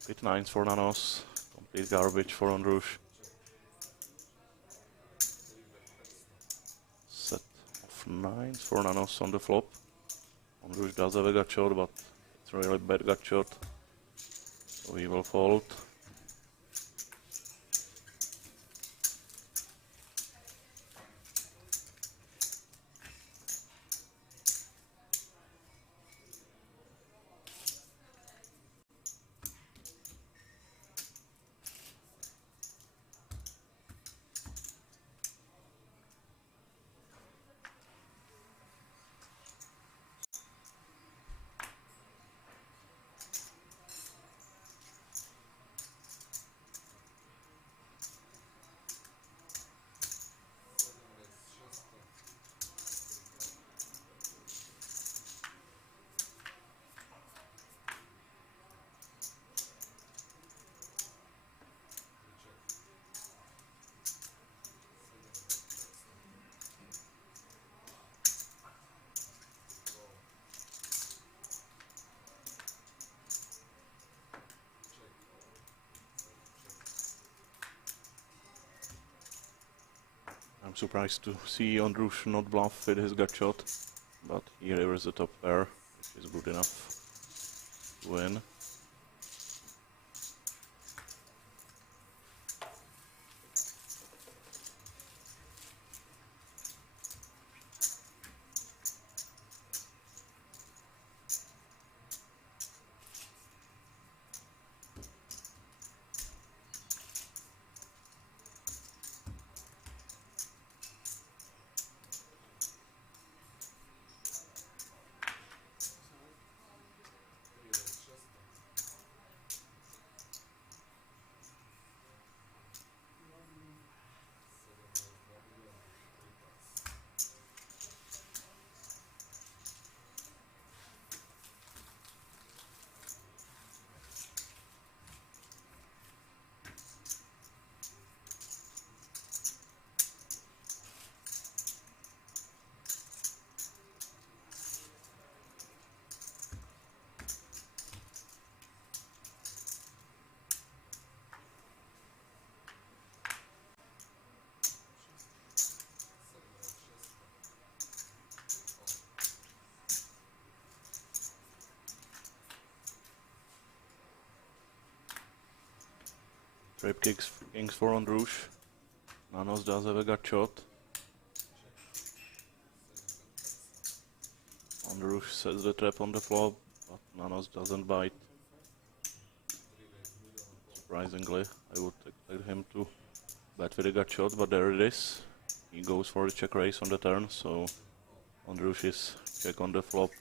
Pocket nines for nanos. Complete garbage for Rouge. Set of nines for nanos on the flop. Rouge does have a gut shot, but it's really bad gut shot. So he will fold. I'm surprised to see Ondrush not bluff with his gut shot, but here is the top pair, which is good enough to win. Trip kings for Ondrush. Nanos does have a gut shot. Ondrush sets the trap on the flop, but Nanos doesn't bite. Surprisingly, I would expect him to bet with a gut shot, but there it is. He goes for a check raise on the turn, so Ondrush's check on the flop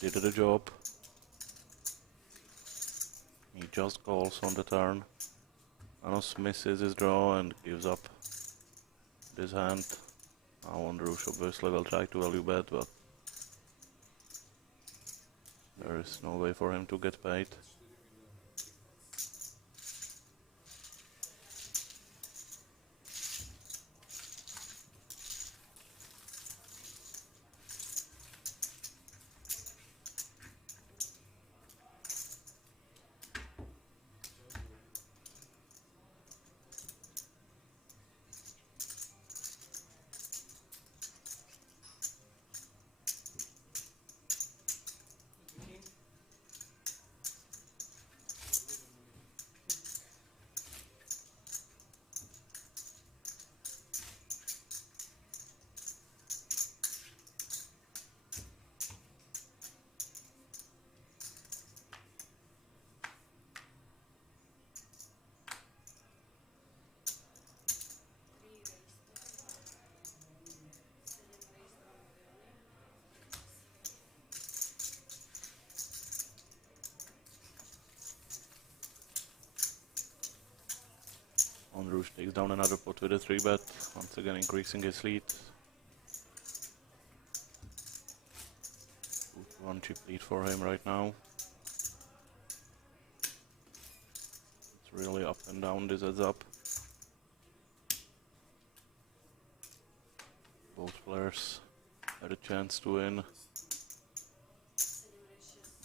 did the job. He just calls on the turn. Nanos misses his draw and gives up this hand. Now Ondrush obviously will try to value bet, but there is no way for him to get paid. Ondrush takes down another pot with a 3-bet, once again increasing his lead. 1 chip lead for him right now. It's really up and down, this heads up. Both players had a chance to win,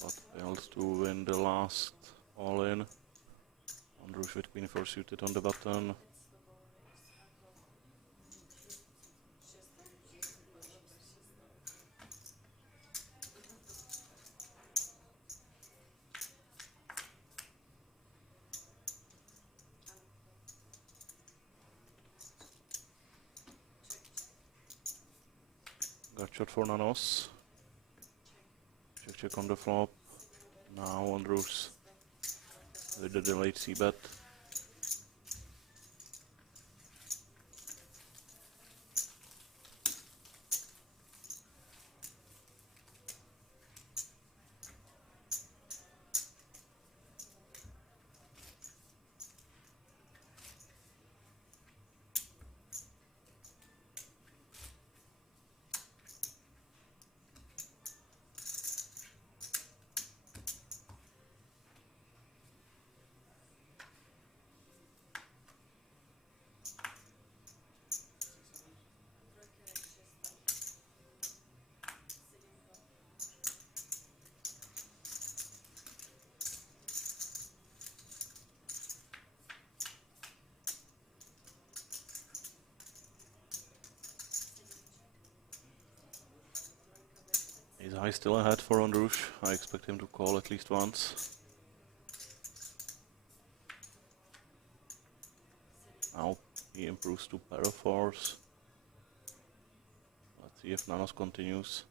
but failed to win the last all-in. Ondrush with Queen 4 suited on the button. Gut shot for Nanos. Check on the flop. Now Ondrush with the delayed c-bet. Is high still ahead for Ondrush? I expect him to call at least once. Now he improves to pair of fours. Let's see if Nanos continues.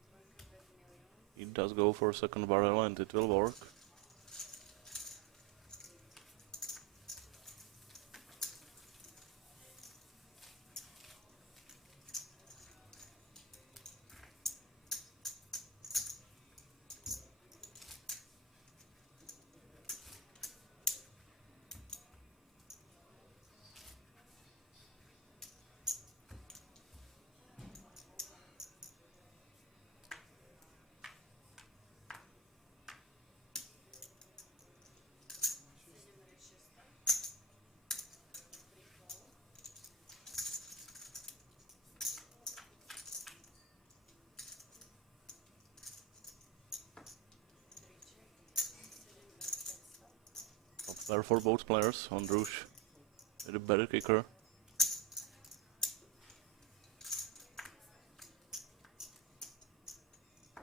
He does go for a second barrel and it will work. Top pair for both players. Ondrush with a better kicker.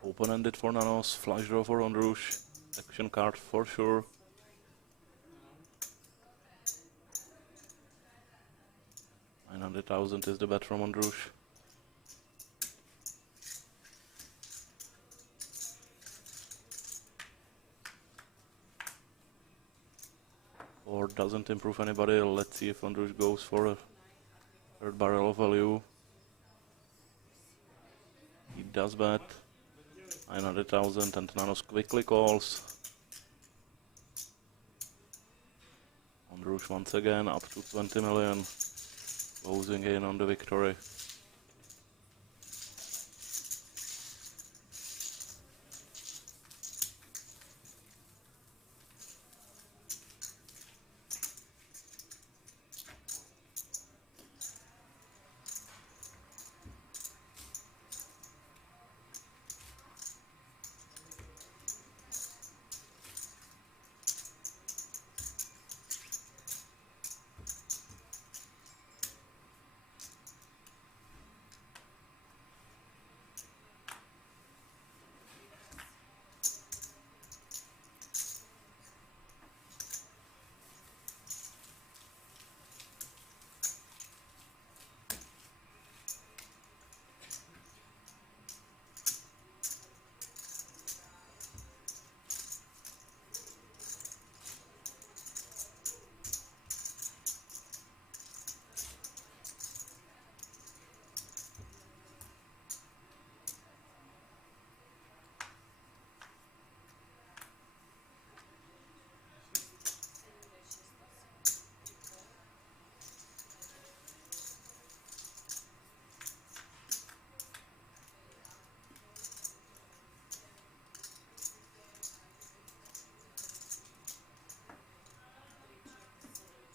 Open-ended for Nanos, flush draw for Ondrush, action card for sure. $900,000 is the bet from Ondrush. Or doesn't improve anybody. Let's see if Ondrush goes for a third barrel of value. He does bet. 900,000 and Nanos quickly calls. Ondrush once again up to 20 million. Closing in on the victory.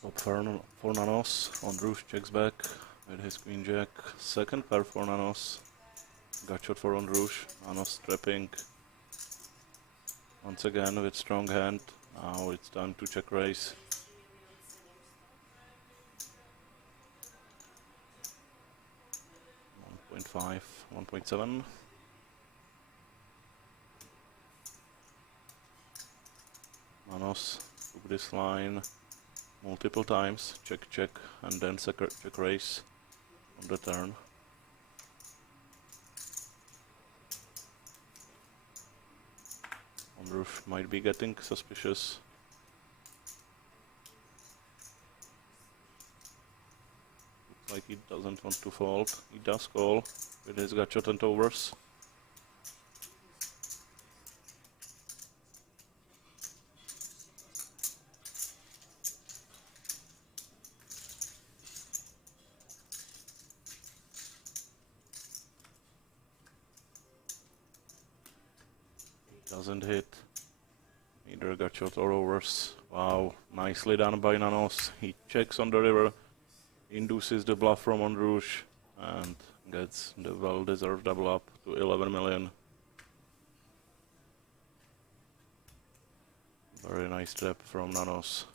Top pair for Nanos. Ondrush checks back with his queen jack. Second pair for Nanos. Gutshot for Ondrush. Nanos trapping. Once again with strong hand. Now it's time to check raise. .5, 1.7. Nanos took this line multiple times, check, check, and then check raise on the turn. Ondrush might be getting suspicious. Looks like he doesn't want to fold. He does call with his gutshot and overs. Doesn't hit either gutshot or overs. Wow, nicely done by Nanos. He checks on the river, induces the bluff from Ondrush, and gets the well-deserved double up to 11 million. Very nice trap from Nanos.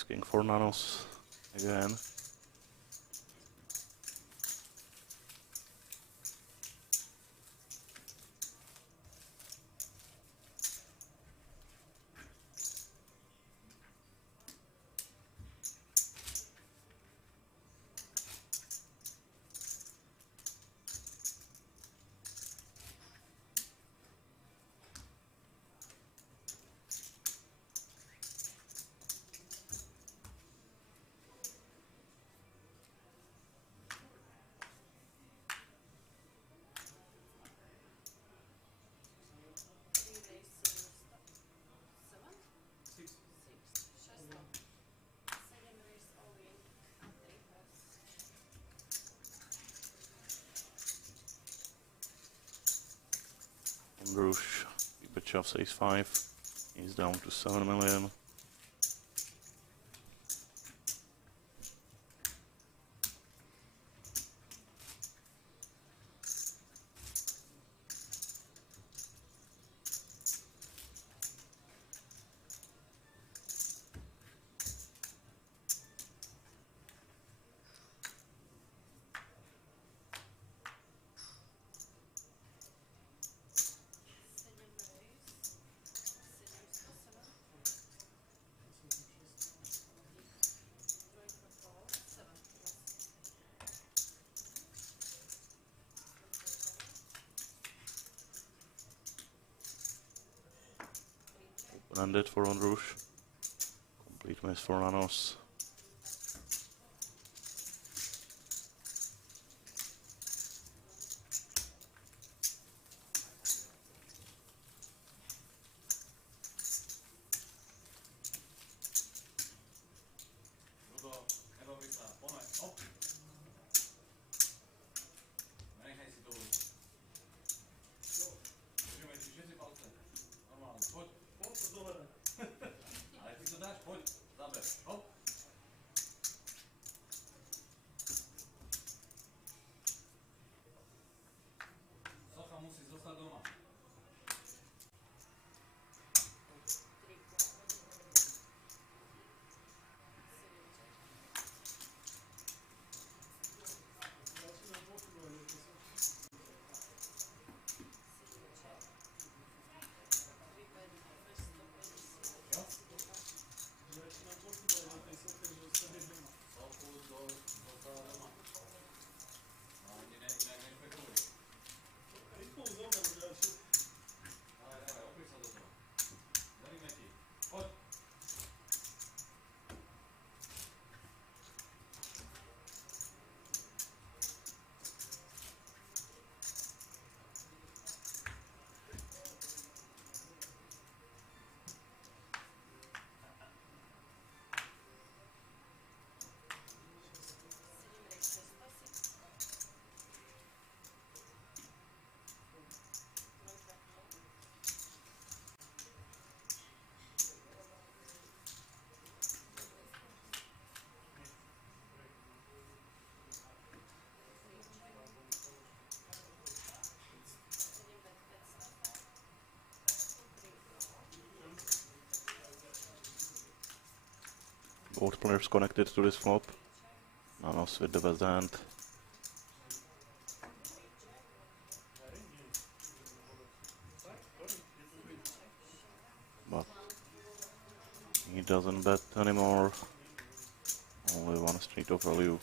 Ace-king for nanos again. Bruce, Pipachev's ace-5, he's down to 7 million. Open-ended for Ondrush. Complete miss for nanos. Both players connected to this flop. Nanos with the best hand. But he doesn't bet anymore. Only one street of value.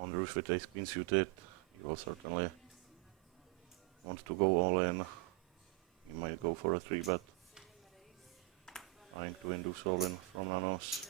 Ondrush with ace queen suited, he will certainly want to go all in. He might go for a 3-bet, trying to induce all in from nanos.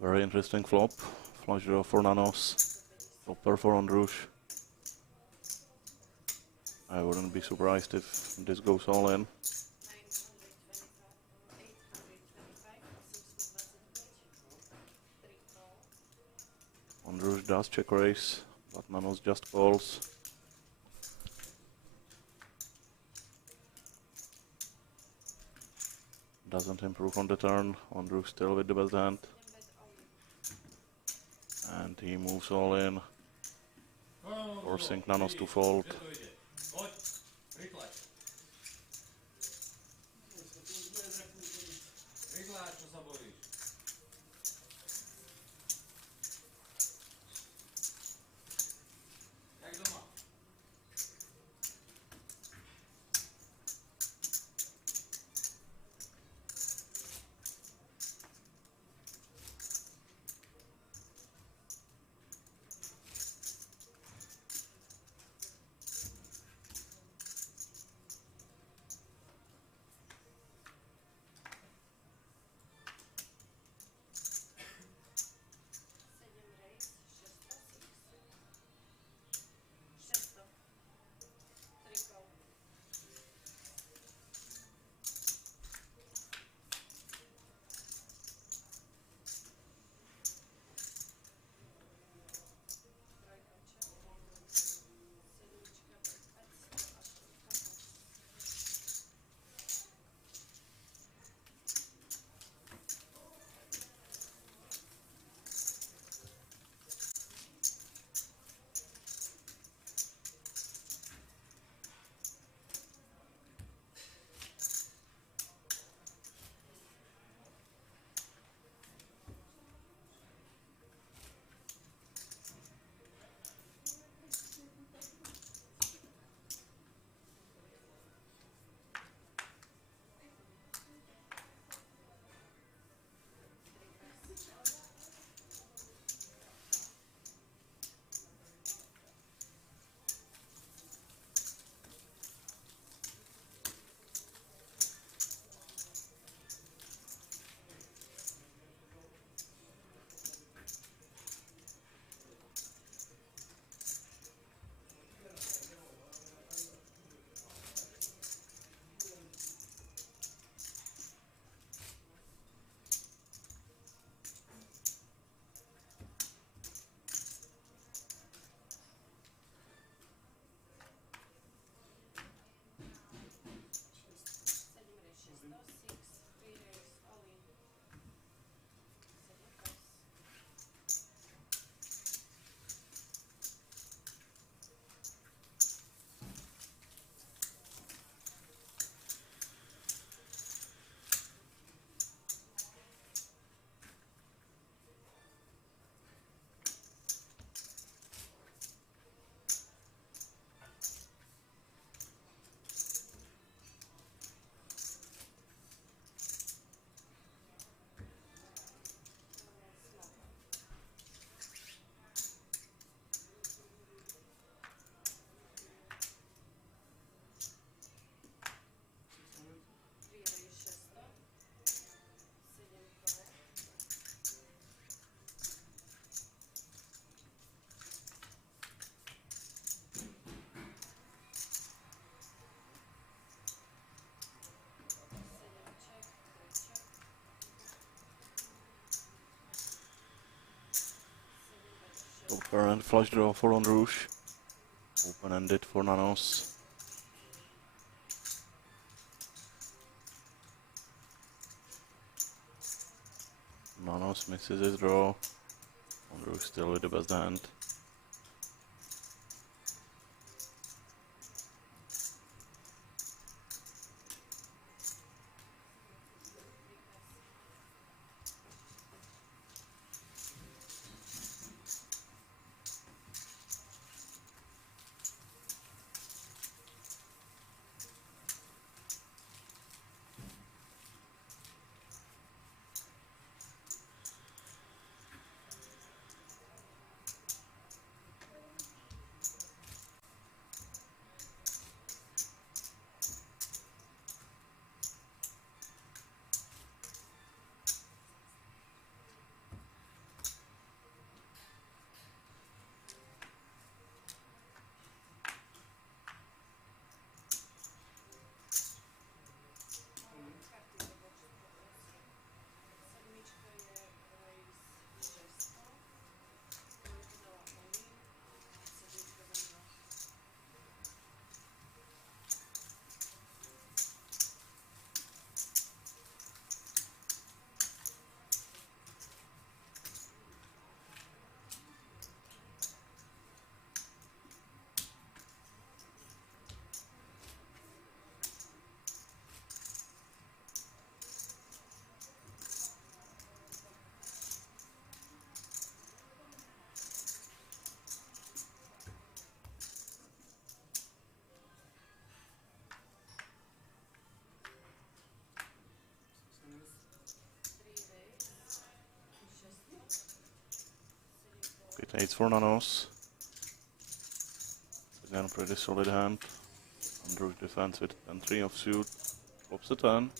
Very interesting flop. Flush draw for nanos. Topper for on Rouge. I wouldn't be surprised if this goes all in. On Rouge does check raise, but nanos just calls. Doesn't improve on the turn. On Rouge still with the best hand. And he moves all in, forcing nanos to fold. Topper and flush draw for on Rouge. Open-ended for nanos. Nanos misses his draw. On Rouge still with the best hand. 8 for nanos. Again, pretty solid hand. Andrew defends with 10-3 offsuit. Flops the 10.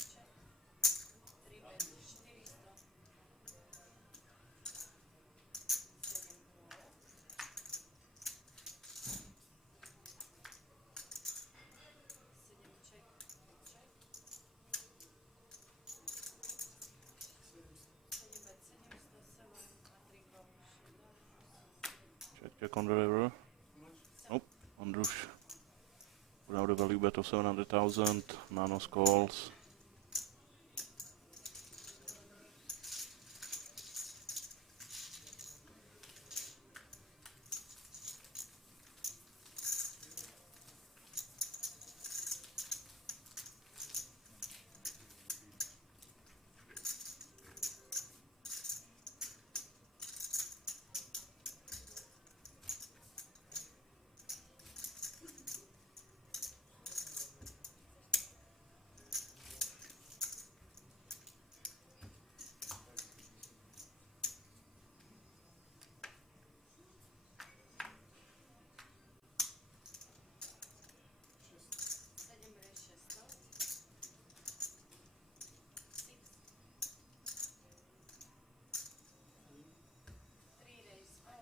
Check on the river. Nope. Andrews without a value bet of 700,000. Nanos calls.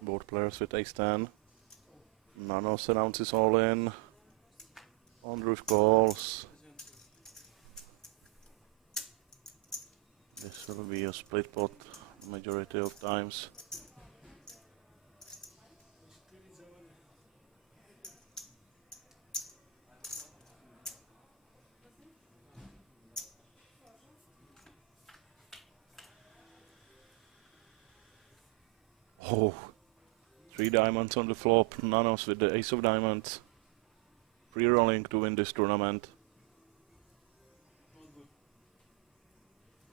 Both players with ace-10. Nanos announces all in. Andrews calls. This will be a split pot majority of times. Oh, 3 diamonds on the flop. Nanos with the ace of diamonds. Pre-rolling to win this tournament.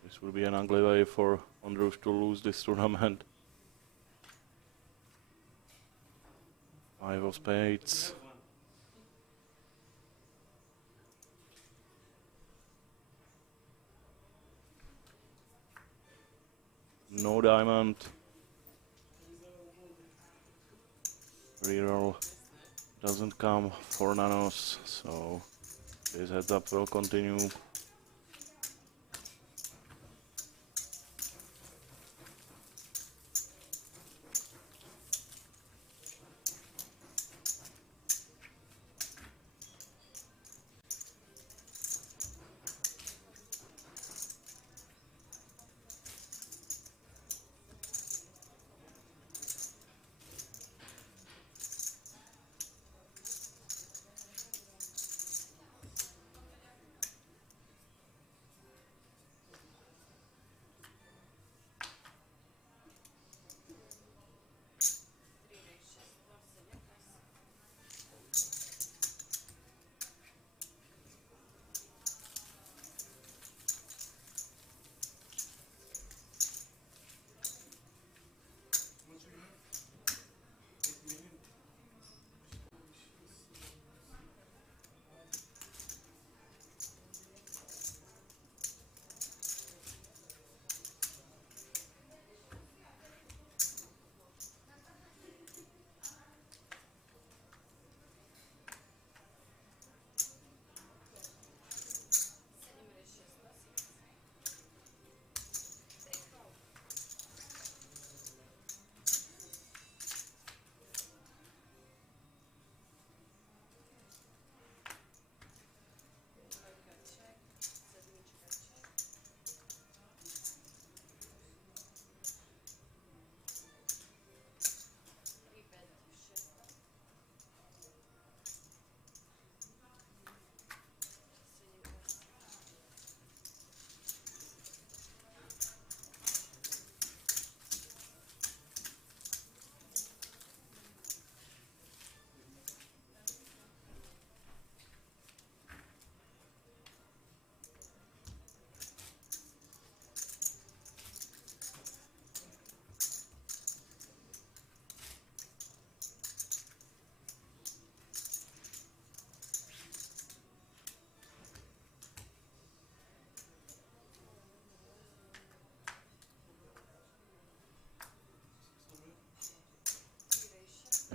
This will be an ugly way for Andrews to lose this tournament. 5 of spades. No diamond. Reroll doesn't come for Nanos, so this heads up will continue.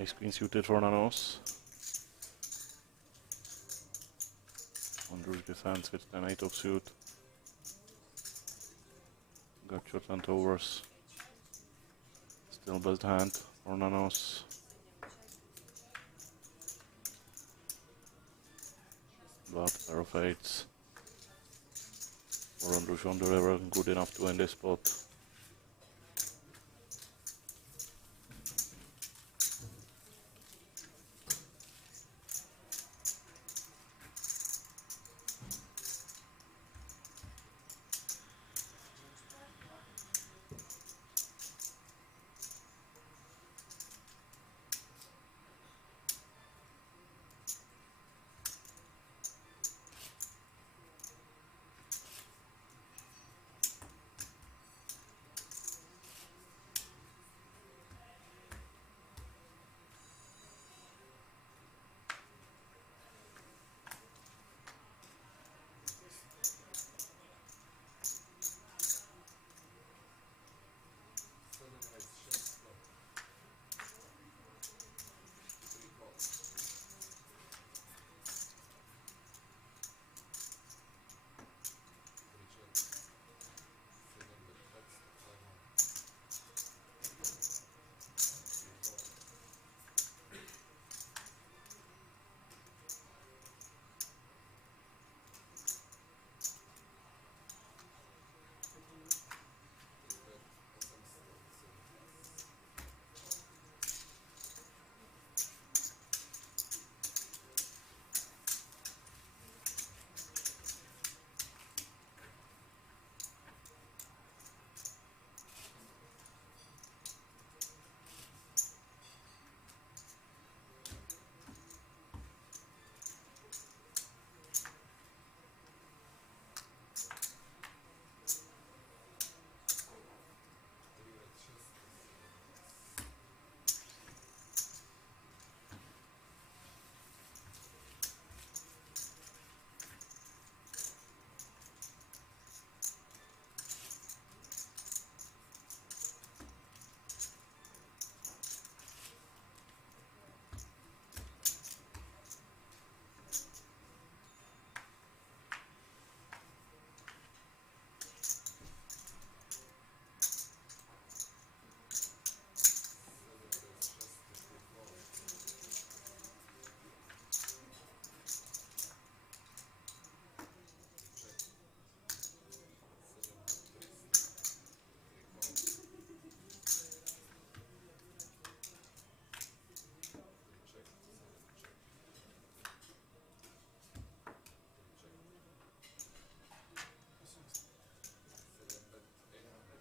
Ace queen suited for nanos. Ondrush defense with 10-8 offsuit. Got short and overs. Still best hand for nanos. But pair of eights. For Ondrush on the river, good enough to win this spot.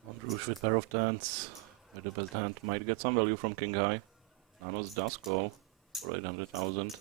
Ondrush with pair of tens. With the best hand might get some value from king high. Nanos does call for 800,000.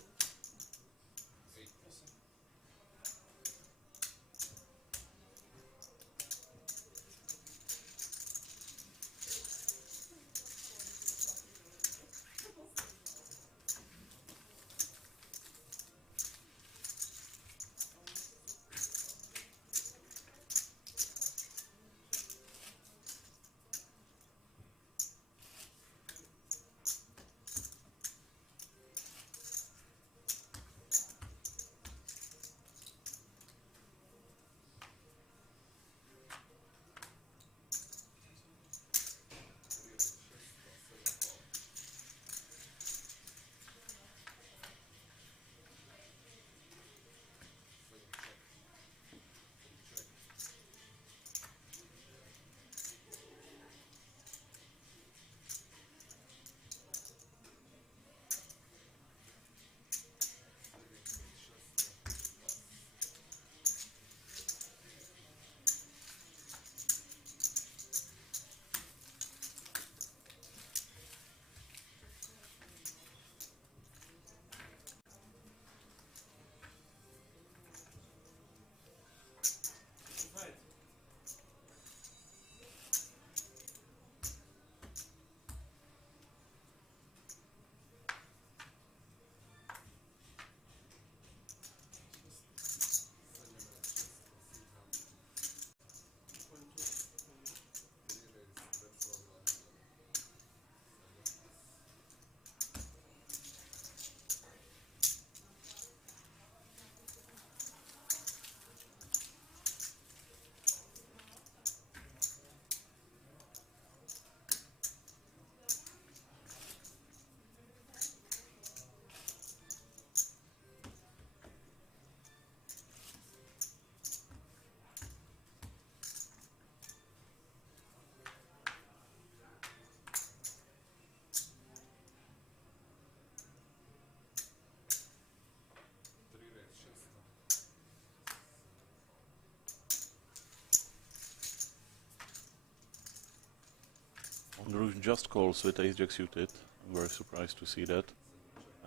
Andrews just calls with ace-jack suited. I'm very surprised to see that.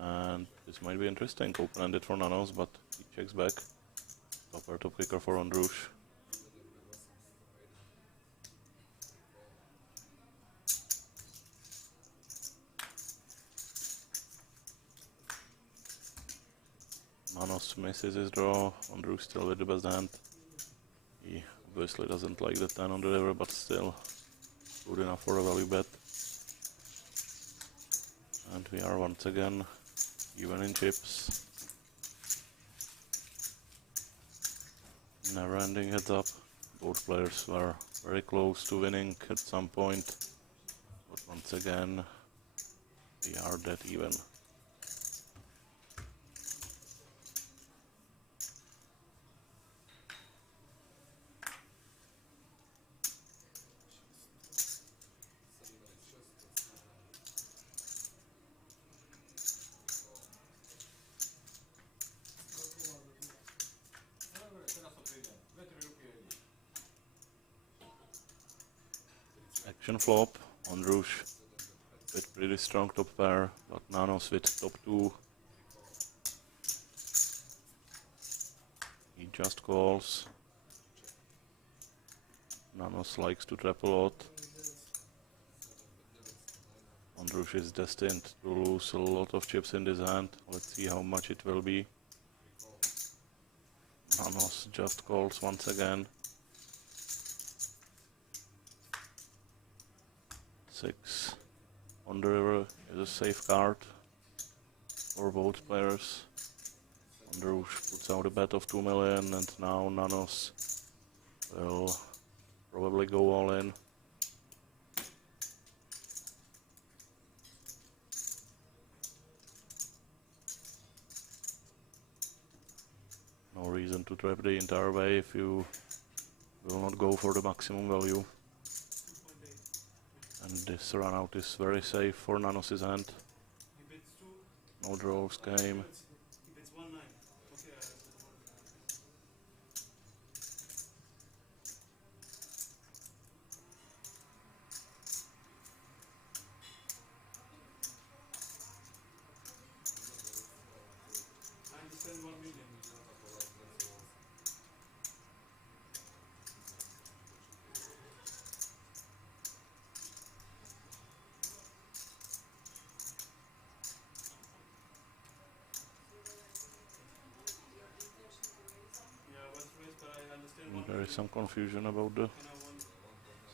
And this might be interesting, open-ended for Nanos, but he checks back. Top pair, top kicker for Andrews. Nanos misses his draw, Andrews still with the best hand. He obviously doesn't like the 10 on the river, but still good enough for a value bet. And we are once again even in chips. Never ending heads up. Both players were very close to winning at some point, but once again we are dead even. Action flop, Andrews with pretty strong top pair, but Nanos with top 2. He just calls. Nanos likes to trap a lot. Andrews is destined to lose a lot of chips in this hand. Let's see how much it will be. Nanos just calls once again. 6 on the river is a safe card for both players. Andrews puts out a bet of 2 million and now Nanos will probably go all in. No reason to trap the entire way if you will not go for the maximum value. And this run out is very safe for Nanos' hand. No draws game. There is some confusion about the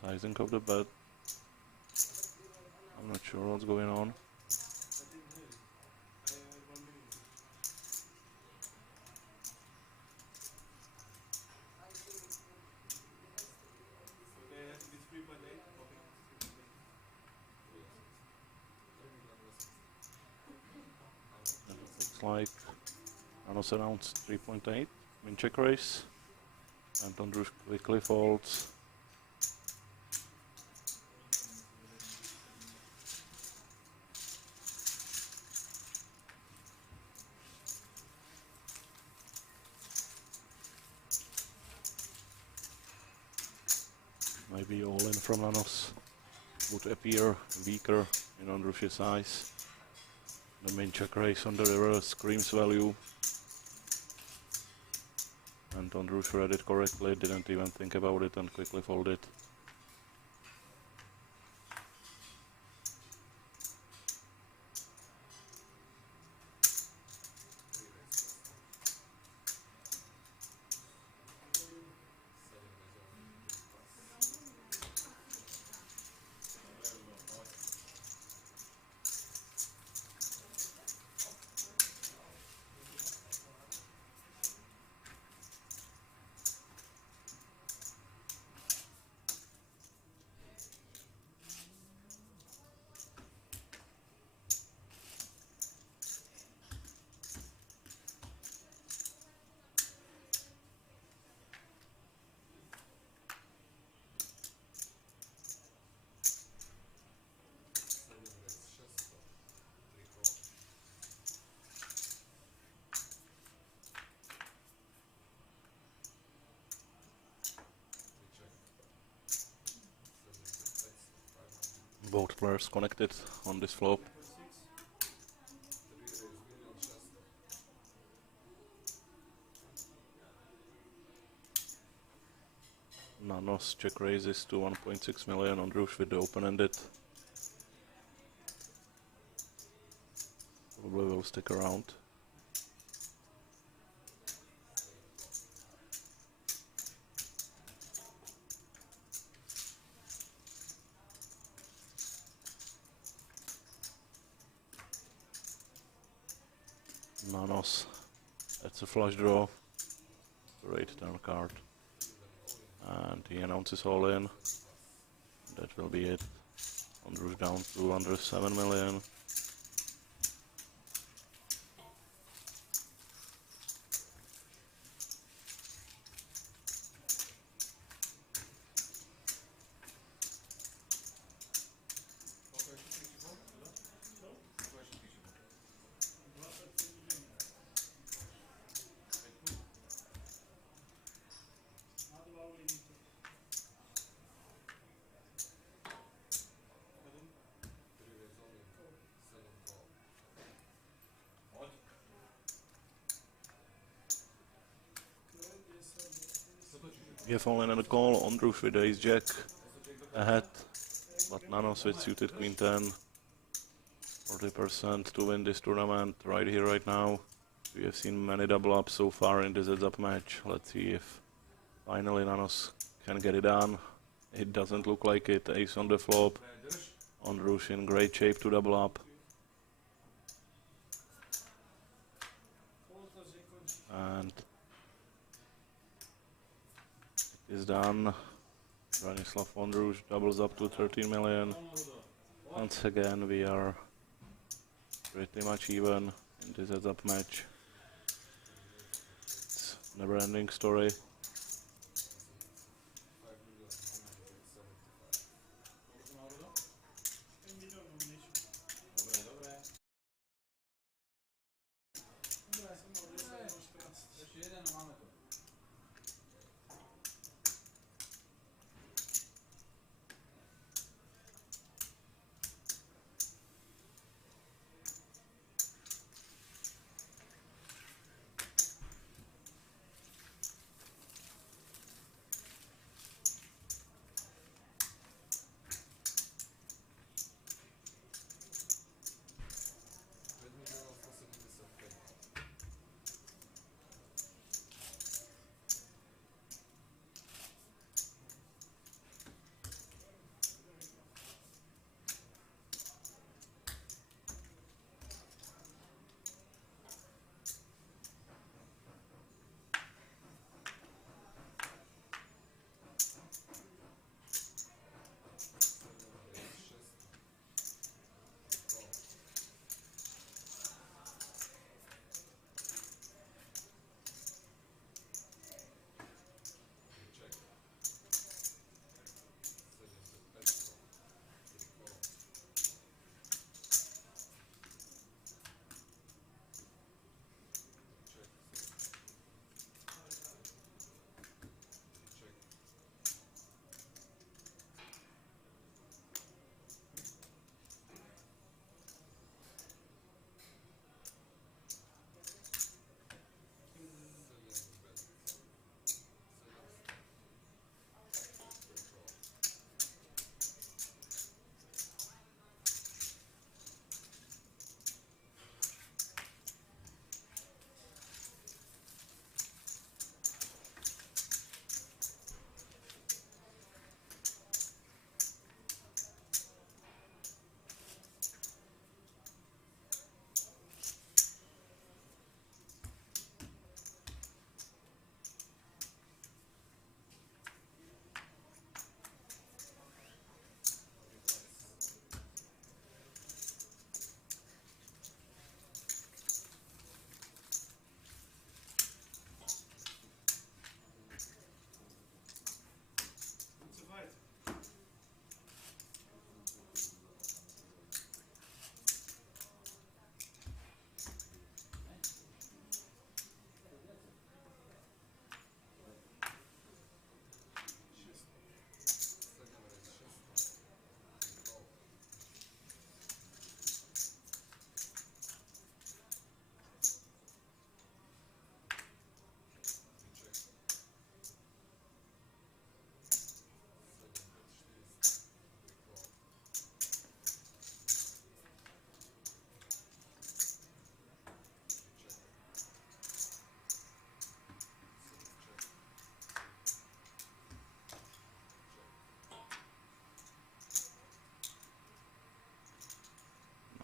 sizing of the bet. I'm not sure what's going on. Looks like Nanos announced 3.8 in check raise. And Andrews quickly folds. Maybe all in from Nanos would appear weaker in Andrews' eyes. The main check raise on the river screams value. And Andrews read it correctly, didn't even think about it and quickly folded. Both players connected on this flop. Nanos check raises to 1.6 million on Rush with the open-ended. Probably will stick around. Nanos, that's a flush draw. Great turn card. And he announces all in. That will be it. On Rush down to under 7 million. We have only another call on Rush with ace jack ahead, but Nanos with suited queen 10. 40% to win this tournament right here, right now. We have seen many double ups so far in this heads-up match. Let's see if finally Nanos can get it done. It doesn't look like it. Ace on the flop. On Rush in great shape to double up. And it is done. Bratislava on Rush doubles up to 13 million. Once again, we are pretty much even in this heads-up match. It's a never-ending story.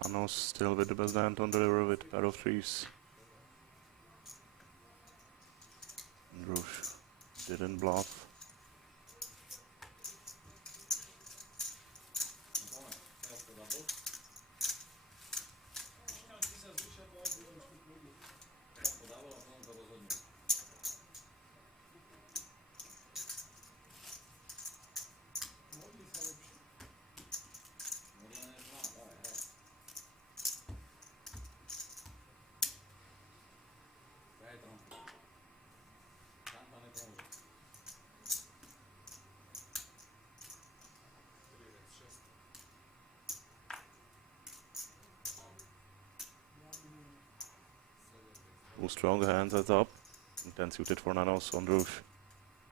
Manos still with the best hand on the river with pair of threes. Andrush didn't bluff. Two strong hands at up. Intense suited for Nanos. Andrush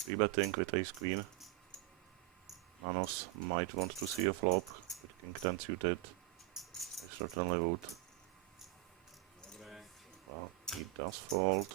rebetting with ace queen. Nanos might want to see a flop with king 10 suited. I certainly would. Well, he does fold.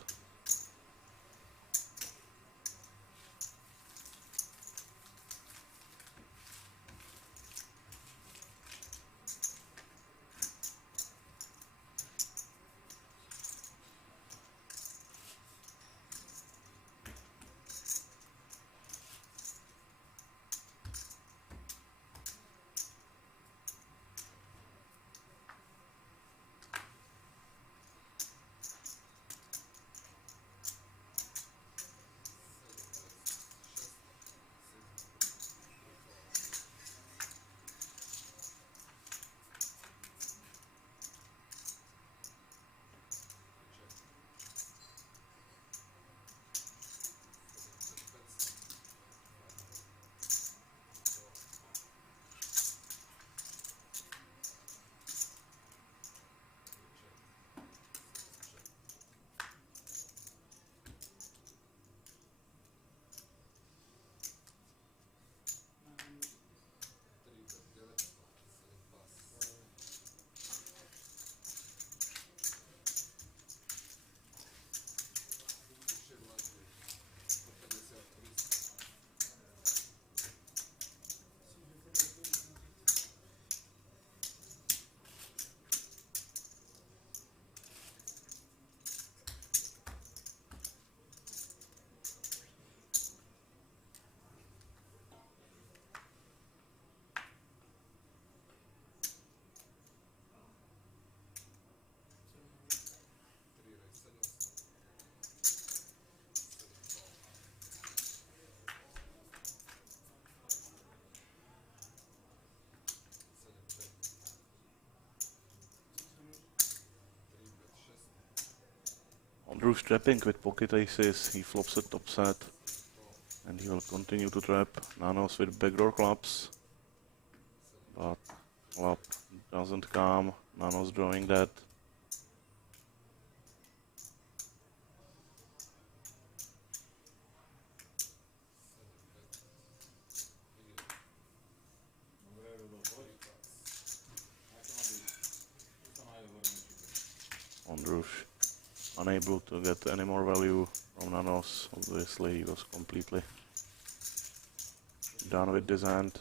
Andrush trapping with pocket aces. He flops a top set. And he will continue to trap Nanos with backdoor clubs. But club doesn't come. Nanos drawing that. Andrush unable to get any more value from Nanos. Obviously he was completely done with this hand.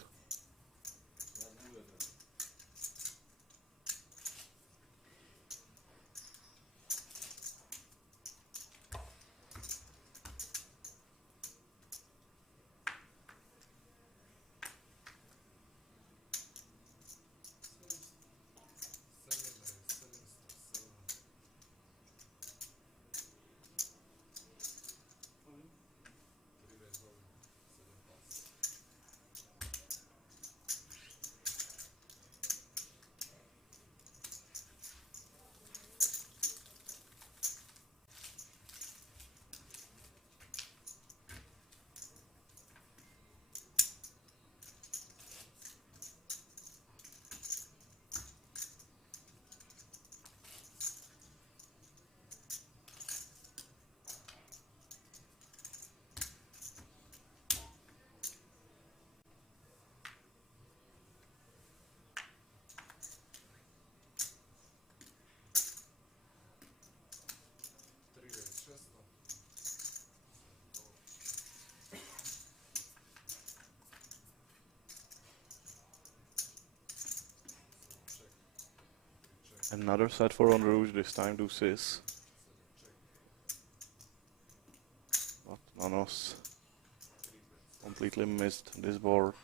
Another set for on Rouge, this time deuces. But Manos completely missed this board.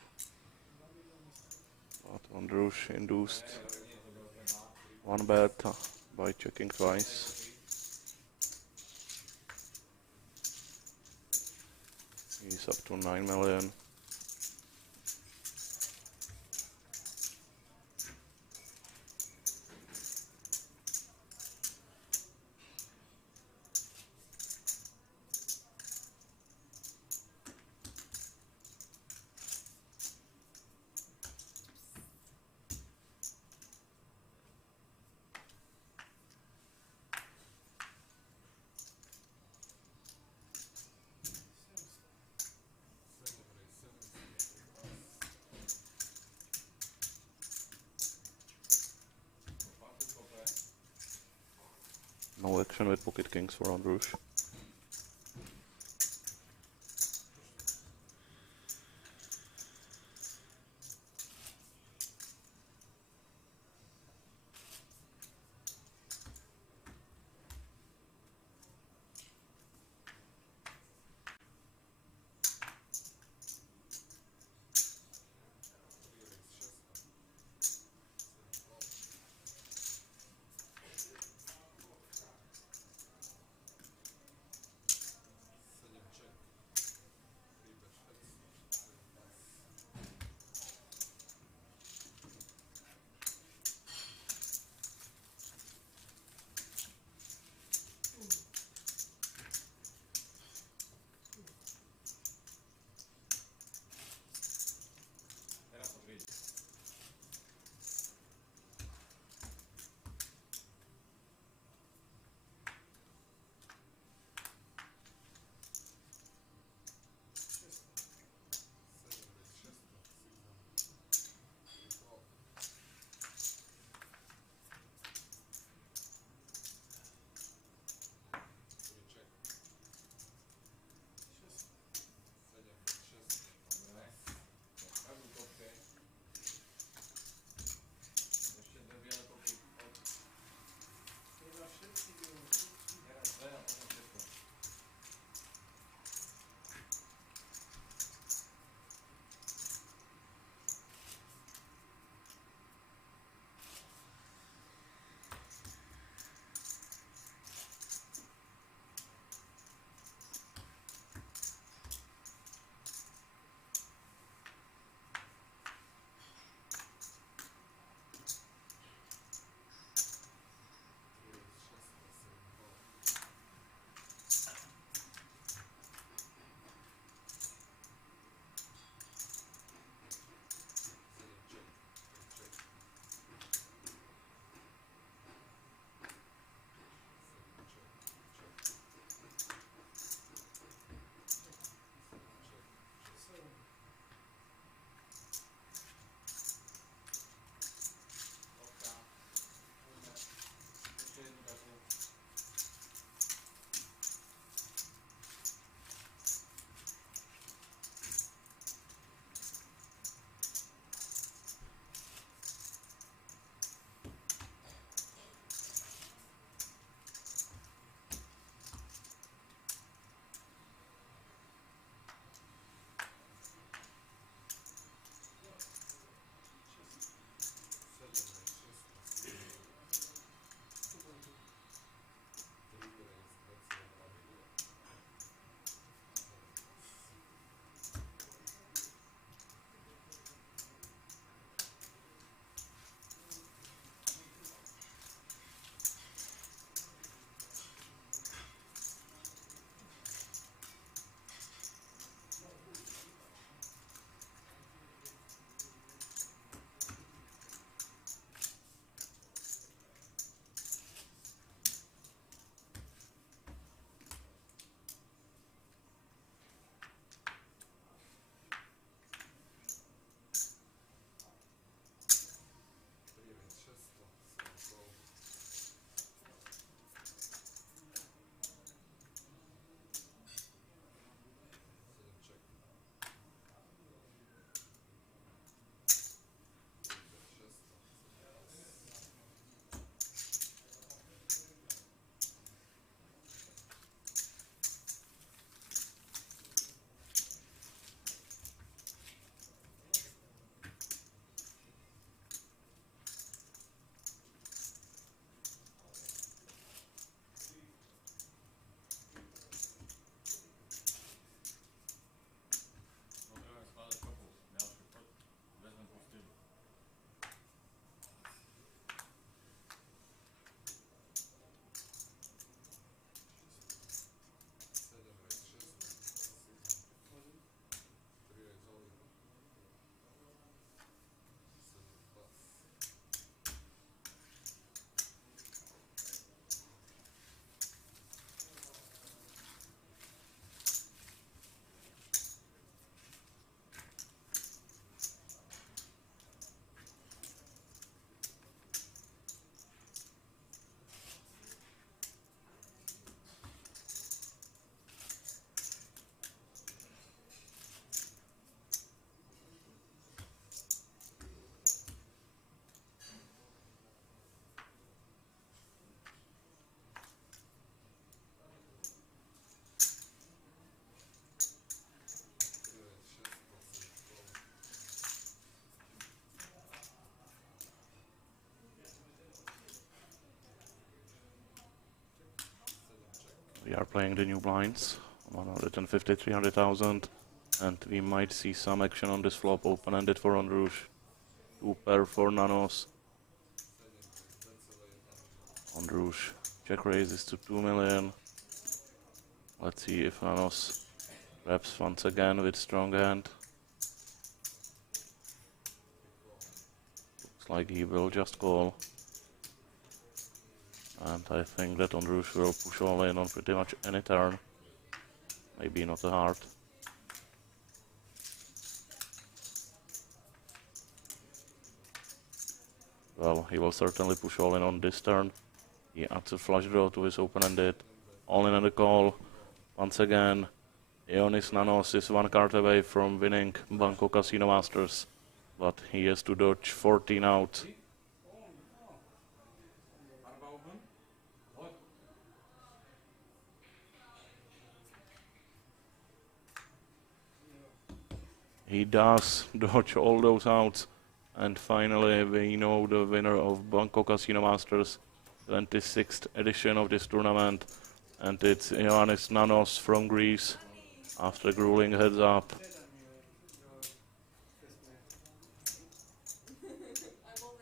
But on Rouge induced one bet by checking twice. He's up to 9 million. No action with pocket kings for on Rouge. We are playing the new blinds, 150, 300,000, and we might see some action on this flop. Open-ended for on Rouge, 2 pair for Nanos. On Rouge, check raises to 2 million. Let's see if Nanos grabs once again with strong hand. Looks like he will just call. And I think that on Rouge will push all in on pretty much any turn. Maybe not a heart. Well, he will certainly push all in on this turn. He adds a flush draw to his open-ended. All in on the call. Once again, Ioannis Nanos is 1 card away from winning Banco Casino Masters. But he has to dodge 14 out. He does dodge all those outs, and finally we know the winner of Banco Casino Masters 26th edition of this tournament, and it's Ioannis Nanos from Greece after grueling heads up.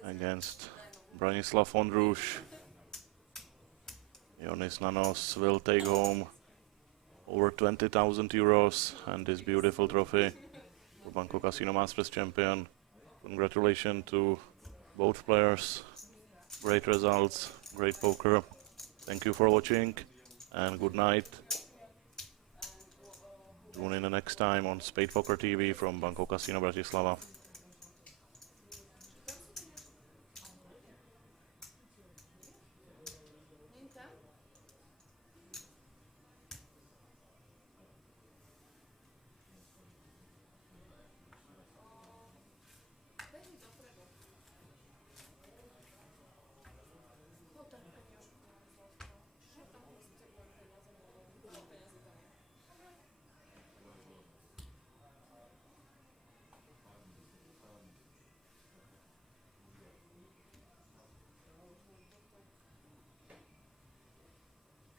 Against Bratislava on Rouge. Ioannis Nanos will take home over 20,000 euros and this beautiful trophy for Banco Casino Masters champion. Congratulations to both players. Great results, great poker. Thank you for watching and good night. Tune in the next time on Spade Poker TV from Banco Casino Bratislava.